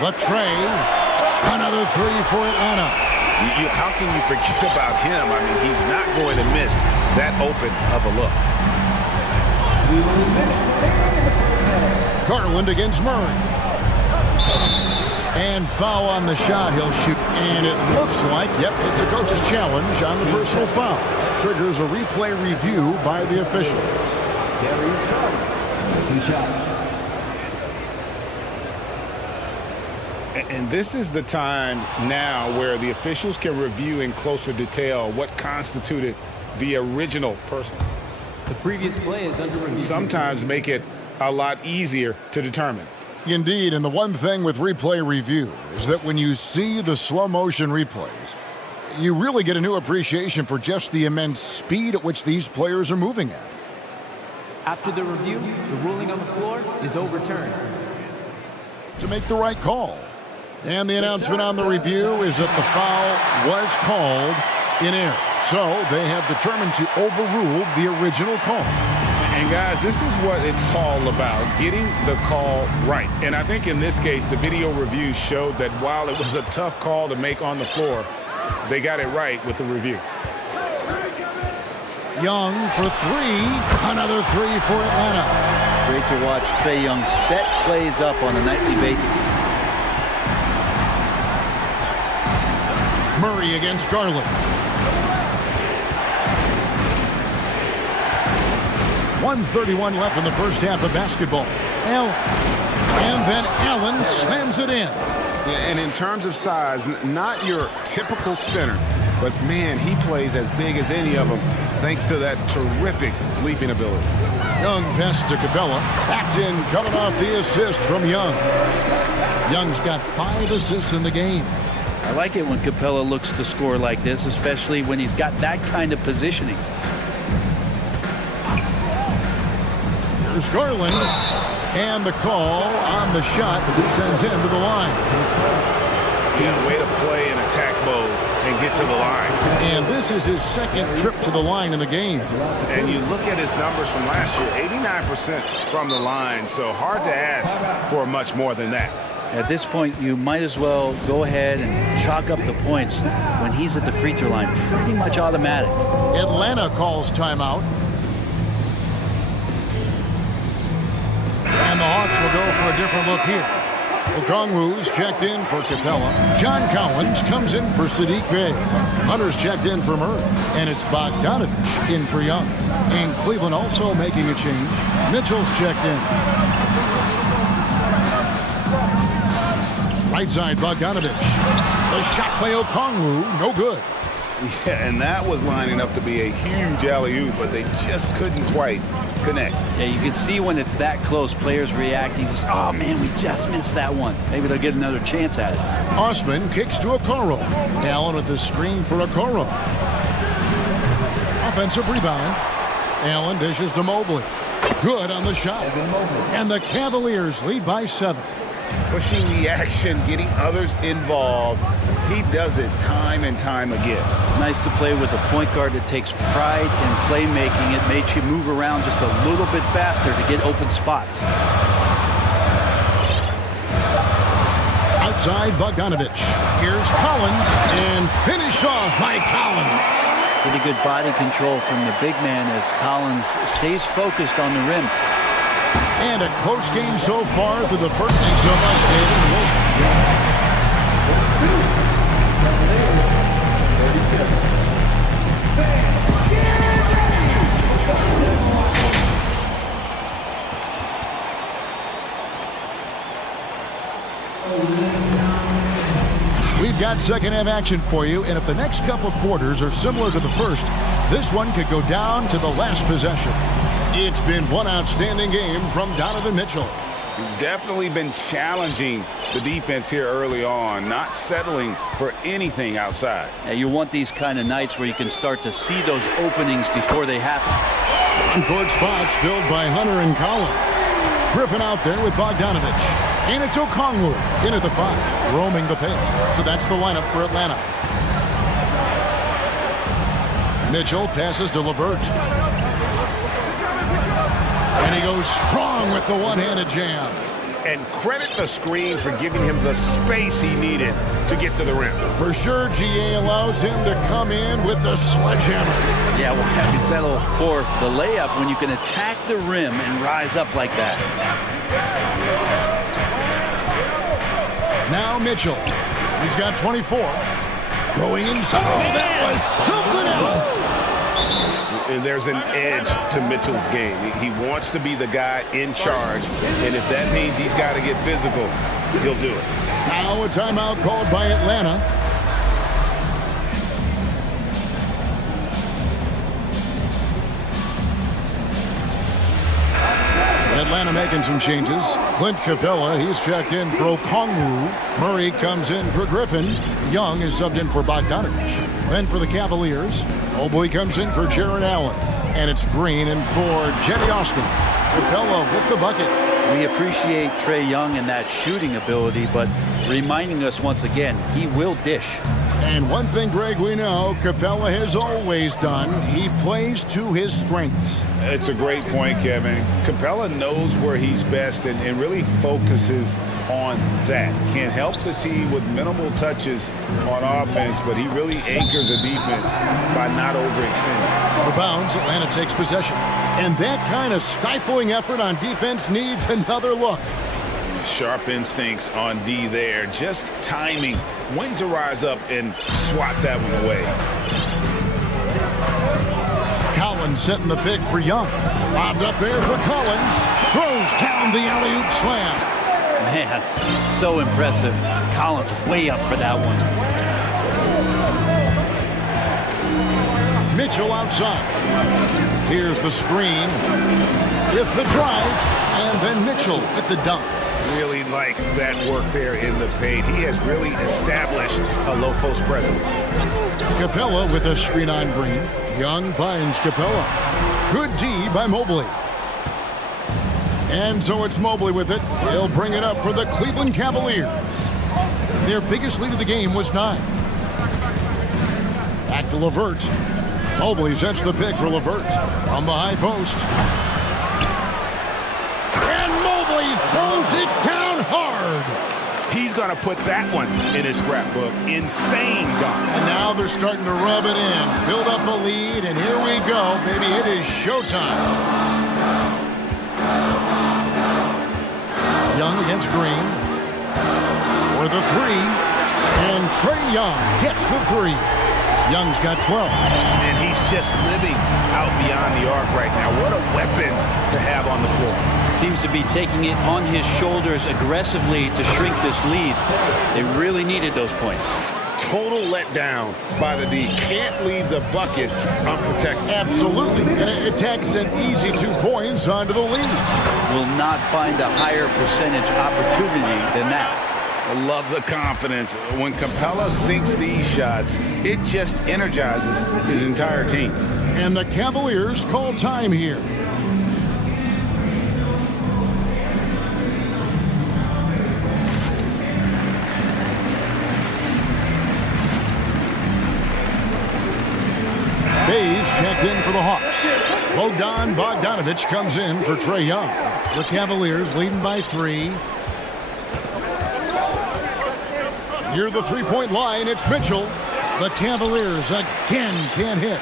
The tray. Another three for Atlanta. How can you forget about him? I mean, he's not going to miss that open of a look. Garland against Murray. And foul on the shot. He'll shoot. And it looks like, yep, it's a coach's challenge on the personal foul. That triggers a replay review by the official. And this is the time now where the officials can review in closer detail what constituted the original person. The previous play is under review. Sometimes make it a lot easier to determine. Indeed, and the one thing with replay review is that when you see the slow motion replays, you really get a new appreciation for just the immense speed at which these players are moving at. After the review, the ruling on the floor is overturned. To make the right call. And the announcement on the review is that the foul was called in error. So they have determined to overrule the original call. And guys, this is what it's all about, getting the call right. And I think in this case, the video review showed that while it was a tough call to make on the floor, they got it right with the review. Young for three. Another three for Atlanta. Great to watch Trae Young set plays up on a nightly basis. Murray against Garland. 1:31 left in the first half of basketball. Allen. And then Allen slams it in. And in terms of size, not your typical center, but man, he plays as big as any of them thanks to that terrific leaping ability. Young pass to Capella. Packed in, coming off the assist from Young. Young's got 5 assists in the game. I like it when Capella looks to score like this, especially when he's got that kind of positioning. Here's Garland. And the call on the shot sends him to the line. Yeah, way to play in attack mode and get to the line. And this is his second trip to the line in the game. And you look at his numbers from last year, 89% from the line, so hard to ask for much more than that. At this point, you might as well go ahead and chalk up the points when he's at the free throw line. Pretty much automatic. Atlanta calls timeout. And the Hawks will go for a different look here. Okongwu's checked in for Capella. John Collins comes in for Sadiq Bey. Hunter's checked in for Murray. And it's Bogdanovich in for Young. And Cleveland also making a change. Mitchell's checked in. Right side, Bogdanovich. The shot by Okongwu, no good. Yeah, and that was lining up to be a huge alley-oop, but they just couldn't quite connect. Yeah, you can see when it's that close, players reacting, just, oh man, we just missed that one. Maybe they'll get another chance at it. Osman kicks to Okoro. Allen with the screen for Okoro. Offensive rebound. Allen dishes to Mobley. Good on the shot. And the Cavaliers lead by 7. Pushing the action, getting others involved. He does it time and time again. Nice to play with a point guard that takes pride in playmaking. It makes you move around just a little bit faster to get open spots. Outside, Bogdanovich. Here's Collins, and finished off by Collins. Pretty good body control from the big man as Collins stays focused on the rim. And a close game so far through the first. Thanks so much, David. We've got second half action for you, and if the next couple quarters are similar to the first, this one could go down to the last possession. It's been one outstanding game from Donovan Mitchell. He's definitely been challenging the defense here early on, not settling for anything outside. Yeah, you want these kind of nights where you can start to see those openings before they happen. On-court spots filled by Hunter and Collins. Griffin out there with Bogdanovich. And it's Okongwu in at the 5, roaming the paint. So that's the lineup for Atlanta. Mitchell passes to LeVert. And he goes strong with the one-handed jam. And credit the screen for giving him the space he needed to get to the rim. For sure, GA allows him to come in with the sledgehammer. Yeah, well, have you settle for the layup when you can attack the rim and rise up like that? Now Mitchell. He's got 24. Going inside. Oh, that was something else. And there's an edge to Mitchell's game. He wants to be the guy in charge, and if that means he's got to get physical, he'll do it. Now a timeout called by Atlanta. Atlanta making some changes. Clint Capella, he's checked in for Okongwu. Murray comes in for Griffin. Young is subbed in for Bogdanovich. Then for the Cavaliers, Mobley comes in for Jared Allen. And it's Green in for Jetty Osman. Capella with the bucket. We appreciate Trae Young and that shooting ability, but reminding us once again, he will dish. And one thing, Greg, we know Capella has always done, he plays to his strengths. It's a great point, Kevin. Capella knows where he's best and really focuses on that. Can help the team with minimal touches on offense, but he really anchors a defense by not overextending. For bounds, Atlanta takes possession. And that kind of stifling effort on defense needs another look. Sharp instincts on D there. Just timing when to rise up and swat that one away. Collins setting the pick for Young. Lobbed up there for Collins. Throws down the alley-oop slam. Man, so impressive. Collins way up for that one. Mitchell outside. Here's the screen with the drive. And then Mitchell with the dunk. Really like that work there in the paint. He has really established a low post presence. Capella with a screen on Green. Young finds Capella. Good D by Mobley. And so it's Mobley with it. He'll bring it up for the Cleveland Cavaliers. Their biggest lead of the game was 9. Back to LeVert. Mobley sets the pick for LeVert from the high post. And Mobley throws it down hard. He's going to put that one in his scrapbook. Insane dunk. And now they're starting to rub it in. Build up a lead, and here we go, baby. It is showtime. Young against Green. For the 3. And Trae Young gets the 3. Young's got 12. And he's just living out beyond the arc right now. What a weapon to have on the floor. Seems to be taking it on his shoulders aggressively to shrink this lead. They really needed those points. Total letdown by the D. Can't leave the bucket unprotected. Absolutely. And it takes an easy 2 points onto the lead. Will not find a higher percentage opportunity than that. I love the confidence. When Capella sinks these shots, it just energizes his entire team. And the Cavaliers call time here. Hayes checked in for the Hawks. Bogdanovich comes in for Trae Young. The Cavaliers leading by 3. Near the three-point line, it's Mitchell. The Cavaliers again can't hit.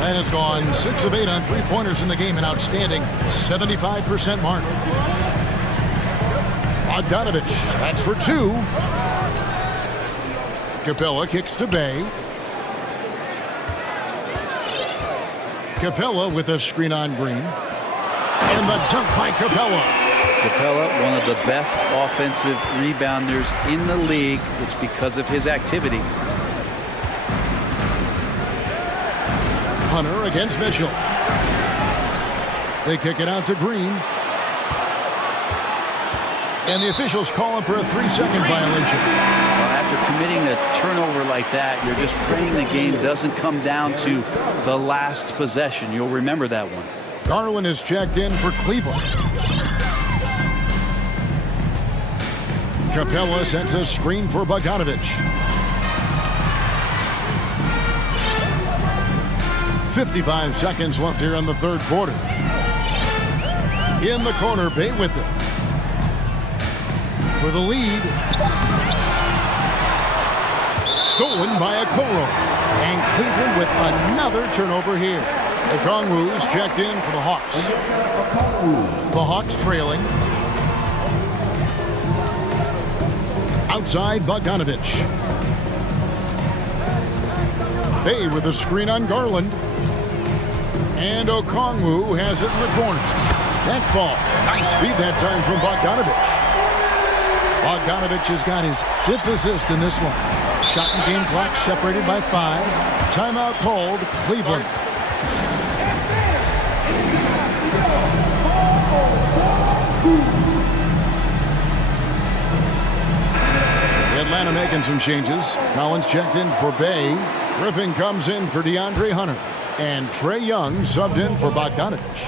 That has gone 6 of 8 on three-pointers in the game, an outstanding 75% mark. Bogdanovich, that's for 2. Capella kicks to Bay. Capella with a screen on Green. And the dunk by Capella. Capella, one of the best offensive rebounders in the league. It's because of his activity. Hunter against Mitchell. They kick it out to Green. And the officials call him for a 3-second violation. Well, after committing a turnover like that, you're just praying the game doesn't come down to the last possession. You'll remember that one. Garland is checked in for Cleveland. Capella sends a screen for Bogdanovich. 55 seconds left here in the third quarter. In the corner, Bay with it. For the lead. Stolen by Okoro. And Cleveland with another turnover here. Okongwu is checked in for the Hawks. The Hawks trailing. Outside Bogdanovich. Bay with a screen on Garland. And Okongwu has it in the corner. That ball. Nice feed that time from Bogdanovich. Bogdanovich has got his 5th assist in this one. Shot and game clock separated by 5. Timeout called, Cleveland. Atlanta making some changes. Collins checked in for Bay. Griffin comes in for DeAndre Hunter. And Trae Young subbed in for Bogdanovich.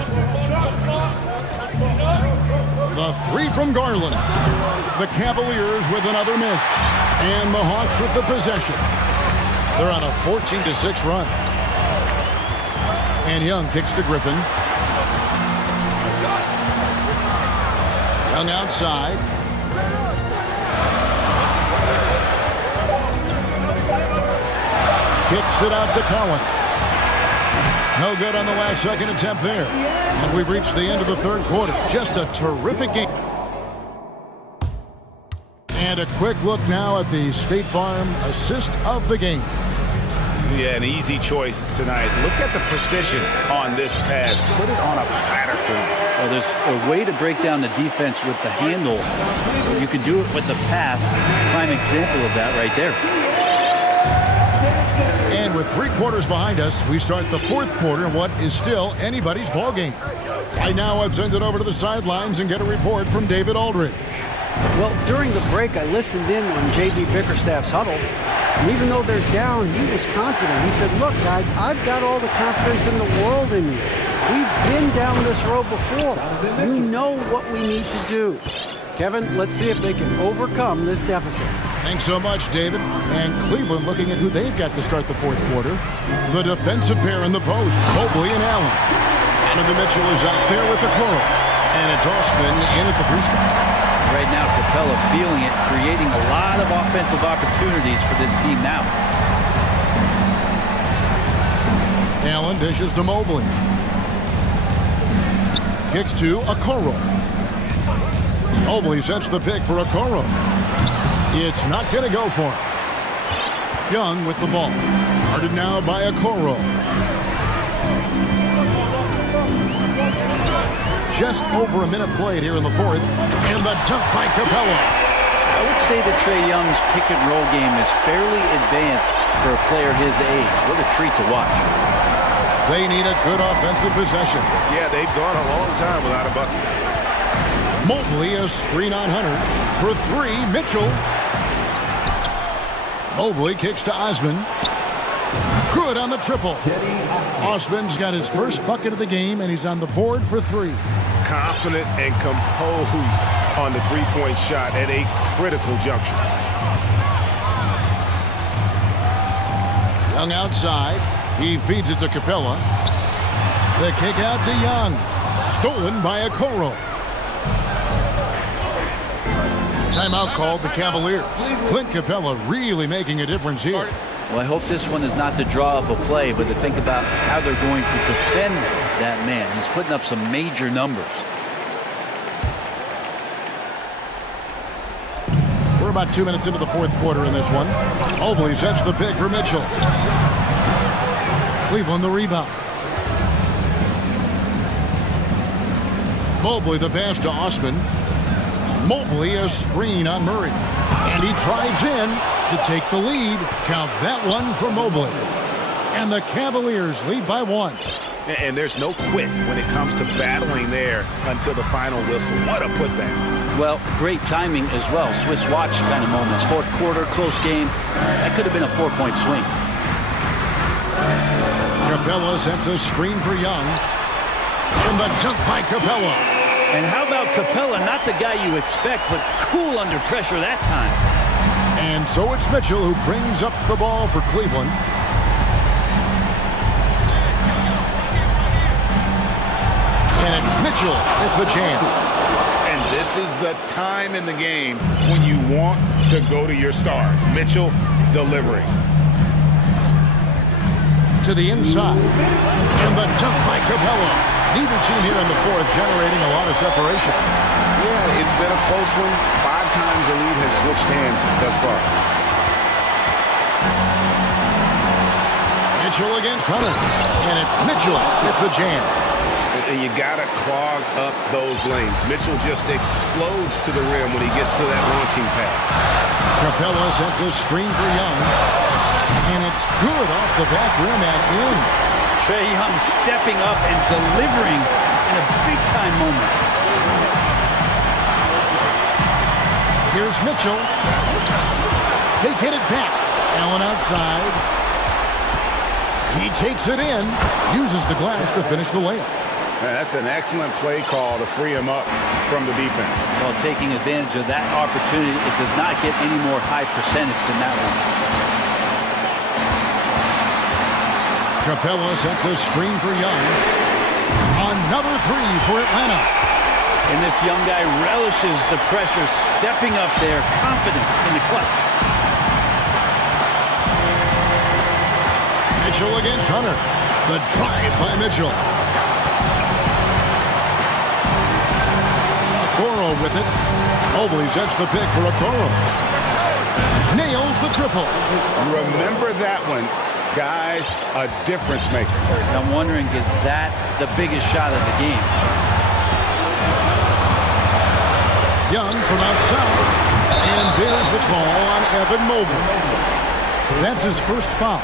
The 3 from Garland. The Cavaliers with another miss. And the Hawks with the possession. They're on a 14-6 run. And Young kicks to Griffin. Young outside. Kicks it out to Collins. No good on the last second attempt there. And we've reached the end of the third quarter. Just a terrific game. And a quick look now at the State Farm assist of the game. Yeah, an easy choice tonight. Look at the precision on this pass. Put it on a platter for him. Well, there's a way to break down the defense with the handle. You can do it with the pass. Prime example of that right there. And with 3 quarters behind us, we start the fourth quarter in what is still anybody's ball game. Right now, I've sent it over to the sidelines and get a report from David Aldridge. Well, during the break, I listened in on J.B. Bickerstaff's huddle. And even though they're down, he was confident. He said, look, guys, I've got all the confidence in the world in you. We've been down this road before. You know what we need to do. Kevin, let's see if they can overcome this deficit. Thanks so much, David. And Cleveland looking at who they've got to start the fourth quarter. The defensive pair in the post, Mobley and Allen. Donovan Mitchell is out there with the Okoro. And it's Osman in at the 3 spot. Right now, Capella feeling it, creating a lot of offensive opportunities for this team now. Allen dishes to Mobley. Kicks to Okoro. Mobley sets the pick for Okoro. It's not going to go for him. Young with the ball. Guarded now by Okoro. Just over a minute played here in the fourth. And the dunk by Capella. I would say that Trae Young's pick and roll game is fairly advanced for a player his age. What a treat to watch. They need a good offensive possession. Yeah, they've gone a long time without a bucket. Mobley a screen on Hunter. For 3, Mitchell. Mobley kicks to Osman. Good on the triple. Osman's got his first bucket of the game, and he's on the board for 3. Confident and composed on the 3-point shot at a critical juncture. Young outside. He feeds it to Capella. The kick out to Young. Stolen by Okoro. Timeout called the Cavaliers. Clint Capella really making a difference here. Well, I hope this one is not to draw up a play, but to think about how they're going to defend that man. He's putting up some major numbers. We're about 2 minutes into the fourth quarter in this one. Mobley sets the pick for Mitchell. Cleveland the rebound. Mobley the pass to Osman. Mobley a screen on Murray. And he drives in to take the lead. Count that one for Mobley. And the Cavaliers lead by 1. And there's no quit when it comes to battling there until the final whistle. What a putback. Well, great timing as well. Swiss watch kind of moments. Fourth quarter, close game. That could have been a 4-point swing. Capella sets a screen for Young. And the dunk by Capella. And how about Capella? Not the guy you expect, but cool under pressure that time. And so it's Mitchell who brings up the ball for Cleveland. And it's Mitchell with the jam. And this is the time in the game when you want to go to your stars. Mitchell delivering. To the inside. And the dunk by Capella. Neither team here in the fourth generating a lot of separation. Yeah, it's been a close one. 5 times the lead has switched hands thus far. Mitchell against Hunter. And it's Mitchell with the jam. You gotta clog up those lanes. Mitchell just explodes to the rim when he gets to that launching pad. Capella sets a screen for Young. And it's good off the back rim and in. Trae Young stepping up and delivering in a big-time moment. Here's Mitchell. They get it back. Allen outside. He takes it in. Uses the glass to finish the layup. That's an excellent play call to free him up from the defense. Well, taking advantage of that opportunity, it does not get any more high percentage than that one. Capella sets a screen for Young. Another three for Atlanta. And this young guy relishes the pressure, stepping up there, confident in the clutch. Mitchell against Hunter. The drive by Mitchell. Okoro with it. Mobley sets the pick for Okoro. Nails the triple. Remember that one. Guys, a difference maker. I'm wondering, is that the biggest shot of the game? Young from outside. And there's the call on Evan Mobley. That's his first foul.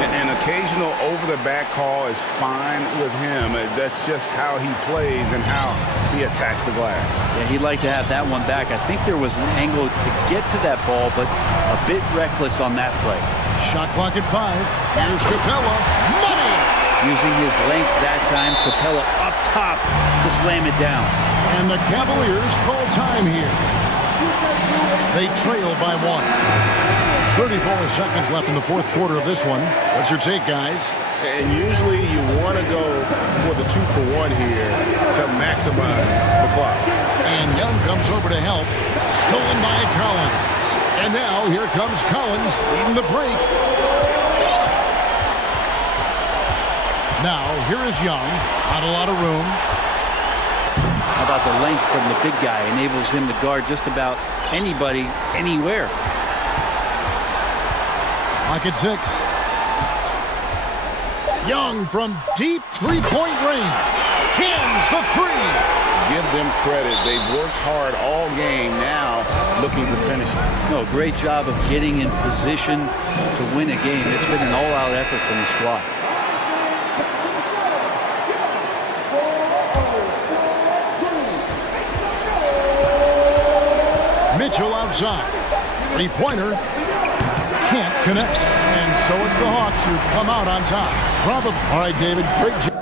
An occasional over-the-back call is fine with him. That's just how he plays and how he attacks the glass. Yeah, he'd like to have that one back. I think there was an angle to get to that ball, but a bit reckless on that play. Shot clock at 5. Here's Capella. Money! Using his length that time, Capella up top to slam it down. And the Cavaliers call time here. They trail by 1. 34 seconds left in the fourth quarter of this one. What's your take, guys? And usually you want to go for the 2-for-1 here to maximize the clock. And Young comes over to help. Stolen by Collins. And now here comes Collins leading the break. Now here is Young. Not a lot of room. How about the length from the big guy? Enables him to guard just about anybody, anywhere. Clock at 6. Young from deep three-point range. Cans the three. Give them credit. They've worked hard all game, now looking to finish it. No, great job of getting in position to win a game. It's been an all-out effort from the squad. Mitchell outside. Three-pointer. Can't connect. And so it's the Hawks who come out on top. Probably. All right, David, great job.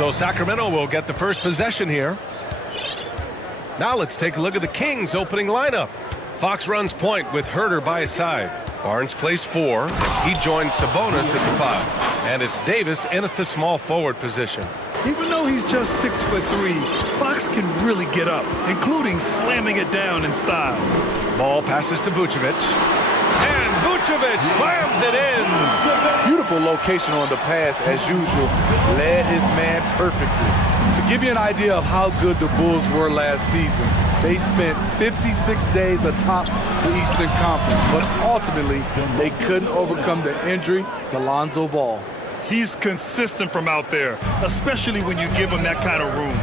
So Sacramento will get the first possession here. Now let's take a look at the Kings opening lineup. Fox runs point with Herder by his side. Barnes plays 4. He joins Sabonis at the 5. And it's Davis in at the small forward position. Even though he's just 6'3", Fox can really get up, including slamming it down in style. Ball passes to Vucevic. And Vucevic slams it in. Beautiful location on the pass, as usual. Led his man perfectly. To give you an idea of how good the Bulls were last season, they spent 56 days atop the Eastern Conference, but ultimately they couldn't overcome the injury to Lonzo Ball. He's consistent from out there, especially when you give him that kind of room.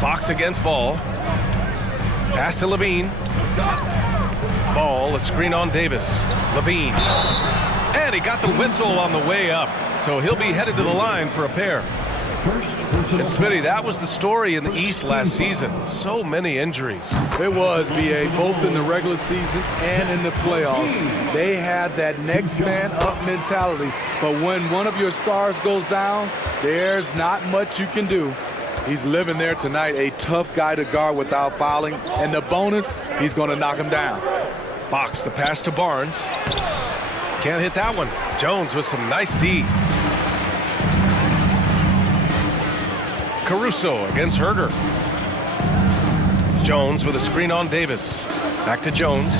Fox against Ball. Pass to Levine. Ball, a screen on Davis. Levine. And he got the whistle on the way up, so he'll be headed to the line for a pair. And Smitty, that was the story in the East last season. So many injuries. It was, B.A., both in the regular season and in the playoffs. They had that next man up mentality, but when one of your stars goes down, there's not much you can do. He's living there tonight, a tough guy to guard without fouling, and the bonus, he's going to knock him down. Fox, the pass to Barnes. Can't hit that one. Jones with some nice D. Caruso against Herder. Jones with a screen on Davis. Back to Jones.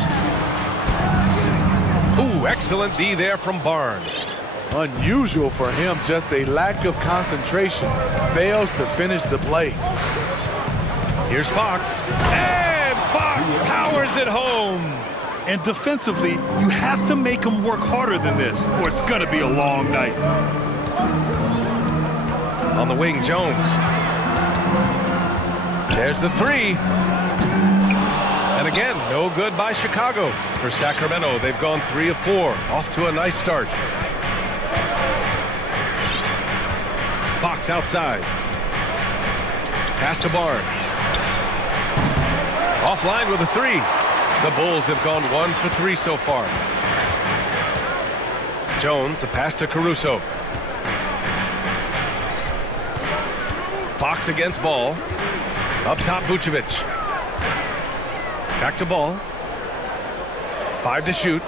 Ooh, excellent D there from Barnes. Unusual for him, just a lack of concentration. Fails to finish the play. Here's Fox. And Fox powers it home. And defensively, you have to make him work harder than this, or it's going to be a long night. On the wing, Jones. There's the 3. And again, no good by Chicago. For Sacramento, they've gone 3 of 4. Off to a nice start. Fox outside. Pass to Barnes. Offline with a 3. The Bulls have gone 1 for 3 so far. Jones, the pass to Caruso. Fox against Ball. Up top, Vucevic. Back to Ball. 5 to shoot.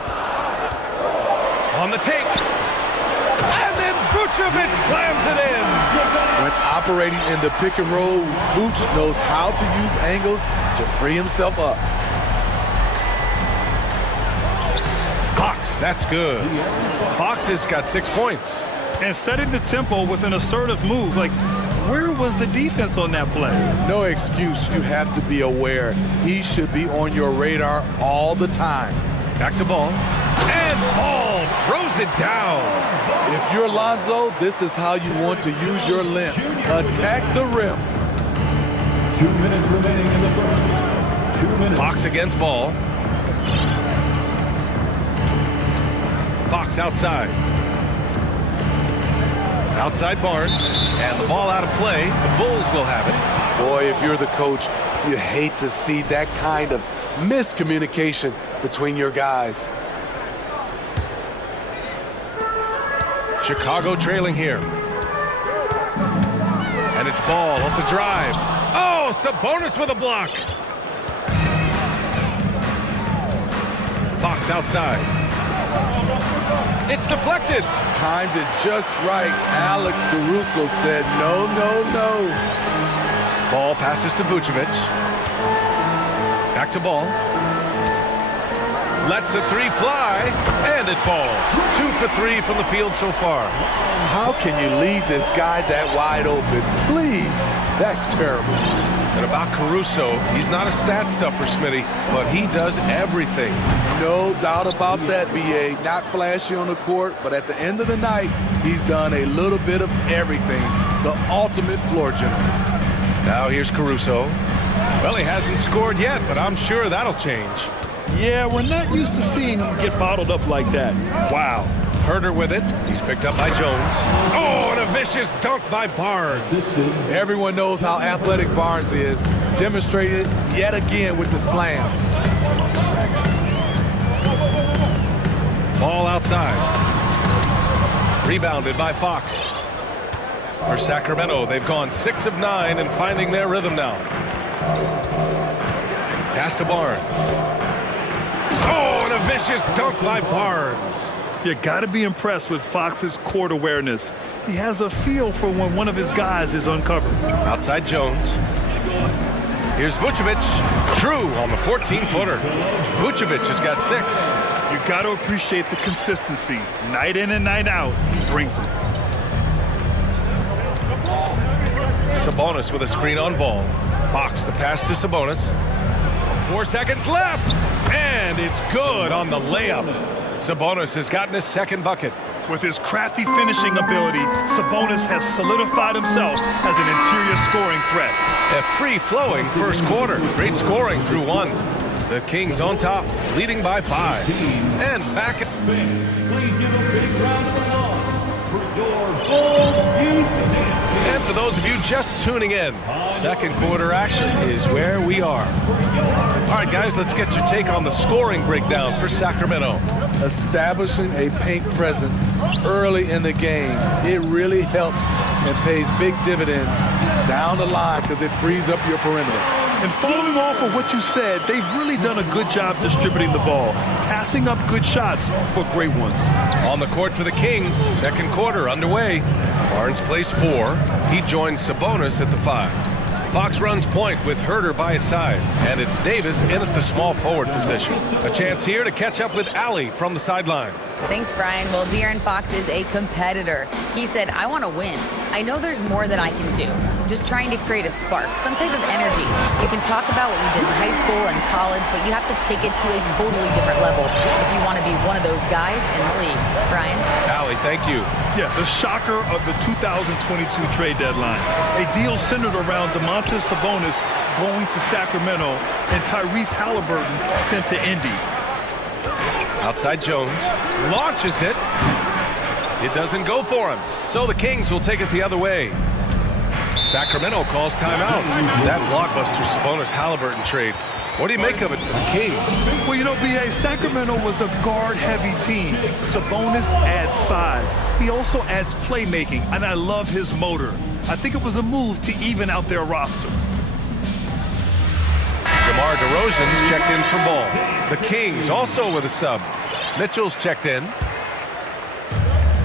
On the take. And then Vucevic slams it in. When operating in the pick and roll, Vuce knows how to use angles to free himself up. Fox, that's good. Fox has got 6 points. And setting the tempo with an assertive move, like, where was the defense on that play? No excuse. You have to be aware. He should be on your radar all the time. Back to Ball. And Ball throws it down. If you're Lonzo, this is how you want to use your length. Attack the rim. 2 minutes remaining in the first. 2 minutes. Fox against Ball. Fox outside. Outside Barnes. And the ball out of play. The Bulls will have it. Boy, if you're the coach, you hate to see that kind of miscommunication between your guys. Chicago trailing here. And it's Ball off the drive. Oh, Sabonis with a block. Fox outside. It's deflected. Timed it just right. Alex Caruso said no, no, no. Ball passes to Vucevic. Back to Ball. Lets the 3 fly, and it falls. 2 for 3 from the field so far. How can you leave this guy that wide open? Please, that's terrible. And about Caruso, he's not a stat stuffer, Smitty, but he does everything. No doubt about that, B.A. Not flashy on the court, but at the end of the night, he's done a little bit of everything. The ultimate floor general. Now here's Caruso. Well, he hasn't scored yet, but I'm sure that'll change. Yeah, we're not used to seeing him get bottled up like that. Wow. Herder with it. He's picked up by Jones. Oh, and a vicious dunk by Barnes. Everyone knows how athletic Barnes is. Demonstrated yet again with the slam. Ball outside. Rebounded by Fox. For Sacramento, they've gone 6 of 9 and finding their rhythm now. Pass to Barnes. Oh, and a vicious dunk by Barnes. You got to be impressed with Fox's court awareness. He has a feel for when one of his guys is uncovered. Outside Jones. Here's Vucevic. True on the 14-footer. Vucevic has got 6. You got to appreciate the consistency. Night in and night out, he brings it. Sabonis with a screen on ball. Fox the pass to Sabonis. 4 seconds left. And it's good on the layup. Sabonis has gotten his second bucket. With his crafty finishing ability, Sabonis has solidified himself as an interior scoring threat. A free-flowing first quarter. Great scoring through 1. The Kings on top, leading by 5. And back at... Please give a big round of applause for your goal usage. And for those of you just tuning in, second quarter action is where we are. All right, guys, let's get your take on the scoring breakdown for Sacramento. Establishing a paint presence early in the game, it really helps and pays big dividends down the line because it frees up your perimeter. And following off of what you said, they've really done a good job distributing the ball, passing up good shots for great ones. On the court for the Kings, second quarter underway. Barnes plays 4. He joins Sabonis at the 5. Fox runs point with Herter by his side, and it's Davis in at the small forward position. A chance here to catch up with Allie from the sideline. Thanks, Brian. Well, De'Aaron Fox is a competitor. He said, I want to win. I know there's more that I can do. Just trying to create a spark, some type of energy. You can talk about what we did in high school and college, but you have to take it to a totally different level if you want to be one of those guys in the league. Brian? Allie, thank you. Yeah, the shocker of the 2022 trade deadline. A deal centered around Domantas Sabonis going to Sacramento and Tyrese Halliburton sent to Indy. Outside Jones. Launches it. It doesn't go for him. So the Kings will take it the other way. Sacramento calls timeout. That blockbuster Sabonis-Halliburton trade. What do you make of it for the Kings? Well, you know, B.A., Sacramento was a guard-heavy team. Sabonis adds size. He also adds playmaking, and I love his motor. I think it was a move to even out their roster. DeMar DeRozan's checked in for ball. The Kings also with a sub. Mitchell's checked in.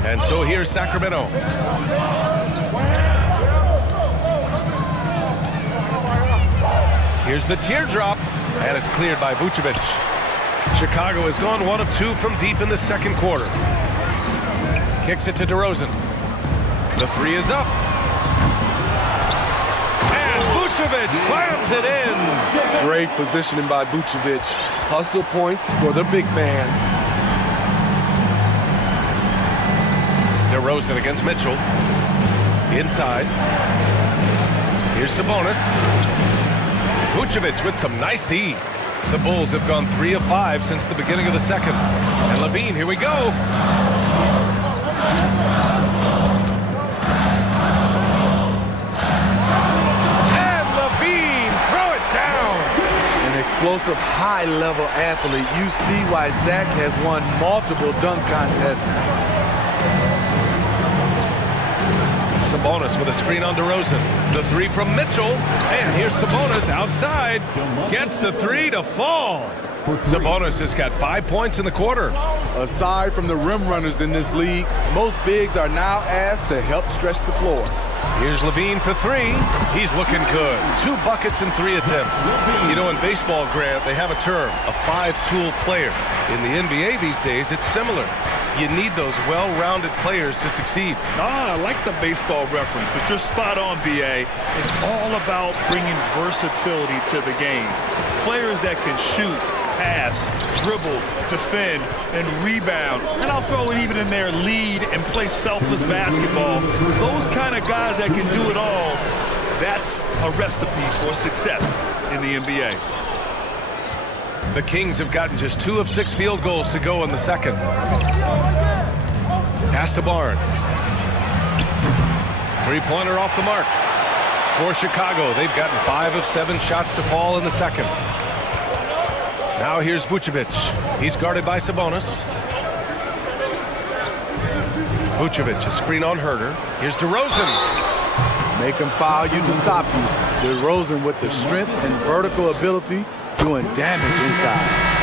And so here's Sacramento. Here's the teardrop, and it's cleared by Vucevic. Chicago has gone 1 of 2 from deep in the second quarter. Kicks it to DeRozan. The 3 is up. And Vucevic slams it in. Great positioning by Vucevic. Hustle points for the big man. DeRozan against Mitchell. Inside. Here's Sabonis. Vucevic with some nice D. The Bulls have gone 3 of 5 since the beginning of the second. And Levine, here we go. And Levine, throw it down. An explosive, high-level athlete. You see why Zach has won multiple dunk contests. Sabonis with a screen on DeRozan. The 3 from Mitchell. And here's Sabonis outside. Gets the 3 to fall. Sabonis has got 5 points in the quarter. Aside from the rim runners in this league, most bigs are now asked to help stretch the floor. Here's Levine for 3. He's looking good. 2 buckets and 3 attempts. You know, in baseball, Grant, they have a term, a 5-tool player. In the NBA these days, it's similar. You need those well-rounded players to succeed. I like the baseball reference, but you're spot on, B.A. It's all about bringing versatility to the game. Players that can shoot, pass, dribble, defend, and rebound. And I'll throw it even in there, lead and play selfless basketball. Those kind of guys that can do it all, that's a recipe for success in the NBA. The Kings have gotten just 2 of 6 field goals to go in the second. Pass to Barnes. 3-pointer off the mark. For Chicago, they've gotten 5 of 7 shots to fall in the second. Now here's Vucevic. He's guarded by Sabonis. Vucevic, a screen on Herder. Here's DeRozan. Make him foul you to stop you. DeRozan with the strength and vertical ability doing damage inside.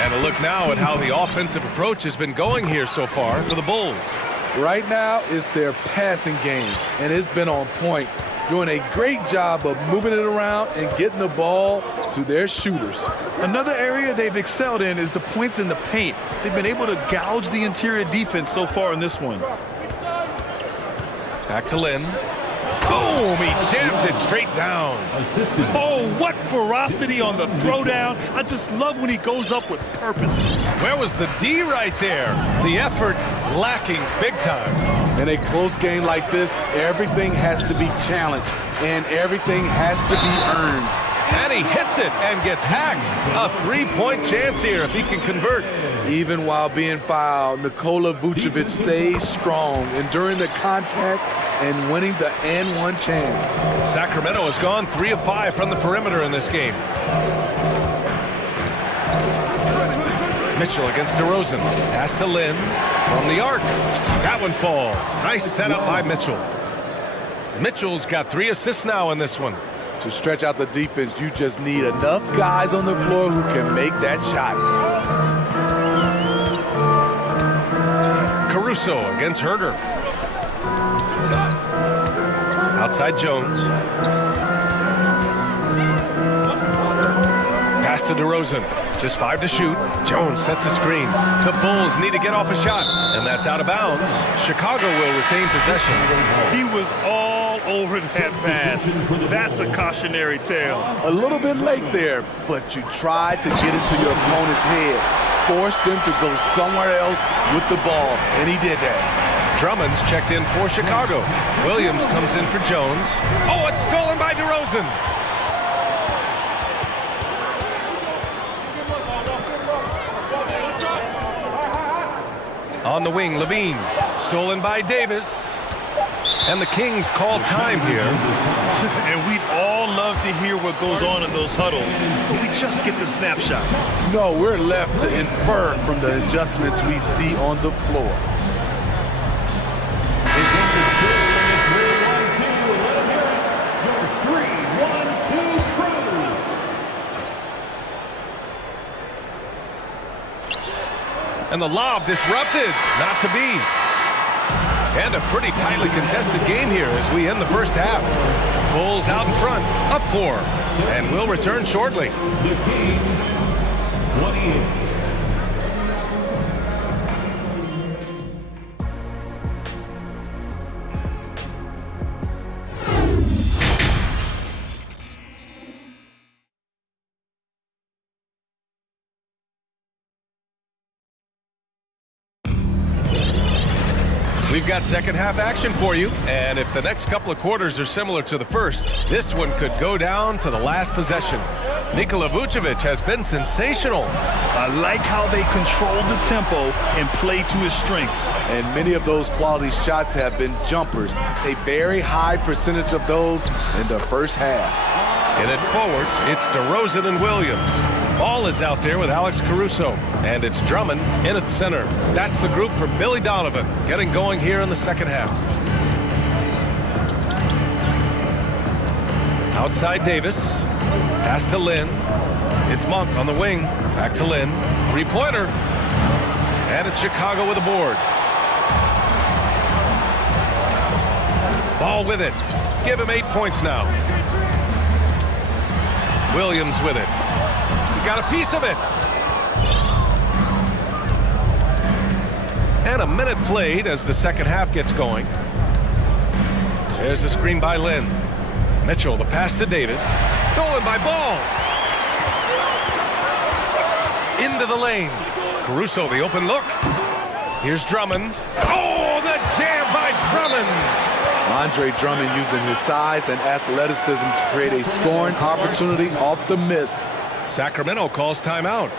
And a look now at how the offensive approach has been going here so far for the Bulls. Right now, it's their passing game, and it's been on point. Doing a great job of moving it around and getting the ball to their shooters. Another area they've excelled in is the points in the paint. They've been able to gouge the interior defense so far in this one. Back to Lynn. Boom! He jams it straight down. Oh, what ferocity on the throwdown. I just love when he goes up with purpose. Where was the D right there? The effort lacking big time. In a close game like this, everything has to be challenged, and everything has to be earned. And he hits it and gets hacked. A three-point chance here if he can convert. Even while being fouled, Nikola Vucevic stays strong, enduring the contact and winning the and-one chance. Sacramento has gone 3 of 5 from the perimeter in this game. Mitchell against DeRozan. Pass to Lynn from the arc. That one falls. Nice setup by Mitchell. Mitchell's got 3 assists now in this one. To stretch out the defense, you just need enough guys on the floor who can make that shot. Caruso against Herder. Outside Jones. Pass to DeRozan. Just 5 to shoot. Jones sets a screen. The Bulls need to get off a shot, and that's out of bounds. Chicago will retain possession. He was all over that pass. That's a cautionary tale. A little bit late there, but you tried to get into your opponent's head. Forced them to go somewhere else with the ball, and he did that. Drummond's checked in for Chicago. Williams comes in for Jones. Oh, it's stolen by DeRozan. On the wing, Levine. Stolen by Davis. And the Kings call time here. And we'd all love to hear what goes on in those huddles, but we just get the snapshots. No, we're left to infer from the adjustments we see on the floor. And the lob disrupted. Not to be. And a pretty tightly contested game here as we end the first half. Bulls out in front, up 4. And we'll return shortly. The Kings, 28. We've got second half action for you, and if the next couple of quarters are similar to the first, this one could go down to the last possession. Nikola Vucevic has been sensational. I like how they control the tempo and play to his strengths. And many of those quality shots have been jumpers. A very high percentage of those in the first half. In it forward, it's DeRozan and Williams. Ball is out there with Alex Caruso, and it's Drummond in at center. That's the group for Billy Donovan, getting going here in the second half. Outside Davis, pass to Lynn. It's Monk on the wing, back to Lynn. Three-pointer, and it's Chicago with a board. Ball with it. Give him 8 points now. Williams with it. He got a piece of it. And a minute played as the second half gets going. There's the screen by Lynn. Mitchell, the pass to Davis. Stolen by Ball. Into the lane. Caruso, the open look. Here's Drummond. Oh, the jam by Drummond. Andre Drummond using his size and athleticism to create a scoring opportunity off the miss. Sacramento calls timeout.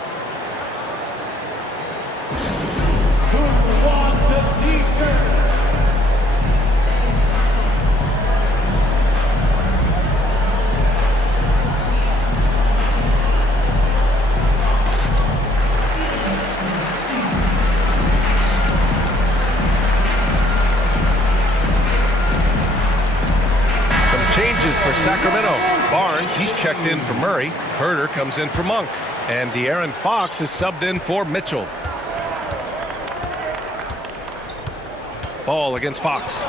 Who wants the t-shirt? changes for Sacramento. Barnes, he's checked in for Murray. Herder comes in for Monk. And De'Aaron Fox is subbed in for Mitchell. Ball against Fox.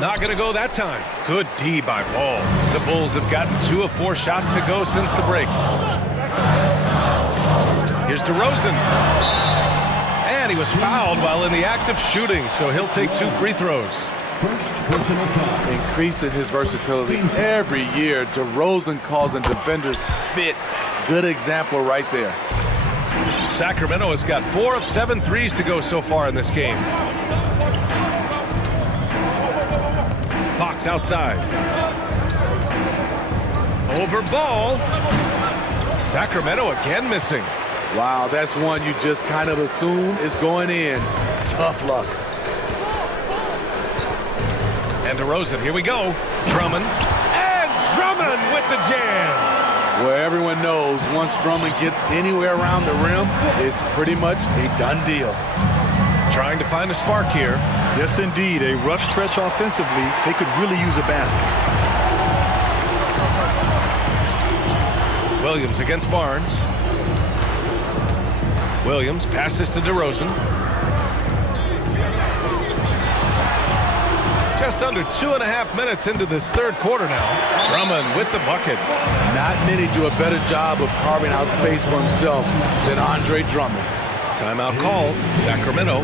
Not going to go that time. Good D by Ball. The Bulls have gotten 2 of 4 shots to go since the break. Here's DeRozan. And he was fouled while in the act of shooting, so he'll take 2 free throws. First personal foul. Increasing his versatility every year. DeRozan causing defenders fits. Good example right there. Sacramento has got 4 of 7 threes to go so far in this game. Fox outside. Over Ball. Sacramento again missing. Wow, that's one you just kind of assume is going in. Tough luck. And DeRozan, here we go. Drummond. And Drummond with the jam. Where everyone knows once Drummond gets anywhere around the rim, it's pretty much a done deal. Trying to find a spark here. Yes, indeed. A rough stretch offensively. They could really use a basket. Williams against Barnes. Williams passes to DeRozan. Just under 2.5 minutes into this third quarter now. Drummond with the bucket. Not many do a better job of carving out space for himself than Andre Drummond. Timeout called. Sacramento.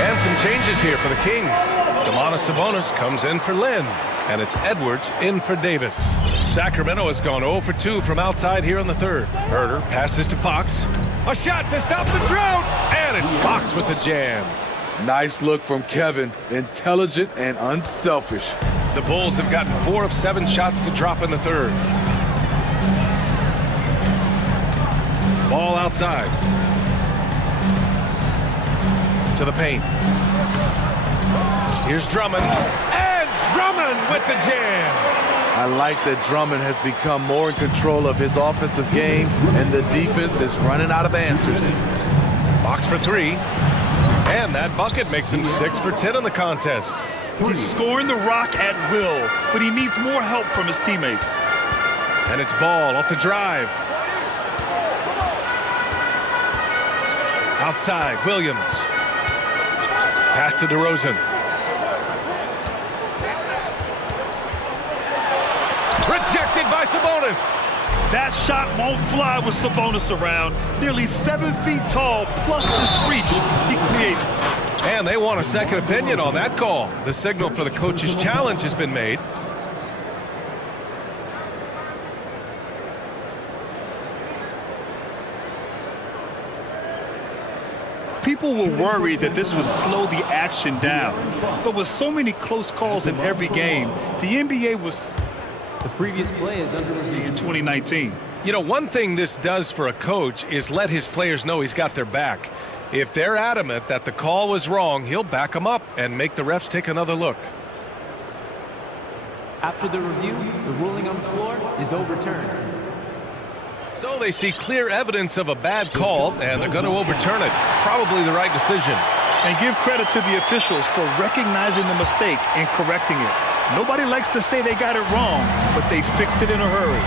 And some changes here for the Kings. Domantas Sabonis comes in for Lynn. And it's Edwards in for Davis. Sacramento has gone 0 for 2 from outside here in the third. Herder passes to Fox. A shot to stop the drought. And it's Fox with the jam. Nice look from Kevin. Intelligent and unselfish. The Bulls have gotten 4 of 7 shots to drop in the third. Ball outside. To the paint. Here's Drummond. And Drummond with the jam. I like that Drummond has become more in control of his offensive game, and the defense is running out of answers. Fox for 3. And that bucket makes him 6 for 10 in the contest. He's scoring the rock at will, but he needs more help from his teammates. And it's Ball off the drive. Outside, Williams. Pass to DeRozan. Rejected by Sabonis. That shot won't fly with Sabonis around. Nearly 7 feet tall, plus his reach. He creates. And they want a second opinion on that call. The signal for the coach's challenge has been made. People were worried that this would slow the action down. But with so many close calls in every game, the NBA was... The previous play is under review. In 2019. You know, one thing this does for a coach is let his players know he's got their back. If they're adamant that the call was wrong, he'll back them up and make the refs take another look. After the review, the ruling on the floor is overturned. So they see clear evidence of a bad call, and they're going to overturn it. Probably the right decision. And give credit to the officials for recognizing the mistake and correcting it. Nobody likes to say they got it wrong, but they fixed it in a hurry.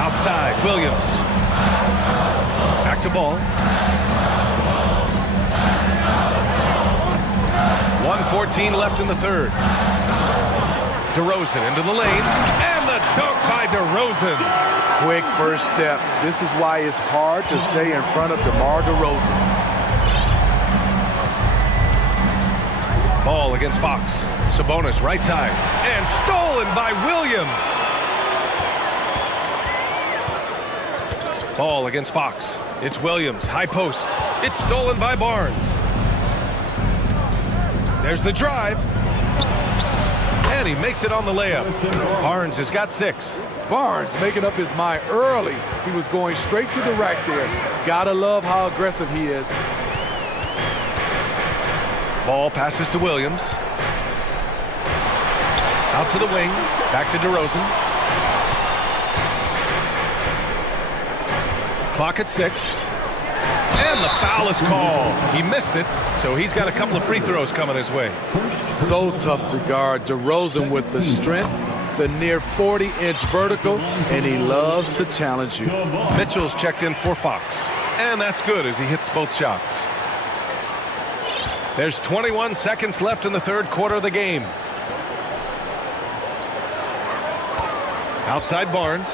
Outside, Williams. Back to Ball. 1:14 left in the third. DeRozan into the lane. And the dunk by DeRozan. Quick first step. This is why it's hard to stay in front of DeMar DeRozan. Ball against Fox. Sabonis right side. And stolen by Williams. Ball against Fox. It's Williams. High post. It's stolen by Barnes. There's the drive. And he makes it on the layup. Barnes has got 6. Barnes making up his mind early. He was going straight to the rack there. Gotta love how aggressive he is. Ball passes to Williams. Out to the wing. Back to DeRozan. Clock at 6. And the foul is called. He missed it, so he's got a couple of free throws coming his way. So tough to guard. DeRozan with the strength, the near 40-inch vertical, and he loves to challenge you. Mitchell's checked in for Fox. And that's good as he hits both shots. There's 21 seconds left in the third quarter of the game. Outside Barnes.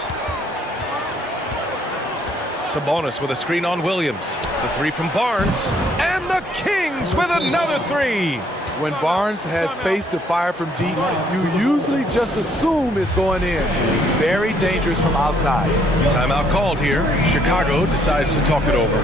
Sabonis with a screen on Williams. The three from Barnes. And the Kings with another three. When Barnes has space to fire from deep, you usually just assume it's going in. Very dangerous from outside. Timeout called here. Chicago decides to talk it over.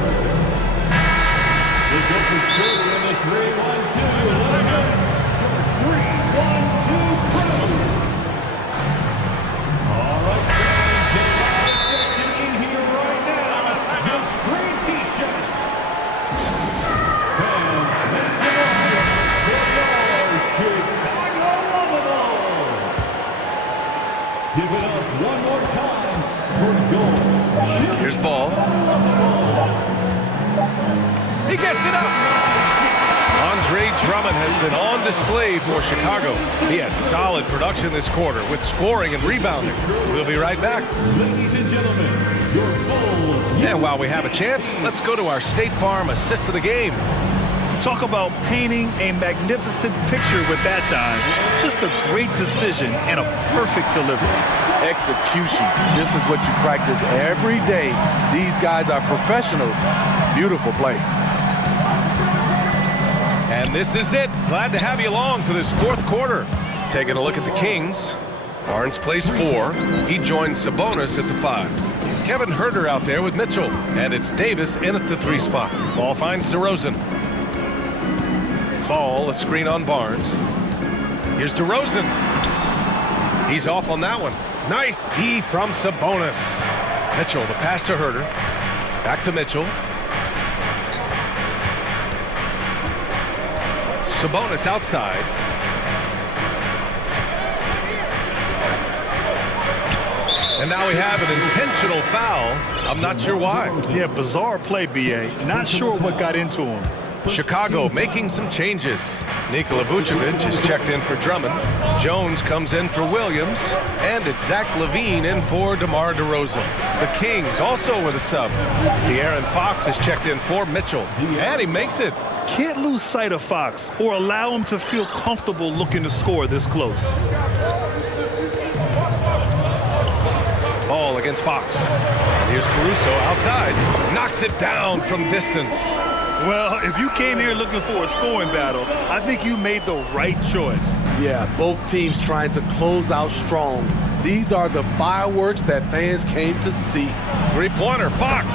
Give it up one more time for goal. Here's Ball. He gets it up. Andre Drummond has been on display for Chicago. He had solid production this quarter with scoring and rebounding. We'll be right back. Ladies and gentlemen, your goal. And while we have a chance, let's go to our State Farm assist of the game. Talk about painting a magnificent picture with that dime. Just a great decision and a perfect delivery. Execution. This is what you practice every day. These guys are professionals. Beautiful play. And this is it. Glad to have you along for this fourth quarter. Taking a look at the Kings. Barnes plays 4. He joins Sabonis at the 5. Kevin Huerter out there with Mitchell. And it's Davis in at the 3 spot. Ball finds DeRozan. Ball, a screen on Barnes. Here's DeRozan. He's off on that one. Nice D from Sabonis. Mitchell, the pass to Huerter. Back to Mitchell. Sabonis outside. And now we have an intentional foul. I'm not sure why. Yeah, bizarre play, B.A. Not sure what got into him. Chicago making some changes. Nikola Vucevic is checked in for Drummond. Jones comes in for Williams. And it's Zach LaVine in for DeMar DeRozan. The Kings also with a sub. De'Aaron Fox is checked in for Mitchell. And he makes it. Can't lose sight of Fox or allow him to feel comfortable looking to score this close. Ball against Fox. And here's Caruso outside. Knocks it down from distance. Well, if you came here looking for a scoring battle, I think you made the right choice. Yeah, both teams trying to close out strong. These are the fireworks that fans came to see. Three-pointer, Fox.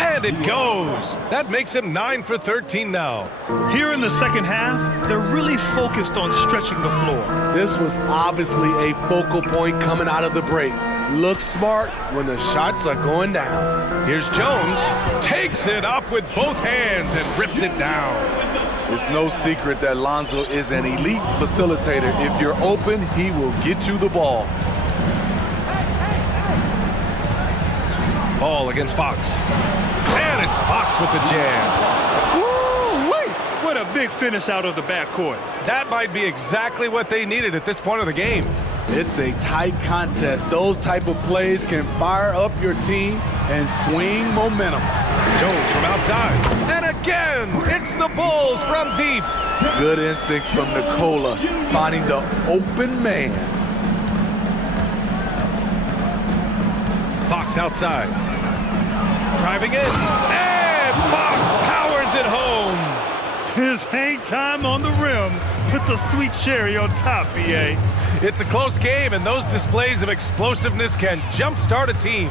And it goes. That makes him 9 for 13 now. Here in the second half, they're really focused on stretching the floor. This was obviously a focal point coming out of the break. Look smart when the shots are going down. Here's Jones. Takes it up with both hands and rips it down. It's no secret that Lonzo is an elite facilitator. If you're open, he will get you the ball. Ball against Fox. And it's Fox with the jam. Woo-wee! What a big finish out of the backcourt. That might be exactly what they needed at this point of the game. It's a tight contest. Those type of plays can fire up your team and swing momentum. Jones from outside. And again, it's the Bulls from deep. Good instincts from Nikola, finding the open man. Fox outside. Driving in. And Fox powers it home. His hang time on the rim puts a sweet cherry on top, B.A. It's a close game, and those displays of explosiveness can jumpstart a team.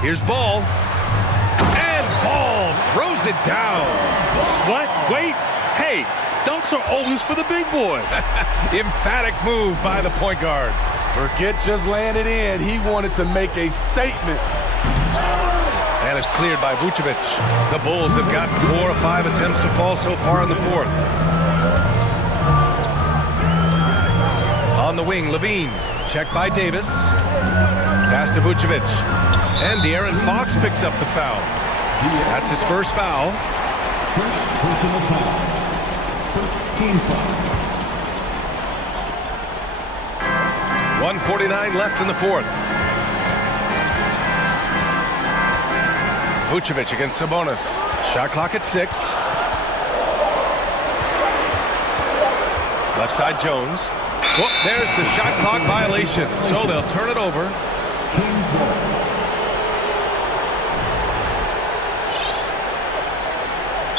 Here's Ball. And Ball throws it down. What? Wait. Hey, dunks are always for the big boy. Emphatic move by the point guard. Forget just laying it in. He wanted to make a statement. And it's cleared by Vucevic. The Bulls have gotten 4 of 5 attempts to fall so far in the fourth. On the wing, LaVine. Checked by Davis. Pass to Vucevic. And De'Aaron Fox picks up the foul. That's his first foul. First personal foul. First team foul. 1:49 left in the fourth. Vucevic against Sabonis. Shot clock at 6. Left side Jones. Well, there's the shot clock violation. So they'll turn it over. Kings ball.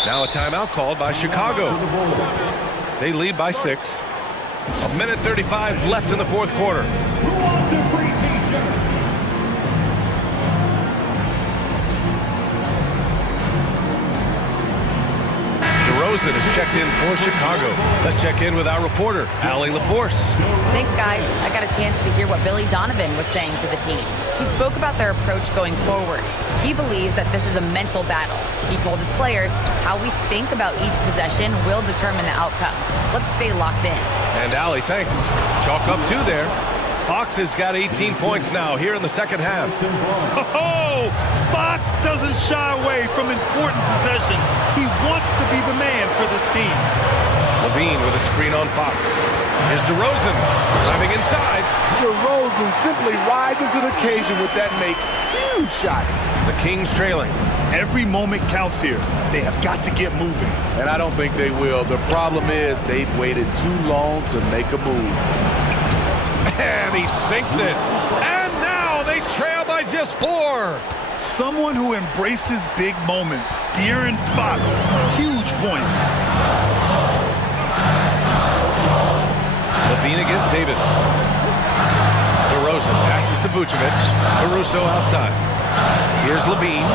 Now a timeout called by Chicago. They lead by 6. 1:35 left in the fourth quarter. Who wants a free t-shirt? DeRozan is checked in for Chicago. Let's check in with our reporter, Allie LaForce. Thanks, guys. I got a chance to hear what Billy Donovan was saying to the team. He spoke about their approach going forward. He believes that this is a mental battle. He told his players how we think about each possession will determine the outcome. Let's stay locked in. And Allie, thanks. Chalk up 2 there. Fox has got 18 points now here in the second half. Oh, Fox doesn't shy away from important possessions. He wants to be the man for this team. Levine with a screen on Fox. Here's DeRozan driving inside. DeRozan simply rises to the occasion with that make. Huge shot. The Kings trailing. Every moment counts here. They have got to get moving. And I don't think they will. The problem is they've waited too long to make a move. And he sinks it. And now they trail by just 4. Someone who embraces big moments. De'Aaron Fox, huge points. Levine against Davis. DeRozan passes to Vucevic. Caruso outside. Here's Levine.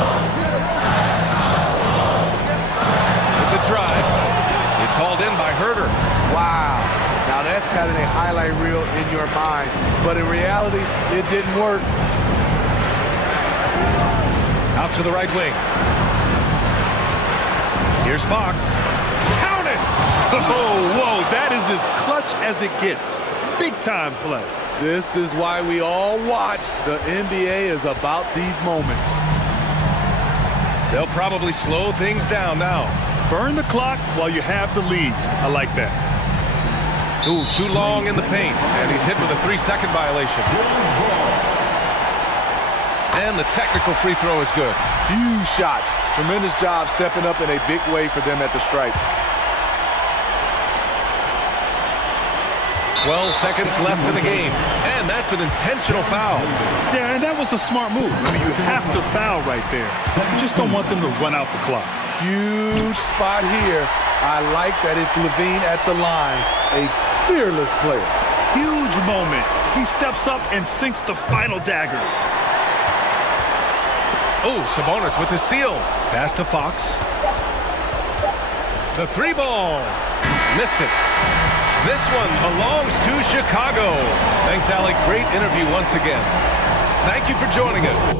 With the drive. It's hauled in by Herter. Wow. Now that's having a highlight reel in your mind. But in reality, it didn't work. Out to the right wing. Here's Fox. Count it! Oh, whoa, that is as clutch as it gets. Big time play. This is why we all watch. The NBA is about these moments. They'll probably slow things down now. Burn the clock while you have the lead. I like that. Ooh, too long in the paint. And he's hit with a 3-second violation. And the technical free throw is good. Huge shots. Tremendous job stepping up in a big way for them at the stripe. 12 seconds left in the game. And that's an intentional foul. Yeah, and that was a smart move. I mean, you have to foul right there. You just don't want them to run out the clock. Huge spot here. I like that it's Levine at the line. A fearless player. Huge moment. He steps up and sinks the final daggers. Oh, Sabonis with the steal. Pass to Fox. The 3-ball. Missed it. This one belongs to Chicago. Thanks, Alec. Great interview once again. Thank you for joining us.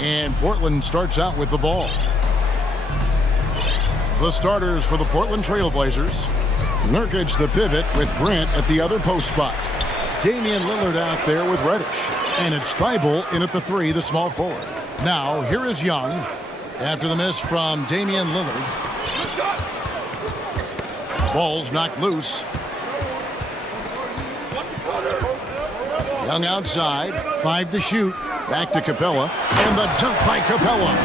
And Portland starts out with the ball. The starters for the Portland Trailblazers. Nurkic the pivot with Grant at the other post spot. Damian Lillard out there with Reddish. And it's Thibault in at the 3, the small forward. Now, here is Young after the miss from Damian Lillard. Ball's knocked loose. Young outside, 5 to shoot. Back to Capella, and the dunk by Capella.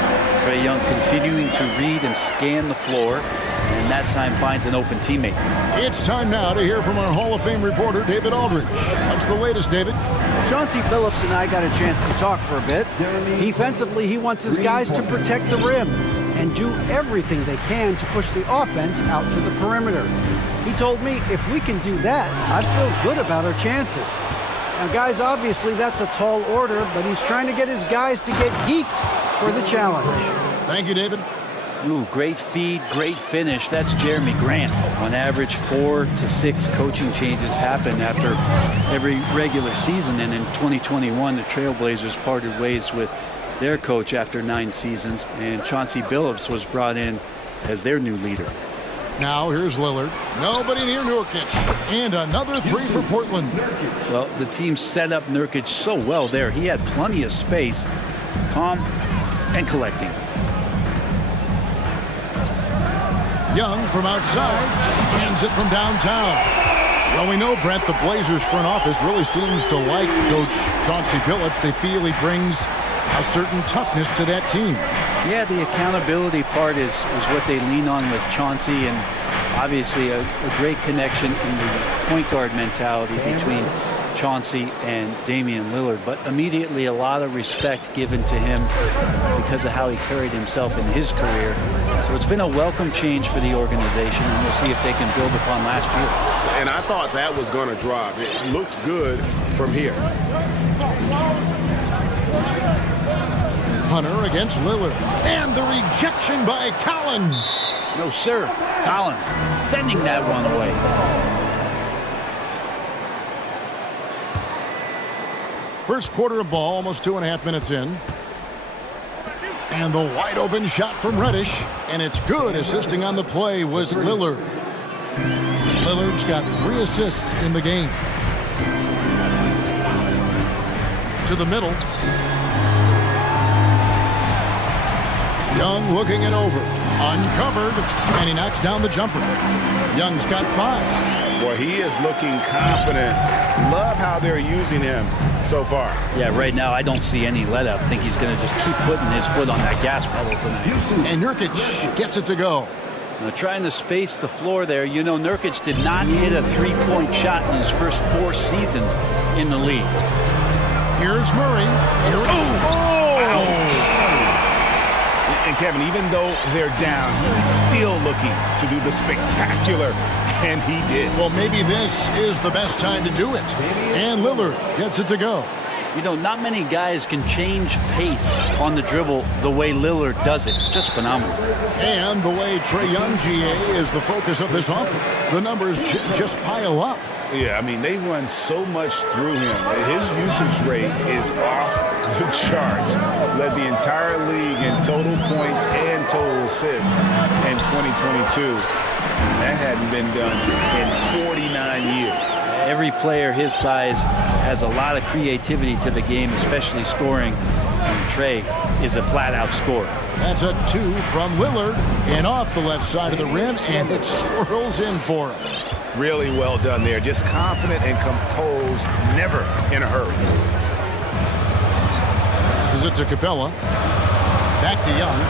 Trae Young continuing to read and scan the floor, and that time finds an open teammate. It's time now to hear from our Hall of Fame reporter, David Aldridge. What's the latest, David? Chauncey Billups and I got a chance to talk for a bit. Defensively, he wants his guys to protect the rim and do everything they can to push the offense out to the perimeter. He told me if we can do that, I'd feel good about our chances. Now, guys, obviously that's a tall order, but he's trying to get his guys to get geeked for the challenge. Thank you, David. Ooh, great feed, great finish. That's Jeremy Grant. On average, 4 to 6 coaching changes happen after every regular season. And in 2021, the Trailblazers parted ways with their coach after 9 seasons, and Chauncey Billups was brought in as their new leader. Now here's Lillard. Nobody near Nurkic. And another 3 for Portland. Well, the team set up Nurkic so well there. He had plenty of space, calm and collecting. Young from outside just hands it from downtown. Well, we know, Brent, the Blazers front office really seems to like Coach Chauncey Billups. They feel he brings a certain toughness to that team. Yeah, the accountability part is what they lean on with Chauncey, and obviously a great connection in the point guard mentality between Chauncey and Damian Lillard, but immediately a lot of respect given to him because of how he carried himself in his career. So it's been a welcome change for the organization, and we'll see if they can build upon last year. And I thought that was going to drop. It looked good from here. Hunter against Lillard. And the rejection by Collins. No, sir. Collins sending that one away. First quarter of ball, almost 2.5 minutes in. And the wide open shot from Reddish. And it's good. Assisting on the play was Lillard. Lillard's got 3 assists in the game. To the middle. Young looking it over. Uncovered. And he knocks down the jumper. Young's got 5. Boy, he is looking confident. Love how they're using him so far. Yeah, right now I don't see any let up. I think he's going to just keep putting his foot on that gas pedal tonight. And Nurkic gets it to go. Now, trying to space the floor there. You know, Nurkic did not hit a 3-point shot in his first 4 seasons in the league. Here's Murray. And Kevin, even though they're down, he's still looking to do the spectacular, and he did. Well, maybe this is the best time to do it. And Lillard gets it to go. You know, not many guys can change pace on the dribble the way Lillard does it. Just phenomenal. And the way Trae Young, GA, is the focus of this offense. The numbers just pile up. Yeah, I mean, they run so much through him. His usage rate is off the charts. Led the entire league in total points and total assists in 2022. That hadn't been done in 49 years. Every player his size has a lot of creativity to the game, especially scoring. And Trae is a flat-out scorer. That's a 2 from Lillard. And off the left side of the rim, and it swirls in for him. Really well done there. Just confident and composed, never in a hurry. This is it to Capella. Back to Young.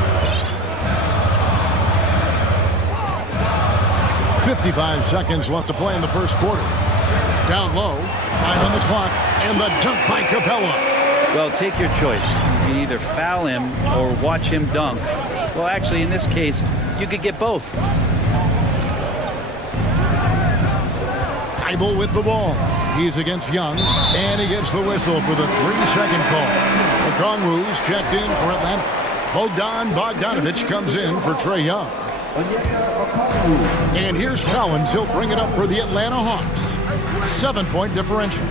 55 seconds left to play in the first quarter. Down low, 5 on the clock, and the dunk by Capella. Well, take your choice. You can either foul him or watch him dunk. Well, actually, in this case, you could get both. Thibault with the ball. He's against Young, and he gets the whistle for the 3-second call. The Conroos checked in for Atlanta. Bogdanovich comes in for Trae Young. And here's Collins. He'll bring it up for the Atlanta Hawks. 7-point differential.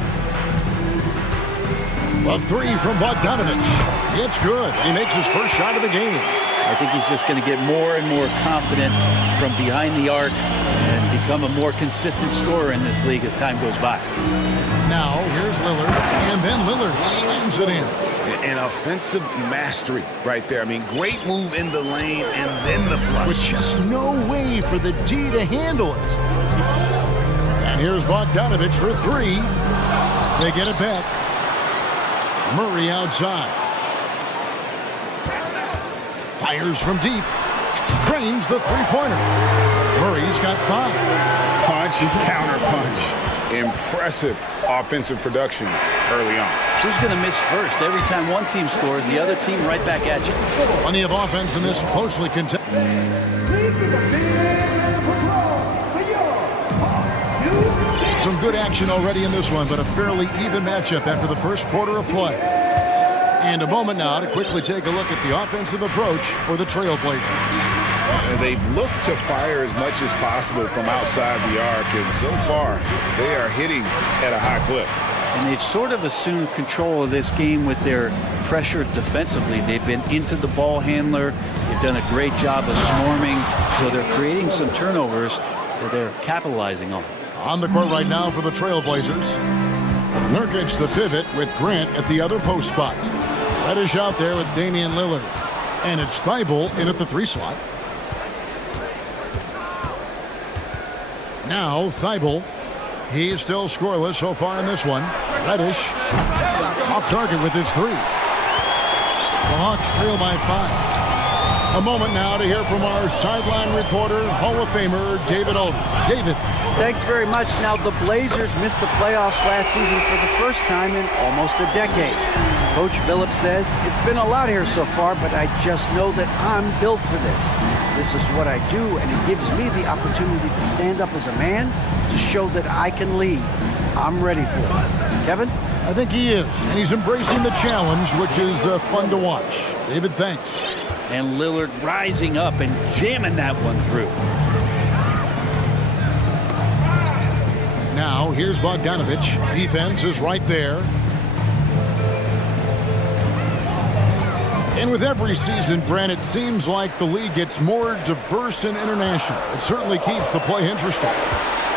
A three from Bogdanovich. It's good. He makes his first shot of the game. I think he's just going to get more and more confident from behind the arc and become a more consistent scorer in this league as time goes by. Now, here's Lillard, and then Lillard slams it in. An offensive mastery right there. I mean, great move in the lane and then the flush. With just no way for the D to handle it. And here's Bogdanovich for three. They get it back. Murray outside. Fires from deep. Drains the three-pointer. Murray's got 5. Punch, counter punch. Impressive offensive production early on. Who's going to miss first? Every time one team scores, the other team right back at you. Plenty of offense in this closely contested. Some good action already in this one, but a fairly even matchup after the first quarter of play. And a moment now to quickly take a look at the offensive approach for the Trailblazers. They've looked to fire as much as possible from outside the arc, and so far they are hitting at a high clip. And they've sort of assumed control of this game with their pressure defensively. They've been into the ball handler. They've done a great job of swarming, so they're creating some turnovers that they're capitalizing on. On the court right now for the Trailblazers. Nurkic the pivot with Grant at the other post spot. Reddish out there with Damian Lillard. And it's Thibault in at the 3 slot. Now Thibault. He's still scoreless so far in this one. Reddish off target with his 3. The Hawks trail by 5. A moment now to hear from our sideline reporter, Hall of Famer David Aldridge. David. Thanks very much. Now, the Blazers missed the playoffs last season for the first time in almost a decade. Coach Billups says, it's been a lot here so far, but I just know that I'm built for this. This is what I do, and it gives me the opportunity to stand up as a man to show that I can lead. I'm ready for it. Kevin? I think he is, and he's embracing the challenge, which is fun to watch. David, thanks. And Lillard rising up and jamming that one through. Now, here's Bogdanovich. Defense is right there. And with every season, Brent, it seems like the league gets more diverse and international. It certainly keeps the play interesting.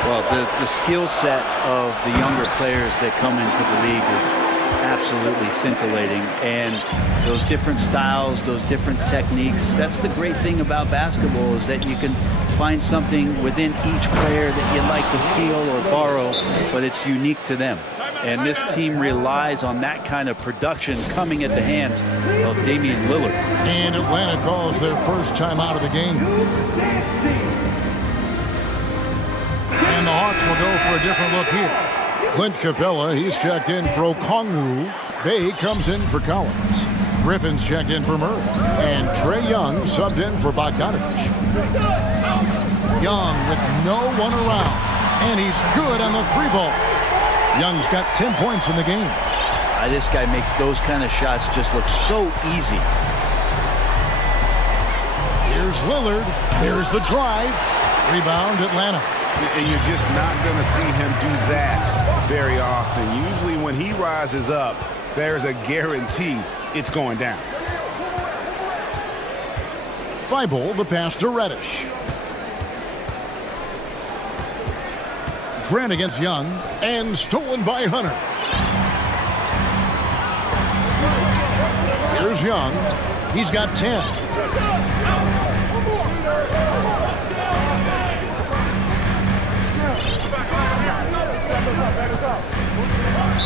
Well, the skill set of the younger players that come into the league is absolutely scintillating, and those different styles, those different techniques, that's the great thing about basketball, is that you can find something within each player that you'd like to steal or borrow, but it's unique to them. And this team relies on that kind of production coming at the hands of Damian Lillard. And Atlanta calls their first time out of the game. And the Hawks will go for a different look here. Clint Capella, he's checked in for Okongwu. Bay comes in for Collins. Griffin's checked in for Murray. And Trae Young subbed in for Bogdanovich. Young with no one around. And he's good on the 3-ball. Young's got 10 points in the game. This guy makes those kind of shots just look so easy. Here's Lillard. There's the drive. Rebound, Atlanta. And you're just not going to see him do that very often. Usually when he rises up, there's a guarantee it's going down. Thibault, the pass to Reddish. Grant against Young, and stolen by Hunter. Here's Young. He's got 10.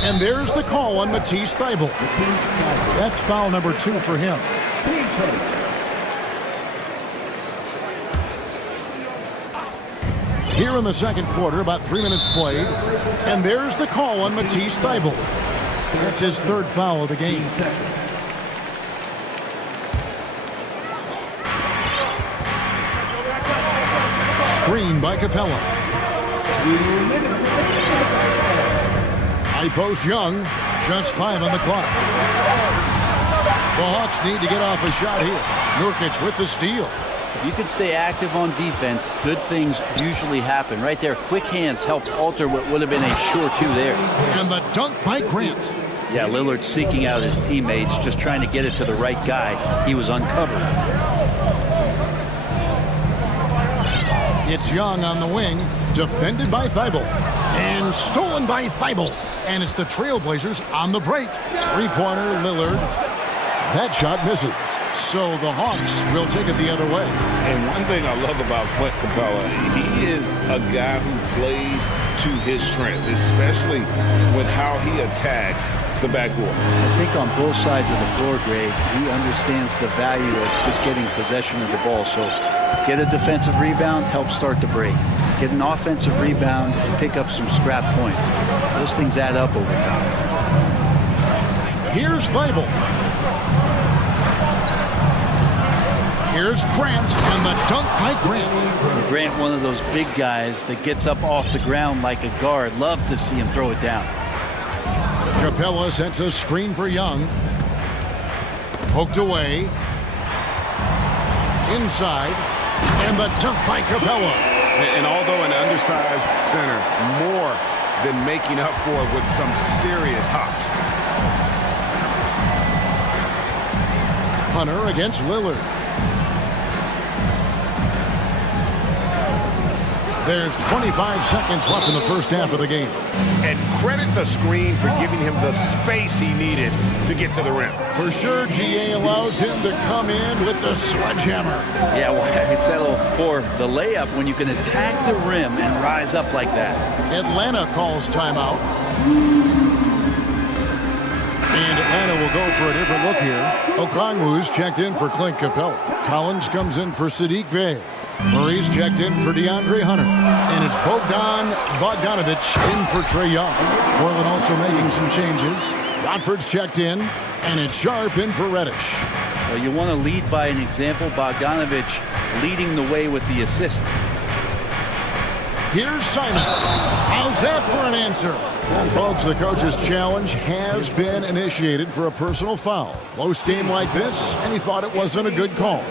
And there's the call on Matisse Thybulle. That's foul number 2 for him. Here in the second quarter, about 3 minutes played. And there's the call on Matisse Thybulle. That's his 3rd foul of the game. Screen by Capella. High post Young. Just 5 on the clock. The Hawks need to get off a shot here. Nurkic with the steal. If you can stay active on defense, good things usually happen. Right there, quick hands helped alter what would have been a sure 2 there. And the dunk by Grant. Yeah, Lillard seeking out his teammates, just trying to get it to the right guy. He was uncovered. It's Young on the wing, defended by Thibault, and stolen by Thibault. And it's the Trailblazers on the break. Three-pointer, Lillard. That shot misses. So the Hawks will take it the other way. And one thing I love about Clint Capella, he is a guy who plays to his strengths, especially with how he attacks the backboard. I think on both sides of the floor, Greg, he understands the value of just getting possession of the ball. So get a defensive rebound, help start the break. Get an offensive rebound, and pick up some scrap points. Those things add up over time. Here's Thibault. Here's Grant, and the dunk by Grant. Grant, one of those big guys that gets up off the ground like a guard. Love to see him throw it down. Capella sets a screen for Young. Poked away. Inside. And the dunk by Capella. And although an undersized center, more than making up for it with some serious hops. Hunter against Lillard. There's 25 seconds left in the first half of the game. And credit the screen for giving him the space he needed to get to the rim. For sure, GA allows him to come in with the sledgehammer. Yeah, well, I settle for the layup when you can attack the rim and rise up like that. Atlanta calls timeout. And Atlanta will go for a different look here. Okongwu's checked in for Clint Capella. Collins comes in for Sadiq Bey. Murray's checked in for DeAndre Hunter. And it's Bogdanovich in for Trae Young. Portland also making some changes. Watford's checked in. And it's Sharp in for Reddish. Well, you want to lead by an example. Bogdanovich leading the way with the assist. Here's Simon. How's that for an answer? And folks, the coach's challenge has been initiated for a personal foul. Close game like this, and he thought it wasn't a good call.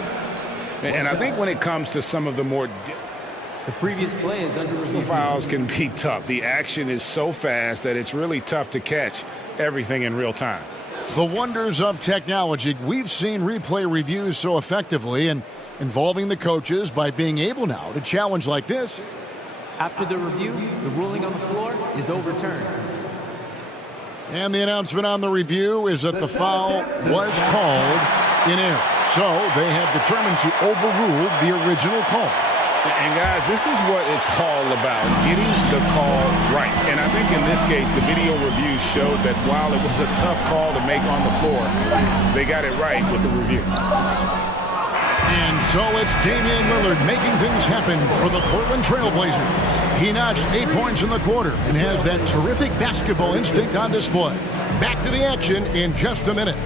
And I think when it comes to some of the more The previous play is under review. fouls can be tough. The action is so fast that it's really tough to catch everything in real time. The wonders of technology. We've seen replay reviews so effectively and involving the coaches by being able now to challenge like this. After the review, the ruling on the floor is overturned. And the announcement on the review is that the foul was called in error. So they have determined to overrule the original call. And guys, this is what it's all about, getting the call right. And I think in this case, the video review showed that while it was a tough call to make on the floor, they got it right with the review. And so it's Damian Lillard making things happen for the Portland Trailblazers. He notched 8 points in the quarter and has that terrific basketball instinct on display. Back to the action in just a minute.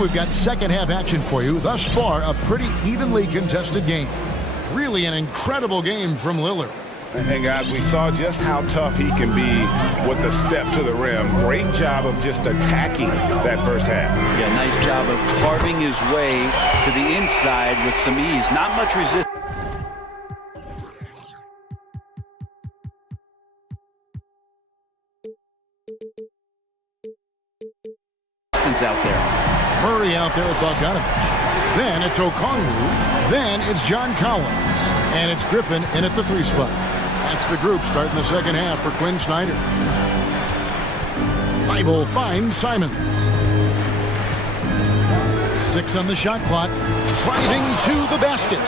We've got second half action for you. Thus far, a pretty evenly contested game. Really an incredible game from Lillard. And guys, we saw just how tough he can be with the step to the rim. Great job of just attacking that first half. Yeah, nice job of carving his way to the inside with some ease. Not much resistance. Out there. Murray out there with Bogdanovich. Then it's Okongwu. Then it's John Collins. And it's Griffin in at the 3 spot. That's the group starting the second half for Quinn Snyder. Thibault finds Simons. 6 on the shot clock. Driving to the basket.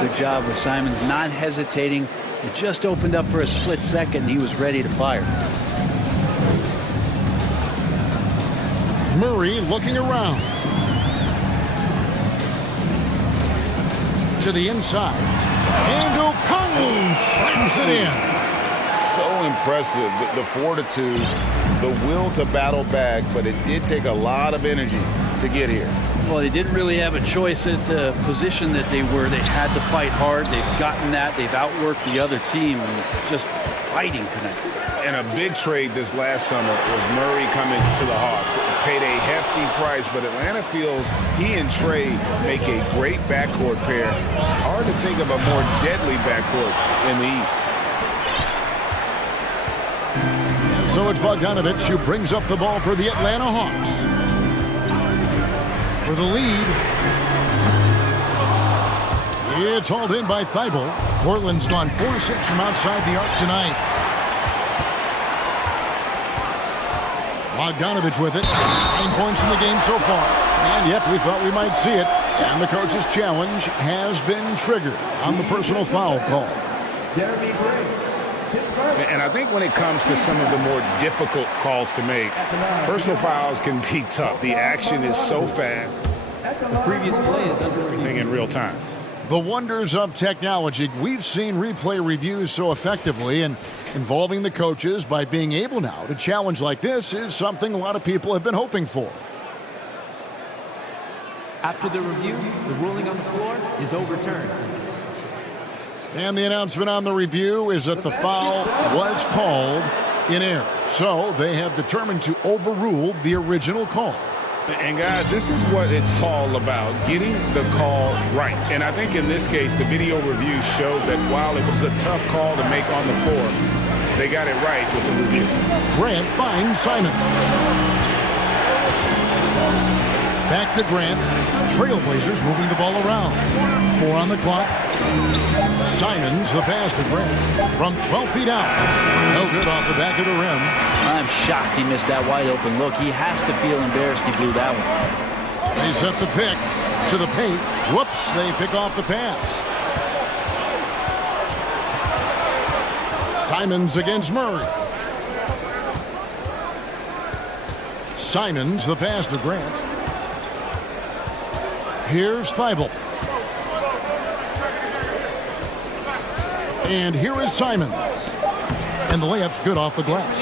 Good job with Simons not hesitating. It just opened up for a split second. He was ready to fire. Murray looking around. To the inside. And Okongwu slams it in. So impressive, the fortitude, the will to battle back, but it did take a lot of energy to get here. Well, they didn't really have a choice at the position that they were. They had to fight hard. They've gotten that. They've outworked the other team. And just fighting tonight. And a big trade this last summer was Murray coming to the Hawks. Paid a hefty price, but Atlanta feels he and Trey make a great backcourt pair. Hard to think of a more deadly backcourt in the East. And so it's Bogdanovich who brings up the ball for the Atlanta Hawks. For the lead. It's hauled in by Thibault. Portland's gone 4-6 from outside the arc tonight. Bogdanovich with it. 9 points in the game so far. And yep, we thought we might see it. And the coach's challenge has been triggered on the personal foul call. And I think when it comes to some of the more difficult calls to make, personal fouls can be tough. The action is so fast. The previous play is under everything in real time. The wonders of technology. We've seen replay reviews so effectively, and involving the coaches by being able now to challenge like this is something a lot of people have been hoping for. After the review, the ruling on the floor is overturned. And the announcement on the review is that the foul was called in error. So they have determined to overrule the original call. And guys, this is what it's all about, getting the call right. And I think in this case, the video review showed that while it was a tough call to make on the floor, they got it right with the review. Grant finds Simon. Back to Grant. Trailblazers moving the ball around. 4 on the clock. Simons the pass to Grant from 12 feet out. No good off the back of the rim. I'm shocked he missed that wide open look. He has to feel embarrassed he blew that one. They set the pick to the paint. Whoops, they pick off the pass. Simons against Murray. Simons the pass to Grant. Here's Thibault. And here is Simons. And the layup's good off the glass.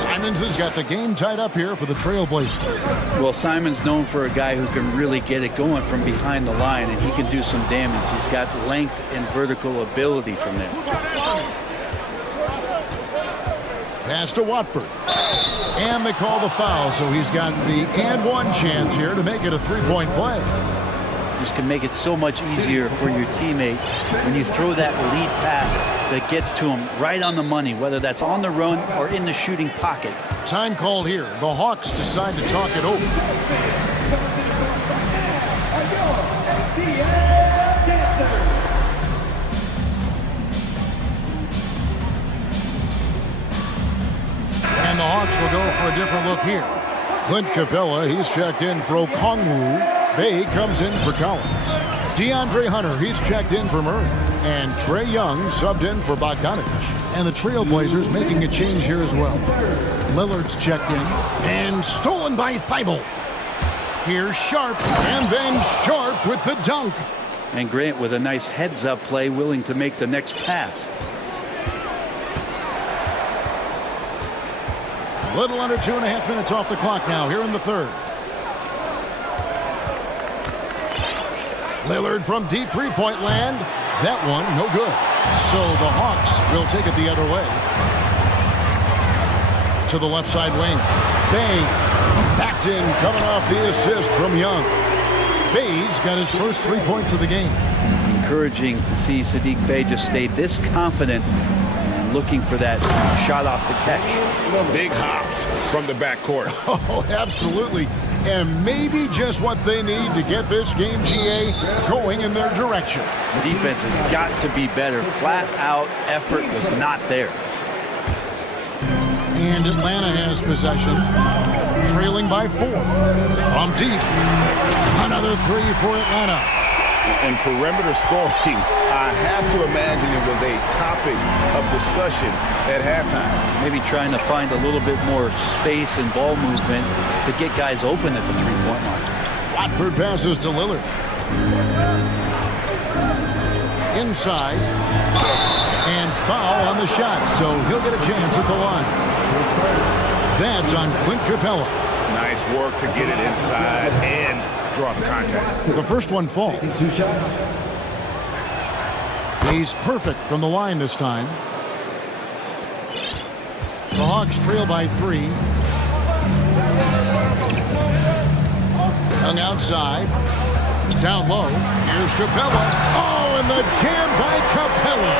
Simons has got the game tied up here for the Trailblazers. Well, Simon's known for a guy who can really get it going from behind the line, and he can do some damage. He's got length and vertical ability from there. Pass to Watford. And they call the foul, so he's got the and one chance here to make it a three-point play. This can make it so much easier for your teammate when you throw that lead pass that gets to him right on the money, whether that's on the run or in the shooting pocket. Time called here. The Hawks decide to talk it over. And the Hawks will go for a different look here. Clint Capella, he's checked in for Okongwu. Bay comes in for Collins. DeAndre Hunter, he's checked in for Murray. And Trey Young subbed in for Bogdanovich. And the Trailblazers making a change here as well. Lillard's checked in. And stolen by Thibault. Here's Sharp. And then Sharp with the dunk. And Grant with a nice heads-up play, willing to make the next pass. A little under 2.5 minutes off the clock now here in the third. Lillard from deep three-point land. That one, no good. So the Hawks will take it the other way. To the left side wing. Bay backs in, coming off the assist from Young. Bay's got his first 3 points of the game. Encouraging to see Saddiq Bey just stay this confident and looking for that shot off the catch. Big hops from the backcourt. Oh, absolutely. And maybe just what they need to get this game, GA, going in their direction. The defense has got to be better. Flat out effort was not there. And Atlanta has possession, trailing by 4. From deep, another 3 for Atlanta. And perimeter scoring, I have to imagine it was a topic of discussion at halftime. Maybe trying to find a little bit more space and ball movement to get guys open at the three-point line. Watford passes to Lillard. Inside. And foul on the shot, so he'll get a chance at the line. That's on Clint Capella. Nice work to get it inside and draw the contact. The first one falls. He's perfect from the line this time. The Hawks trail by 3. Young outside. Down low. Here's Capella. Oh, and the jam by Capella.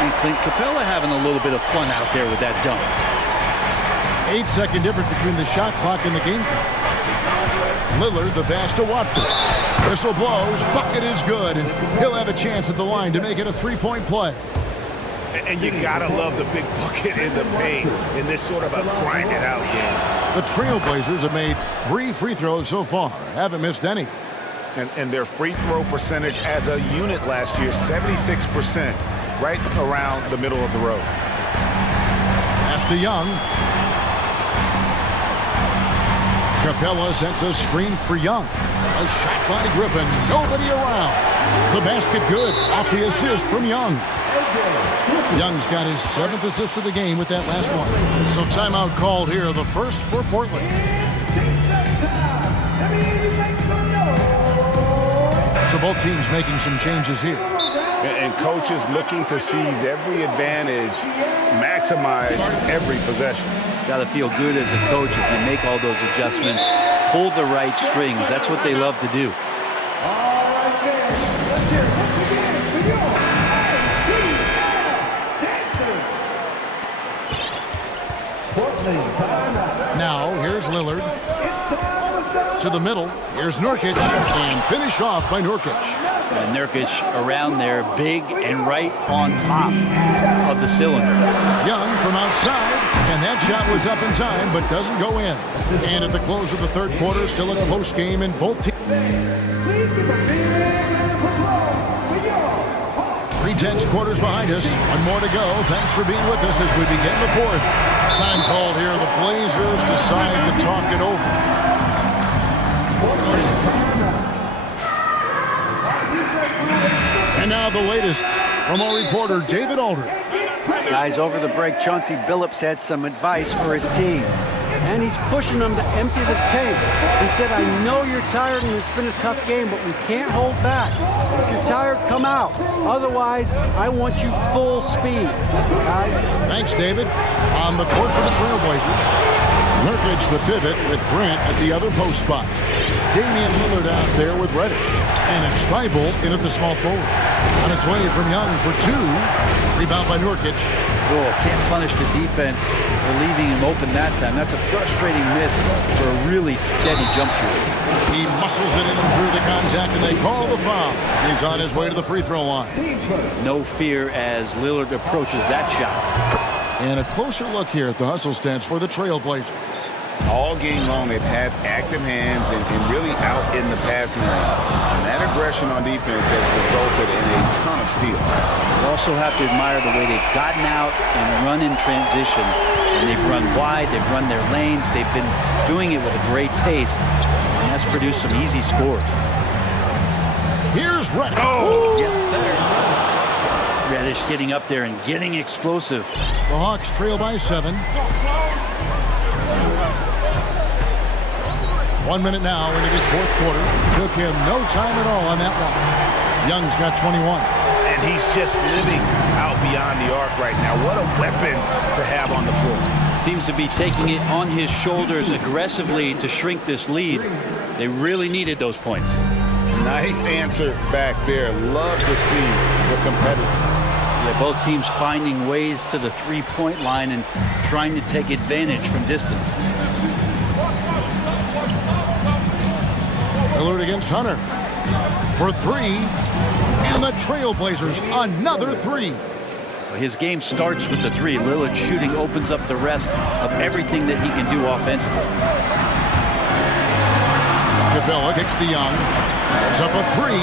And Clint Capella having a little bit of fun out there with that dunk. 8-second difference between the shot clock and the game clock. Lillard, the pass to Watford. Whistle blows. Bucket is good, and he'll have a chance at the line to make it a three-point play. And you gotta love the big bucket in the paint in this sort of a grind-it-out game. The Trailblazers have made 3 free throws so far. Haven't missed any. And their free throw percentage as a unit last year, 76%, right around the middle of the road. Pass to Young. Capella sends a screen for Young. A shot by Griffin. Nobody around. The basket good off the assist from Young. Young's got his 7th assist of the game with that last one. So timeout called here, the first for Portland. So both teams making some changes here. And coaches looking to seize every advantage, maximize every possession. Got to feel good as a coach if you make all those adjustments, pull the right strings. That's what they love to do. Now, here's Lillard. To the middle. Here's Nurkic. And finished off by Nurkic. And Nurkic around there, big and right on top of the cylinder. Young from outside. And that shot was up in time, but doesn't go in. And at the close of the third quarter, still a close game in both teams. 3/10 quarters behind us. One more to go. Thanks for being with us as we begin the fourth. Time called here. The Blazers decide to talk it over. And now the latest from our reporter, David Aldridge. Guys, over the break, Chauncey Billups had some advice for his team. And he's pushing them to empty the tank. He said, I know you're tired and it's been a tough game, but we can't hold back. If you're tired, come out. Otherwise, I want you full speed. Guys. Thanks, David. On the court for the Trailblazers. Nurkic the pivot with Grant at the other post spot. Damian Lillard out there with Reddish. And it's Thibault in at the small forward. On its way from Young for 2. Rebound by Nurkic. Oh, can't punish the defense for leaving him open that time. That's a frustrating miss for a really steady jump shooter. He muscles it in through the contact, and they call the foul. He's on his way to the free throw line. No fear as Lillard approaches that shot. And a closer look here at the hustle stance for the Trailblazers. All game long, they've had active hands and really out in the passing lanes. And that aggression on defense has resulted in a ton of steals. You also have to admire the way they've gotten out and run in transition. And they've run wide, they've run their lanes, they've been doing it with a great pace. And that's produced some easy scores. Here's Reddish. Oh, yes, sir. Reddish getting up there and getting explosive. The Hawks trail by 7. 1 minute now into this fourth quarter. Took him no time at all on that one. Young's got 21. And he's just living out beyond the arc right now. What a weapon to have on the floor. Seems to be taking it on his shoulders aggressively to shrink this lead. They really needed those points. Nice answer back there. Love to see the competitiveness. Yeah, both teams finding ways to the three-point line and trying to take advantage from distance. Lillard against Hunter for 3. And the Trailblazers, another 3. His game starts with the 3. Lillard shooting opens up the rest of everything that he can do offensively. Capella kicks to Young. It's up a 3.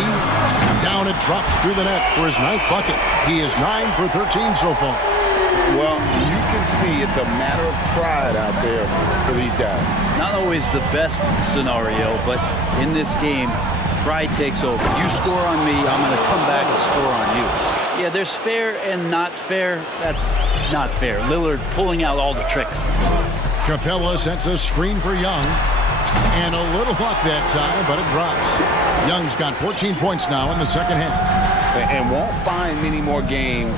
Down it drops through the net for his 9th bucket. He is 9 for 13 so far. Well, you can see it's a matter of pride out there for these guys. Not always the best scenario, but in this game, pride takes over. You score on me, I'm going to come back and score on you. Yeah, there's fair and not fair. That's not fair. Lillard pulling out all the tricks. Capella sets a screen for Young. And a little luck that time, but it drops. Young's got 14 points now in the second half. and won't find many more games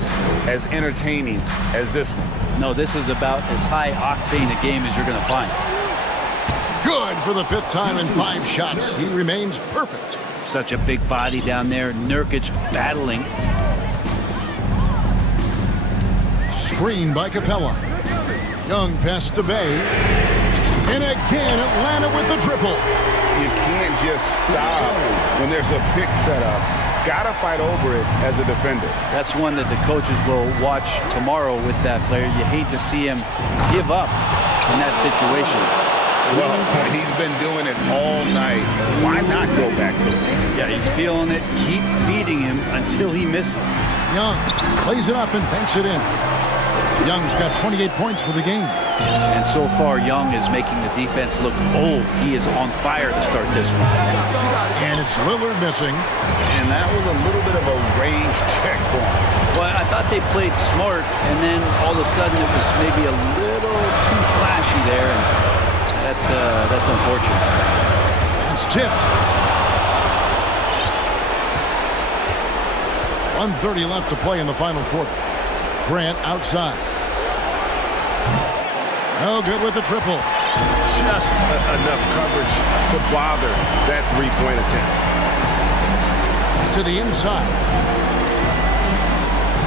as entertaining as this one. No, this is about as high octane a game as you're going to find. Good for the 5th time in 5 shots. He remains perfect. Such a big body down there. Nurkic battling. Screen by Capella. Young pass to Bay. And again, Atlanta with the triple. You can't just stop when there's a pick set up. Gotta fight over it as a defender. That's one that the coaches will watch tomorrow with that player. You hate to see him give up in that situation. Well, he's been doing it all night. Why not go back to it? Yeah, he's feeling it. Keep feeding him until he misses. Young plays it up and banks it in. Young's got 28 points for the game. And so far, Young is making the defense look old. He is on fire to start this one. And it's Lillard missing. And that was a little bit of a range check for him. Well, I thought they played smart, and then all of a sudden it was maybe a little too flashy there. And that's unfortunate. It's tipped. 1:30 left to play in the final quarter. Grant outside. No good with the triple. Just enough coverage to bother that three-point attempt. To the inside.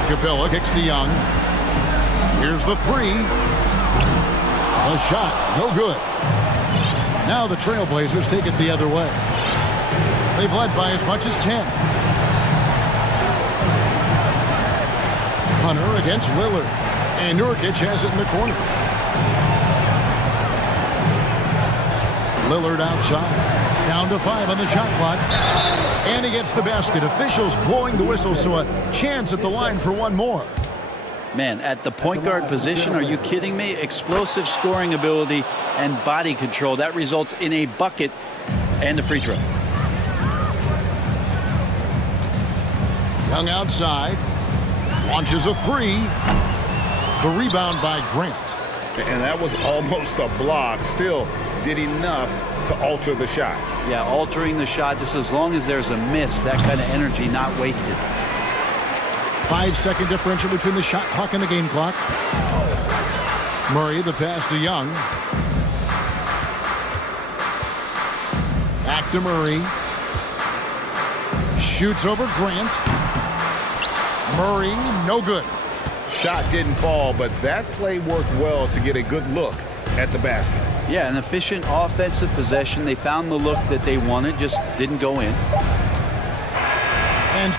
Capella kicks to Young. Here's the 3. A shot, no good. Now the Trailblazers take it the other way. They've led by as much as 10. Hunter against Lillard. And Nurkic has it in the corner. Lillard outside. Down to 5 on the shot clock. And he gets the basket. Officials blowing the whistle, so a chance at the line for one more. Man, at the point guard position, are you kidding me? Explosive scoring ability and body control. That results in a bucket and a free throw. Young outside. Launches a 3. The rebound by Grant. And that was almost a block. Still did enough to alter the shot. Yeah, altering the shot just as long as there's a miss. That kind of energy not wasted. 5-second differential between the shot clock and the game clock. Murray, the pass to Young. Back to Murray. Shoots over Grant. Murray, no good. Shot didn't fall, but that play worked well to get a good look at the basket. Yeah, an efficient offensive possession. They found the look that they wanted, just didn't go in. And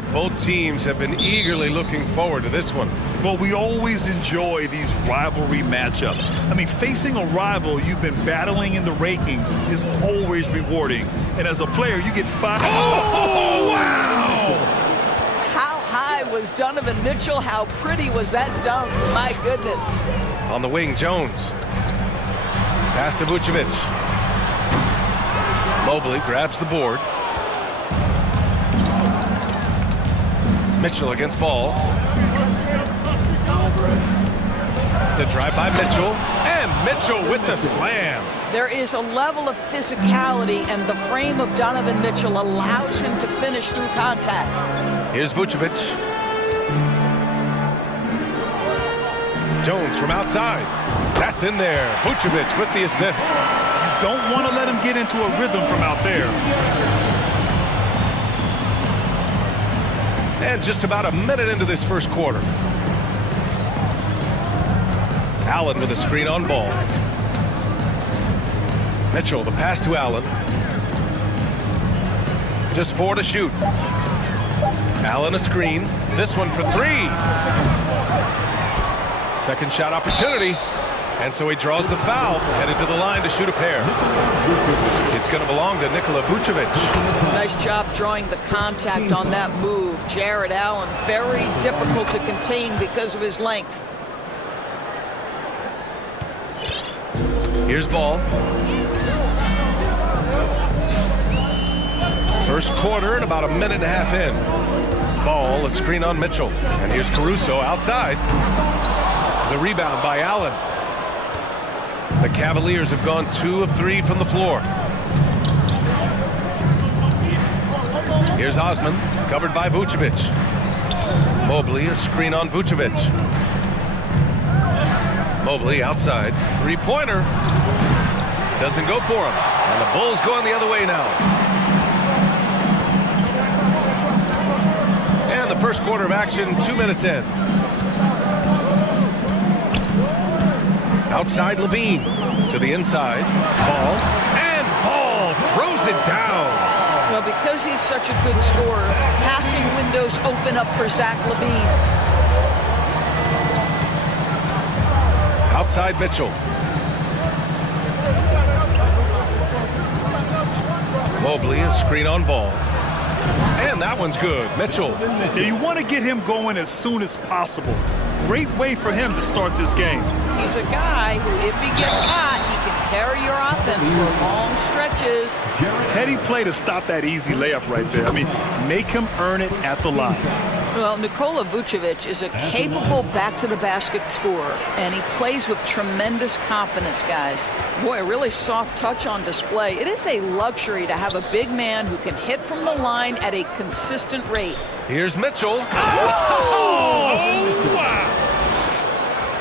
Both teams have been eagerly looking forward to this one. Well, we always enjoy these rivalry matchups. I mean, facing a rival you've been battling in the rankings is always rewarding. And as a player, you get five. Oh, wow! How high was Donovan Mitchell? How pretty was that dunk? My goodness. On the wing, Jones. Pass to Vucevic. Mobley grabs the board. Mitchell against ball. The drive by Mitchell. And Mitchell with the slam. There is a level of physicality, and the frame of Donovan Mitchell allows him to finish through contact. Here's Vucevic. Jones from outside. That's in there. Vucevic with the assist. You don't want to let him get into a rhythm from out there. And just about a minute into this first quarter. Allen with a screen on ball. Mitchell, the pass to Allen. Just 4 to shoot. Allen a screen. This one for 3. Second shot opportunity. And so he draws the foul, headed to the line to shoot a pair. It's going to belong to Nikola Vucevic. Nice job drawing the contact on that move. Jared Allen, very difficult to contain because of his length. Here's ball. First quarter and about a minute and a half in. Ball, a screen on Mitchell. And here's Caruso outside. The rebound by Allen. The Cavaliers have gone 2 of 3 from the floor. Here's Osman, covered by Vucevic. Mobley, a screen on Vucevic. Mobley outside. Three-pointer. Doesn't go for him. And the Bulls going the other way now. And the first quarter of action, 2 minutes in. Outside Levine to the inside. Ball. And Ball throws it down. Well, because he's such a good scorer, passing windows open up for Zach Levine. Outside Mitchell. Mobley, a screen on Ball. And that one's good. Mitchell. Yeah, you want to get him going as soon as possible. Great way for him to start this game. He's a guy who, if he gets hot, he can carry your offense for long stretches. Heady play to stop that easy layup right there. I mean, make him earn it at the line. Well, Nikola Vucevic is a capable back-to-the-basket scorer, and he plays with tremendous confidence, guys. Boy, a really soft touch on display. It is a luxury to have a big man who can hit from the line at a consistent rate. Here's Mitchell. Oh, wow.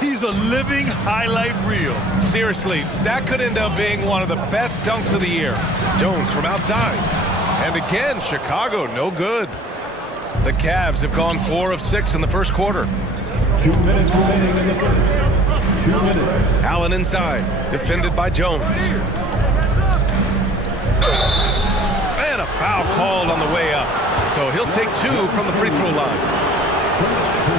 He's a living highlight reel. Seriously, that could end up being one of the best dunks of the year. Jones from outside. And again, Chicago, no good. The Cavs have gone 4 of 6 in the first quarter. 2 minutes remaining in the third. 2 minutes. Allen inside, defended by Jones. And a foul called on the way up. So he'll take 2 from the free throw line.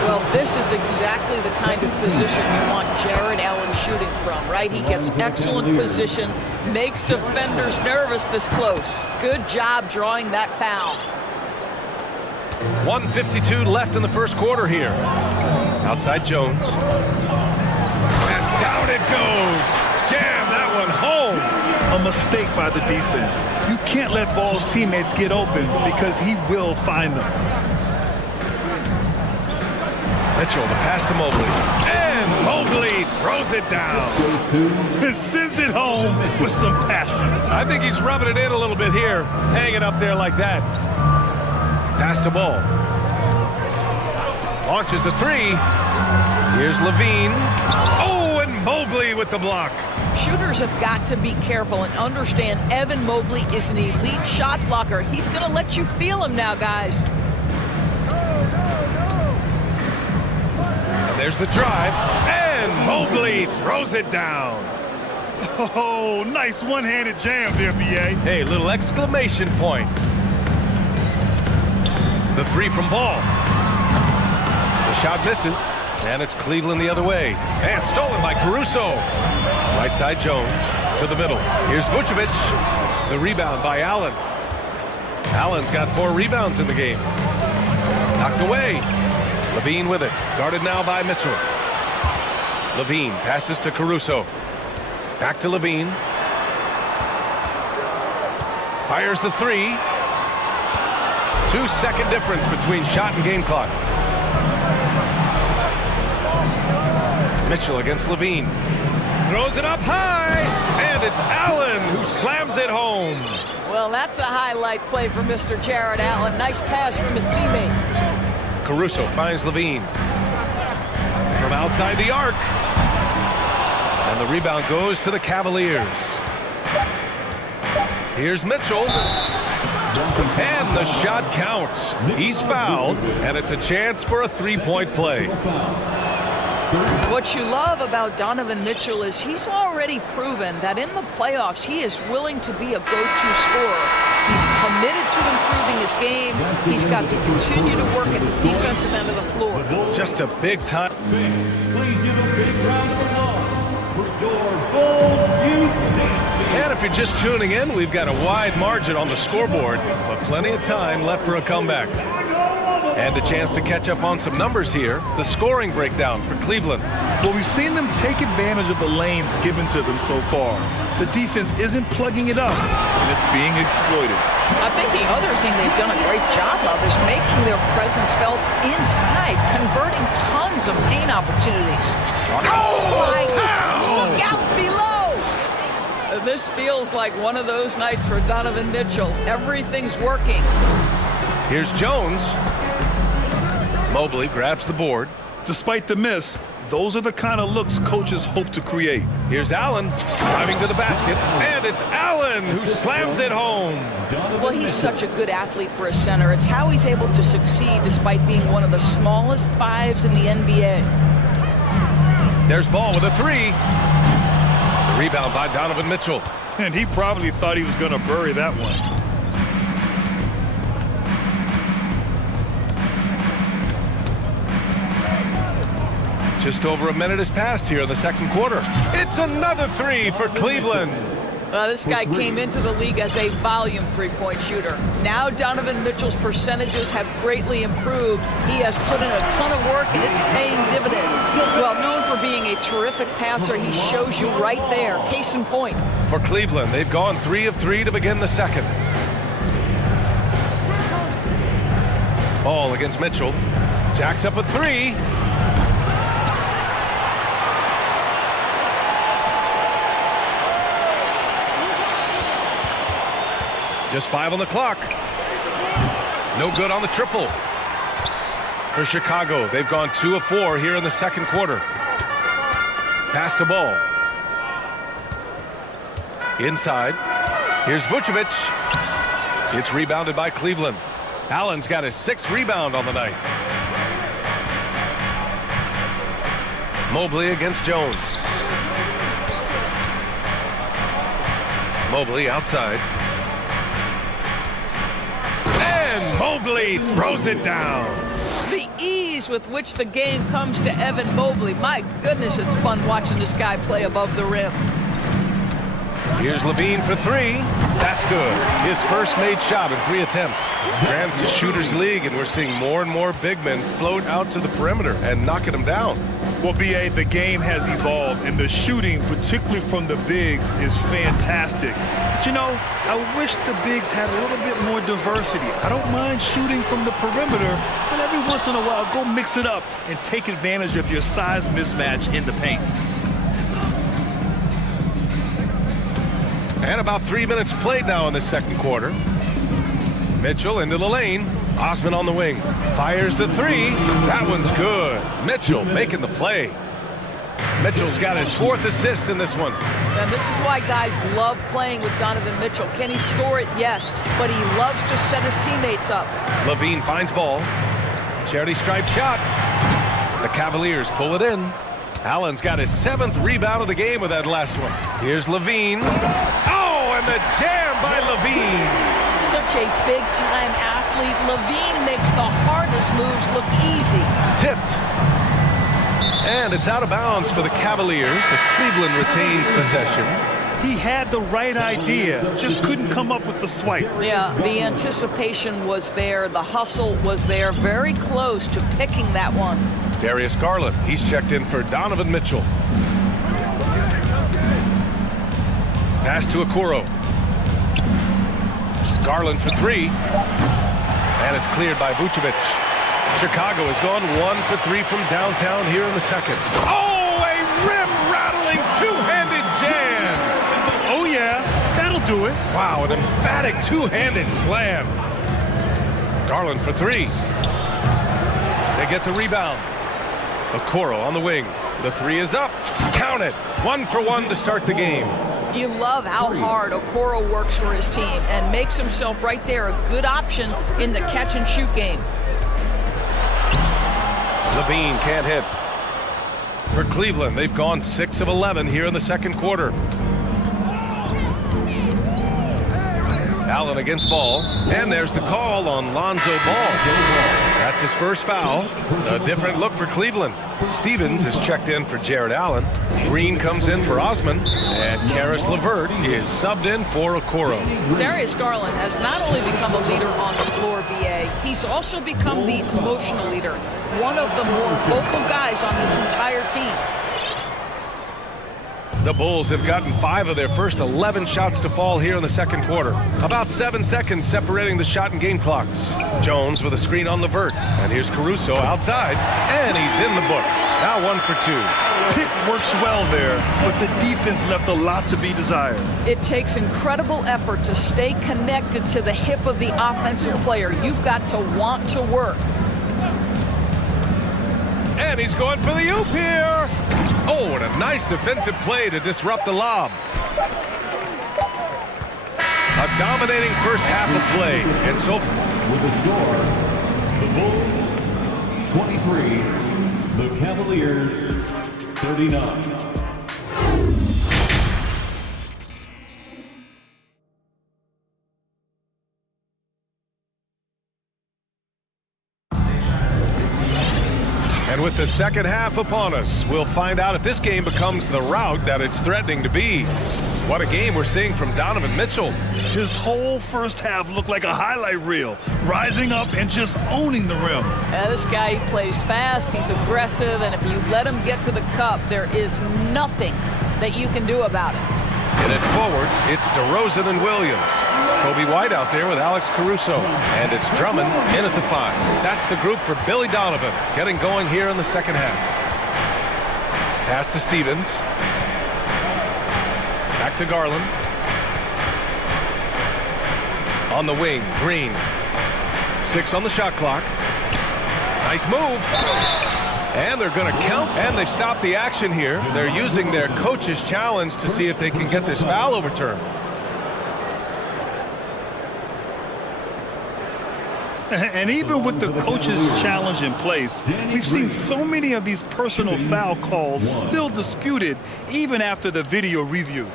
Well, this is exactly the kind of position you want Jared Allen shooting from, right? He gets excellent position, makes defenders nervous this close. Good job drawing that foul. 1:52 left in the first quarter here. Outside Jones. And down it goes. Jam that one home. A mistake by the defense. You can't let Ball's teammates get open because he will find them. Mitchell, the pass to Mobley. And Mobley throws it down. And sends it home with some passion. I think he's rubbing it in a little bit here, hanging up there like that. Pass to Ball. Launches a 3. Here's Levine. Oh, and Mobley with the block. Shooters have got to be careful and understand Evan Mobley is an elite shot blocker. He's going to let you feel him now, guys. And there's the drive. And Mobley throws it down. Oh, nice one-handed jam there, B.A. Hey, little exclamation point. The three from Ball. The shot misses, and it's Cleveland the other way. And stolen by Caruso. Right side Jones to the middle. Here's Vucevic. The rebound by Allen. Allen's got 4 rebounds in the game. Knocked away. Levine with it. Guarded now by Mitchell. Levine passes to Caruso. Back to Levine. Fires the 3. 2-second difference between shot and game clock. Mitchell against Levine. Throws it up high, and it's Allen who slams it home. Well, that's a highlight play for Mr. Jared Allen. Nice pass from his teammate. Caruso finds Levine. From outside the arc. And the rebound goes to the Cavaliers. Here's Mitchell. And the shot counts. He's fouled, and it's a chance for a 3-point play. What you love about Donovan Mitchell is he's already proven that in the playoffs he is willing to be a go-to scorer. He's committed to improving his game. He's got to continue to work at the defensive end of the floor. Just a big time. Please give a big round of applause for your Bulls youth. And if you're just tuning in, we've got a wide margin on the scoreboard, but plenty of time left for a comeback. And a chance to catch up on some numbers here. The scoring breakdown for Cleveland. Well, we've seen them take advantage of the lanes given to them so far. The defense isn't plugging it up, and it's being exploited. I think the other thing they've done a great job of is making their presence felt inside, converting tons of paint opportunities. Oh my God! Look out below! This feels like one of those nights for Donovan Mitchell. Everything's working. Here's Jones. Mobley grabs the board. Despite the miss, those are the kind of looks coaches hope to create. Here's Allen driving to the basket, and it's Allen who slams it home. Well, he's such a good athlete for a center. It's how he's able to succeed despite being one of the smallest 5s in the NBA. There's Ball with a 3. The rebound by Donovan Mitchell. And he probably thought he was going to bury that one. Just over a minute has passed here in the second quarter. It's another 3 for Cleveland. This guy came into the league as a volume three-point shooter. Now Donovan Mitchell's percentages have greatly improved. He has put in a ton of work, and it's paying dividends. Well, known for being a terrific passer, he shows you right there. Case in point. For Cleveland, they've gone 3 of 3 to begin the second. Ball against Mitchell. Jacks up a 3. Just 5 on the clock. No good on the triple. For Chicago, they've gone 2 of 4 here in the second quarter. Pass to Ball. Inside. Here's Vucevic. It's rebounded by Cleveland. Allen's got his 6th rebound on the night. Mobley against Jones. Mobley outside. And Mobley throws it down. The ease with which the game comes to Evan Mobley. My goodness, it's fun watching this guy play above the rim. Here's Levine for 3. That's good. His first made shot in 3 attempts. Grant's a shooter's league, and we're seeing more and more big men float out to the perimeter and knocking them down. Well, B.A., the game has evolved, and the shooting, particularly from the bigs, is fantastic. But, you know, I wish the bigs had a little bit more diversity. I don't mind shooting from the perimeter, but every once in a while, go mix it up and take advantage of your size mismatch in the paint. And about 3 minutes played now in the second quarter. Mitchell into the lane. Osman on the wing. Fires the 3. That one's good. Mitchell making the play. Mitchell's got his 4th assist in this one. And this is why guys love playing with Donovan Mitchell. Can he score it? Yes. But he loves to set his teammates up. Levine finds Ball. Charity stripe shot. The Cavaliers pull it in. Allen's got his 7th rebound of the game with that last one. Here's Levine. Oh, and the jam by Levine. Such a big-time athlete. athlete, Levine makes the hardest moves look easy. Tipped. And it's out of bounds for the Cavaliers as Cleveland retains possession. He had the right idea, just couldn't come up with the swipe. Yeah, the anticipation was there, the hustle was there, very close to picking that one. Darius Garland, he's checked in for Donovan Mitchell. Pass to Okoro. Garland for three. And it's cleared by Vucevic. Chicago has gone 1 for 3 from downtown here in the second. Oh, a rim-rattling two-handed jam! Oh, yeah, that'll do it. Wow, an emphatic two-handed slam. Garland for three. They get the rebound. Okoro on the wing. The three is up. Count it. 1 for 1 to start the game. You love how hard Okoro works for his team and makes himself right there a good option in the catch-and-shoot game. Levine can't hit. For Cleveland, they've gone 6 of 11 here in the second quarter. Allen against Ball. And there's the call on Lonzo Ball. That's his first foul. A different look for Cleveland. Stevens is checked in for Jared Allen. Green comes in for Osman. And Karis LeVert is subbed in for Okoro. Darius Garland has not only become a leader on the floor, BA, he's also become the emotional leader. One of the more vocal guys on this entire team. The Bulls have gotten 5 of their first 11 shots to fall here in the second quarter. About 7 seconds separating the shot and game clocks. Jones with a screen on LeVert. And here's Caruso outside. And he's in the books. Now 1 for 2. Pick works well there, but the defense left a lot to be desired. It takes incredible effort to stay connected to the hip of the offensive player. You've got to want to work. And he's going for the oop here. Oh, and a nice defensive play to disrupt the lob. A dominating first half of play. And so with the score, the Bulls 23, the Cavaliers 39. And with the second half upon us, we'll find out if this game becomes the rout that it's threatening to be. What a game we're seeing from Donovan Mitchell. His whole first half looked like a highlight reel, rising up and just owning the rim. Yeah, this guy, he plays fast, he's aggressive, and if you let him get to the cup, there is nothing that you can do about it. And at forward, it's DeRozan and Williams. Kobe White out there with Alex Caruso. And it's Drummond in at the 5. That's the group for Billy Donovan, getting going here in the second half. Pass to Stevens. Back to Garland. On the wing, Green. 6 on the shot clock. Nice move. And they're going to count, and they've stopped the action here. They're using their coach's challenge to see if they can get this foul overturned. And even with the coach's challenge in place, we've seen so many of these personal foul calls still disputed even after the video review.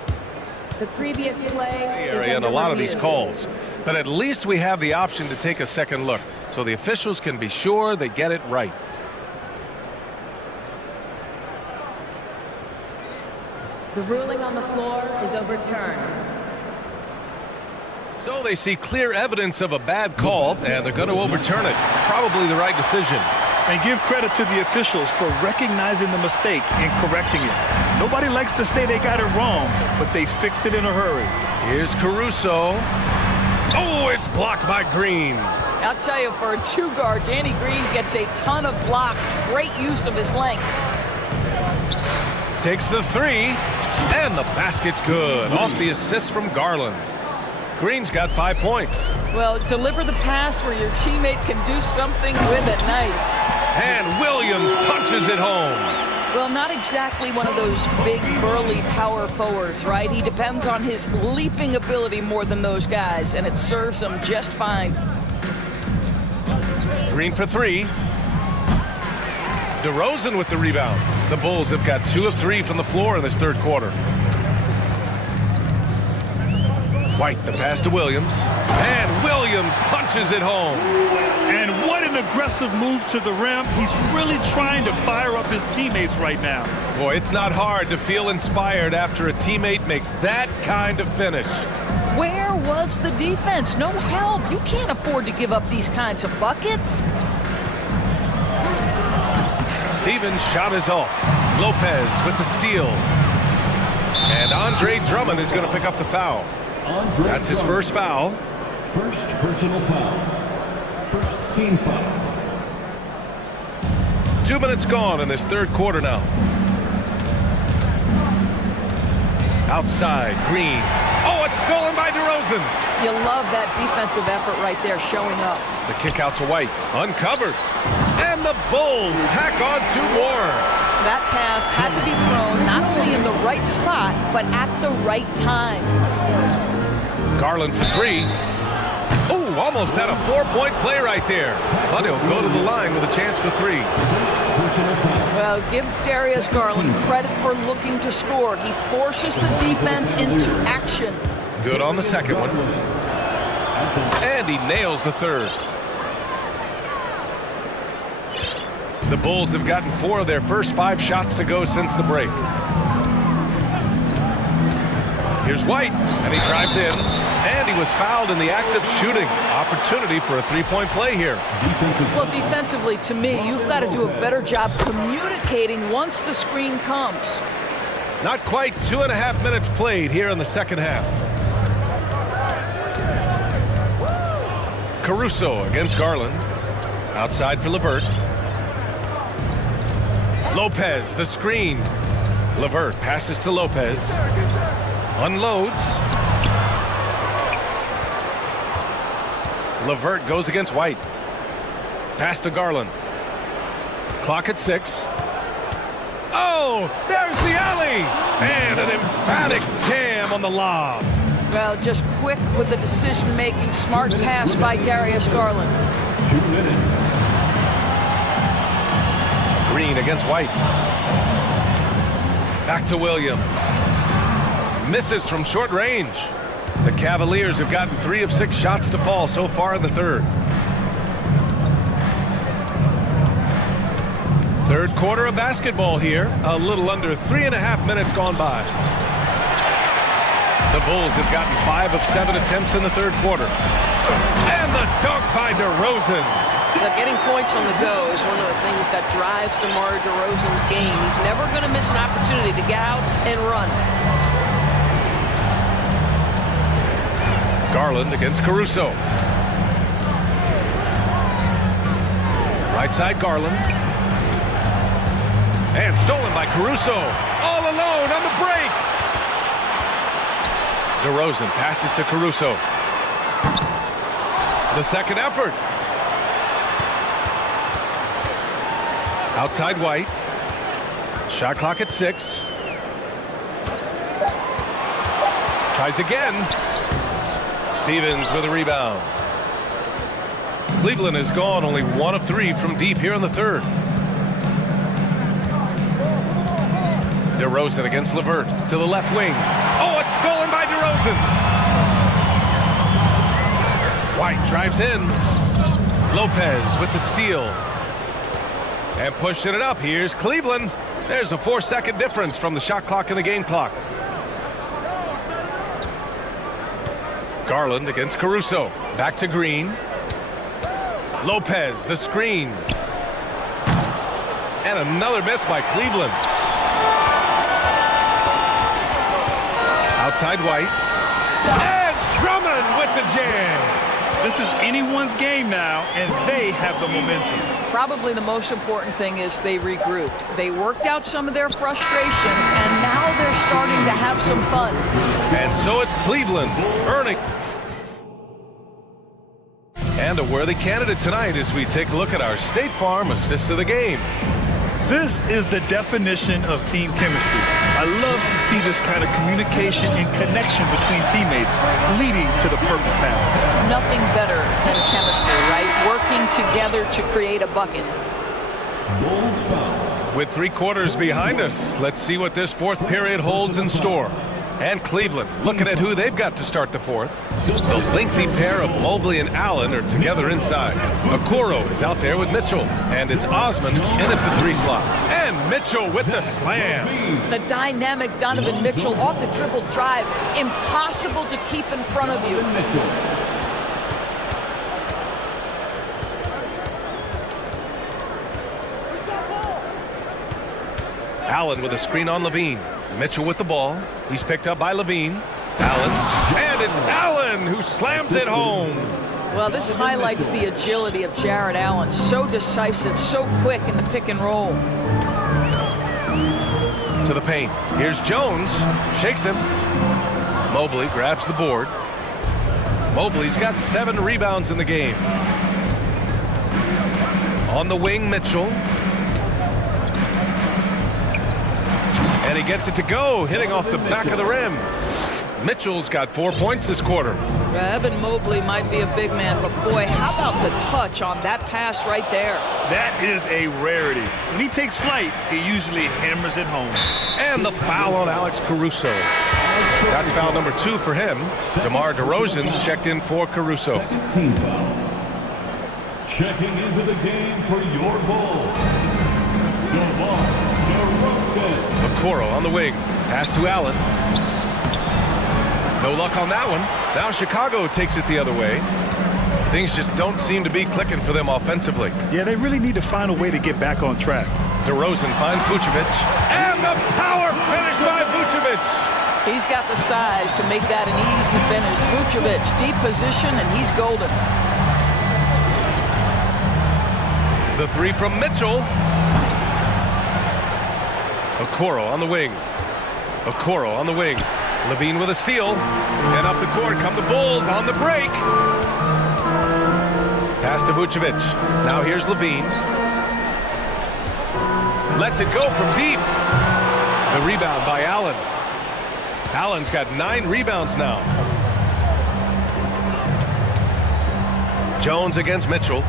The previous play Area in a lot of these calls. But at least we have the option to take a second look, so the officials can be sure they get it right. The ruling on the floor is overturned. So they see clear evidence of a bad call, and they're going to overturn it. Probably the right decision. And give credit to the officials for recognizing the mistake and correcting it. Nobody likes to say they got it wrong, but they fixed it in a hurry. Here's Caruso. Oh, it's blocked by Green. I'll tell you, for a 2-guard, Danny Green gets a ton of blocks. Great use of his length. Takes the 3, and the basket's good. Off the assist from Garland. Green's got 5 points. Well, deliver the pass where your teammate can do something with it. Nice. And Williams punches it home. Well, not exactly one of those big, burly power forwards, right? He depends on his leaping ability more than those guys, and it serves him just fine. Green for 3. DeRozan with the rebound. The Bulls have got 2 of 3 from the floor in this third quarter. White, the pass to Williams. And Williams punches it home. And what an aggressive move to the rim. He's really trying to fire up his teammates right now. Boy, it's not hard to feel inspired after a teammate makes that kind of finish. Where was the defense? No help. You can't afford to give up these kinds of buckets. Stevens' shot is off. Lopez with the steal. And Andre Drummond is going to pick up the foul. That's his first foul. First personal foul. First team foul. 2 minutes gone in this third quarter now. Outside, Green. Oh, it's stolen by DeRozan. You love that defensive effort right there showing up. The kick out to White. Uncovered. And the Bulls tack on 2 more. That pass had to be thrown not only in the right spot, but at the right time. Garland for 3. Ooh, almost had a 4-point play right there. But he'll go to the line with a chance for 3. Well, give Darius Garland credit for looking to score. He forces the defense into action. Good on the second one. And he nails the third. The Bulls have gotten 4 of their first 5 shots to go since the break. Here's White, and he drives in. And he was fouled in the act of shooting. Opportunity for a 3-point play here. Well, defensively, to me, you've got to do a better job communicating once the screen comes. Not quite 2.5 minutes played here in the second half. Caruso against Garland. Outside for LeVert. Lopez, the screen. LeVert passes to Lopez. Unloads. LeVert goes against White. Pass to Garland. Clock at 6. Oh, there's the alley! And an emphatic jam on the lob. Well, just quick with the decision-making. Smart pass by Darius Garland. 2 minutes. Green against White. Back to Williams. Misses from short range. The Cavaliers have gotten 3 of 6 shots to fall so far in the third. Third quarter of basketball here. A little under 3.5 minutes gone by. The Bulls have gotten 5 of 7 attempts in the third quarter. And the dunk by DeRozan. Look, getting points on the go is one of the things that drives DeMar DeRozan's game. He's never going to miss an opportunity to get out and run. Garland against Caruso. Right side Garland. And stolen by Caruso. All alone on the break. DeRozan passes to Caruso. The second effort. Outside White. Shot clock at 6. Tries again. Stevens with a rebound. Cleveland has gone only 1 of 3 from deep here in the third. DeRozan against LeVert to the left wing. Oh, it's stolen by DeRozan. White drives in. Lopez with the steal. And pushing it up. Here's Cleveland. There's a 4-second difference from the shot clock and the game clock. Garland against Caruso. Back to Green. Lopez, the screen. And another miss by Cleveland. Outside White. And Drummond with the jam. This is anyone's game now, and they have the momentum. Probably the most important thing is they regrouped. They worked out some of their frustrations, and now they're starting to have some fun. And so it's Cleveland earning. And a worthy candidate tonight as we take a look at our State Farm assist of the game. This is the definition of team chemistry. I love to see this kind of communication and connection between teammates leading to the perfect pass. Nothing better than chemistry, right? Working together to create a bucket. With 3 quarters behind us, let's see what this fourth period holds in store. And Cleveland looking at who they've got to start the fourth. The lengthy pair of Mobley and Allen are together inside. Okoro is out there with Mitchell. And it's Osman in at the 3 slot. And Mitchell with the slam. The dynamic Donovan Mitchell off the dribble drive. Impossible to keep in front of you. Allen with a screen on Levine. Mitchell with the ball. He's picked up by Levine. Allen. And it's Allen who slams it home. Well, this highlights the agility of Jared Allen. So decisive, so quick in the pick and roll. To the paint. Here's Jones. Shakes him. Mobley grabs the board. Mobley's got 7 rebounds in the game. On the wing, Mitchell. And he gets it to go, hitting off the back of the rim. Mitchell's got 4 points this quarter. Evan Mobley might be a big man, but boy, how about the touch on that pass right there? That is a rarity. When he takes flight, he usually hammers it home. And the foul on Alex Caruso. That's foul number 2 for him. DeMar DeRozan's checked in for Caruso. Checking into the game for your Bulls, DeMar DeRozan. Okoro on the wing. Pass to Allen. No luck on that one. Now Chicago takes it the other way. Things just don't seem to be clicking for them offensively. Yeah, they really need to find a way to get back on track. DeRozan finds Vucevic. And the power finish by Vucevic. He's got the size to make that an easy finish. Vucevic, deep position, and he's golden. The 3 from Mitchell. Okoro on the wing. Okoro on the wing. Levine with a steal. And up the court come the Bulls on the break. Pass to Vucevic. Now here's Levine. Lets it go from deep. The rebound by Allen. Allen's got 9 rebounds now. Jones against Mitchell.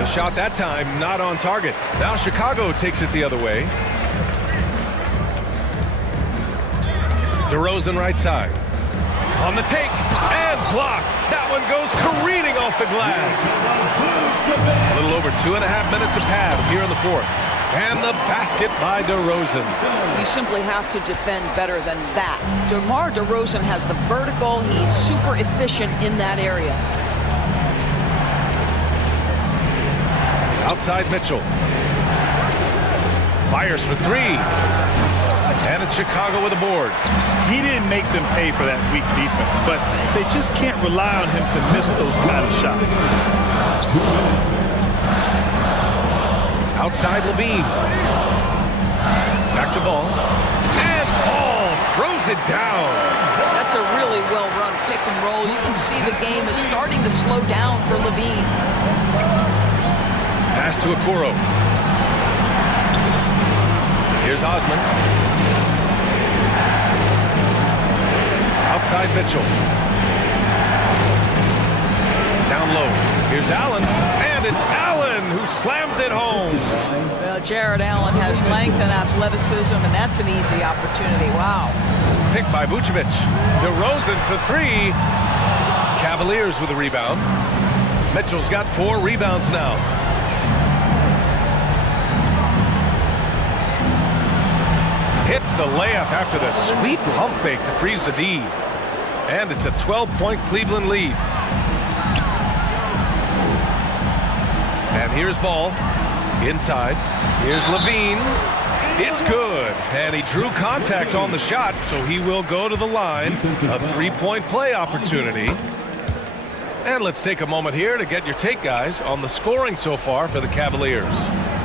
The shot that time not on target. Now Chicago takes it the other way. DeRozan right side. On the take and blocked. That one goes careening off the glass. A little over 2.5 minutes have passed here in the fourth. And the basket by DeRozan. You simply have to defend better than that. DeMar DeRozan has the vertical. He's super efficient in that area. Outside Mitchell. Fires for 3. And it's Chicago with a board. He didn't make them pay for that weak defense, but they just can't rely on him to miss those kind of shots. Outside Levine. Back to Ball. And Ball throws it down. That's a really well-run pick and roll. You can see the game is starting to slow down for Levine. Pass to Okoro. Here's Osman. Outside Mitchell. Down low. Here's Allen. And it's Allen who slams it home. Well, Jared Allen has length and athleticism, and that's an easy opportunity. Wow. Picked by Vucevic. DeRozan for 3. Cavaliers with a rebound. Mitchell's got 4 rebounds now. Hits the layup after the sweet pump fake to freeze the D. And it's a 12-point Cleveland lead. And here's Ball. Inside. Here's Levine. It's good. And he drew contact on the shot, so he will go to the line. A 3-point play opportunity. And let's take a moment here to get your take, guys, on the scoring so far for the Cavaliers.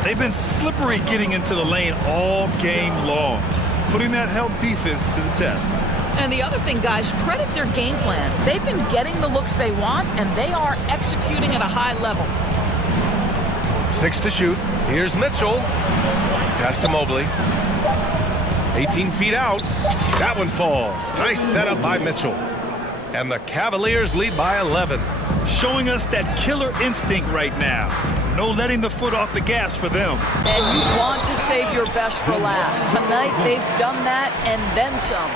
They've been slippery getting into the lane all game long, putting that help defense to the test. And the other thing, guys, credit their game plan. They've been getting the looks they want, and they are executing at a high level. 6 to shoot. Here's Mitchell. Pass to Mobley. 18 feet out. That one falls. Nice setup by Mitchell. And the Cavaliers lead by 11. Showing us that killer instinct right now. No letting the foot off the gas for them. And you want to save your best for last. Tonight, they've done that and then some.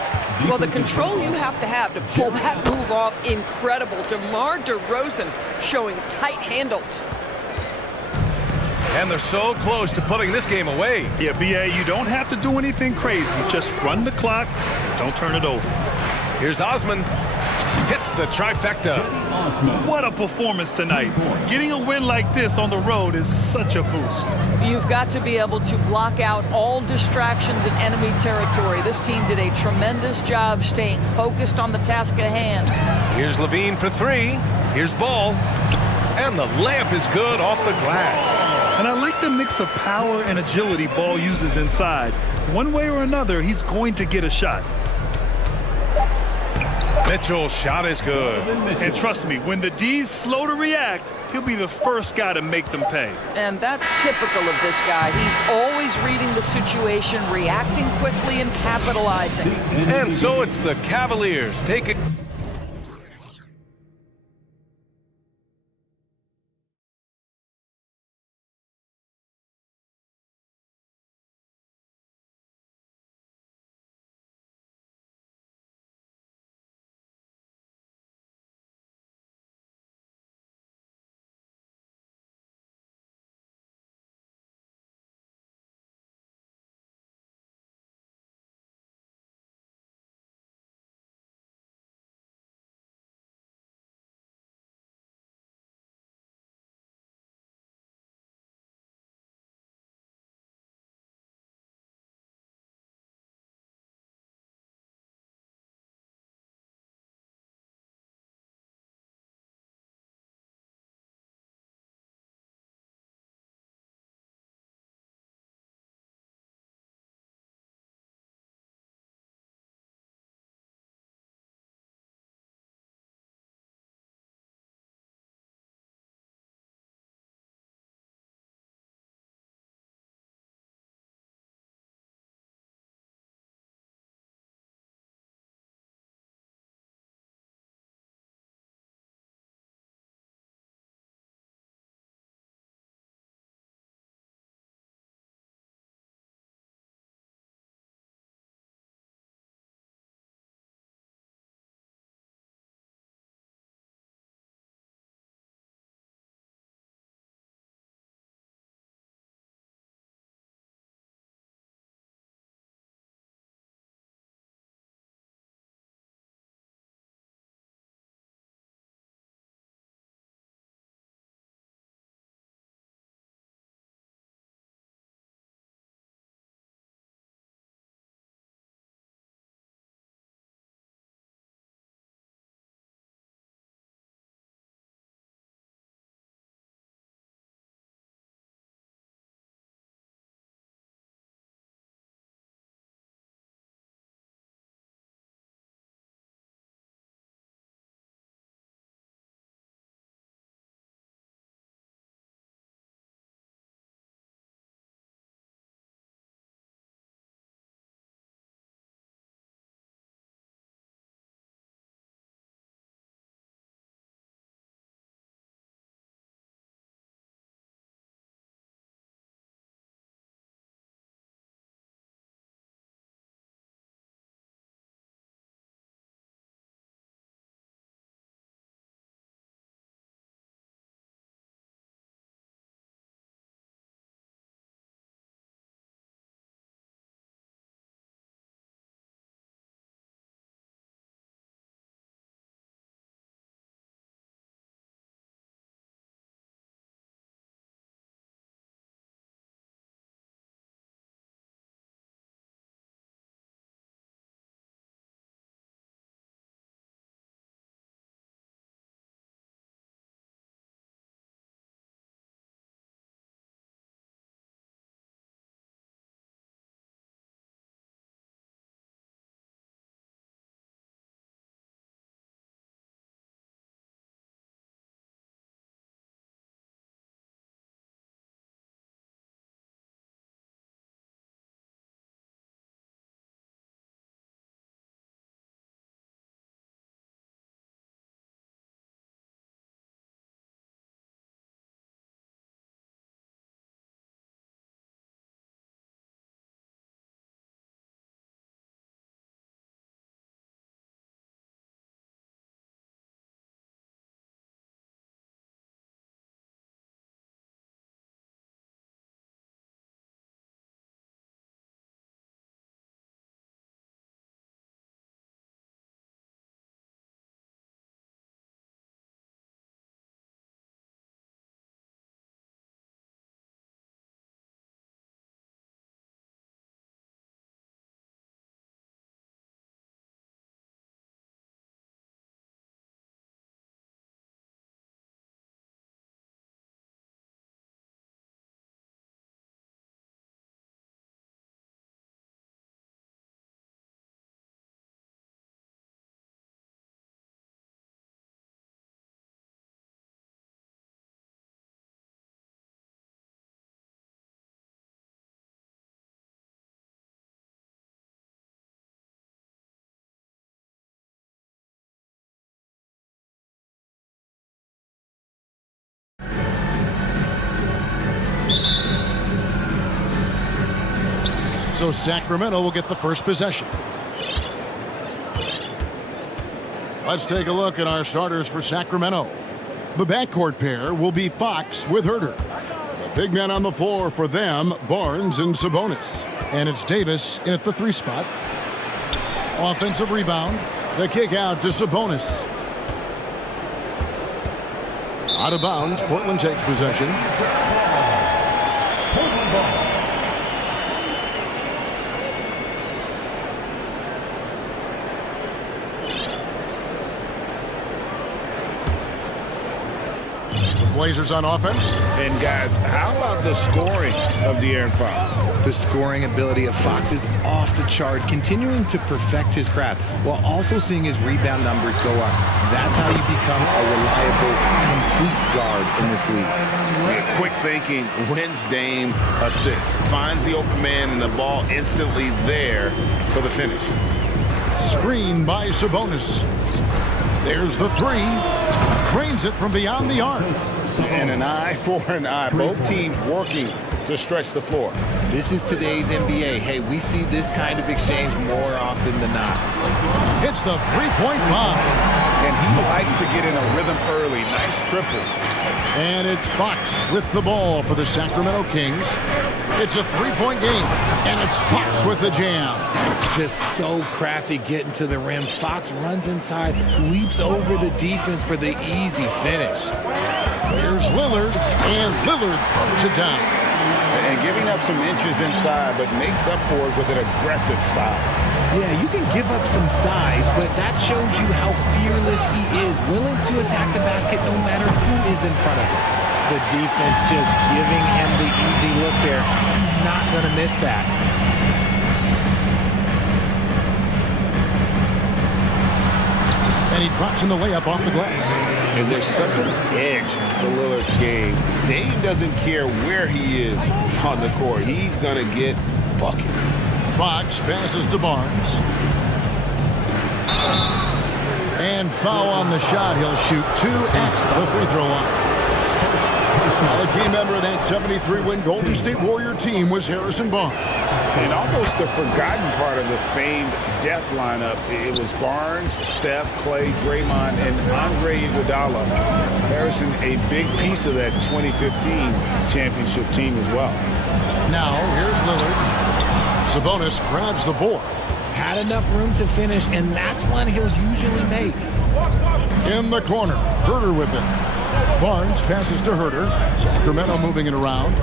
Well, the control you have to pull that move off, incredible. DeMar DeRozan showing tight handles. And they're so close to putting this game away. Yeah, B.A., you don't have to do anything crazy. Just run the clock. Don't turn it over. Here's Osman. Hits the trifecta. What a performance tonight. Getting a win like this on the road is such a boost. You've got to be able to block out all distractions in enemy territory. This team did a tremendous job staying focused on the task at hand. Here's Levine for three. Here's Ball. And the layup is good off the glass. And I like the mix of power and agility Ball uses inside. One way or another, he's going to get a shot. Mitchell's shot is good. And trust me, when the D's slow to react, he'll be the first guy to make them pay. And that's typical of this guy. He's always reading the situation, reacting quickly, and capitalizing. And so it's the Cavaliers taking So Sacramento will get the first possession. Let's take a look at our starters for Sacramento. The backcourt pair will be Fox with Herter. The big men on the floor for them, Barnes and Sabonis. And it's Davis in at the 3 spot. Offensive rebound. The kick out to Sabonis. Out of bounds, Portland takes possession. Blazers on offense. And guys, how about the scoring of De'Aaron Fox? The scoring ability of Fox is off the charts, continuing to perfect his craft while also seeing his rebound numbers go up. That's how you become a reliable, complete guard in this league. Yeah, quick thinking, wins Dame assist, finds the open man and the ball instantly there for the finish. Screen by Sabonis. There's the 3. Drains it from beyond the arc. And an eye for an eye. Both teams working to stretch the floor. This is today's NBA. Hey, we see this kind of exchange more often than not. Hits the 3-point bomb. And he likes to get in a rhythm early. Nice triple. And it's Fox with the ball for the Sacramento Kings. It's a 3-point game. And it's Fox with the jam. Just so crafty getting to the rim. Fox runs inside, leaps over the defense for the easy finish. Here's Lillard, and Lillard throws it down. And giving up some inches inside, but makes up for it with an aggressive style. Yeah, you can give up some size, but that shows you how fearless he is, willing to attack the basket no matter who is in front of him. The defense just giving him the easy look there. He's not going to miss that. And he drops in the layup off the glass. And there's such an edge to Lillard's game. Dame doesn't care where he is on the court. He's going to get bucket. Fox passes to Barnes. And foul on the shot. He'll shoot 2 at the free throw line. Well, a key member of that 73-win Golden State Warrior team was Harrison Barnes. And almost the forgotten part of the famed death lineup, it was Barnes, Steph, Clay, Draymond, and Andre Iguodala. Harrison, a big piece of that 2015 championship team as well. Now, here's Lillard. Sabonis grabs the board. Had enough room to finish, and that's one he'll usually make. In the corner, Herter with it. Barnes passes to Herter. Sacramento moving it around.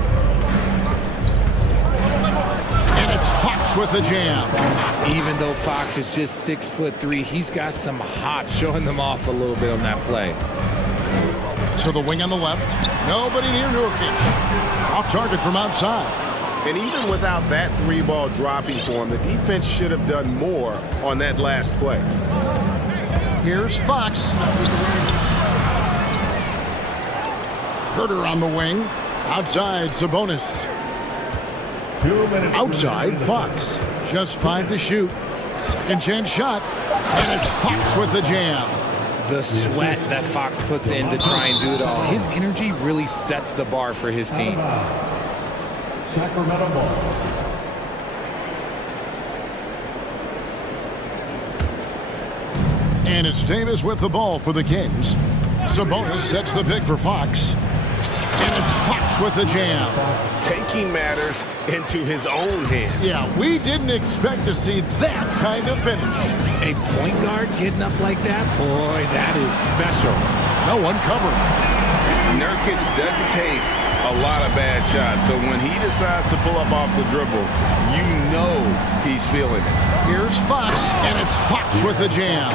And it's Fox with the jam. Even though Fox is just 6'3", he's got some hop, showing them off a little bit on that play. To the wing on the left. Nobody near Nurkic. Off target from outside. And even without that 3-ball dropping for him, the defense should have done more on that last play. Here's Fox. Herter on the wing. Outside, Sabonis. 2 minutes. Outside, Fox. Just 5 to shoot. Second chance shot. And it's Fox with the jam. The sweat that Fox puts in to try and do it all. His energy really sets the bar for his team. Sacramento ball. And it's Davis with the ball for the Kings. Sabonis sets the pick for Fox. And it's Fox with the jam. Taking matters into his own hands. Yeah, we didn't expect to see that kind of finish. A point guard getting up like that? Boy, that is special. No one covering. Nurkic doesn't take a lot of bad shots, so when he decides to pull up off the dribble, you know he's feeling it. Here's Fox, and it's Fox with the jam.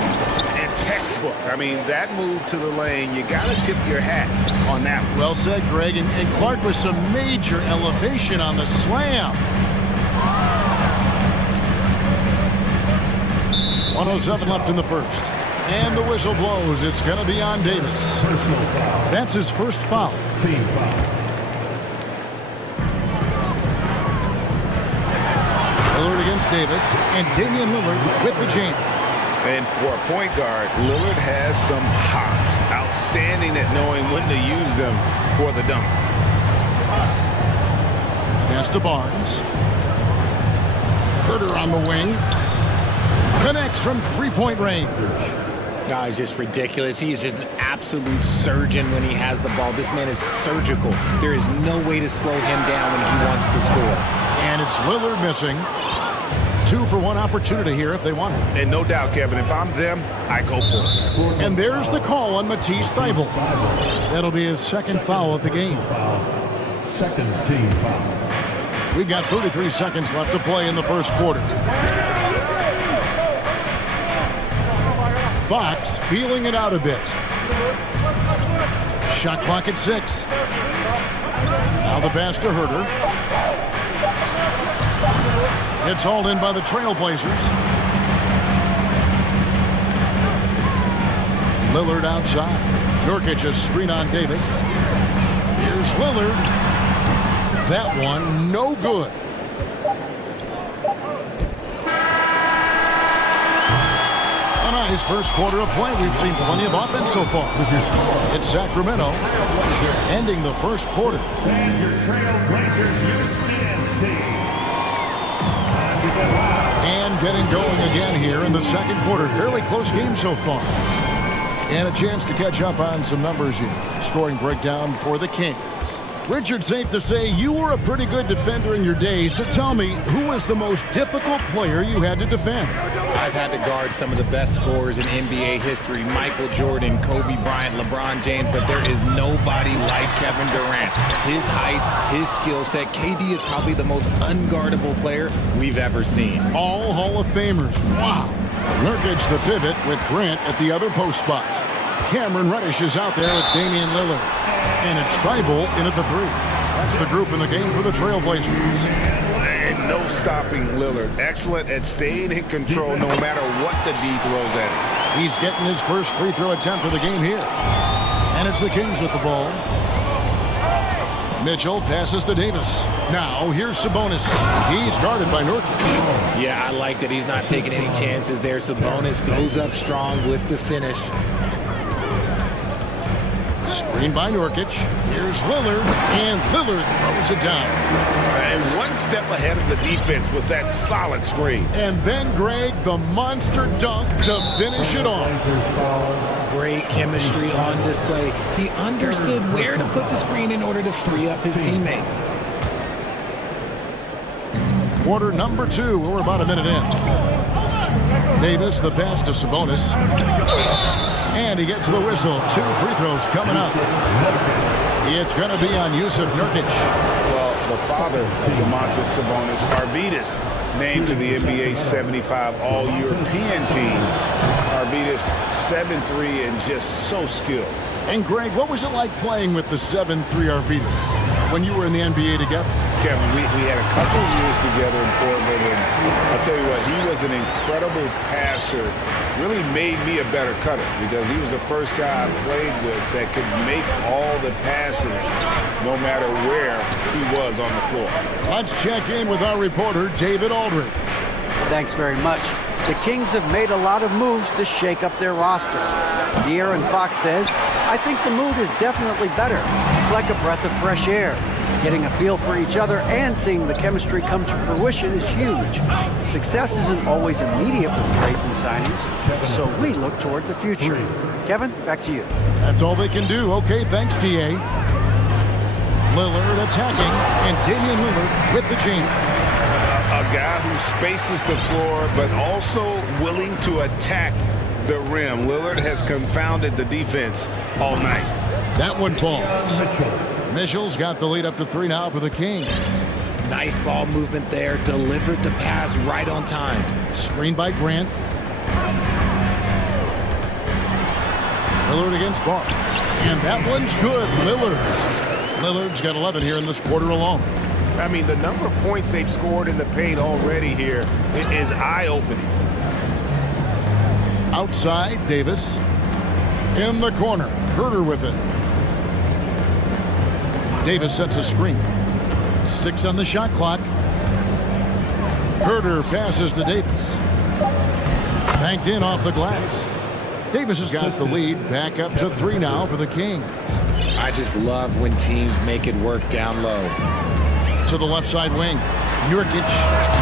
And textbook. I mean, that move to the lane, you got to tip your hat on that one. Well said, Greg. And Clark with some major elevation on the slam. 1:07 left in the first. And the whistle blows. It's going to be on Davis. That's his first foul. Team foul. Lillard against Davis, and Damian Lillard with the jam. And for a point guard, Lillard has some hops. Outstanding at knowing when to use them for the dunk. Pass to Barnes. Herder on the wing. Connects from three-point range. Oh, he's just ridiculous. He is just an absolute surgeon when he has the ball. This man is surgical. There is no way to slow him down when he wants to score. And it's Lillard missing. 2-for-1 opportunity here if they want it. And no doubt, Kevin, if I'm them, I go for it. And there's the call on Matisse Thybulle. That'll be his second foul of the game. Second team foul. We've got 33 seconds left to play in the first quarter. Fox feeling it out a bit. Shot clock at 6. Now the pass to Herder. It's hauled in by the Trailblazers. Lillard outside. Nurkic a screen on Davis. Here's Lillard. That one no good. A nice first quarter of play. We've seen plenty of offense so far. It's Sacramento ending the first quarter. And your Trailblazers Houston team. And getting going again here in the second quarter. Fairly close game so far. And a chance to catch up on some numbers here. Scoring breakdown for the Kings. Richard, safe to say you were a pretty good defender in your day. So tell me, who was the most difficult player you had to defend? I've had to guard some of the best scorers in NBA history. Michael Jordan, Kobe Bryant, LeBron James, but there is nobody like Kevin Durant. His height, his skill set. KD is probably the most unguardable player we've ever seen. All Hall of Famers. Wow. Nurkic the pivot with Grant at the other post spot. Cameron Reddish is out there with Damian Lillard. And it's Thybulle in at the 3. That's the group in the game for the Trailblazers. And no stopping Lillard. Excellent at staying in control no matter what the D throws at him. He's getting his first free throw attempt of the game here. And it's the Kings with the ball. Mitchell passes to Davis. Now here's Sabonis. He's guarded by Nurkic. Yeah, I like that he's not taking any chances there. Sabonis goes up strong with the finish. Screen by Nurkic. Here's Lillard, and Lillard throws it down. And one step ahead of the defense with that solid screen. And then Greg, the monster dunk to finish it off. Great chemistry on display. He understood where to put the screen in order to free up his teammate. Quarter number 2. We're about a minute in. Davis, the pass to Sabonis. And he gets the whistle. 2 free throws coming up. It's going to be on Yusuf Nurkic. Well, the father of Domantas Sabonis, Arvydas, named to the NBA 75 All-European team. Arvydas 7'3" and just so skilled. And Greg, what was it like playing with the 7'3" Arvydas when you were in the NBA together? Kevin, we had a couple of years together in Portland, and I'll tell you what, he was an incredible passer. Really made me a better cutter because he was the first guy I played with that could make all the passes no matter where he was on the floor. Let's check in with our reporter, David Aldridge. Thanks very much. The Kings have made a lot of moves to shake up their roster. De'Aaron Fox says, I think the mood is definitely better. It's like a breath of fresh air. Getting a feel for each other and seeing the chemistry come to fruition is huge. Success isn't always immediate with trades and signings, so we look toward the future. Kevin, back to you. That's all they can do. Okay, thanks, T.A. Lillard attacking, and Damian Lillard with the jam. A guy who spaces the floor, but also willing to attack the rim. Lillard has confounded the defense all night. That one falls. Mitchell's got the lead up to 3 now for the Kings. Nice ball movement there. Delivered the pass right on time. Screen by Grant. Lillard against Barnes. And that one's good. Lillard's got 11 here in this quarter alone. I mean, the number of points they've scored in the paint already here is eye-opening. Outside, Davis. In the corner. Herder with it. Davis sets a screen. 6 on the shot clock. Herder passes to Davis. Banked in off the glass. Davis has got the lead back up to 3 now for the Kings. I just love when teams make it work down low. To the left side wing. Nurkic.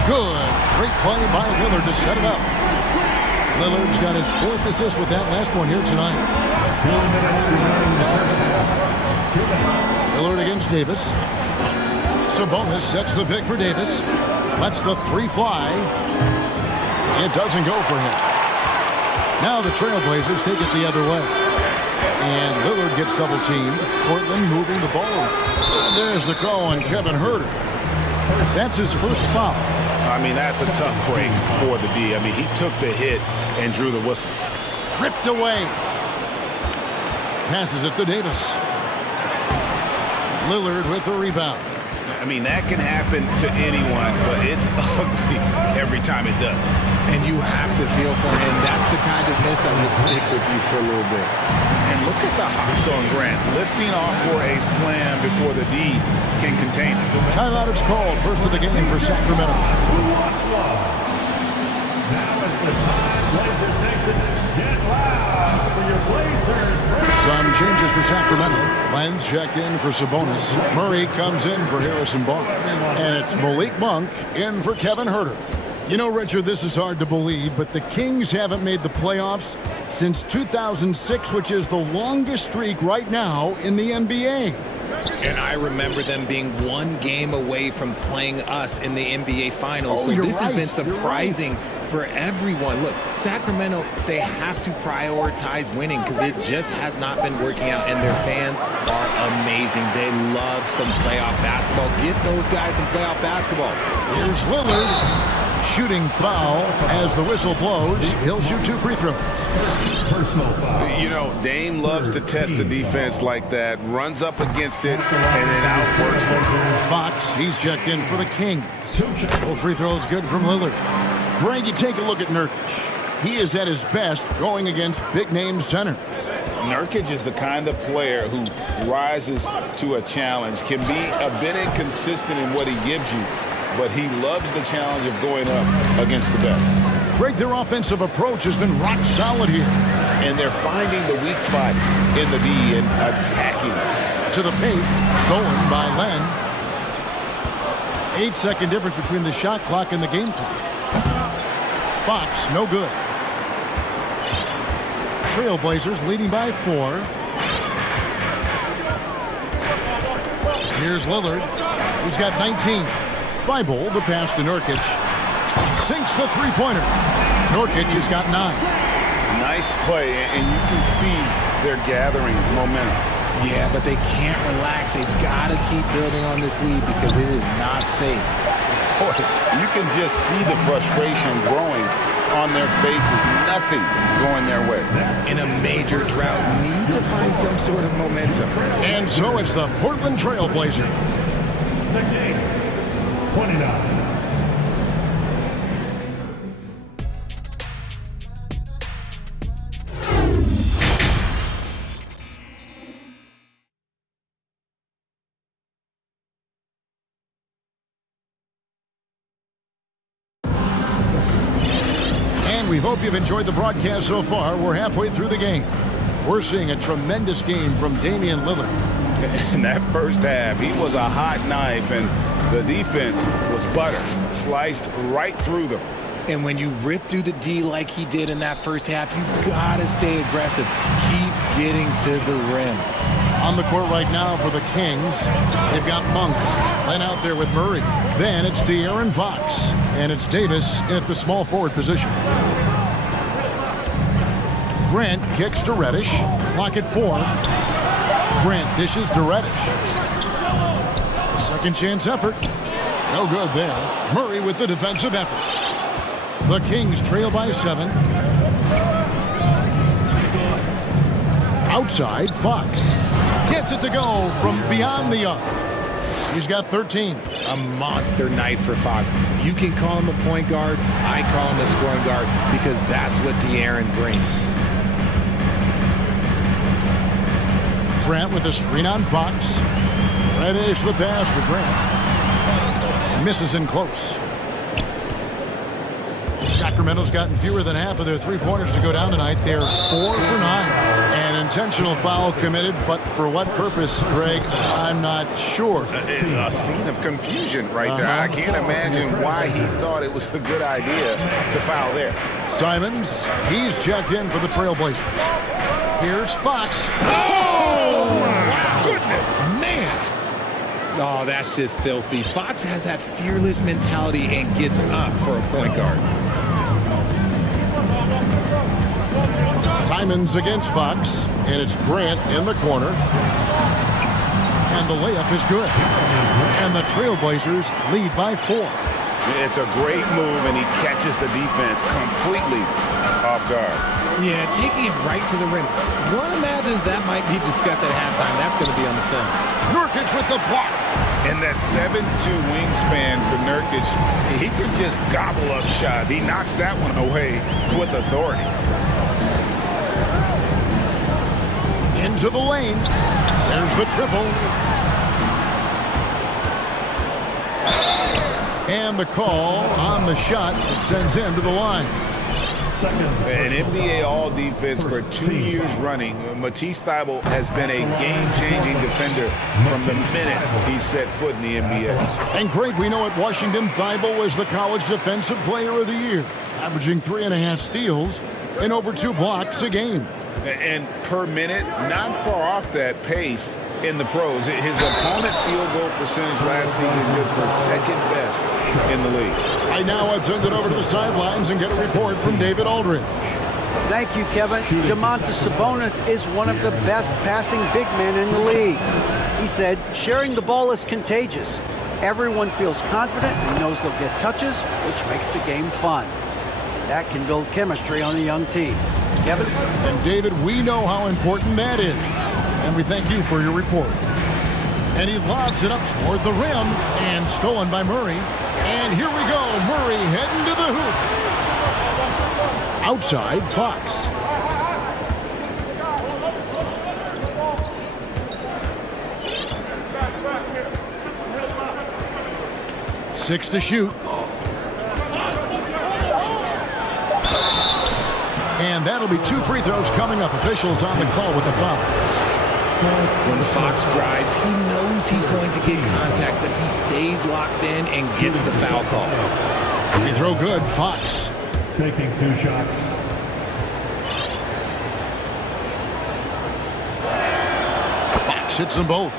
Good. Great play by Lillard to set it up. Lillard's got his 4th assist with that last one here tonight. 2 minutes remaining in the first half. Lillard against Davis. Sabonis sets the pick for Davis. Lets the 3 fly. It doesn't go for him. Now the Trailblazers take it the other way. And Lillard gets double-teamed. Portland moving the ball around. There's the call on Kevin Huerter. That's his first foul. I mean, that's a tough break for the D. I mean, he took the hit and drew the whistle. Ripped away. Passes it to Davis. Lillard with the rebound. I mean, that can happen to anyone, but it's ugly every time it does. And you have to feel for him. That's the kind of miss that will stick with you for a little bit. And look at the hops on Grant, lifting off for a slam before the D can contain it. Timeout is called. First of the game for Sacramento. Now it's the time Blazers Nation. Get loud for your Blazers. Some changes for Sacramento. Lenz checked in for Sabonis. Murray comes in for Harrison Barnes. And it's Malik Monk in for Kevin Huerter. You know, Richard, this is hard to believe, but the Kings haven't made the playoffs since 2006, which is the longest streak right now in the NBA. And I remember them being 1 game away from playing us in the NBA Finals. Oh, so this right. has been surprising for everyone. Look, Sacramento, they have to prioritize winning because it just has not been working out, and their fans are amazing. They love some playoff basketball. Get those guys some playoff basketball. Here's Lillard. Shooting foul as the whistle blows. He'll shoot 2 free throws. Personal foul. You know, Dame loves to test the defense like that, runs up against it, and then outworks them. Fox, he's checked in for the Kings. Both free throws good from Lillard. Greg, you take a look at Nurkic. He is at his best going against big-name centers. Nurkic is the kind of player who rises to a challenge, can be a bit inconsistent in what he gives you, but he loves the challenge of going up against the best. Greg, their offensive approach has been rock solid here. And they're finding the weak spots in the D and attacking them. To the paint, stolen by Len. 8-second difference between the shot clock and the game clock. Fox, no good. Trailblazers leading by 4. Here's Lillard. He's got 19. Thibault, the pass to Nurkic. Sinks the three-pointer. Nurkic has got 9. Nice play, and you can see they're gathering momentum. Yeah, but they can't relax. They've got to keep building on this lead because it is not safe. Boy, you can just see the frustration growing on their faces. Nothing going their way. In a major drought, need to find some sort of momentum. And so it's the Portland Trailblazers. The Kings, 29. We hope you've enjoyed the broadcast so far. We're halfway through the game. We're seeing a tremendous game from Damian Lillard. In that first half, he was a hot knife, and the defense was butter, sliced right through them. And when you rip through the D like he did in that first half, you gotta stay aggressive. Keep getting to the rim. On the court right now for the Kings, they've got Monk. Then out there with Murray. Then it's De'Aaron Fox. And it's Davis at the small forward position. Grant kicks to Reddish. Clock at 4. Grant dishes to Reddish. Second chance effort. No good there. Murray with the defensive effort. The Kings trail by 7. Outside, Fox gets it to go from beyond the arc. He's got 13. A monster night for Fox. You can call him a point guard. I call him a scoring guard because that's what De'Aaron brings. Grant with a screen on Fox. Reddish the pass to Grant. Misses in close. Sacramento's gotten fewer than half of their three-pointers to go down tonight. They're 4 for 9. And in intentional foul committed, but for what purpose, Greg? I'm not sure. A scene of confusion right there. I can't imagine why he thought it was a good idea to foul there. Simons, he's checked in for the Trailblazers. Here's Fox. Oh, wow. Goodness. Man. Oh, that's just filthy. Fox has that fearless mentality and gets up for a point guard. Simons against Fox, and it's Grant in the corner. And the layup is good. And the Trailblazers lead by 4. It's a great move, and he catches the defense completely off guard. Yeah, taking it right to the rim. One imagines that might be discussed at halftime. That's going to be on the film. Nurkic with the block. And that 7'2" wingspan for Nurkic, he can just gobble up shots. He knocks that one away with authority. Into the lane. There's the triple. And the call on the shot that sends him to the line. An NBA All-Defense for 2 years running. Matisse Thybulle has been a game-changing defender from the minute he set foot in the NBA. And Greg, we know at Washington, Thybulle was the College Defensive Player of the Year, averaging 3.5 steals and over 2 blocks a game. And per minute, not far off that pace in the pros. His opponent field goal percentage last season good for second best in the league. Right now, I'd send it over to the sidelines and get a report from David Aldridge. Thank you, Kevin. Domantas Sabonis is one of the best passing big men in the league. He said, sharing the ball is contagious. Everyone feels confident and knows they'll get touches, which makes the game fun. And that can build chemistry on a young team. Kevin? And David, we know how important that is. And we thank you for your report. And he lobs it up toward the rim and stolen by Murray. And here we go. Murray heading to the hoop. Outside, Fox. Six to shoot. And that'll be 2 free throws coming up. Officials on the call with the foul. When Fox drives, he knows he's going to get contact, but he stays locked in and gets the foul call. Free throw good, Fox. Taking 2 shots. Fox hits them both.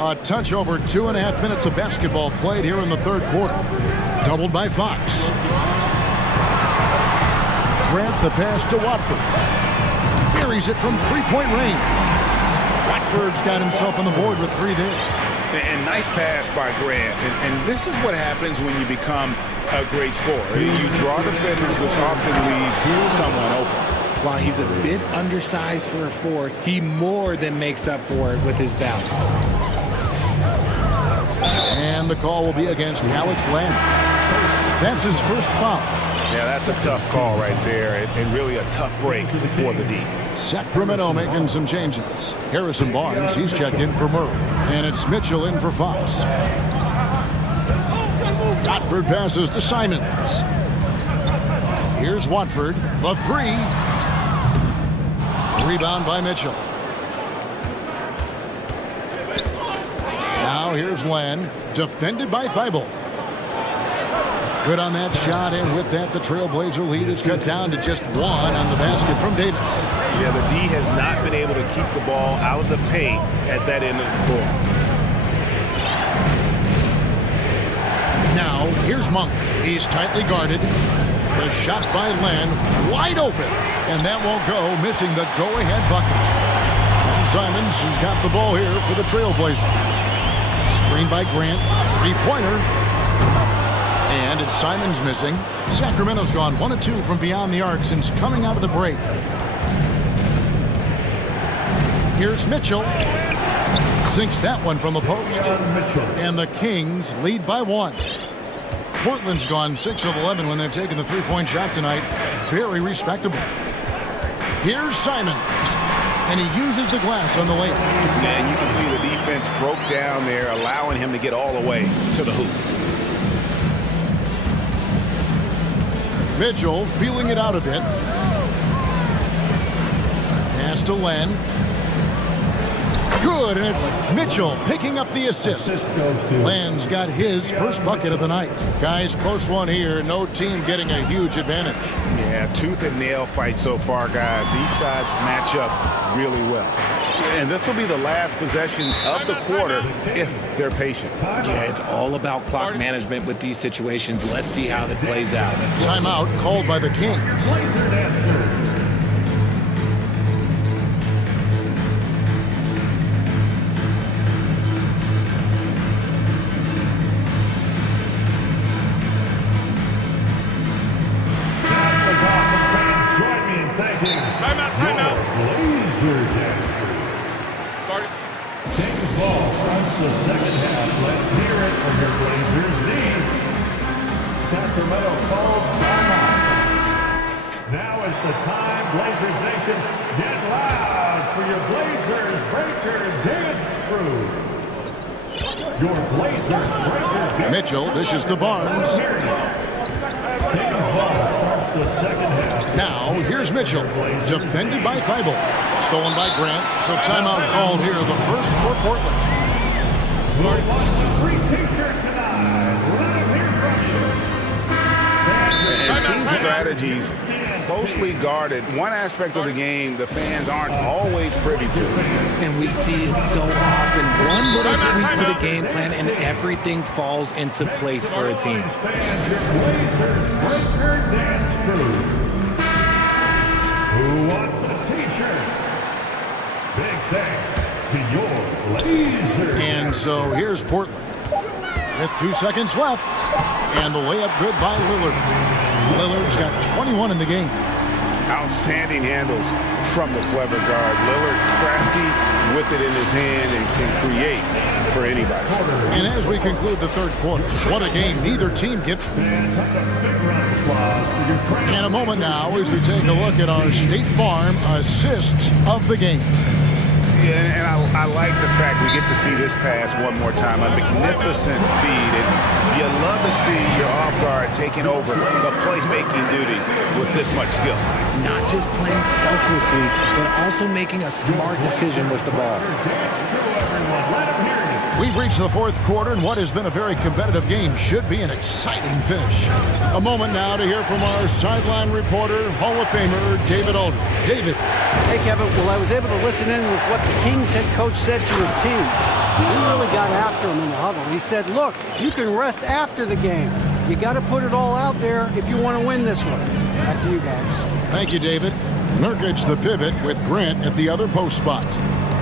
A touch over 2.5 minutes of basketball played here in the third quarter. Doubled by Fox. Grant the pass to Watford. Buries it from 3-point range. Watford's got himself on the board with 3 there. And nice pass by Grant. And this is what happens when you become a great scorer. You draw defenders, which often leaves someone open. While he's a bit undersized for a 4, he more than makes up for it with his bounce. And the call will be against Alex Lamb. That's his first foul. Yeah, that's a tough call right there, and really a tough break for the D. Sacramento making some changes. Harrison Barnes, he's checked in for Murray. And it's Mitchell in for Fox. Watford passes to Simons. Here's Watford, the 3. Rebound by Mitchell. Now here's Land, defended by Thybulle. Good on that shot, and with that, the Trailblazer lead is cut down to just 1 on the basket from Davis. Yeah, the D has not been able to keep the ball out of the paint at that end of the floor. Now, here's Monk. He's tightly guarded. The shot by Len, wide open, and that won't go, missing the go-ahead bucket. Simons has got the ball here for the Trailblazers. Screen by Grant, 3-pointer. And it's Simons missing. Sacramento's gone 1 of 2 from beyond the arc since coming out of the break. Here's Mitchell. Sinks that one from the post. And the Kings lead by 1. Portland's gone 6 of 11 when they've taken the 3-point shot tonight. Very respectable. Here's Simons. And he uses the glass on the layup. And you can see the defense broke down there, allowing him to get all the way to the hoop. Mitchell feeling it out a bit. pass to Len. Good, and it's Mitchell picking up the assist. Len's got his first bucket of the night. Guys, close one here. No team getting a huge advantage. Yeah, tooth and nail fight so far, guys. These sides match up really well. And this will be the last possession of the quarter if they're patient. Yeah, it's all about clock management with these situations. Let's see how that plays out. Timeout called by the Kings. Sacramento calls timeout. Now is the time, Blazers Nation, get loud for your Blazers Breaker Dance Crew. Your Blazers Breaker Dance Mitchell dishes to Barnes. Kings ball starts the second half. Now, here's Mitchell, defended by Thibault. Stolen by Grant, so timeout called here, the first for Portland. Who wants a free t-shirt tonight? Let him hear from you. And team strategies closely guarded. One aspect of the game the fans aren't always privy to. And we see it so often. One little tweak to the game plan and everything falls into place for a team. Who wants a t-shirt? Big thanks to your Blazers. And so here's Portland with 2 seconds left. And the layup good by Lillard. Lillard's got 21 in the game. Outstanding handles from the clever guard. Lillard crafty with it in his hand and can create for anybody. And as we conclude the third quarter, what a game neither team gets. And a moment now as we take a look at our State Farm assists of the game. Yeah, and I like the fact we get to see this pass one more time. A magnificent feed. And you love to see your off guard taking over the playmaking duties with this much skill. Not just playing selflessly, but also making a smart decision with the ball. We've reached the fourth quarter, and what has been a very competitive game should be an exciting finish. A moment now to hear from our sideline reporter, Hall of Famer David Aldridge. David. Hey, Kevin. Well, I was able to listen in with what the Kings head coach said to his team. He really got after him in the huddle. He said, look, you can rest after the game. You got to put it all out there if you want to win this one. Back to you guys. Thank you, David. Nurkic the pivot with Grant at the other post spot.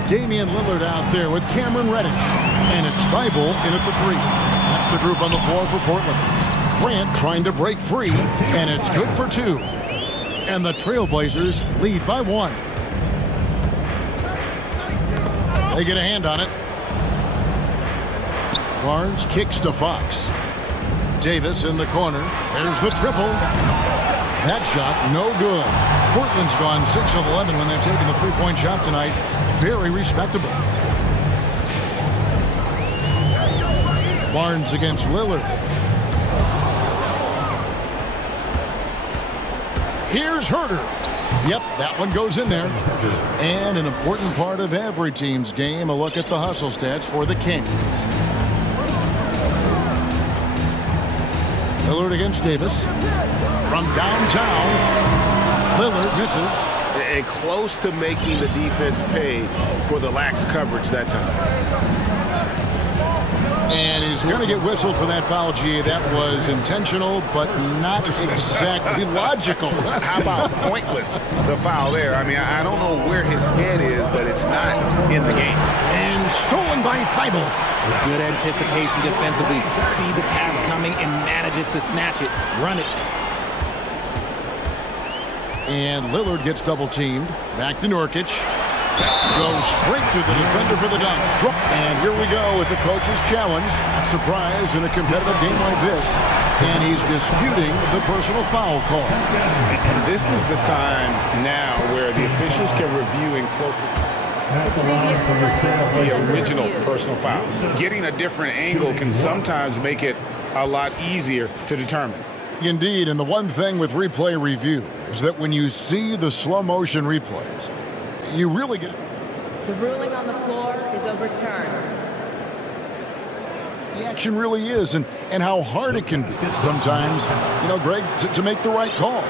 Damian Lillard out there with Cameron Reddish. And it's Thibault in at the 3. That's the group on the floor for Portland. Grant trying to break free, and it's good for 2. And the Trailblazers lead by 1. They get a hand on it. Barnes kicks to Fox. Davis in the corner. There's the triple. That shot, no good. Portland's gone 6 of 11 when they've taken the three-point shot tonight. Very respectable. Barnes against Lillard. Here's Herter. Yep, that one goes in there. And an important part of every team's game, a look at the hustle stats for the Kings. Lillard against Davis. From downtown, Lillard misses. And close to making the defense pay for the lax coverage that time. And he's going to get whistled for that foul, G. That was intentional, but not exactly logical. How about pointless to foul there? I mean, I don't know where his head is, but it's not in the game. And stolen by Thibault. Good anticipation defensively. See the pass coming and manages to snatch it. Run it. And Lillard gets double-teamed. Back to Nurkic. Goes straight to the defender for the dunk. And here we go with the coach's challenge. Surprise in a competitive game like this. And he's disputing the personal foul call. And this is the time now where the officials can review in closer the original personal foul. Getting a different angle can sometimes make it a lot easier to determine. Indeed, and the one thing with replay review is that when you see the slow motion replays, you really get... The ruling on the floor is overturned. The action really is, and how hard it can be sometimes, you know, Greg, to make the right call.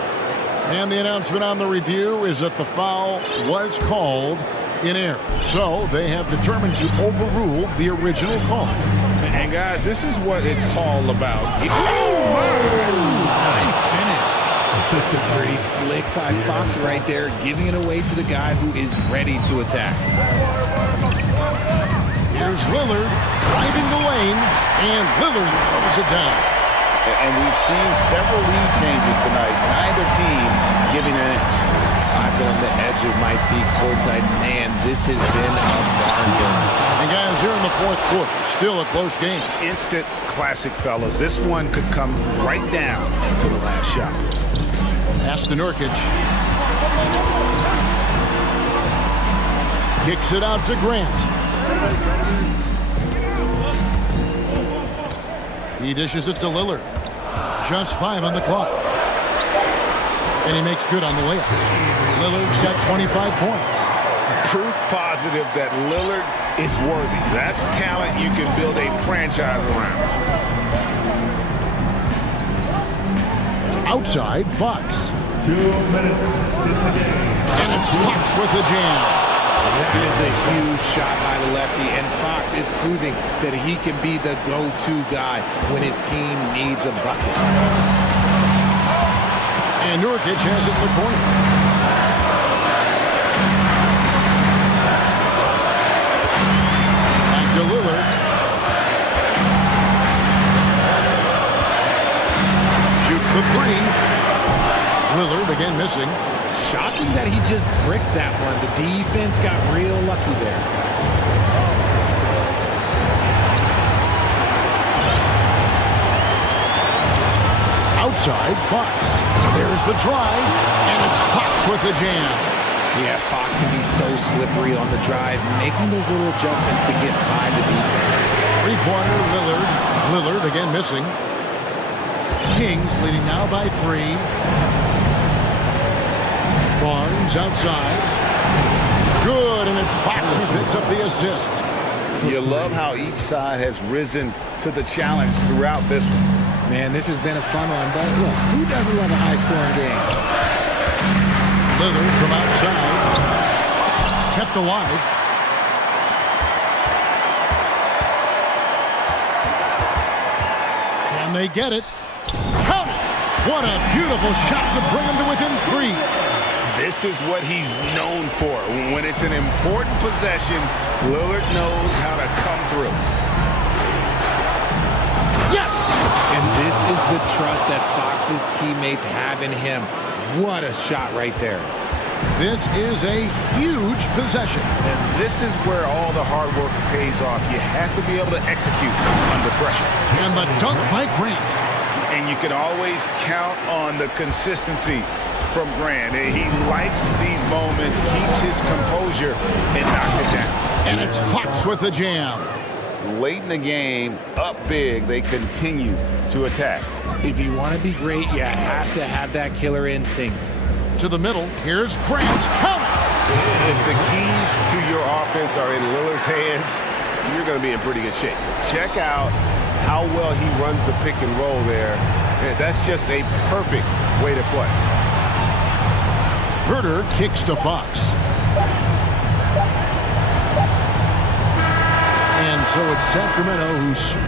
And the announcement on the review is that the foul was called in error. So they have determined to overrule the original call. And guys, this is what it's all about. Nice finish. Pretty slick by Fox right there, giving it away to the guy who is ready to attack. Here's Lillard driving the lane, and Lillard throws it down. And we've seen several lead changes tonight. Neither team giving an inch. I've been on the edge of my seat courtside. Man, this has been a barn burner. And guys, here in the fourth quarter, still a close game. Instant classic, fellas. This one could come right down to the last shot. Pass to Nurkic. Kicks it out to Grant. He dishes it to Lillard. Just 5 on the clock. And he makes good on the layup. Lillard's got 25 points. Proof positive that Lillard is worthy. That's talent you can build a franchise around. Outside, Fox. 2 minutes in the game. And it's Fox with the jam. That is a huge shot by the lefty, and Fox is proving that he can be the go-to guy when his team needs a bucket. And Nurkic has it in the corner. Back to Lillard. Shoots the 3. Lillard again missing. Shocking that he just bricked that one. The defense got real lucky there. Outside, Fox. There's the drive, and it's Fox with the jam. Yeah, Fox can be so slippery on the drive, making those little adjustments to get by the defense. Three-pointer, Lillard. Lillard again missing. Kings leading now by 3. Barnes outside. Good, and it's Fox who picks up the assist. You love how each side has risen to the challenge throughout this one. Man, this has been a fun one, but look, who doesn't love a high-scoring game? Lillard from outside. Kept alive. Can they get it? Count it! What a beautiful shot to bring them to within 3. This is what he's known for. When it's an important possession, Lillard knows how to come through. Yes! And this is the trust that Fox's teammates have in him. What a shot right there. This is a huge possession. And this is where all the hard work pays off. You have to be able to execute under pressure. And the dunk by Grant. And you can always count on the consistency from Grant. He likes these moments, keeps his composure, and knocks it down. And it's Fox with the jam. Late in the game, up big, they continue to attack. If you want to be great, you have to have that killer instinct. To the middle, here's Grant. Count it! If the keys to your offense are in Lillard's hands, you're going to be in pretty good shape. Check out how well he runs the pick and roll there. That's just a perfect way to play. Herter kicks to Fox. And so it's Sacramento who's...